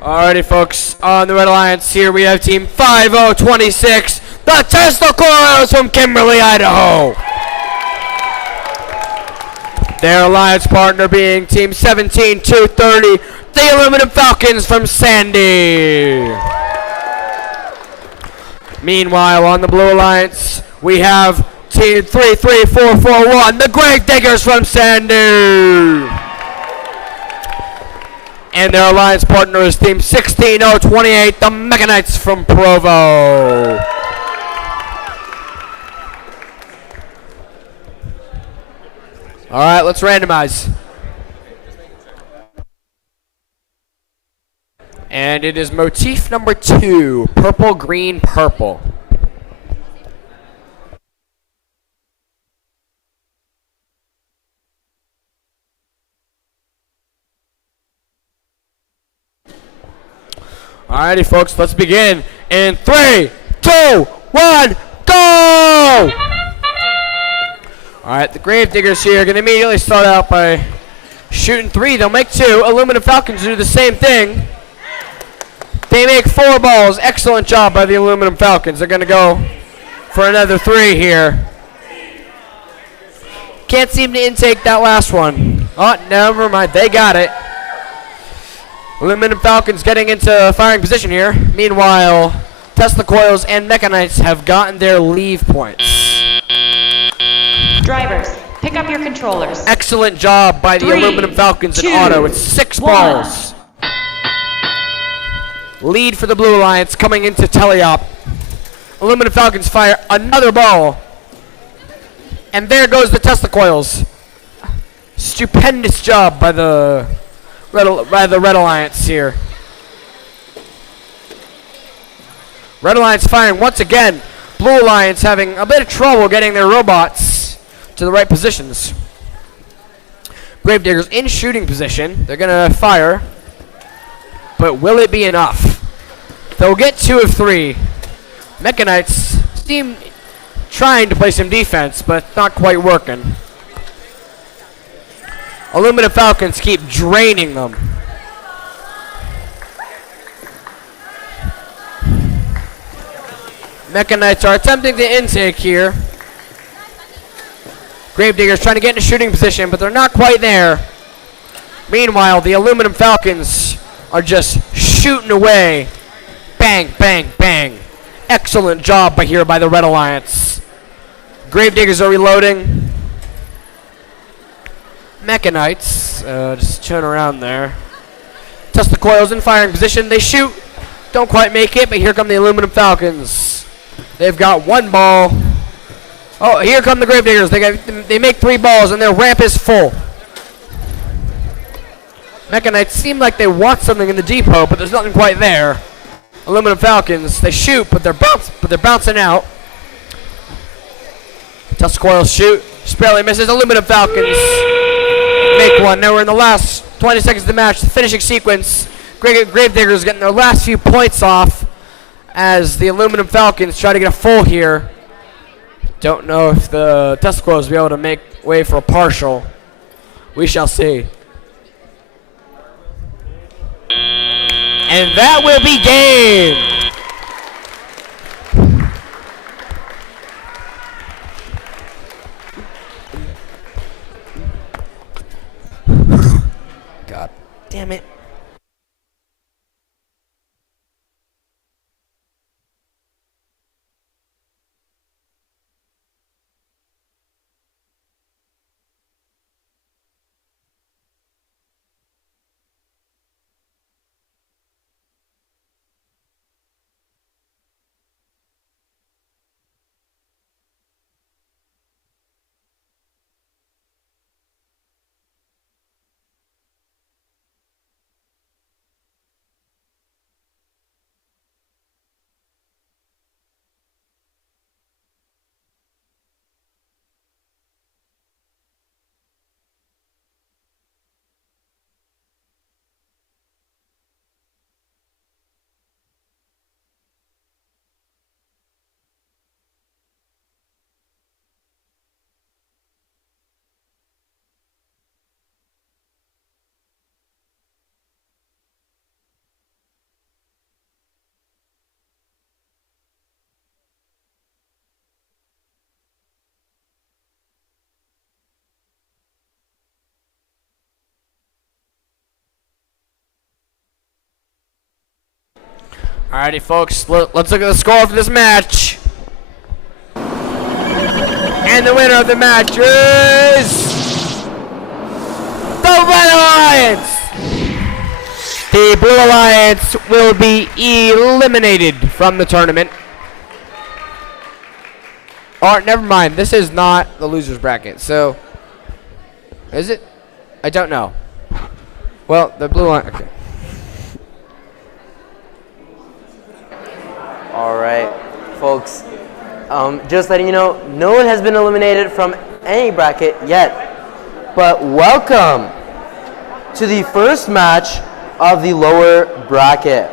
Alrighty, folks, on the Red Alliance here we have Team 5026, the Tesla Coils from Kimberly, Idaho. Their alliance partner being Team 17230, the Aluminum Falcons from Sandy. Meanwhile, on the Blue Alliance, we have Team 33441, the Grave Diggers from Sandy. And their alliance partner is Team 16028, the Mechanites from Provo. All right, let's randomize. And it is motif number 2, purple, green, purple. Alrighty, folks, let's begin in 3, 2, 1, go! Alright, the Gravediggers here are going to immediately start out by shooting 3. They'll make 2. Aluminum Falcons do the same thing. They make 4 balls. Excellent job by the Aluminum Falcons. They're going to go for another 3 here. Can't seem to intake that last one. Oh, never mind. They got it. Aluminum Falcons getting into firing position here. Meanwhile, Tesla Coils and Mechanites have gotten their leave points. Drivers, pick up your controllers. Excellent job by the 3, Aluminum Falcons 2, in auto with 6 1. balls. Lead for the Blue Alliance coming into teleop. Aluminum Falcons fire another ball. And there goes the Tesla Coils. Stupendous job by the Red Alliance here. Red Alliance firing once again. Blue Alliance having a bit of trouble getting their robots to the right positions. Gravediggers in shooting position. They're going to fire. But will it be enough? They'll get 2 of 3. Mechanites seem trying to play some defense, but not quite working. Aluminum Falcons keep draining them. Mechanites are attempting the intake here. Gravediggers trying to get into shooting position, but they're not quite there. Meanwhile, the Aluminum Falcons are just shooting away. Bang, bang, bang. Excellent job by the Red Alliance. Gravediggers are reloading. Mechanites, just turn around there. Test the coils in firing position. They shoot. Don't quite make it, but here come the Aluminum Falcons. They've got 1 ball. Oh, here come the Gravediggers. They make 3 balls, and their ramp is full. Mechanites seem like they want something in the depot, but there's nothing quite there. Aluminum Falcons, they shoot, but they're bouncing out. Test coils shoot. Just barely misses. Aluminum Falcons make 1. Now we're in the last 20 seconds of the match. The finishing sequence. Gravediggers getting their last few points off as the Aluminum Falcons try to get a full here. Don't know if the test coils will be able to make way for a partial. We shall see. And that will be game. God damn it. Alrighty, folks, let's look at the score for this match. And the winner of the match is the Red Alliance. The Blue Alliance will be eliminated from the tournament. Oh, never mind. This is not the loser's bracket. So, is it? I don't know. Well, the Blue Alliance. Okay. All right, folks. Just letting you know, no one has been eliminated from any bracket yet. But welcome to the first match of the lower bracket.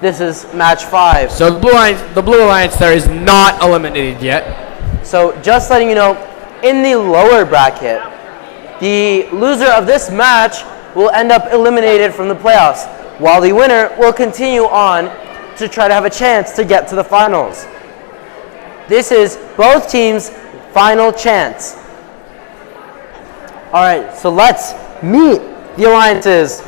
This is match 5. So the Blue Alliance there is not eliminated yet. So just letting you know, in the lower bracket, the loser of this match will end up eliminated from the playoffs, while the winner will continue on to try to have a chance to get to the finals. This is both teams' final chance. All right, so let's meet the alliances.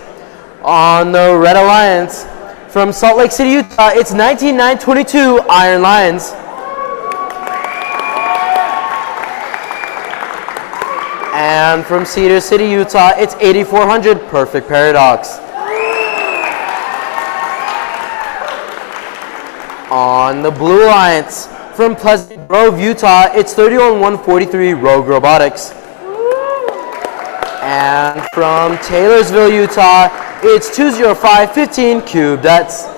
On the Red Alliance, from Salt Lake City, Utah, it's 19922 Iron Lions. And from Cedar City, Utah, it's 8400 Perfect Paradox. On the Blue Alliance, from Pleasant Grove, Utah, it's 31143 Rogue Robotics. And from Taylorsville, Utah, it's 205-15 Cubedettes.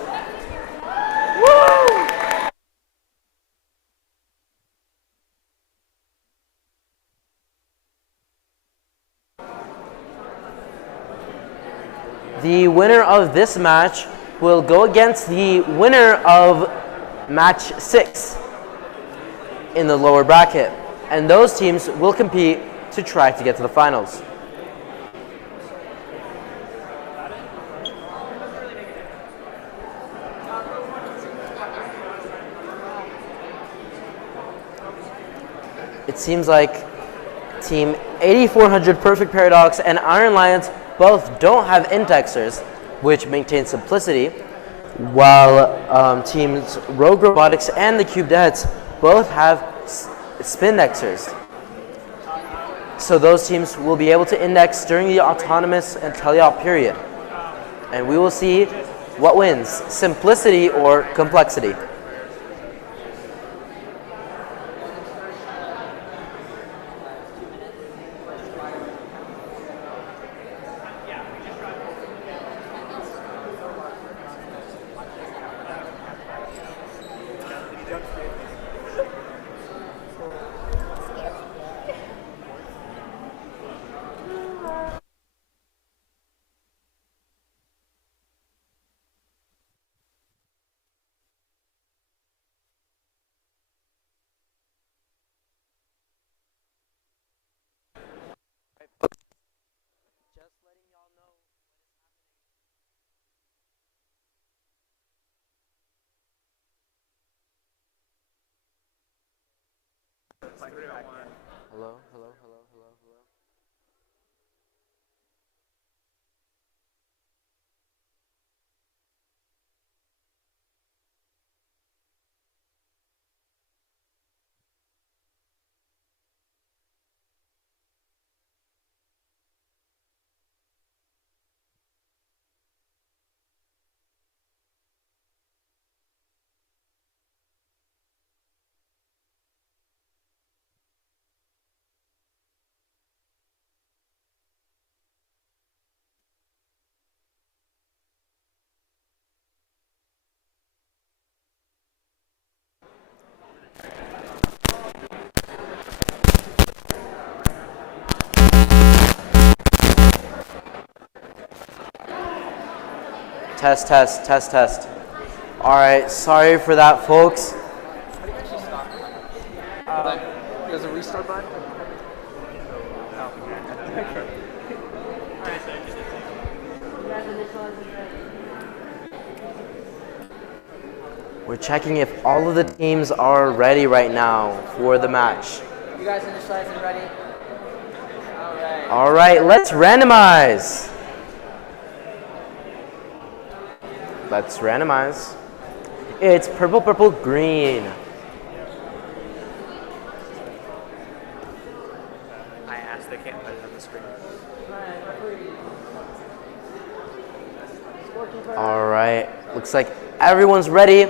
The winner of this match will go against the winner of match 6 in the lower bracket. And those teams will compete to try to get to the finals. It seems like Team 8400 Perfect Paradox and Iron Lions both don't have indexers, which maintains simplicity, while teams Rogue Robotics and the Cubedettes both have spindexers. So those teams will be able to index during the autonomous and teleop period. And we will see what wins, simplicity or complexity. Hello, hello, hello, hello, hello. Test, test, test, test. All right, sorry for that, folks. There's a restart button? We're checking if all of the teams are ready right now for the match. You guys initialize and ready? All right, let's randomize. Let's randomize. It's purple, purple, green. I asked, they can't put it on the screen. All right, looks like everyone's ready.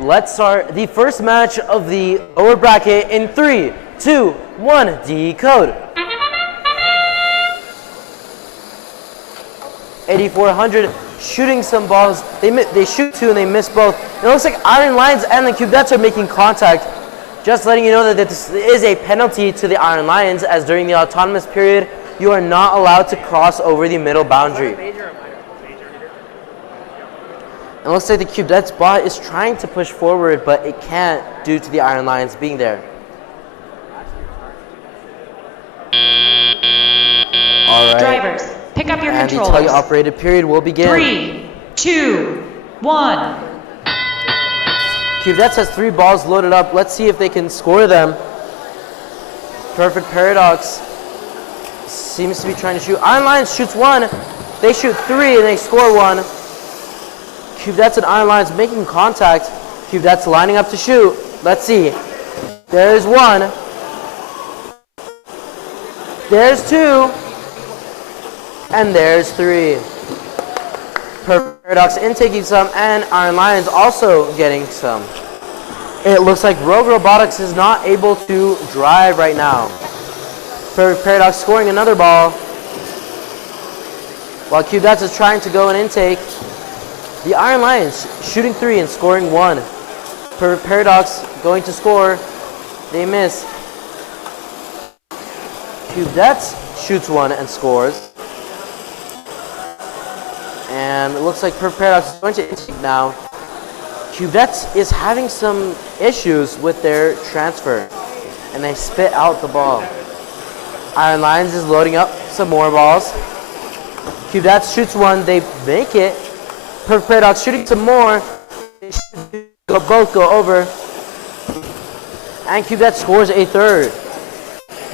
Let's start the first match of the lower bracket in 3, 2, 1, decode. 8400 shooting some balls. They shoot 2 and they miss both. It looks like Iron Lions and the Cubedettes are making contact. Just letting you know that this is a penalty to the Iron Lions, as during the autonomous period, you are not allowed to cross over the middle boundary. It looks like the Cubedettes bot is trying to push forward, but it can't due to the Iron Lions being there. All right. Drivers, pick up your and controllers. the teleoperated period will begin. 3, 2, 1. Cubedettes has 3 balls loaded up. Let's see if they can score them. Perfect Paradox seems to be trying to shoot. Iron Lions shoots 1. They shoot 3 and they score 1. Cubedettes and Iron Lions making contact. Cubedettes lining up to shoot. Let's see. There's 1. There's 2. And there's 3. Perfect Paradox intaking some, and Iron Lions also getting some. It looks like Rogue Robotics is not able to drive right now. Perfect Paradox scoring another ball. While Cubedats is trying to go in intake, the Iron Lions shooting 3 and scoring 1. Paradox going to score. They miss. Cubedats shoots 1 and scores. And it looks like Perfect Paradox is going to intake now. Cubedats is having some issues with their transfer, and they spit out the ball. Iron Lions is loading up some more balls. Cubedats shoots 1, they make it. Perfect Paradox shooting some more. They both go over. And Cubedats scores a third.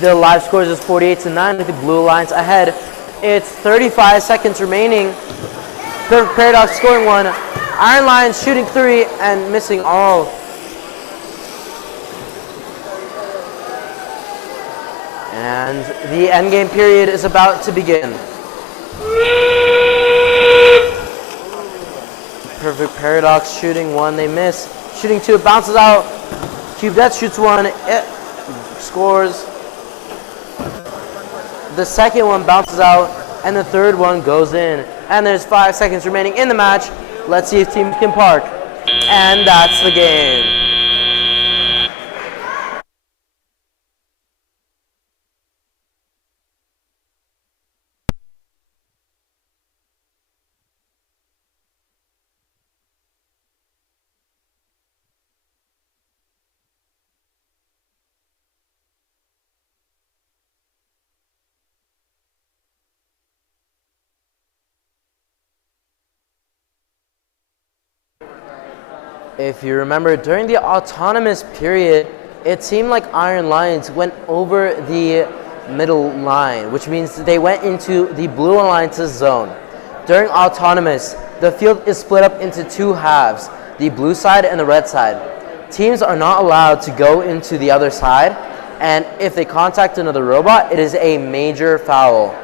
The live scores is 48-9 with the Blue Alliance ahead. It's 35 seconds remaining. Perfect Paradox scoring 1. Iron Lions shooting 3 and missing all. And the endgame period is about to begin. Perfect Paradox shooting 1, they miss. Shooting 2, it bounces out. Cubedats shoots 1, it scores. The second one bounces out, and the third one goes in. And there's 5 seconds remaining in the match. Let's see if teams can park. And that's the game. If you remember, during the autonomous period, it seemed like Iron Lions went over the middle line, which means they went into the Blue Alliance's zone. During autonomous, the field is split up into 2 halves, the blue side and the red side. Teams are not allowed to go into the other side, and if they contact another robot, it is a major foul.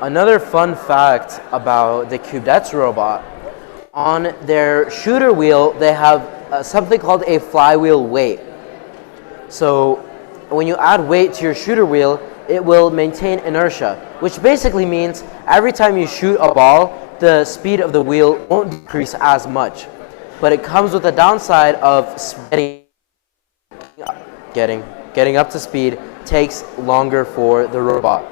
Another fun fact about the Cubedats robot, on their shooter wheel, they have something called a flywheel weight. So when you add weight to your shooter wheel, it will maintain inertia, which basically means every time you shoot a ball, the speed of the wheel won't decrease as much. But it comes with the downside of getting up to speed takes longer for the robot.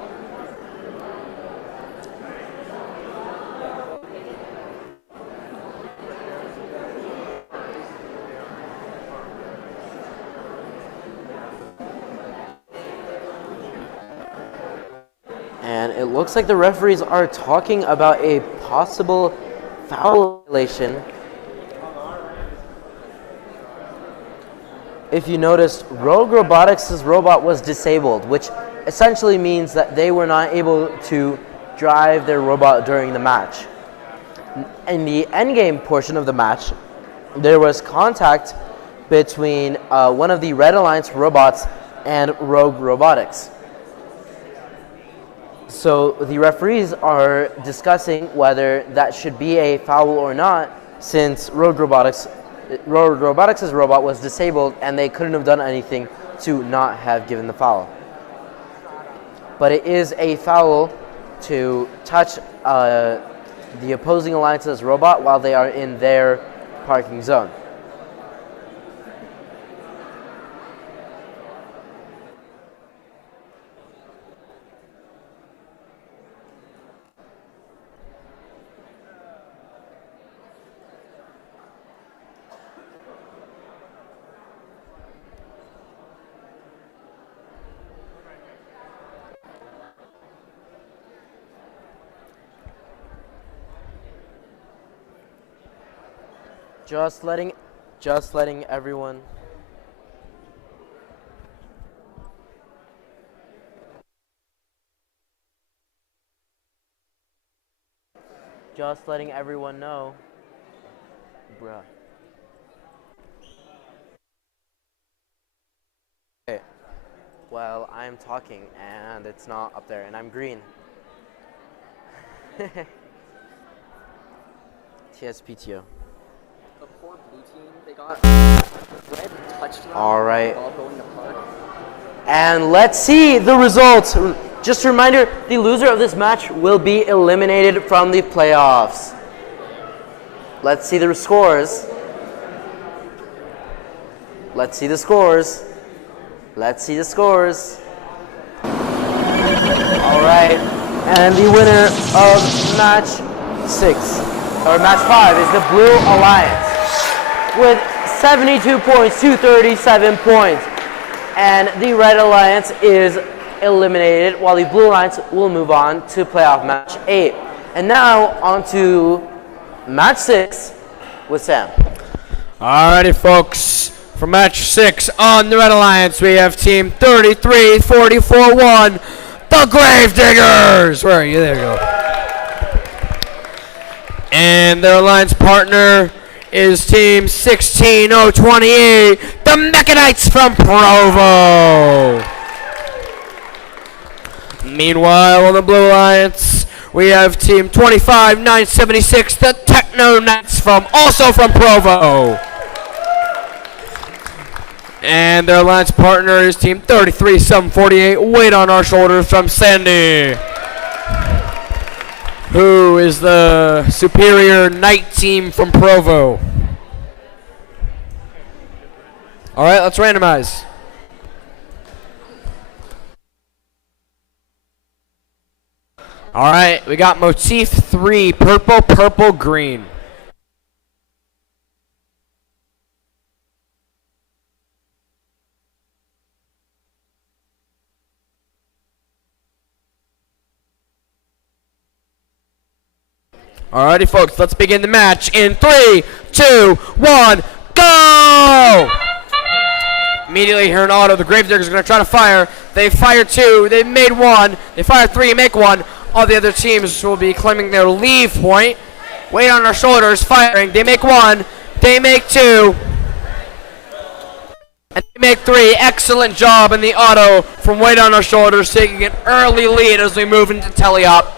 And it looks like the referees are talking about a possible foul violation. If you noticed, Rogue Robotics' robot was disabled, which essentially means that they were not able to drive their robot during the match. In the endgame portion of the match, there was contact between one of the Red Alliance robots and Rogue Robotics. So the referees are discussing whether that should be a foul or not, since Rogue Robotics' robot was disabled and they couldn't have done anything to not have given the foul. But it is a foul to touch the opposing alliance's robot while they are in their parking zone. Just letting everyone. Just letting everyone know. Bruh. Okay. Well, I'm talking and it's not up there and I'm green. TSPTO. The poor blue team, they got red touchdown. All right. And let's see the results. Just a reminder, the loser of this match will be eliminated from the playoffs. Let's see the scores. Let's see the scores. Let's see the scores. All right. And the winner of match 6, or match 5, is the Blue Alliance with 72 points to 37 points. And the Red Alliance is eliminated, while the Blue Alliance will move on to playoff match 8. And now on to match 6 with Sam. Alrighty, folks. For match 6 on the Red Alliance, we have team 33-44-1, the Gravediggers. Where are you? There you go. And their alliance partner is team 16-028, the Mechanites from Provo. Meanwhile, on the Blue Alliance, we have team 25-976, the Techno Knights also from Provo. And their alliance partner is team 33-748, weight on our shoulders from Sandy, who is the superior Knight team from Provo. All right, let's randomize. All right, we got motif 3, purple, purple, green. Alrighty, folks, let's begin the match in 3, 2, 1, go! Immediately here in auto, the Gravediggers are going to try to fire. They fire 2, they made 1, they fire 3, make 1. All the other teams will be claiming their leave point. Weight on our shoulders, firing. They make 1, they make 2, and they make 3. Excellent job in the auto from weight on our shoulders, taking an early lead as we move into teleop.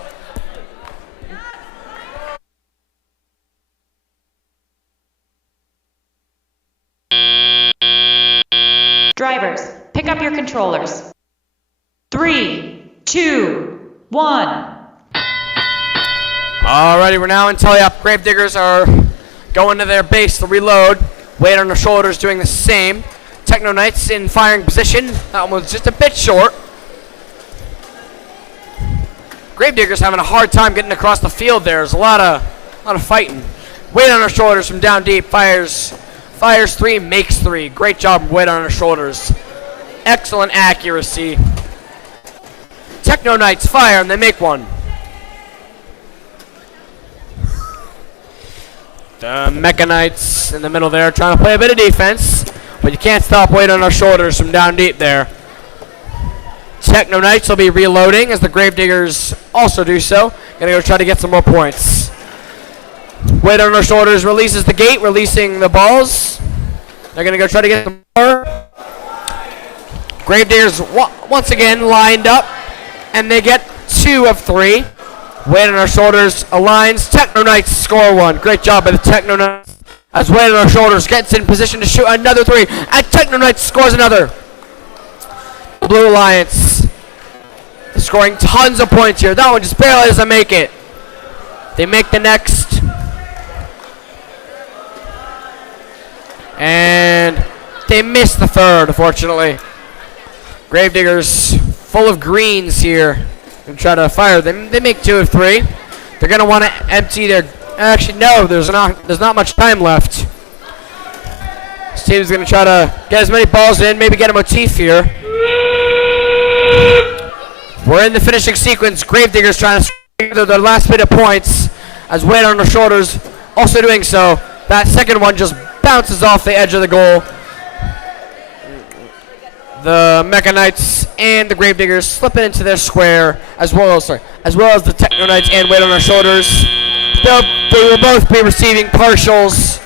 Drivers, pick up your controllers. 3, 2, 1. Alrighty, we're now in teleop. Gravediggers are going to their base to reload. Weight on their shoulders doing the same. Techno Knights in firing position. That one was just a bit short. Gravediggers having a hard time getting across the field there. There's a lot of fighting. Weight on our shoulders from down deep. Fires 3, makes 3. Great job, weight on our shoulders. Excellent accuracy. Techno Knights fire and they make 1. The Mechanites in the middle there trying to play a bit of defense, but you can't stop weight on our shoulders from down deep there. Techno Knights will be reloading as the Gravediggers also do so. Gonna go try to get some more points. Weight on our shoulders releases the gate, releasing the balls. They're going to go try to get some more. Gravediggers once again lined up, and they get 2 of 3. Weight on our shoulders aligns. Techno Knights score 1. Great job by the Techno Knights. As weight on our shoulders gets in position to shoot another 3, and Techno Knights scores another. Blue Alliance scoring tons of points here. That one just barely doesn't make it. They make the next. And they miss the third, unfortunately. Gravediggers full of greens here and try to fire them. They make 2 of 3. They're going to want to empty their... Actually, no, there's not much time left. This team's going to try to get as many balls in, maybe get a motif here. We're in the finishing sequence. Gravediggers trying to score their last bit of points as weight on their shoulders also doing so. That second one just bounces off the edge of the goal. The Mecha Knights and the Gravediggers slipping into their square, as well as the Techno Knights and Weight on Our Shoulders. They will both be receiving partials.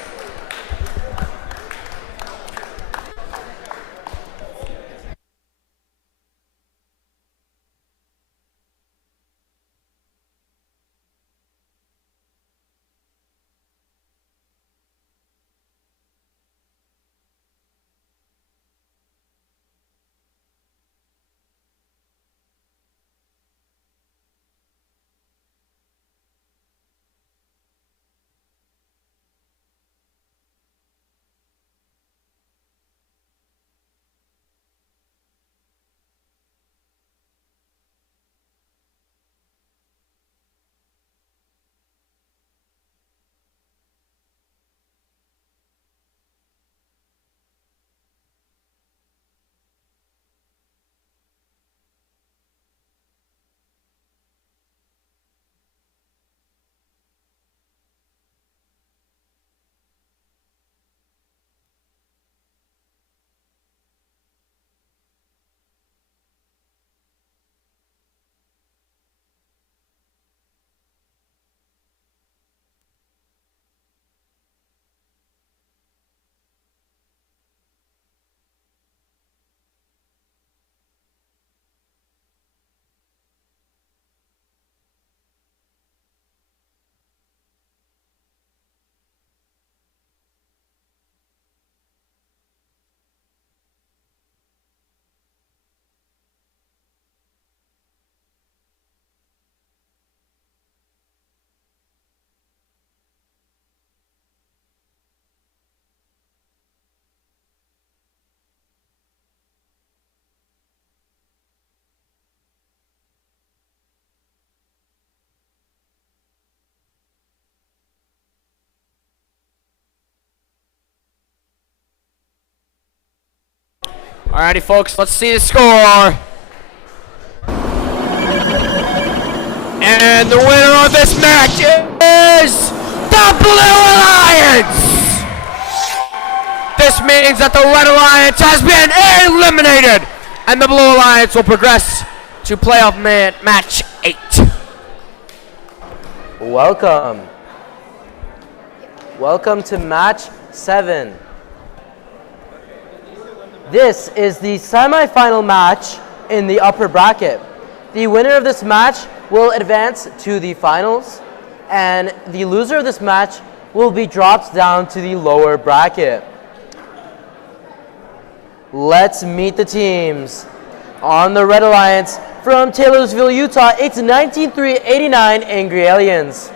Alrighty, folks, let's see the score. And the winner of this match is the Blue Alliance. This means that the Red Alliance has been eliminated, and the Blue Alliance will progress to playoff match 8. Welcome to match 7. This is the semifinal match in the upper bracket. The winner of this match will advance to the finals, and the loser of this match will be dropped down to the lower bracket. Let's meet the teams. On the Red Alliance, from Taylorsville, Utah, it's 19389 Angry Aliens.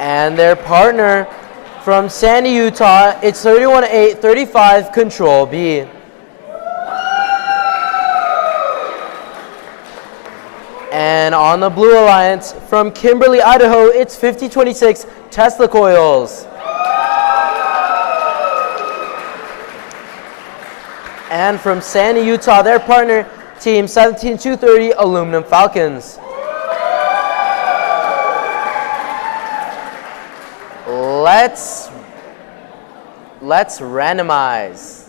And their partner, from Sandy, Utah, it's 31835 Control B. And on the Blue Alliance, from Kimberly, Idaho, it's 5026 Tesla Coils. And from Sandy, Utah, their partner, team 17230 Aluminum Falcons. Let's randomize.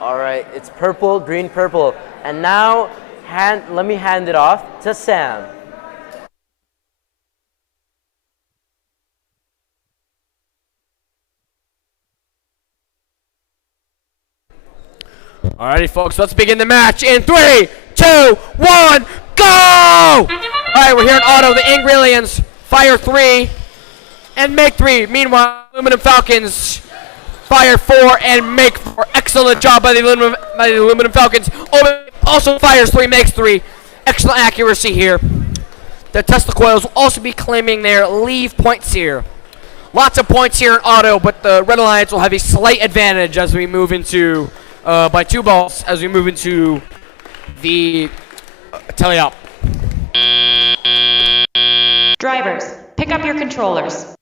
All right, it's purple, green, purple. And now let me hand it off to Sam. Alrighty, folks, let's begin the match in 3, 2, 1, go! Alright, we're here in auto. The Angry Aliens fire 3 and make 3. Meanwhile, Aluminum Falcons fire 4 and make 4. Excellent job by the Aluminum Falcons. Also fires 3, makes 3. Excellent accuracy here. The Tesla Coils will also be claiming their leave points here. Lots of points here in auto, but the Red Alliance will have a slight advantage as we move into, by 2 balls, as we move into the tele-op. Drivers, pick up your controllers.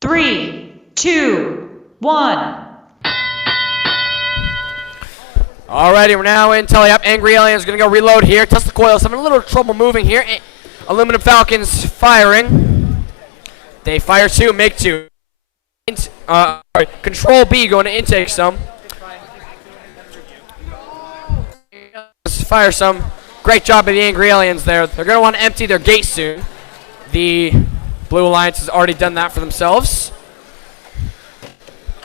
3, 2, 1. Alrighty, we're now in tele-up. Angry Aliens going to go reload here. Test the coils. Having a little trouble moving here. Aluminum Falcons firing. They fire 2, make 2. Control B going to intake some. Let's fire some. Great job by the Angry Aliens there. They're going to want to empty their gate soon. The Blue Alliance has already done that for themselves.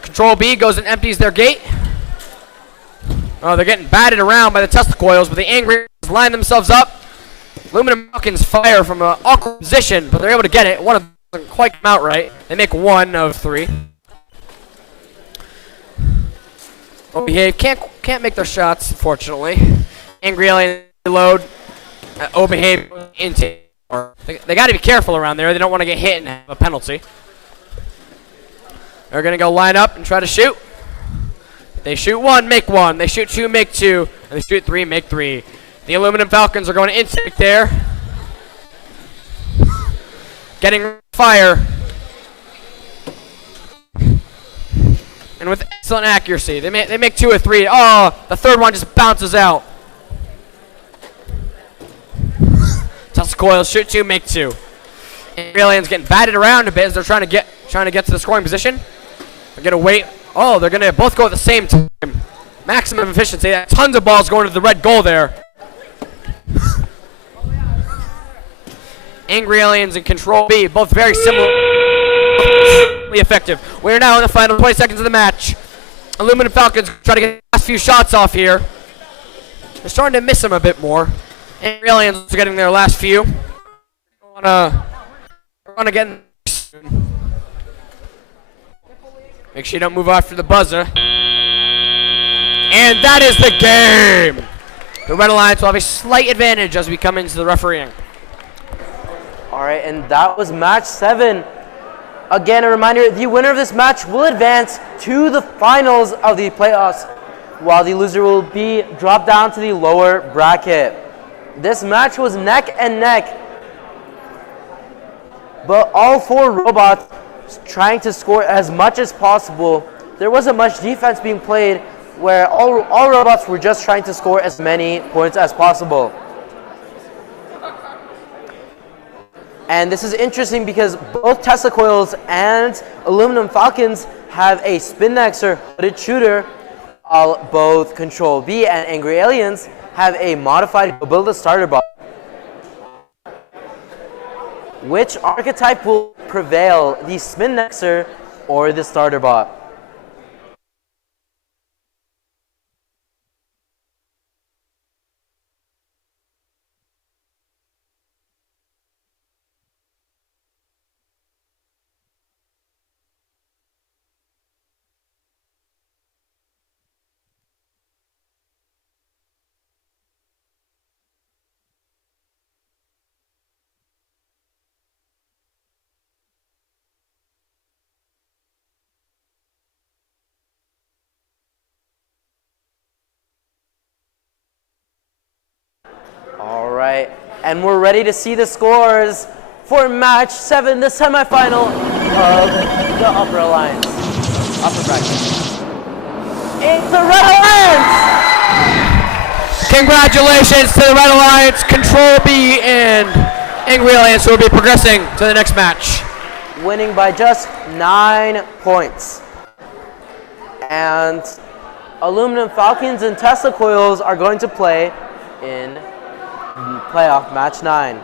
Control B goes and empties their gate. Oh, they're getting batted around by the Tesla coils, but the Angry Aliens line themselves up. Aluminum Falcons fire from an awkward position, but they're able to get it. One of them doesn't quite come out right. They make 1 of 3. Oh, Behave can't make their shots, unfortunately. Angry Alien reload. Behave intake. They got to be careful around there. They don't want to get hit and have a penalty. They're going to go line up and try to shoot. They shoot 1, make 1. They shoot 2, make 2. And they shoot 3, make 3. The Aluminum Falcons are going to intake there. Getting fire. And with excellent accuracy. They make 2 of 3. Oh, the third one just bounces out. Tesla coils, shoot 2, make 2. And Aliens getting batted around a bit as they're trying to get to the scoring position. They're gonna wait. Oh, they're gonna both go at the same time. Maximum efficiency. Tons of balls going to the red goal there. Angry Aliens and Control B, both very similarly effective. We're now in the final 20 seconds of the match. Aluminum Falcons try to get the last few shots off here. They're starting to miss them a bit more. Angry Aliens are getting their last few. Wanna get in soon. Make sure you don't move after the buzzer. And that is the game. The Red Alliance will have a slight advantage as we come into the refereeing. All right, and that was match 7. Again, a reminder, the winner of this match will advance to the finals of the playoffs, while the loser will be dropped down to the lower bracket. This match was neck and neck, but all 4 robots trying to score as much as possible. There wasn't much defense being played, where all robots were just trying to score as many points as possible. And this is interesting because both Tesla coils and Aluminum Falcons have a spin nexer hooded shooter, while both Control B and Angry Aliens have a modified build a starter bot. Which archetype will prevail, the spin nexer or the starter bot? All right, and we're ready to see the scores for match 7, the semifinal of the Upper Alliance. Upper bracket. It's the Red Alliance! Congratulations to the Red Alliance, Control B, and Angry Alliance, who will be progressing to the next match. Winning by just 9 points. And Aluminum Falcons and Tesla Coils are going to play in playoff match 9.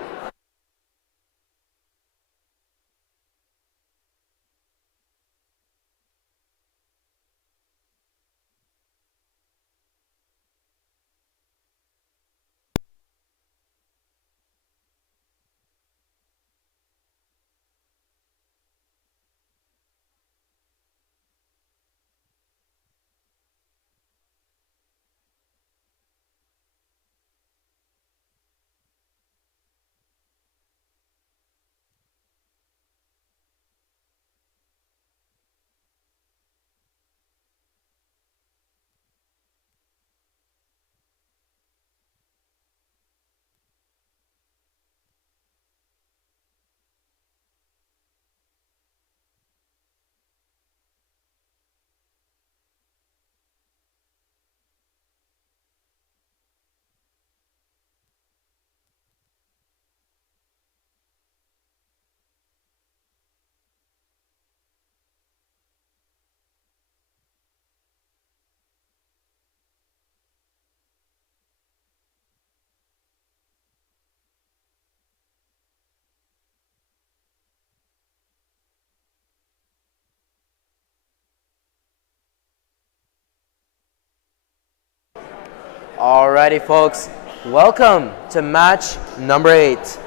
Alrighty, folks. Welcome to match number 8.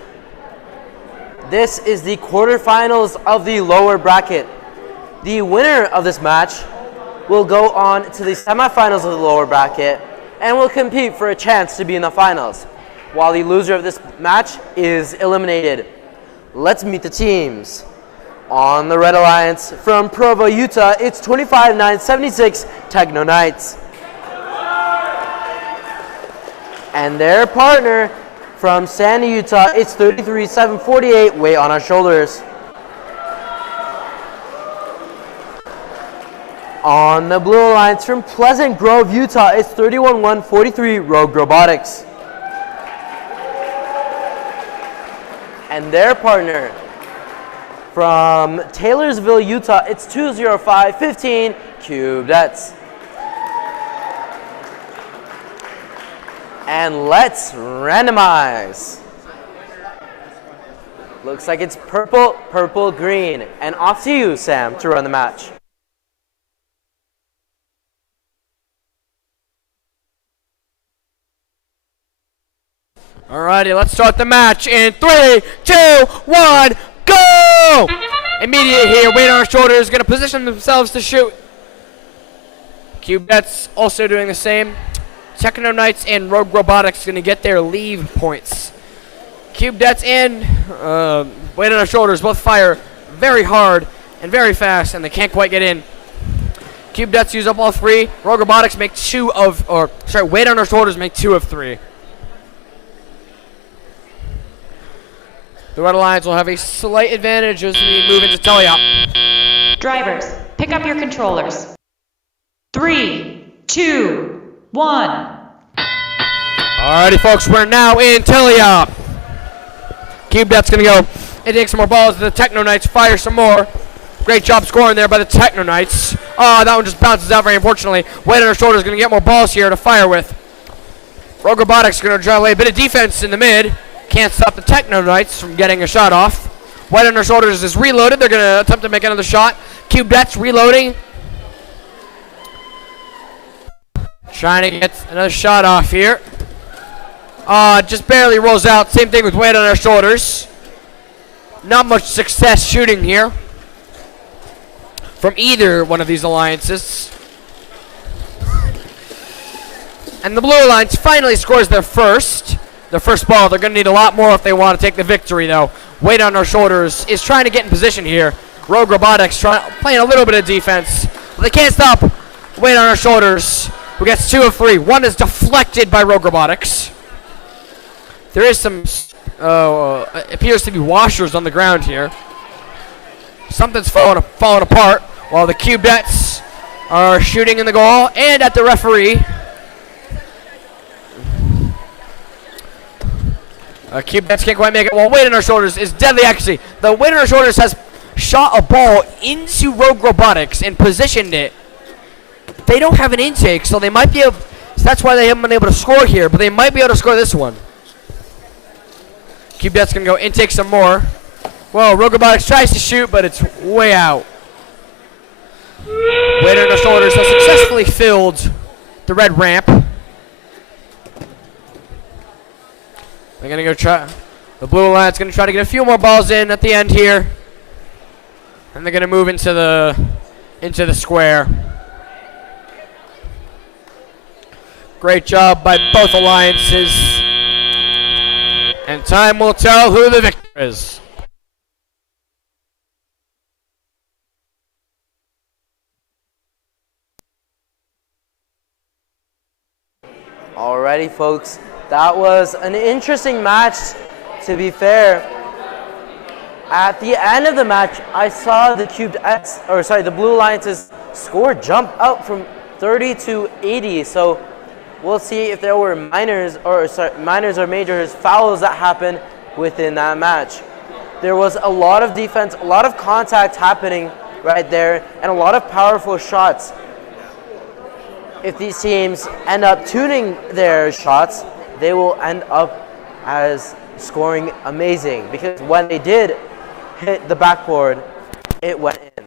This is the quarterfinals of the lower bracket. The winner of this match will go on to the semifinals of the lower bracket and will compete for a chance to be in the finals, while the loser of this match is eliminated. Let's meet the teams. On the Red Alliance from Provo, Utah, it's 25-9-76 Techno Knights. And their partner from Sandy, Utah, it's 33-7-48 Weight on Our Shoulders. On the Blue Alliance from Pleasant Grove, Utah, it's 31-1-43 Rogue Robotics. And their partner from Taylorsville, Utah, it's 205-15 Cubedettes. And let's randomize. Looks like it's purple, purple, green. And off to you, Sam, to run the match. Alrighty, let's start the match in 3, 2, 1, go! Immediate here, Weight on Our Shoulders, going to position themselves to shoot. Cubedettes also doing the same. Techno Knights and Rogue Robotics going to get their leave points. Cubedettes and Weight on Our Shoulders both fire very hard and very fast, and they can't quite get in. Cubedettes use up all 3. Rogue Robotics make Weight on Our Shoulders make 2 of 3. The Red Alliance will have a slight advantage as we move into teleop. Drivers, pick up your controllers. 3, 2, 1. Alrighty, folks, we're now in teleop. Cubedettes gonna go and take some more balls. The Techno Knights fire some more. Great job scoring there by the Techno Knights. Oh, that one just bounces out very unfortunately. Weight on Our Shoulders gonna get more balls here to fire with. Rogue Robotics gonna try to lay a bit of defense in the mid. Can't stop the Techno Knights from getting a shot off. Weight on Our Shoulders is reloaded. They're going to attempt to make another shot. Cubedettes reloading. Trying to get another shot off here. Just barely rolls out. Same thing with Weight on Our Shoulders. Not much success shooting here from either one of these alliances. And the Blue Alliance finally scores their first ball. They're going to need a lot more if they want to take the victory, though. Weight on Our Shoulders is trying to get in position here. Rogue Robotics playing a little bit of defense. But they can't stop Weight on Our Shoulders, who gets 2 of 3. One is deflected by Rogue Robotics. There is some, appears to be washers on the ground here. Something's falling apart while the Cubedettes are shooting in the goal and at the referee. Cubedettes can't quite make it. Well, Weight on Our Shoulders is deadly accuracy. The Weight on Our Shoulders has shot a ball into Rogue Robotics and positioned it. They don't have an intake, so they might be able. So that's why they haven't been able to score here, but they might be able to score this one. Cubedettes gonna go intake some more. Well, Rogue Robotics tries to shoot, but it's way out. Weight on Our Shoulders has successfully filled the red ramp. They're going to go try. The Blue Alliance going to try to get a few more balls in at the end here. And they're going to move into the square. Great job by both alliances. And time will tell who the victor is. Alrighty, folks. That was an interesting match, to be fair. At the end of the match, I saw the the Blue Alliance's score jump up from 30 to 80. So we'll see if there were minors or majors fouls that happened within that match. There was a lot of defense, a lot of contact happening right there, and a lot of powerful shots. If these teams end up tuning their shots, they will end up as scoring amazing, because when they did hit the backboard, it went in.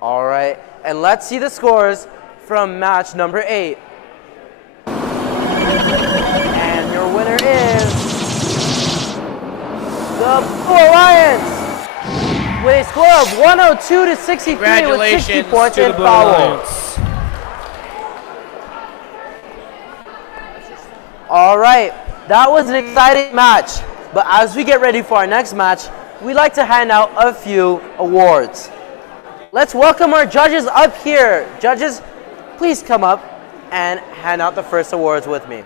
All right, and let's see the scores from match number 8. And your winner is the Blue Alliance with a score of 102 to 63 with 60 points to the and Blue foul. Alliance. All right, that was an exciting match. But as we get ready for our next match, we'd like to hand out a few awards. Let's welcome our judges up here. Judges, please come up and hand out the first awards with me.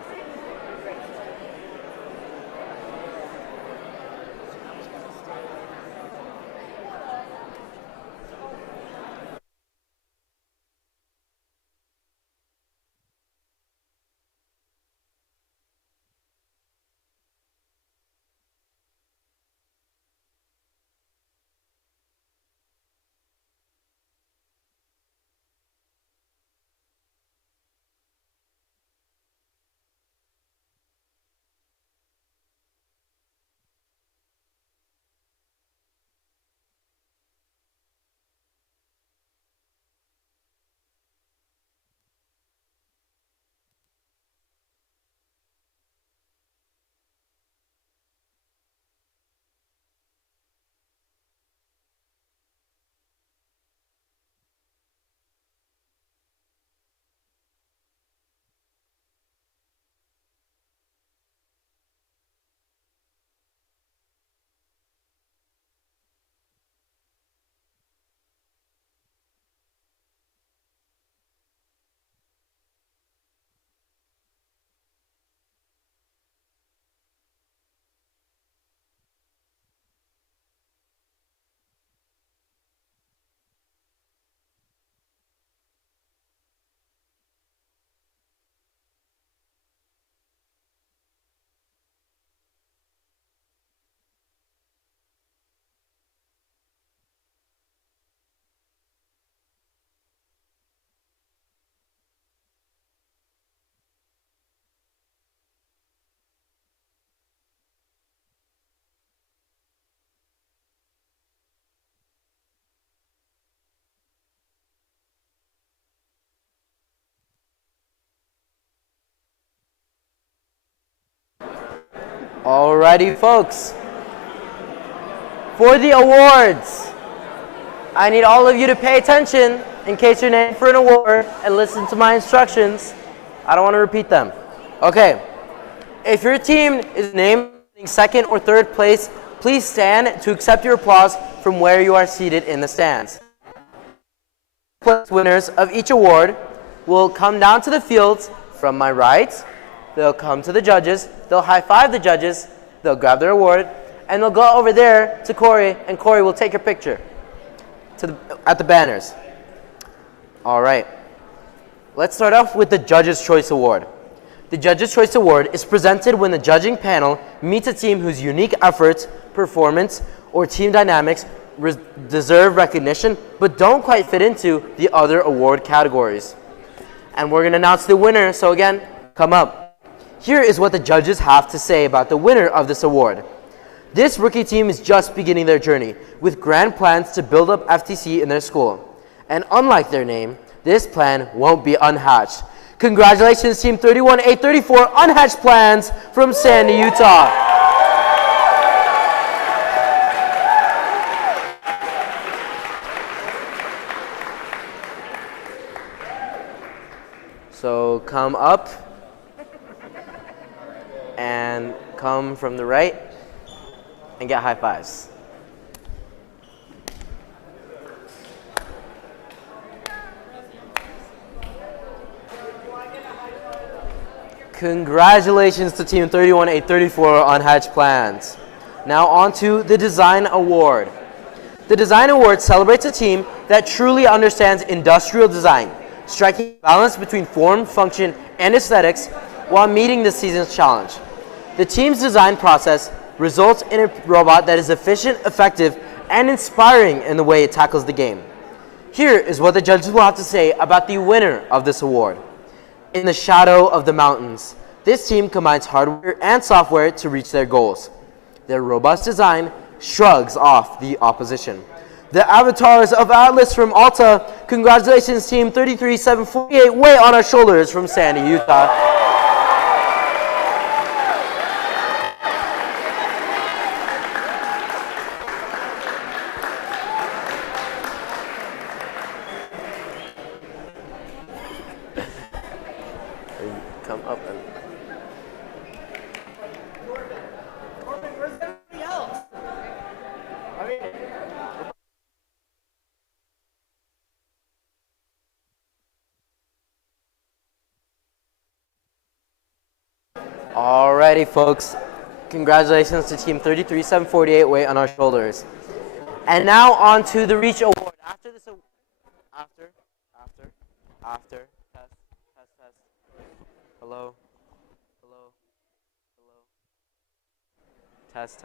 Alrighty, folks. For the awards, I need all of you to pay attention in case you're named for an award and listen to my instructions. I don't want to repeat them. Okay. If your team is named in second or third place, please stand to accept your applause from where you are seated in the stands. Winners of each award will come down to the fields from my right. They'll come to the judges, they'll high-five the judges, they'll grab their award, and they'll go over there to Corey, and Corey will take your picture at the banners. All right. Let's start off with the Judges' Choice Award. The Judges' Choice Award is presented when the judging panel meets a team whose unique efforts, performance, or team dynamics deserve recognition, but don't quite fit into the other award categories. And we're going to announce the winner, so again, come up. Here is what the judges have to say about the winner of this award. This rookie team is just beginning their journey, with grand plans to build up FTC in their school. And unlike their name, this plan won't be unhatched. Congratulations, Team 31834 Unhatched Plans from Sandy, Utah. So come up and come from the right and get high fives. Congratulations to Team 31834 on Unhatched Plans. Now on to the Design Award. The Design Award celebrates a team that truly understands industrial design, striking a balance between form, function, and aesthetics while meeting this season's challenge. The team's design process results in a robot that is efficient, effective, and inspiring in the way it tackles the game. Here is what the judges will have to say about the winner of this award. In the shadow of the mountains, this team combines hardware and software to reach their goals. Their robust design shrugs off the opposition. the avatars of Atlas from Alta. Congratulations, Team 33748, Weight on Our Shoulders from Sandy, Utah. Come up and... Alrighty, folks. Congratulations to Team 33748, Weight on Our Shoulders. And now on to the Reach Award. After this, after, test. Hello. Test.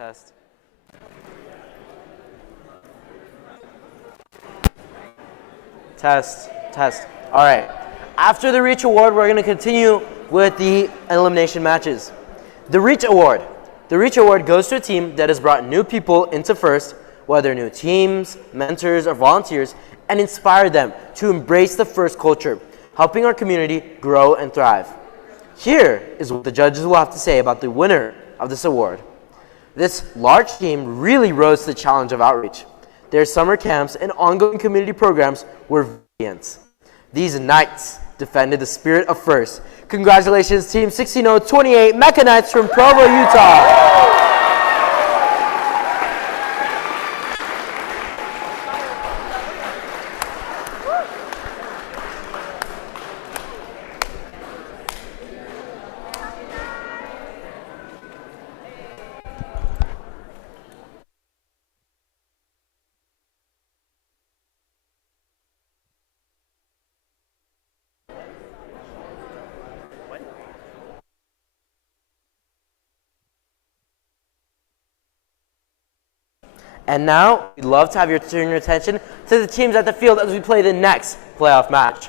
Test. All right. After the Reach Award, we're going to continue with the elimination matches. The Reach Award. The Reach Award goes to a team that has brought new people into first, whether new teams, mentors, or volunteers, and inspired them to embrace the first culture, helping our community grow and thrive. Here is what the judges will have to say about the winner of this award. This large team really rose to the challenge of outreach. Their summer camps and ongoing community programs were brilliant. These Knights defended the spirit of first. Congratulations, Team 16028 Mecha Knights from Provo, Utah. And now, we'd love to have turn your attention to the teams at the field as we play the next playoff match.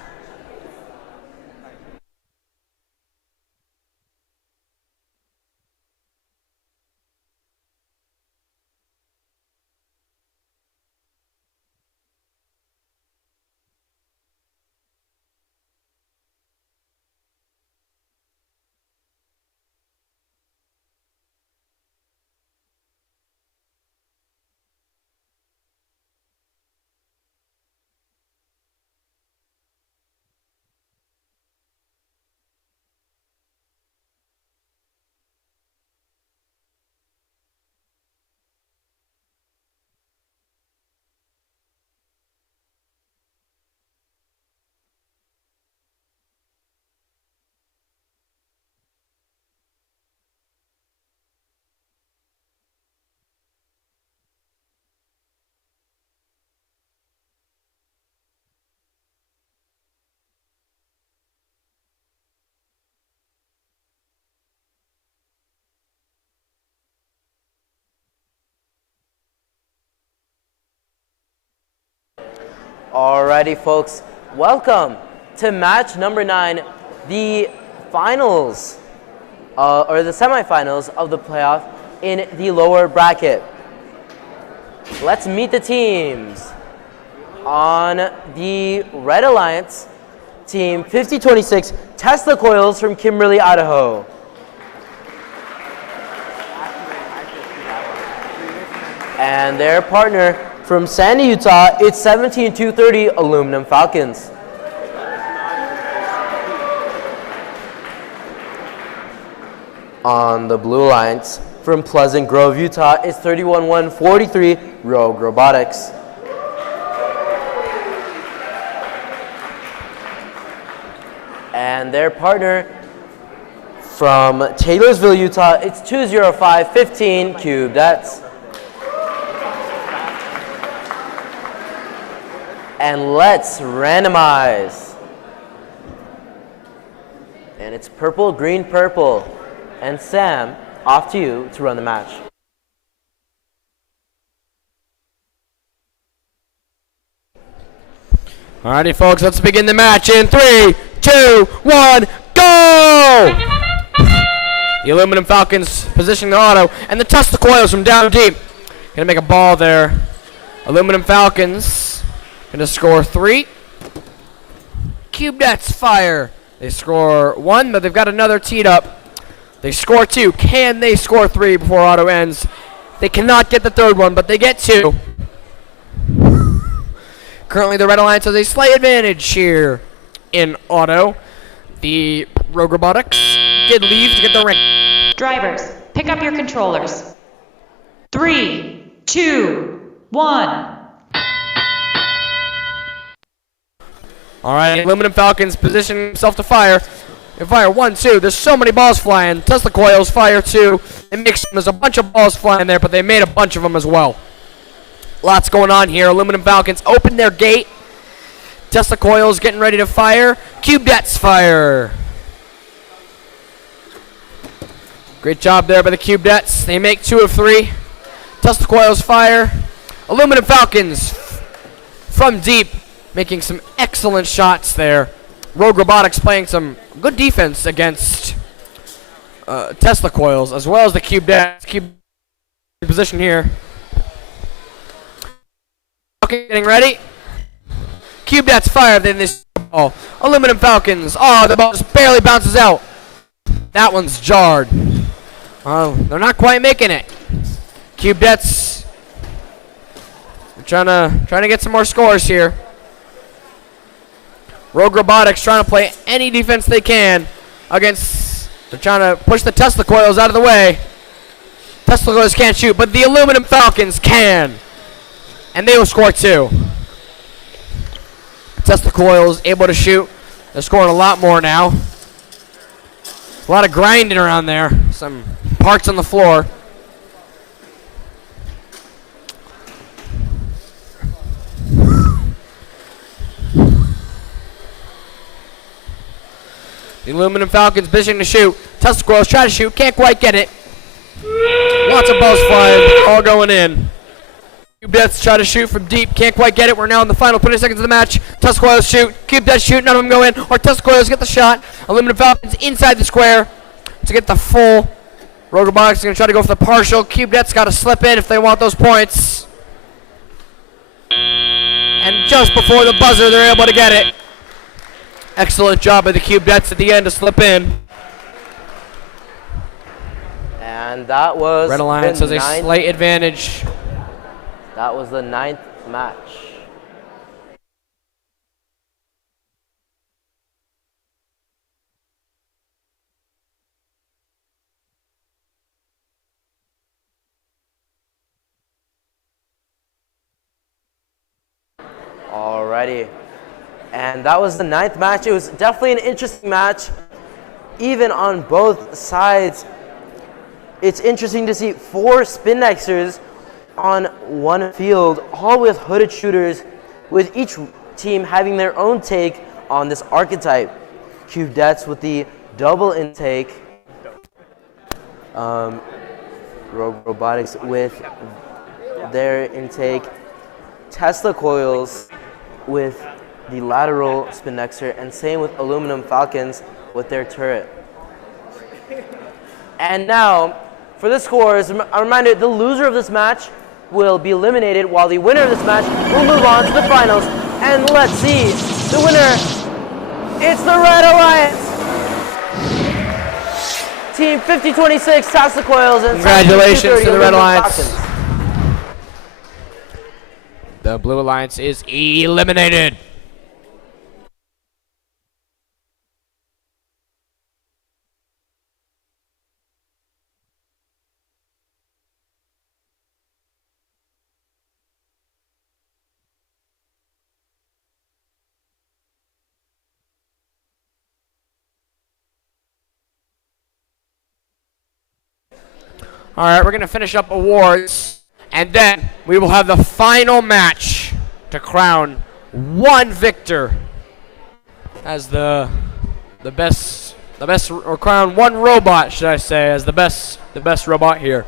Alrighty, folks, welcome to match number 9, the finals, or the semifinals of the playoff in the lower bracket. Let's meet the teams. On the Red Alliance, Team 5026 Tesla Coils from Kimberly, Idaho. And their partner from Sandy, Utah, it's 17230 Aluminum Falcons. On the Blue Alliance, from Pleasant Grove, Utah, it's 31143 Rogue Robotics. And their partner from Taylorsville, Utah, it's 20515 Cubedets. And let's randomize. And it's purple, green, purple. And Sam, off to you to run the match. Alrighty, folks, let's begin the match in 3, 2, 1, go! The Aluminum Falcons positioning the auto, and the Tesla Coils from down deep. Gonna make a ball there. Aluminum Falcons going to score 3. Cubedets fire. They score 1, but they've got another teed up. They score 2. Can they score 3 before auto ends? They cannot get the third one, but they get 2. Currently, the Red Alliance has a slight advantage here in auto. The Rogue Robotics did leave to get the ring. Drivers, pick up your controllers. 3, 2, 1. All right, Aluminum Falcons position himself to fire. They fire 1, 2. There's so many balls flying. Tesla coils fire 2. There's a bunch of balls flying there, but they made a bunch of them as well. Lots going on here. Aluminum Falcons open their gate. Tesla coils getting ready to fire. Cubedets fire. Great job there by the Cubedets. They make 2 of 3. Tesla coils fire. Aluminum Falcons from deep, making some excellent shots there. Rogue Robotics playing some good defense against Tesla coils, as well as the Cubedets. Cube position here. Okay, getting ready. Cubedets fire. Then this ball. Aluminum Falcons. Oh, the ball just barely bounces out. That one's jarred. They're not quite making it. Cubedets trying to get some more scores here. Rogue Robotics trying to play any defense they can against. They're trying to push the Tesla coils out of the way. Tesla coils can't shoot, but the Aluminum Falcons can. And they will score 2. Tesla coils able to shoot. They're scoring a lot more now. A lot of grinding around there. Some parts on the floor. The Aluminum Falcons positioning to shoot. Tesla coils try to shoot. Can't quite get it. Lots of balls flying. All going in. Cubedets try to shoot from deep. Can't quite get it. We're now in the final 20 seconds of the match. Tesla coils shoot. Cubedets shoot. None of them go in. Or Tesla coils get the shot. Aluminum Falcons inside the square to get the full. Rogue Robotics is going to try to go for the partial. Cubedets got to slip in if they want those points. And just before the buzzer, they're able to get it. Excellent job by the Cubedets at the end to slip in. And that was Red Alliance has a slight advantage. That was the 9th match. Alrighty. And that was the 9th match. It was definitely an interesting match, even on both sides. It's interesting to see 4 Spindexers on one field, all with hooded shooters, with each team having their own take on this archetype. Cubedets with the double intake. Rogue Robotics with their intake. Tesla coils with the lateral Spindexer, and same with Aluminum Falcons with their turret. And now, for the scores, a reminder, the loser of this match will be eliminated, while the winner of this match will move on to the finals. And let's see, the winner, it's the Red Alliance! Team 5026, Tesla Coils, and congratulations to the Red Alliance. Falcons. The Blue Alliance is eliminated. All right, we're going to finish up awards, and then we will have the final match to crown one victor as the best, or crown one robot, should I say, as the best robot here.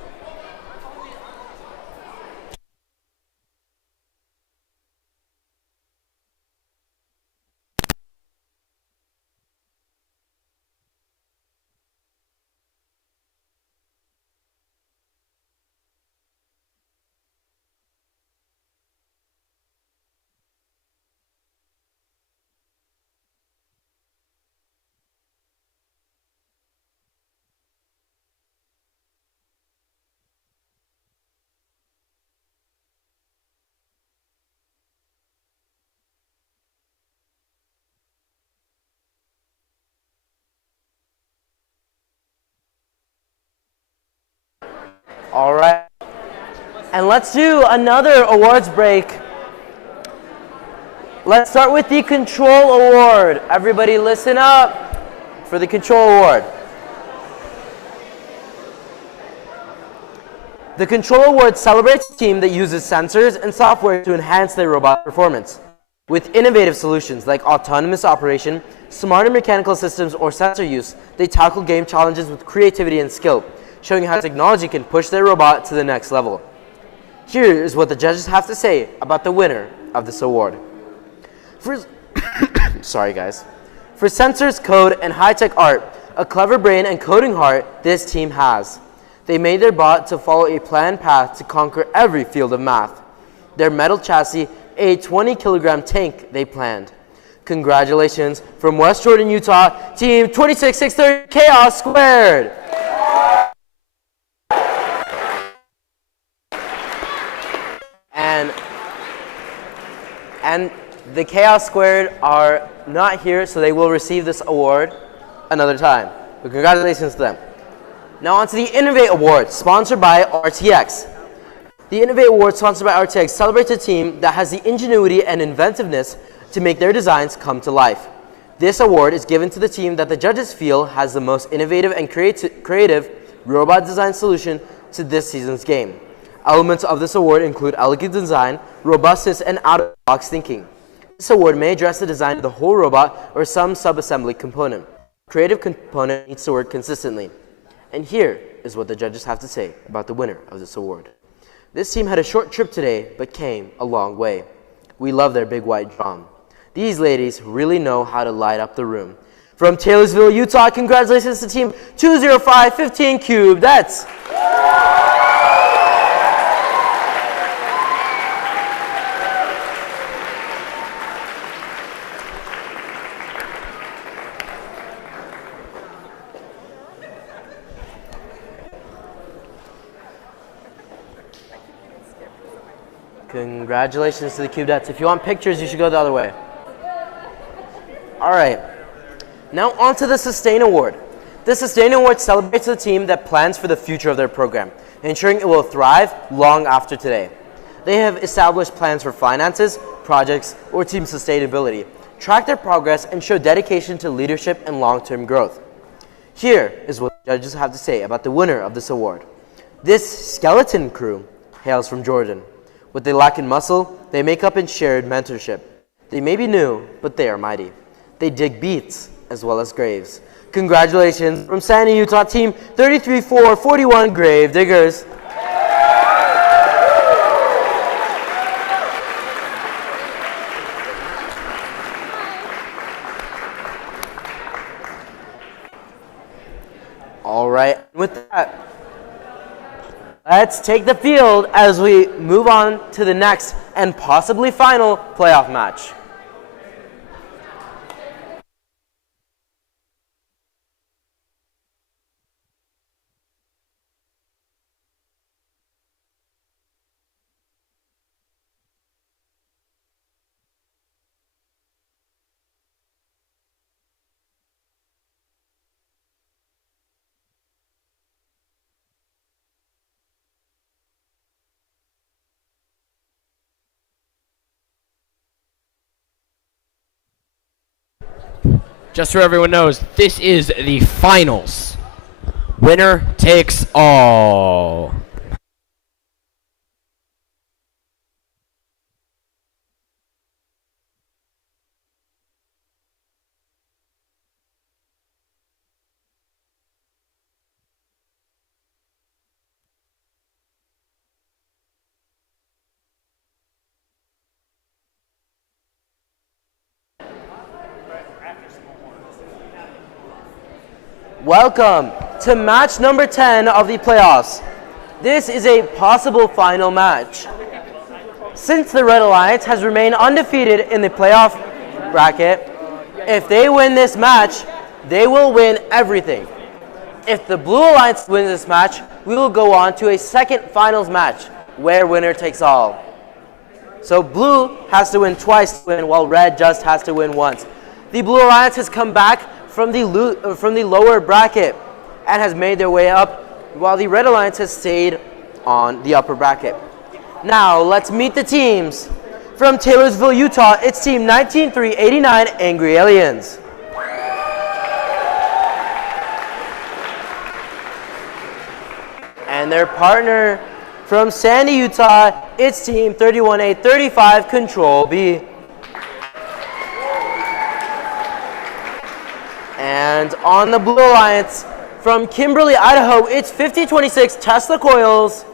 All right. And let's do another awards break. Let's start with the Control Award. Everybody listen up for the Control Award. The Control Award celebrates a team that uses sensors and software to enhance their robot performance. With innovative solutions like autonomous operation, smarter mechanical systems, or sensor use, they tackle game challenges with creativity and skill, showing how technology can push their robot to the next level. Here is what the judges have to say about the winner of this award. Sorry guys. For sensors, code, and high-tech art, a clever brain and coding heart this team has. They made their bot to follow a planned path to conquer every field of math. Their metal chassis, a 20-kilogram tank they planned. Congratulations from West Jordan, Utah, Team 26630 Chaos Squared. And the Chaos Squared are not here, so they will receive this award another time. But congratulations to them. Now on to the Innovate Award, sponsored by RTX. The Innovate Award, sponsored by RTX, celebrates a team that has the ingenuity and inventiveness to make their designs come to life. This award is given to the team that the judges feel has the most innovative and creative robot design solution to this season's game. Elements of this award include elegant design, robustness, and out-of-the-box thinking. This award may address the design of the whole robot or some sub-assembly component. Creative component needs to work consistently. And here is what the judges have to say about the winner of this award. This team had a short trip today, but came a long way. We love their big white drum. These ladies really know how to light up the room. From Taylorsville, Utah, congratulations to Team 20515 Cube. That's Congratulations to the Cubedettes. If you want pictures, you should go the other way. All right. Now on to the Sustain Award. The Sustain Award celebrates the team that plans for the future of their program, ensuring it will thrive long after today. They have established plans for finances, projects, or team sustainability, track their progress, and show dedication to leadership and long-term growth. Here is what the judges have to say about the winner of this award. This skeleton crew hails from Jordan. What they lack in muscle, they make up in shared mentorship. They may be new, but they are mighty. They dig beats as well as graves. Congratulations from Sandy, Utah, Team 33441 Grave Diggers. All right, with that, let's take the field as we move on to the next and possibly final playoff match. Just so everyone knows, this is the finals. Winner takes all. Welcome to match number 10 of the playoffs. This is a possible final match. Since the Red Alliance has remained undefeated in the playoff bracket, if they win this match, they will win everything. If the Blue Alliance wins this match, we will go on to a second finals match where winner takes all. So Blue has to win twice to win, while Red just has to win once. The Blue Alliance has come back from the lower bracket and has made their way up, while the Red Alliance has stayed on the upper bracket. Now, let's meet the teams. From Taylorsville, Utah, it's Team 19389 Angry Aliens. And their partner from Sandy, Utah, it's Team 31835 Control B. And on the Blue Alliance, from Kimberly, Idaho, it's 5026 Tesla Coils.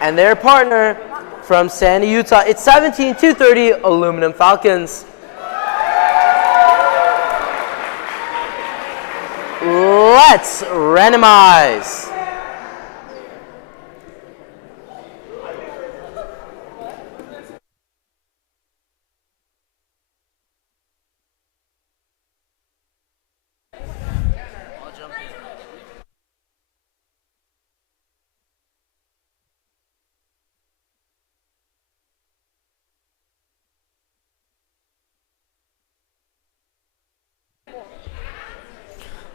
And their partner from Sandy, Utah, it's 17230 Aluminum Falcons. Let's randomize.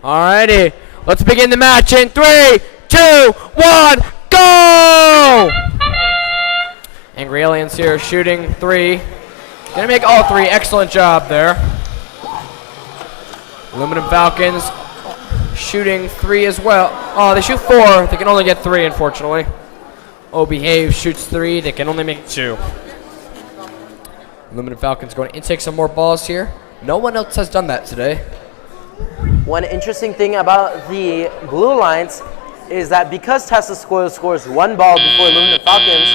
Alrighty, let's begin the match in 3, 2, 1, go! Angry Aliens here shooting 3. Gonna make all 3. Excellent job there. Aluminum Falcons shooting 3 as well. Oh, they shoot 4. They can only get 3, unfortunately. Oh, Behave shoots 3. They can only make 2. Aluminum Falcons going to intake some more balls here. No one else has done that today. One interesting thing about the Blue Alliance is that because Tesla scores 1 ball before Aluminum Falcons,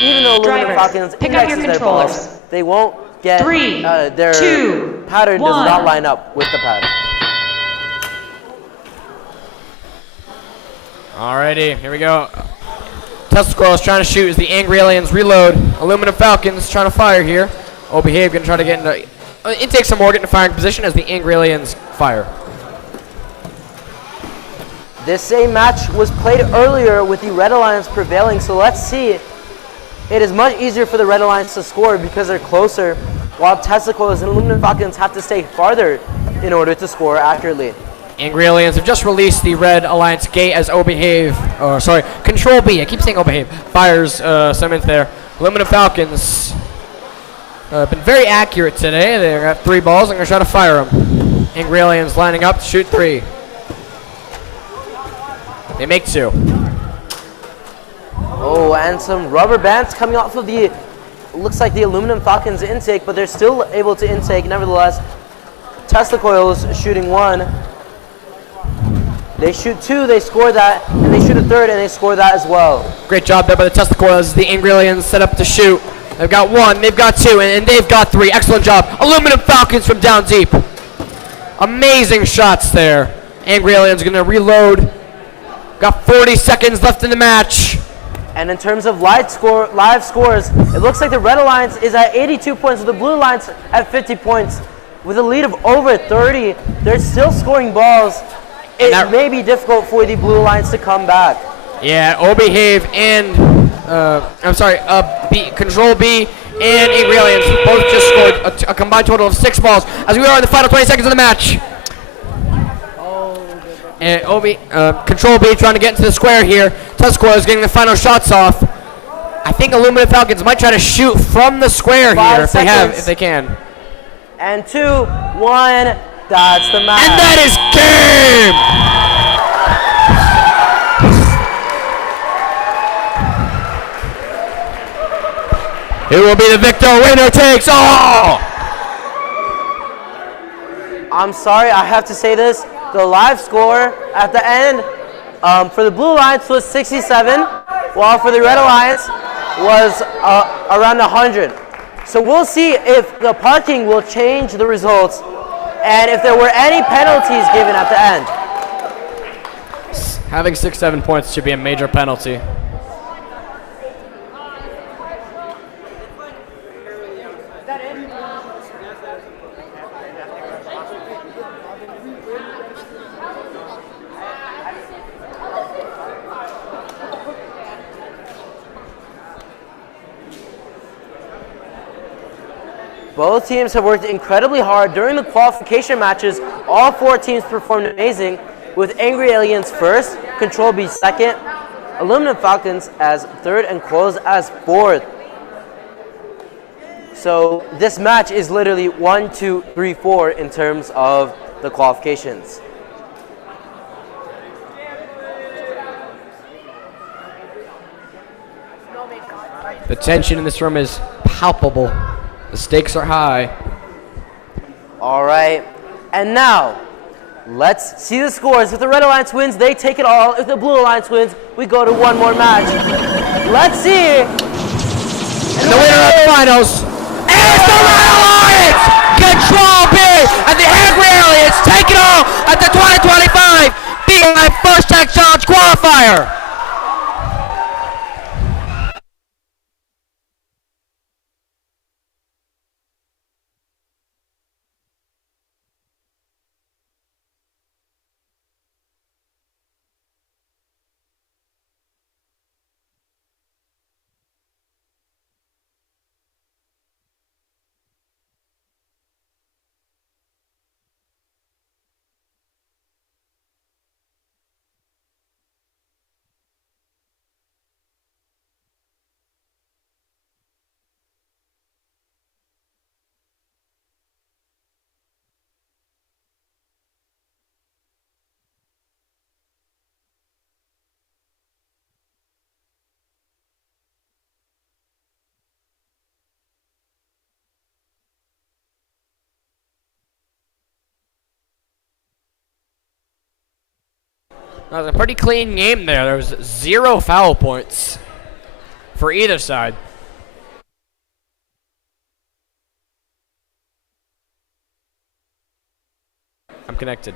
even though Aluminum Falcons indexes their balls, they won't get their pattern does not line up with the pattern. Alrighty, here we go. Tesla Squirrels trying to shoot as the Angry Aliens reload. Aluminum Falcons trying to fire here. Oh, Behave gonna try to get into intake some more, get into firing position as the Angry Aliens fire. This same match was played earlier with the Red Alliance prevailing, so let's see. It is much easier for the Red Alliance to score because they're closer, while Tesla Coils and Aluminum Falcons have to stay farther in order to score accurately. Angry Aliens have just released the Red Alliance gate as Control B, I keep saying Behave, fires some into there. Aluminum Falcons been very accurate today. They got 3 balls. I'm going to try to fire them. Angry Aliens lining up to shoot 3. They make 2. Oh, and some rubber bands coming off of the, looks like the Aluminum Falcons intake, but they're still able to intake nevertheless. Tesla Coils shooting 1. They shoot 2, they score that, and they shoot a 3rd, and they score that as well. Great job there by the Tesla Coils. The Angry Aliens set up to shoot. They've got 1, they've got 2, and they've got 3. Excellent job. Aluminum Falcons from down deep. Amazing shots there. Angry Aliens going to reload. Got 40 seconds left in the match. And in terms of live scores, it looks like the Red Alliance is at 82 points, with the Blue Alliance at 50 points. With a lead of over 30, they're still scoring balls. It may be difficult for the Blue Alliance to come back. Yeah, Behave and Control B and Angry Aliens both just scored a combined total of 6 balls as we are in the final 20 seconds of the match. And Control B trying to get into the square here. Tesla is getting the final shots off. I think Aluminum Falcons might try to shoot from the square here if they can. And 2, 1, that's the match. And that is game! It will be the victor. Winner takes all! I'm sorry, I have to say this. The live score at the end for the Blue Alliance was 67, while for the Red Alliance was around 100. So we'll see if the parking will change the results and if there were any penalties given at the end. Having 6-7 points should be a major penalty. Both teams have worked incredibly hard during the qualification matches. All 4 teams performed amazing, with Angry Aliens first, Control B second, Aluminum Falcons as third, and Coils as fourth. So this match is literally 1, 2, 3, 4 in terms of the qualifications. The tension in this room is palpable. The stakes are high. All right, and now let's see the scores. If the Red Alliance wins, they take it all. If the Blue Alliance wins, we go to one more match. Let's see. And the winner of the finals is the Red Alliance! Control B and the Angry Aliens take it all at the 2025 Beehive First Tech Challenge Qualifier! That was a pretty clean game there. There was 0 foul points for either side. I'm connected.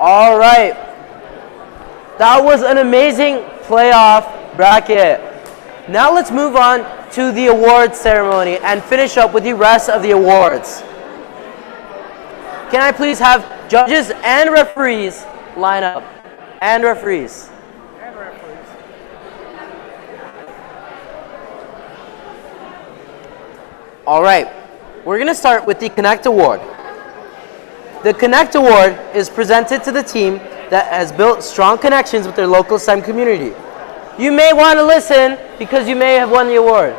All right. That was an amazing playoff bracket. Now let's move on to the awards ceremony and finish up with the rest of the awards. Can I please have judges and referees line up? And referees. All right. We're going to start with the Connect Award. The Connect Award is presented to the team that has built strong connections with their local STEM community. You may want to listen because you may have won the award.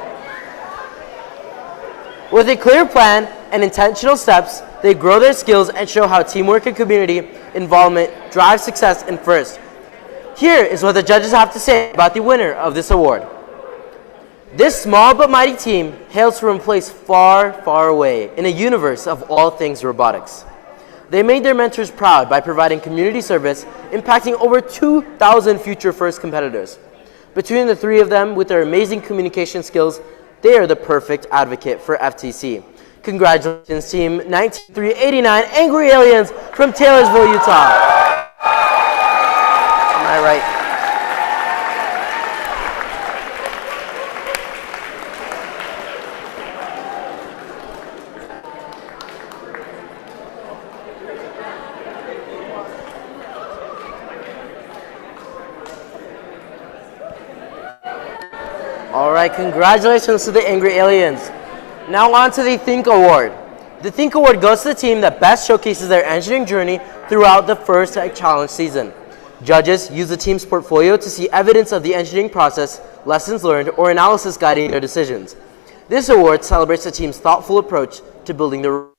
With a clear plan and intentional steps, they grow their skills and show how teamwork and community involvement drive success in FIRST. Here is what the judges have to say about the winner of this award. This small but mighty team hails from a place far, far away in a universe of all things robotics. They made their mentors proud by providing community service, impacting over 2,000 future FIRST competitors. Between the three of them, with their amazing communication skills, they are the perfect advocate for FTC. Congratulations, Team 19389 Angry Aliens from Taylorsville, Utah. Am I right? All right, congratulations to the Angry Aliens. Now on to the Think Award. The Think Award goes to the team that best showcases their engineering journey throughout the first challenge season. Judges use the team's portfolio to see evidence of the engineering process, lessons learned, or analysis guiding their decisions. This award celebrates the team's thoughtful approach to building the robot.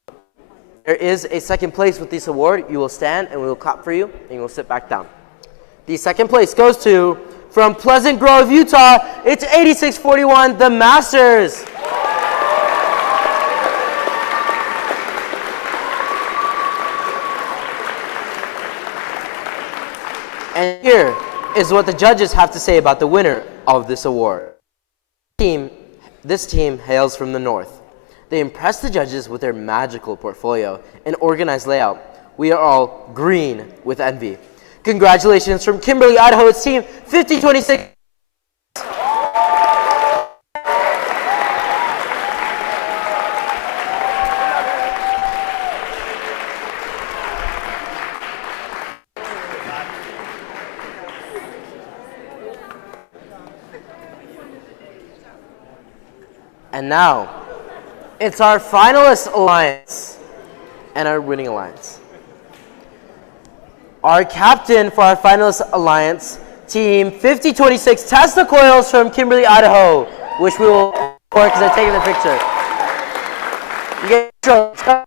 There is a second place with this award. You will stand and we will clap for you and you will sit back down. The second place goes to, from Pleasant Grove, Utah, it's 8641, the Masters. And here is what the judges have to say about the winner of this award. This team hails from the north. They impressed the judges with their magical portfolio and organized layout. We are all green with envy. Congratulations from Kimberly, Idaho. It's team 5026. And now, it's our finalist alliance and our winning alliance. Our captain for our finalist alliance, team 5026 Tesla Coils from Kimberly, Idaho, which we will record because I'm taking the picture. You get intro.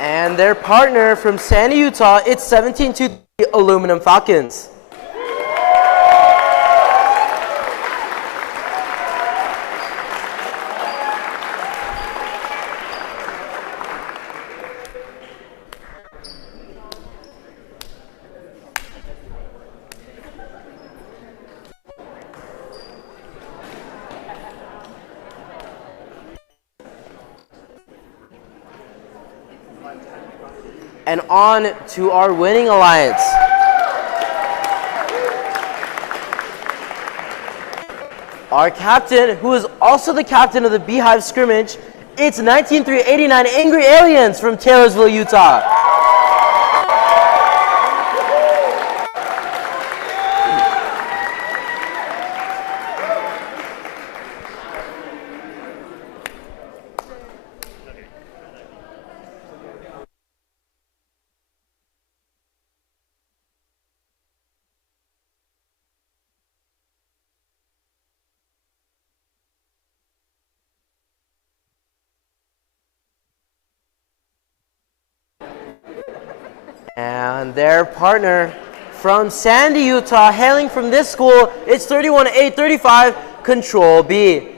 And their partner from Sandy, Utah, it's 1723 Aluminum Falcons. And on to our winning alliance. Our captain, who is also the captain of the Beehive scrimmage, it's 19389 Angry Aliens from Taylorsville, Utah. And their partner from Sandy, Utah, hailing from this school, it's 31835 Control B.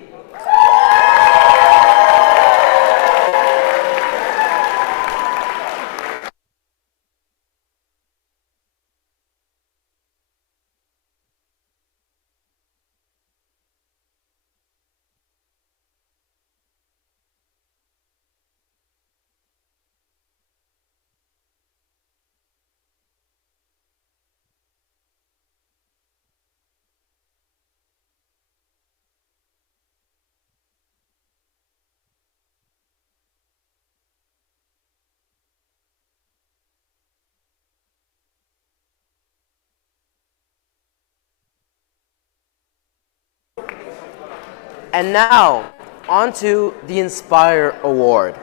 And now, on to the Inspire Award.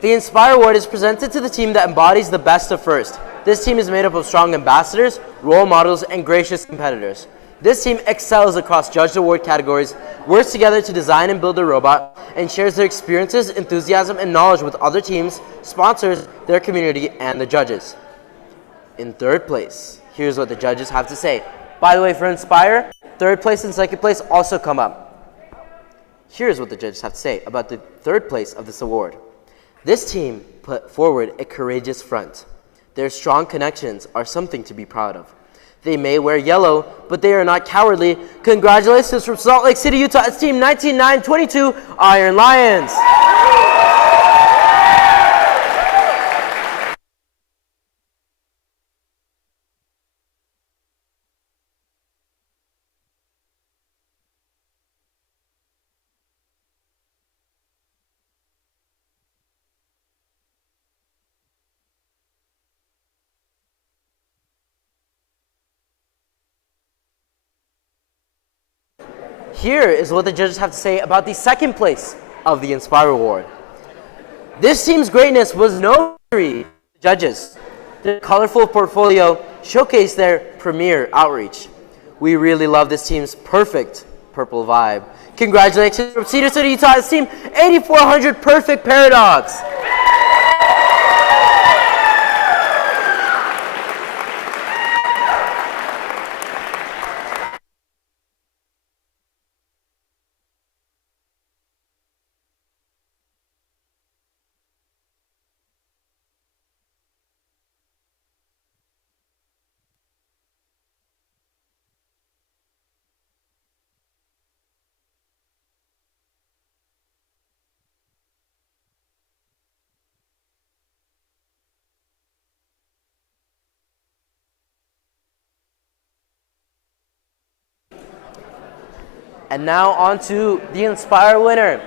The Inspire Award is presented to the team that embodies the best of FIRST. This team is made up of strong ambassadors, role models, and gracious competitors. This team excels across judged award categories, works together to design and build a robot, and shares their experiences, enthusiasm, and knowledge with other teams, sponsors, their community, and the judges. In third place, here's what the judges have to say. By the way, for Inspire, third place and second place also come up. Here's what the judges have to say about the third place of this award. This team put forward a courageous front. Their strong connections are something to be proud of. They may wear yellow, but they are not cowardly. Congratulations from Salt Lake City, Utah. It's team 19922 Iron Lions. here is what the judges have to say about the second place of the Inspire Award. This team's greatness was no mystery to the judges. Their colorful portfolio showcased their premier outreach. We really love this team's perfect purple vibe. Congratulations from Cedar City, Utah, it's Team 8400 Perfect Paradox. And now on to the Inspire winner.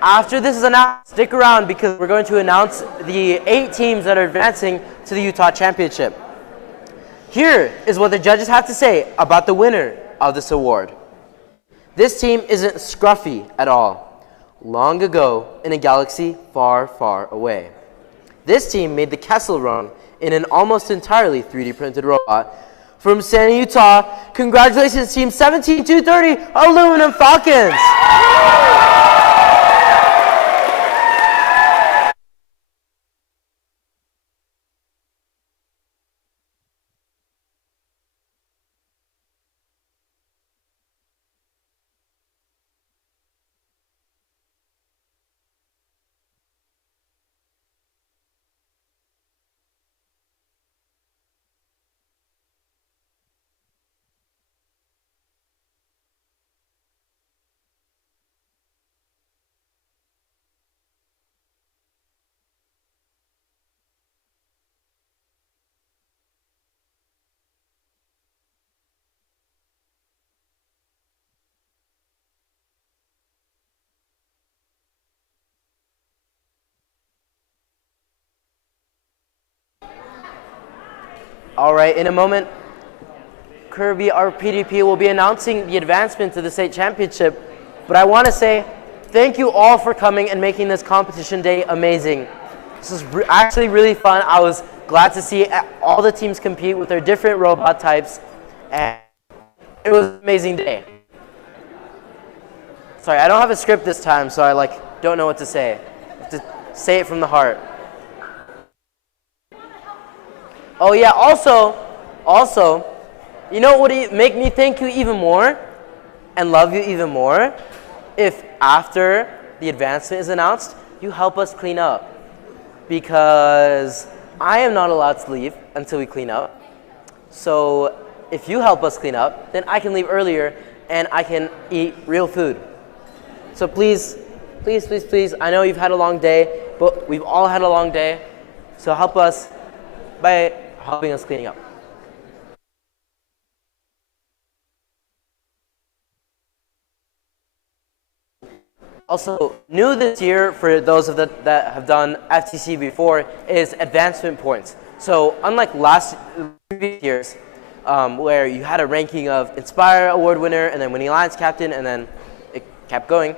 After this is announced, stick around because we're going to announce the 8 teams that are advancing to the Utah Championship. Here is what the judges have to say about the winner of this award. This team isn't scruffy at all. Long ago, in a galaxy far, far away. This team made the Kessel Run in an almost entirely 3D printed robot. From Santa Utah, congratulations Team 17230 Aluminum Falcons! All right, in a moment, Kirby, our PDP, will be announcing the advancement to the state championship. But I want to say thank you all for coming and making this competition day amazing. This was actually really fun. I was glad to see all the teams compete with their different robot types. And it was an amazing day. Sorry, I don't have a script this time, so I don't know what to say. I have to say it from the heart. Oh yeah, also, you know what would make me thank you even more and love you even more? If after the advancement is announced, you help us clean up. Because I am not allowed to leave until we clean up. So if you help us clean up, then I can leave earlier and I can eat real food. So please, please, please, please, I know you've had a long day, but we've all had a long day. So help us by helping us cleaning up. Also, new this year for those of that have done FTC before is advancement points. So unlike previous years, where you had a ranking of Inspire Award winner and then Winning Alliance Captain and then it kept going,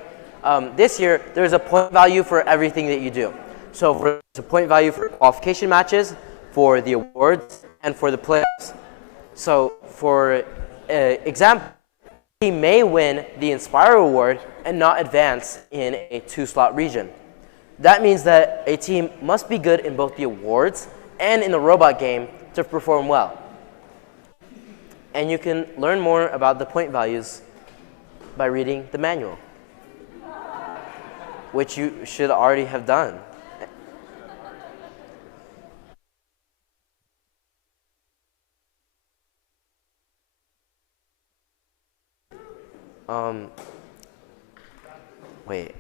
this year there's a point value for everything that you do. So there's a point value for qualification matches, for the awards, and for the playoffs. So for example, he may win the Inspire Award and not advance in a 2-slot region. That means that a team must be good in both the awards and in the robot game to perform well. And you can learn more about the point values by reading the manual, which you should already have done. Wait.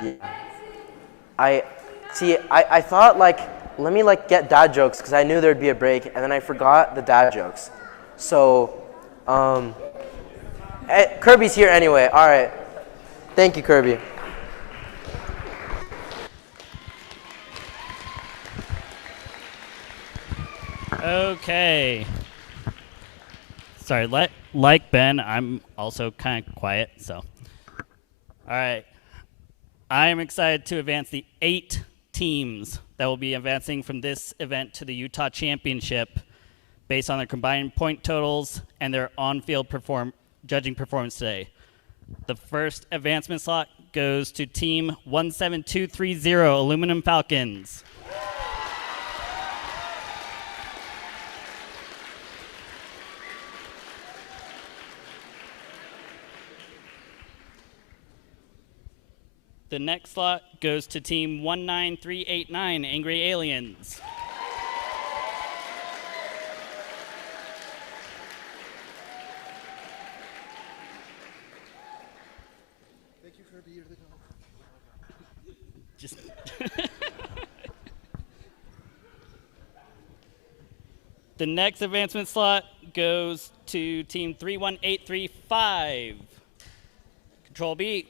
Yeah. I thought let me get dad jokes because I knew there'd be a break and then I forgot the dad jokes. So, Kirby's here anyway. All right. Thank you, Kirby. Okay. Sorry, like Ben, I'm also kind of quiet, so. All right. I am excited to advance the 8 teams that will be advancing from this event to the Utah Championship based on their combined point totals and their on-field judging performance today. The first advancement slot goes to Team 17230, Aluminum Falcons. The next slot goes to Team 19389, Angry Aliens. Thank you, Kirby. You're the dog. Just The next advancement slot goes to Team 31835, Control B.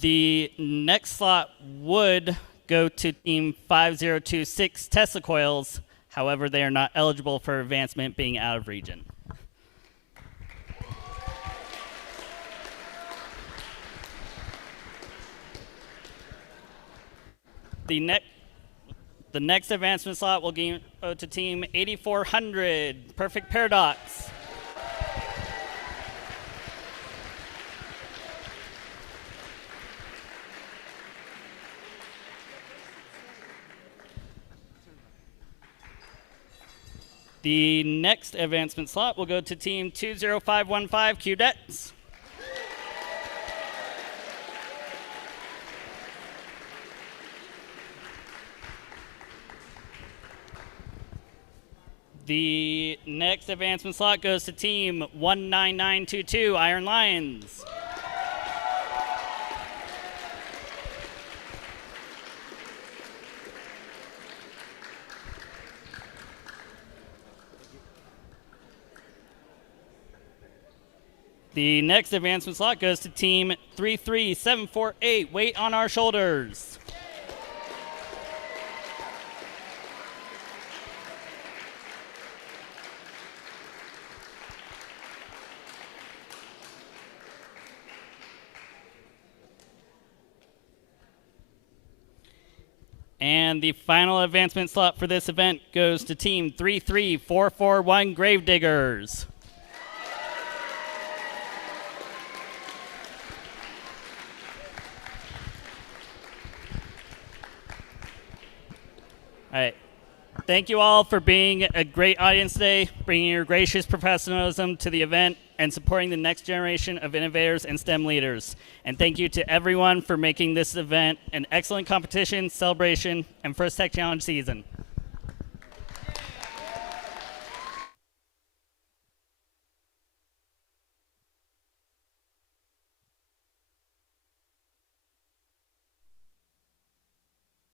The next slot would go to Team 5026 Tesla Coils. However, they are not eligible for advancement being out of region. The next advancement slot will go to Team 8400 Perfect Paradox. The next advancement slot will go to Team 20515 Qdets. The next advancement slot goes to Team 19922 Iron Lions. The next advancement slot goes to Team 33748, Weight on Our Shoulders. And the final advancement slot for this event goes to Team 33441 Gravediggers. All right. Thank you all for being a great audience today, bringing your gracious professionalism to the event, and supporting the next generation of innovators and STEM leaders. And thank you to everyone for making this event an excellent competition, celebration, and First Tech Challenge season.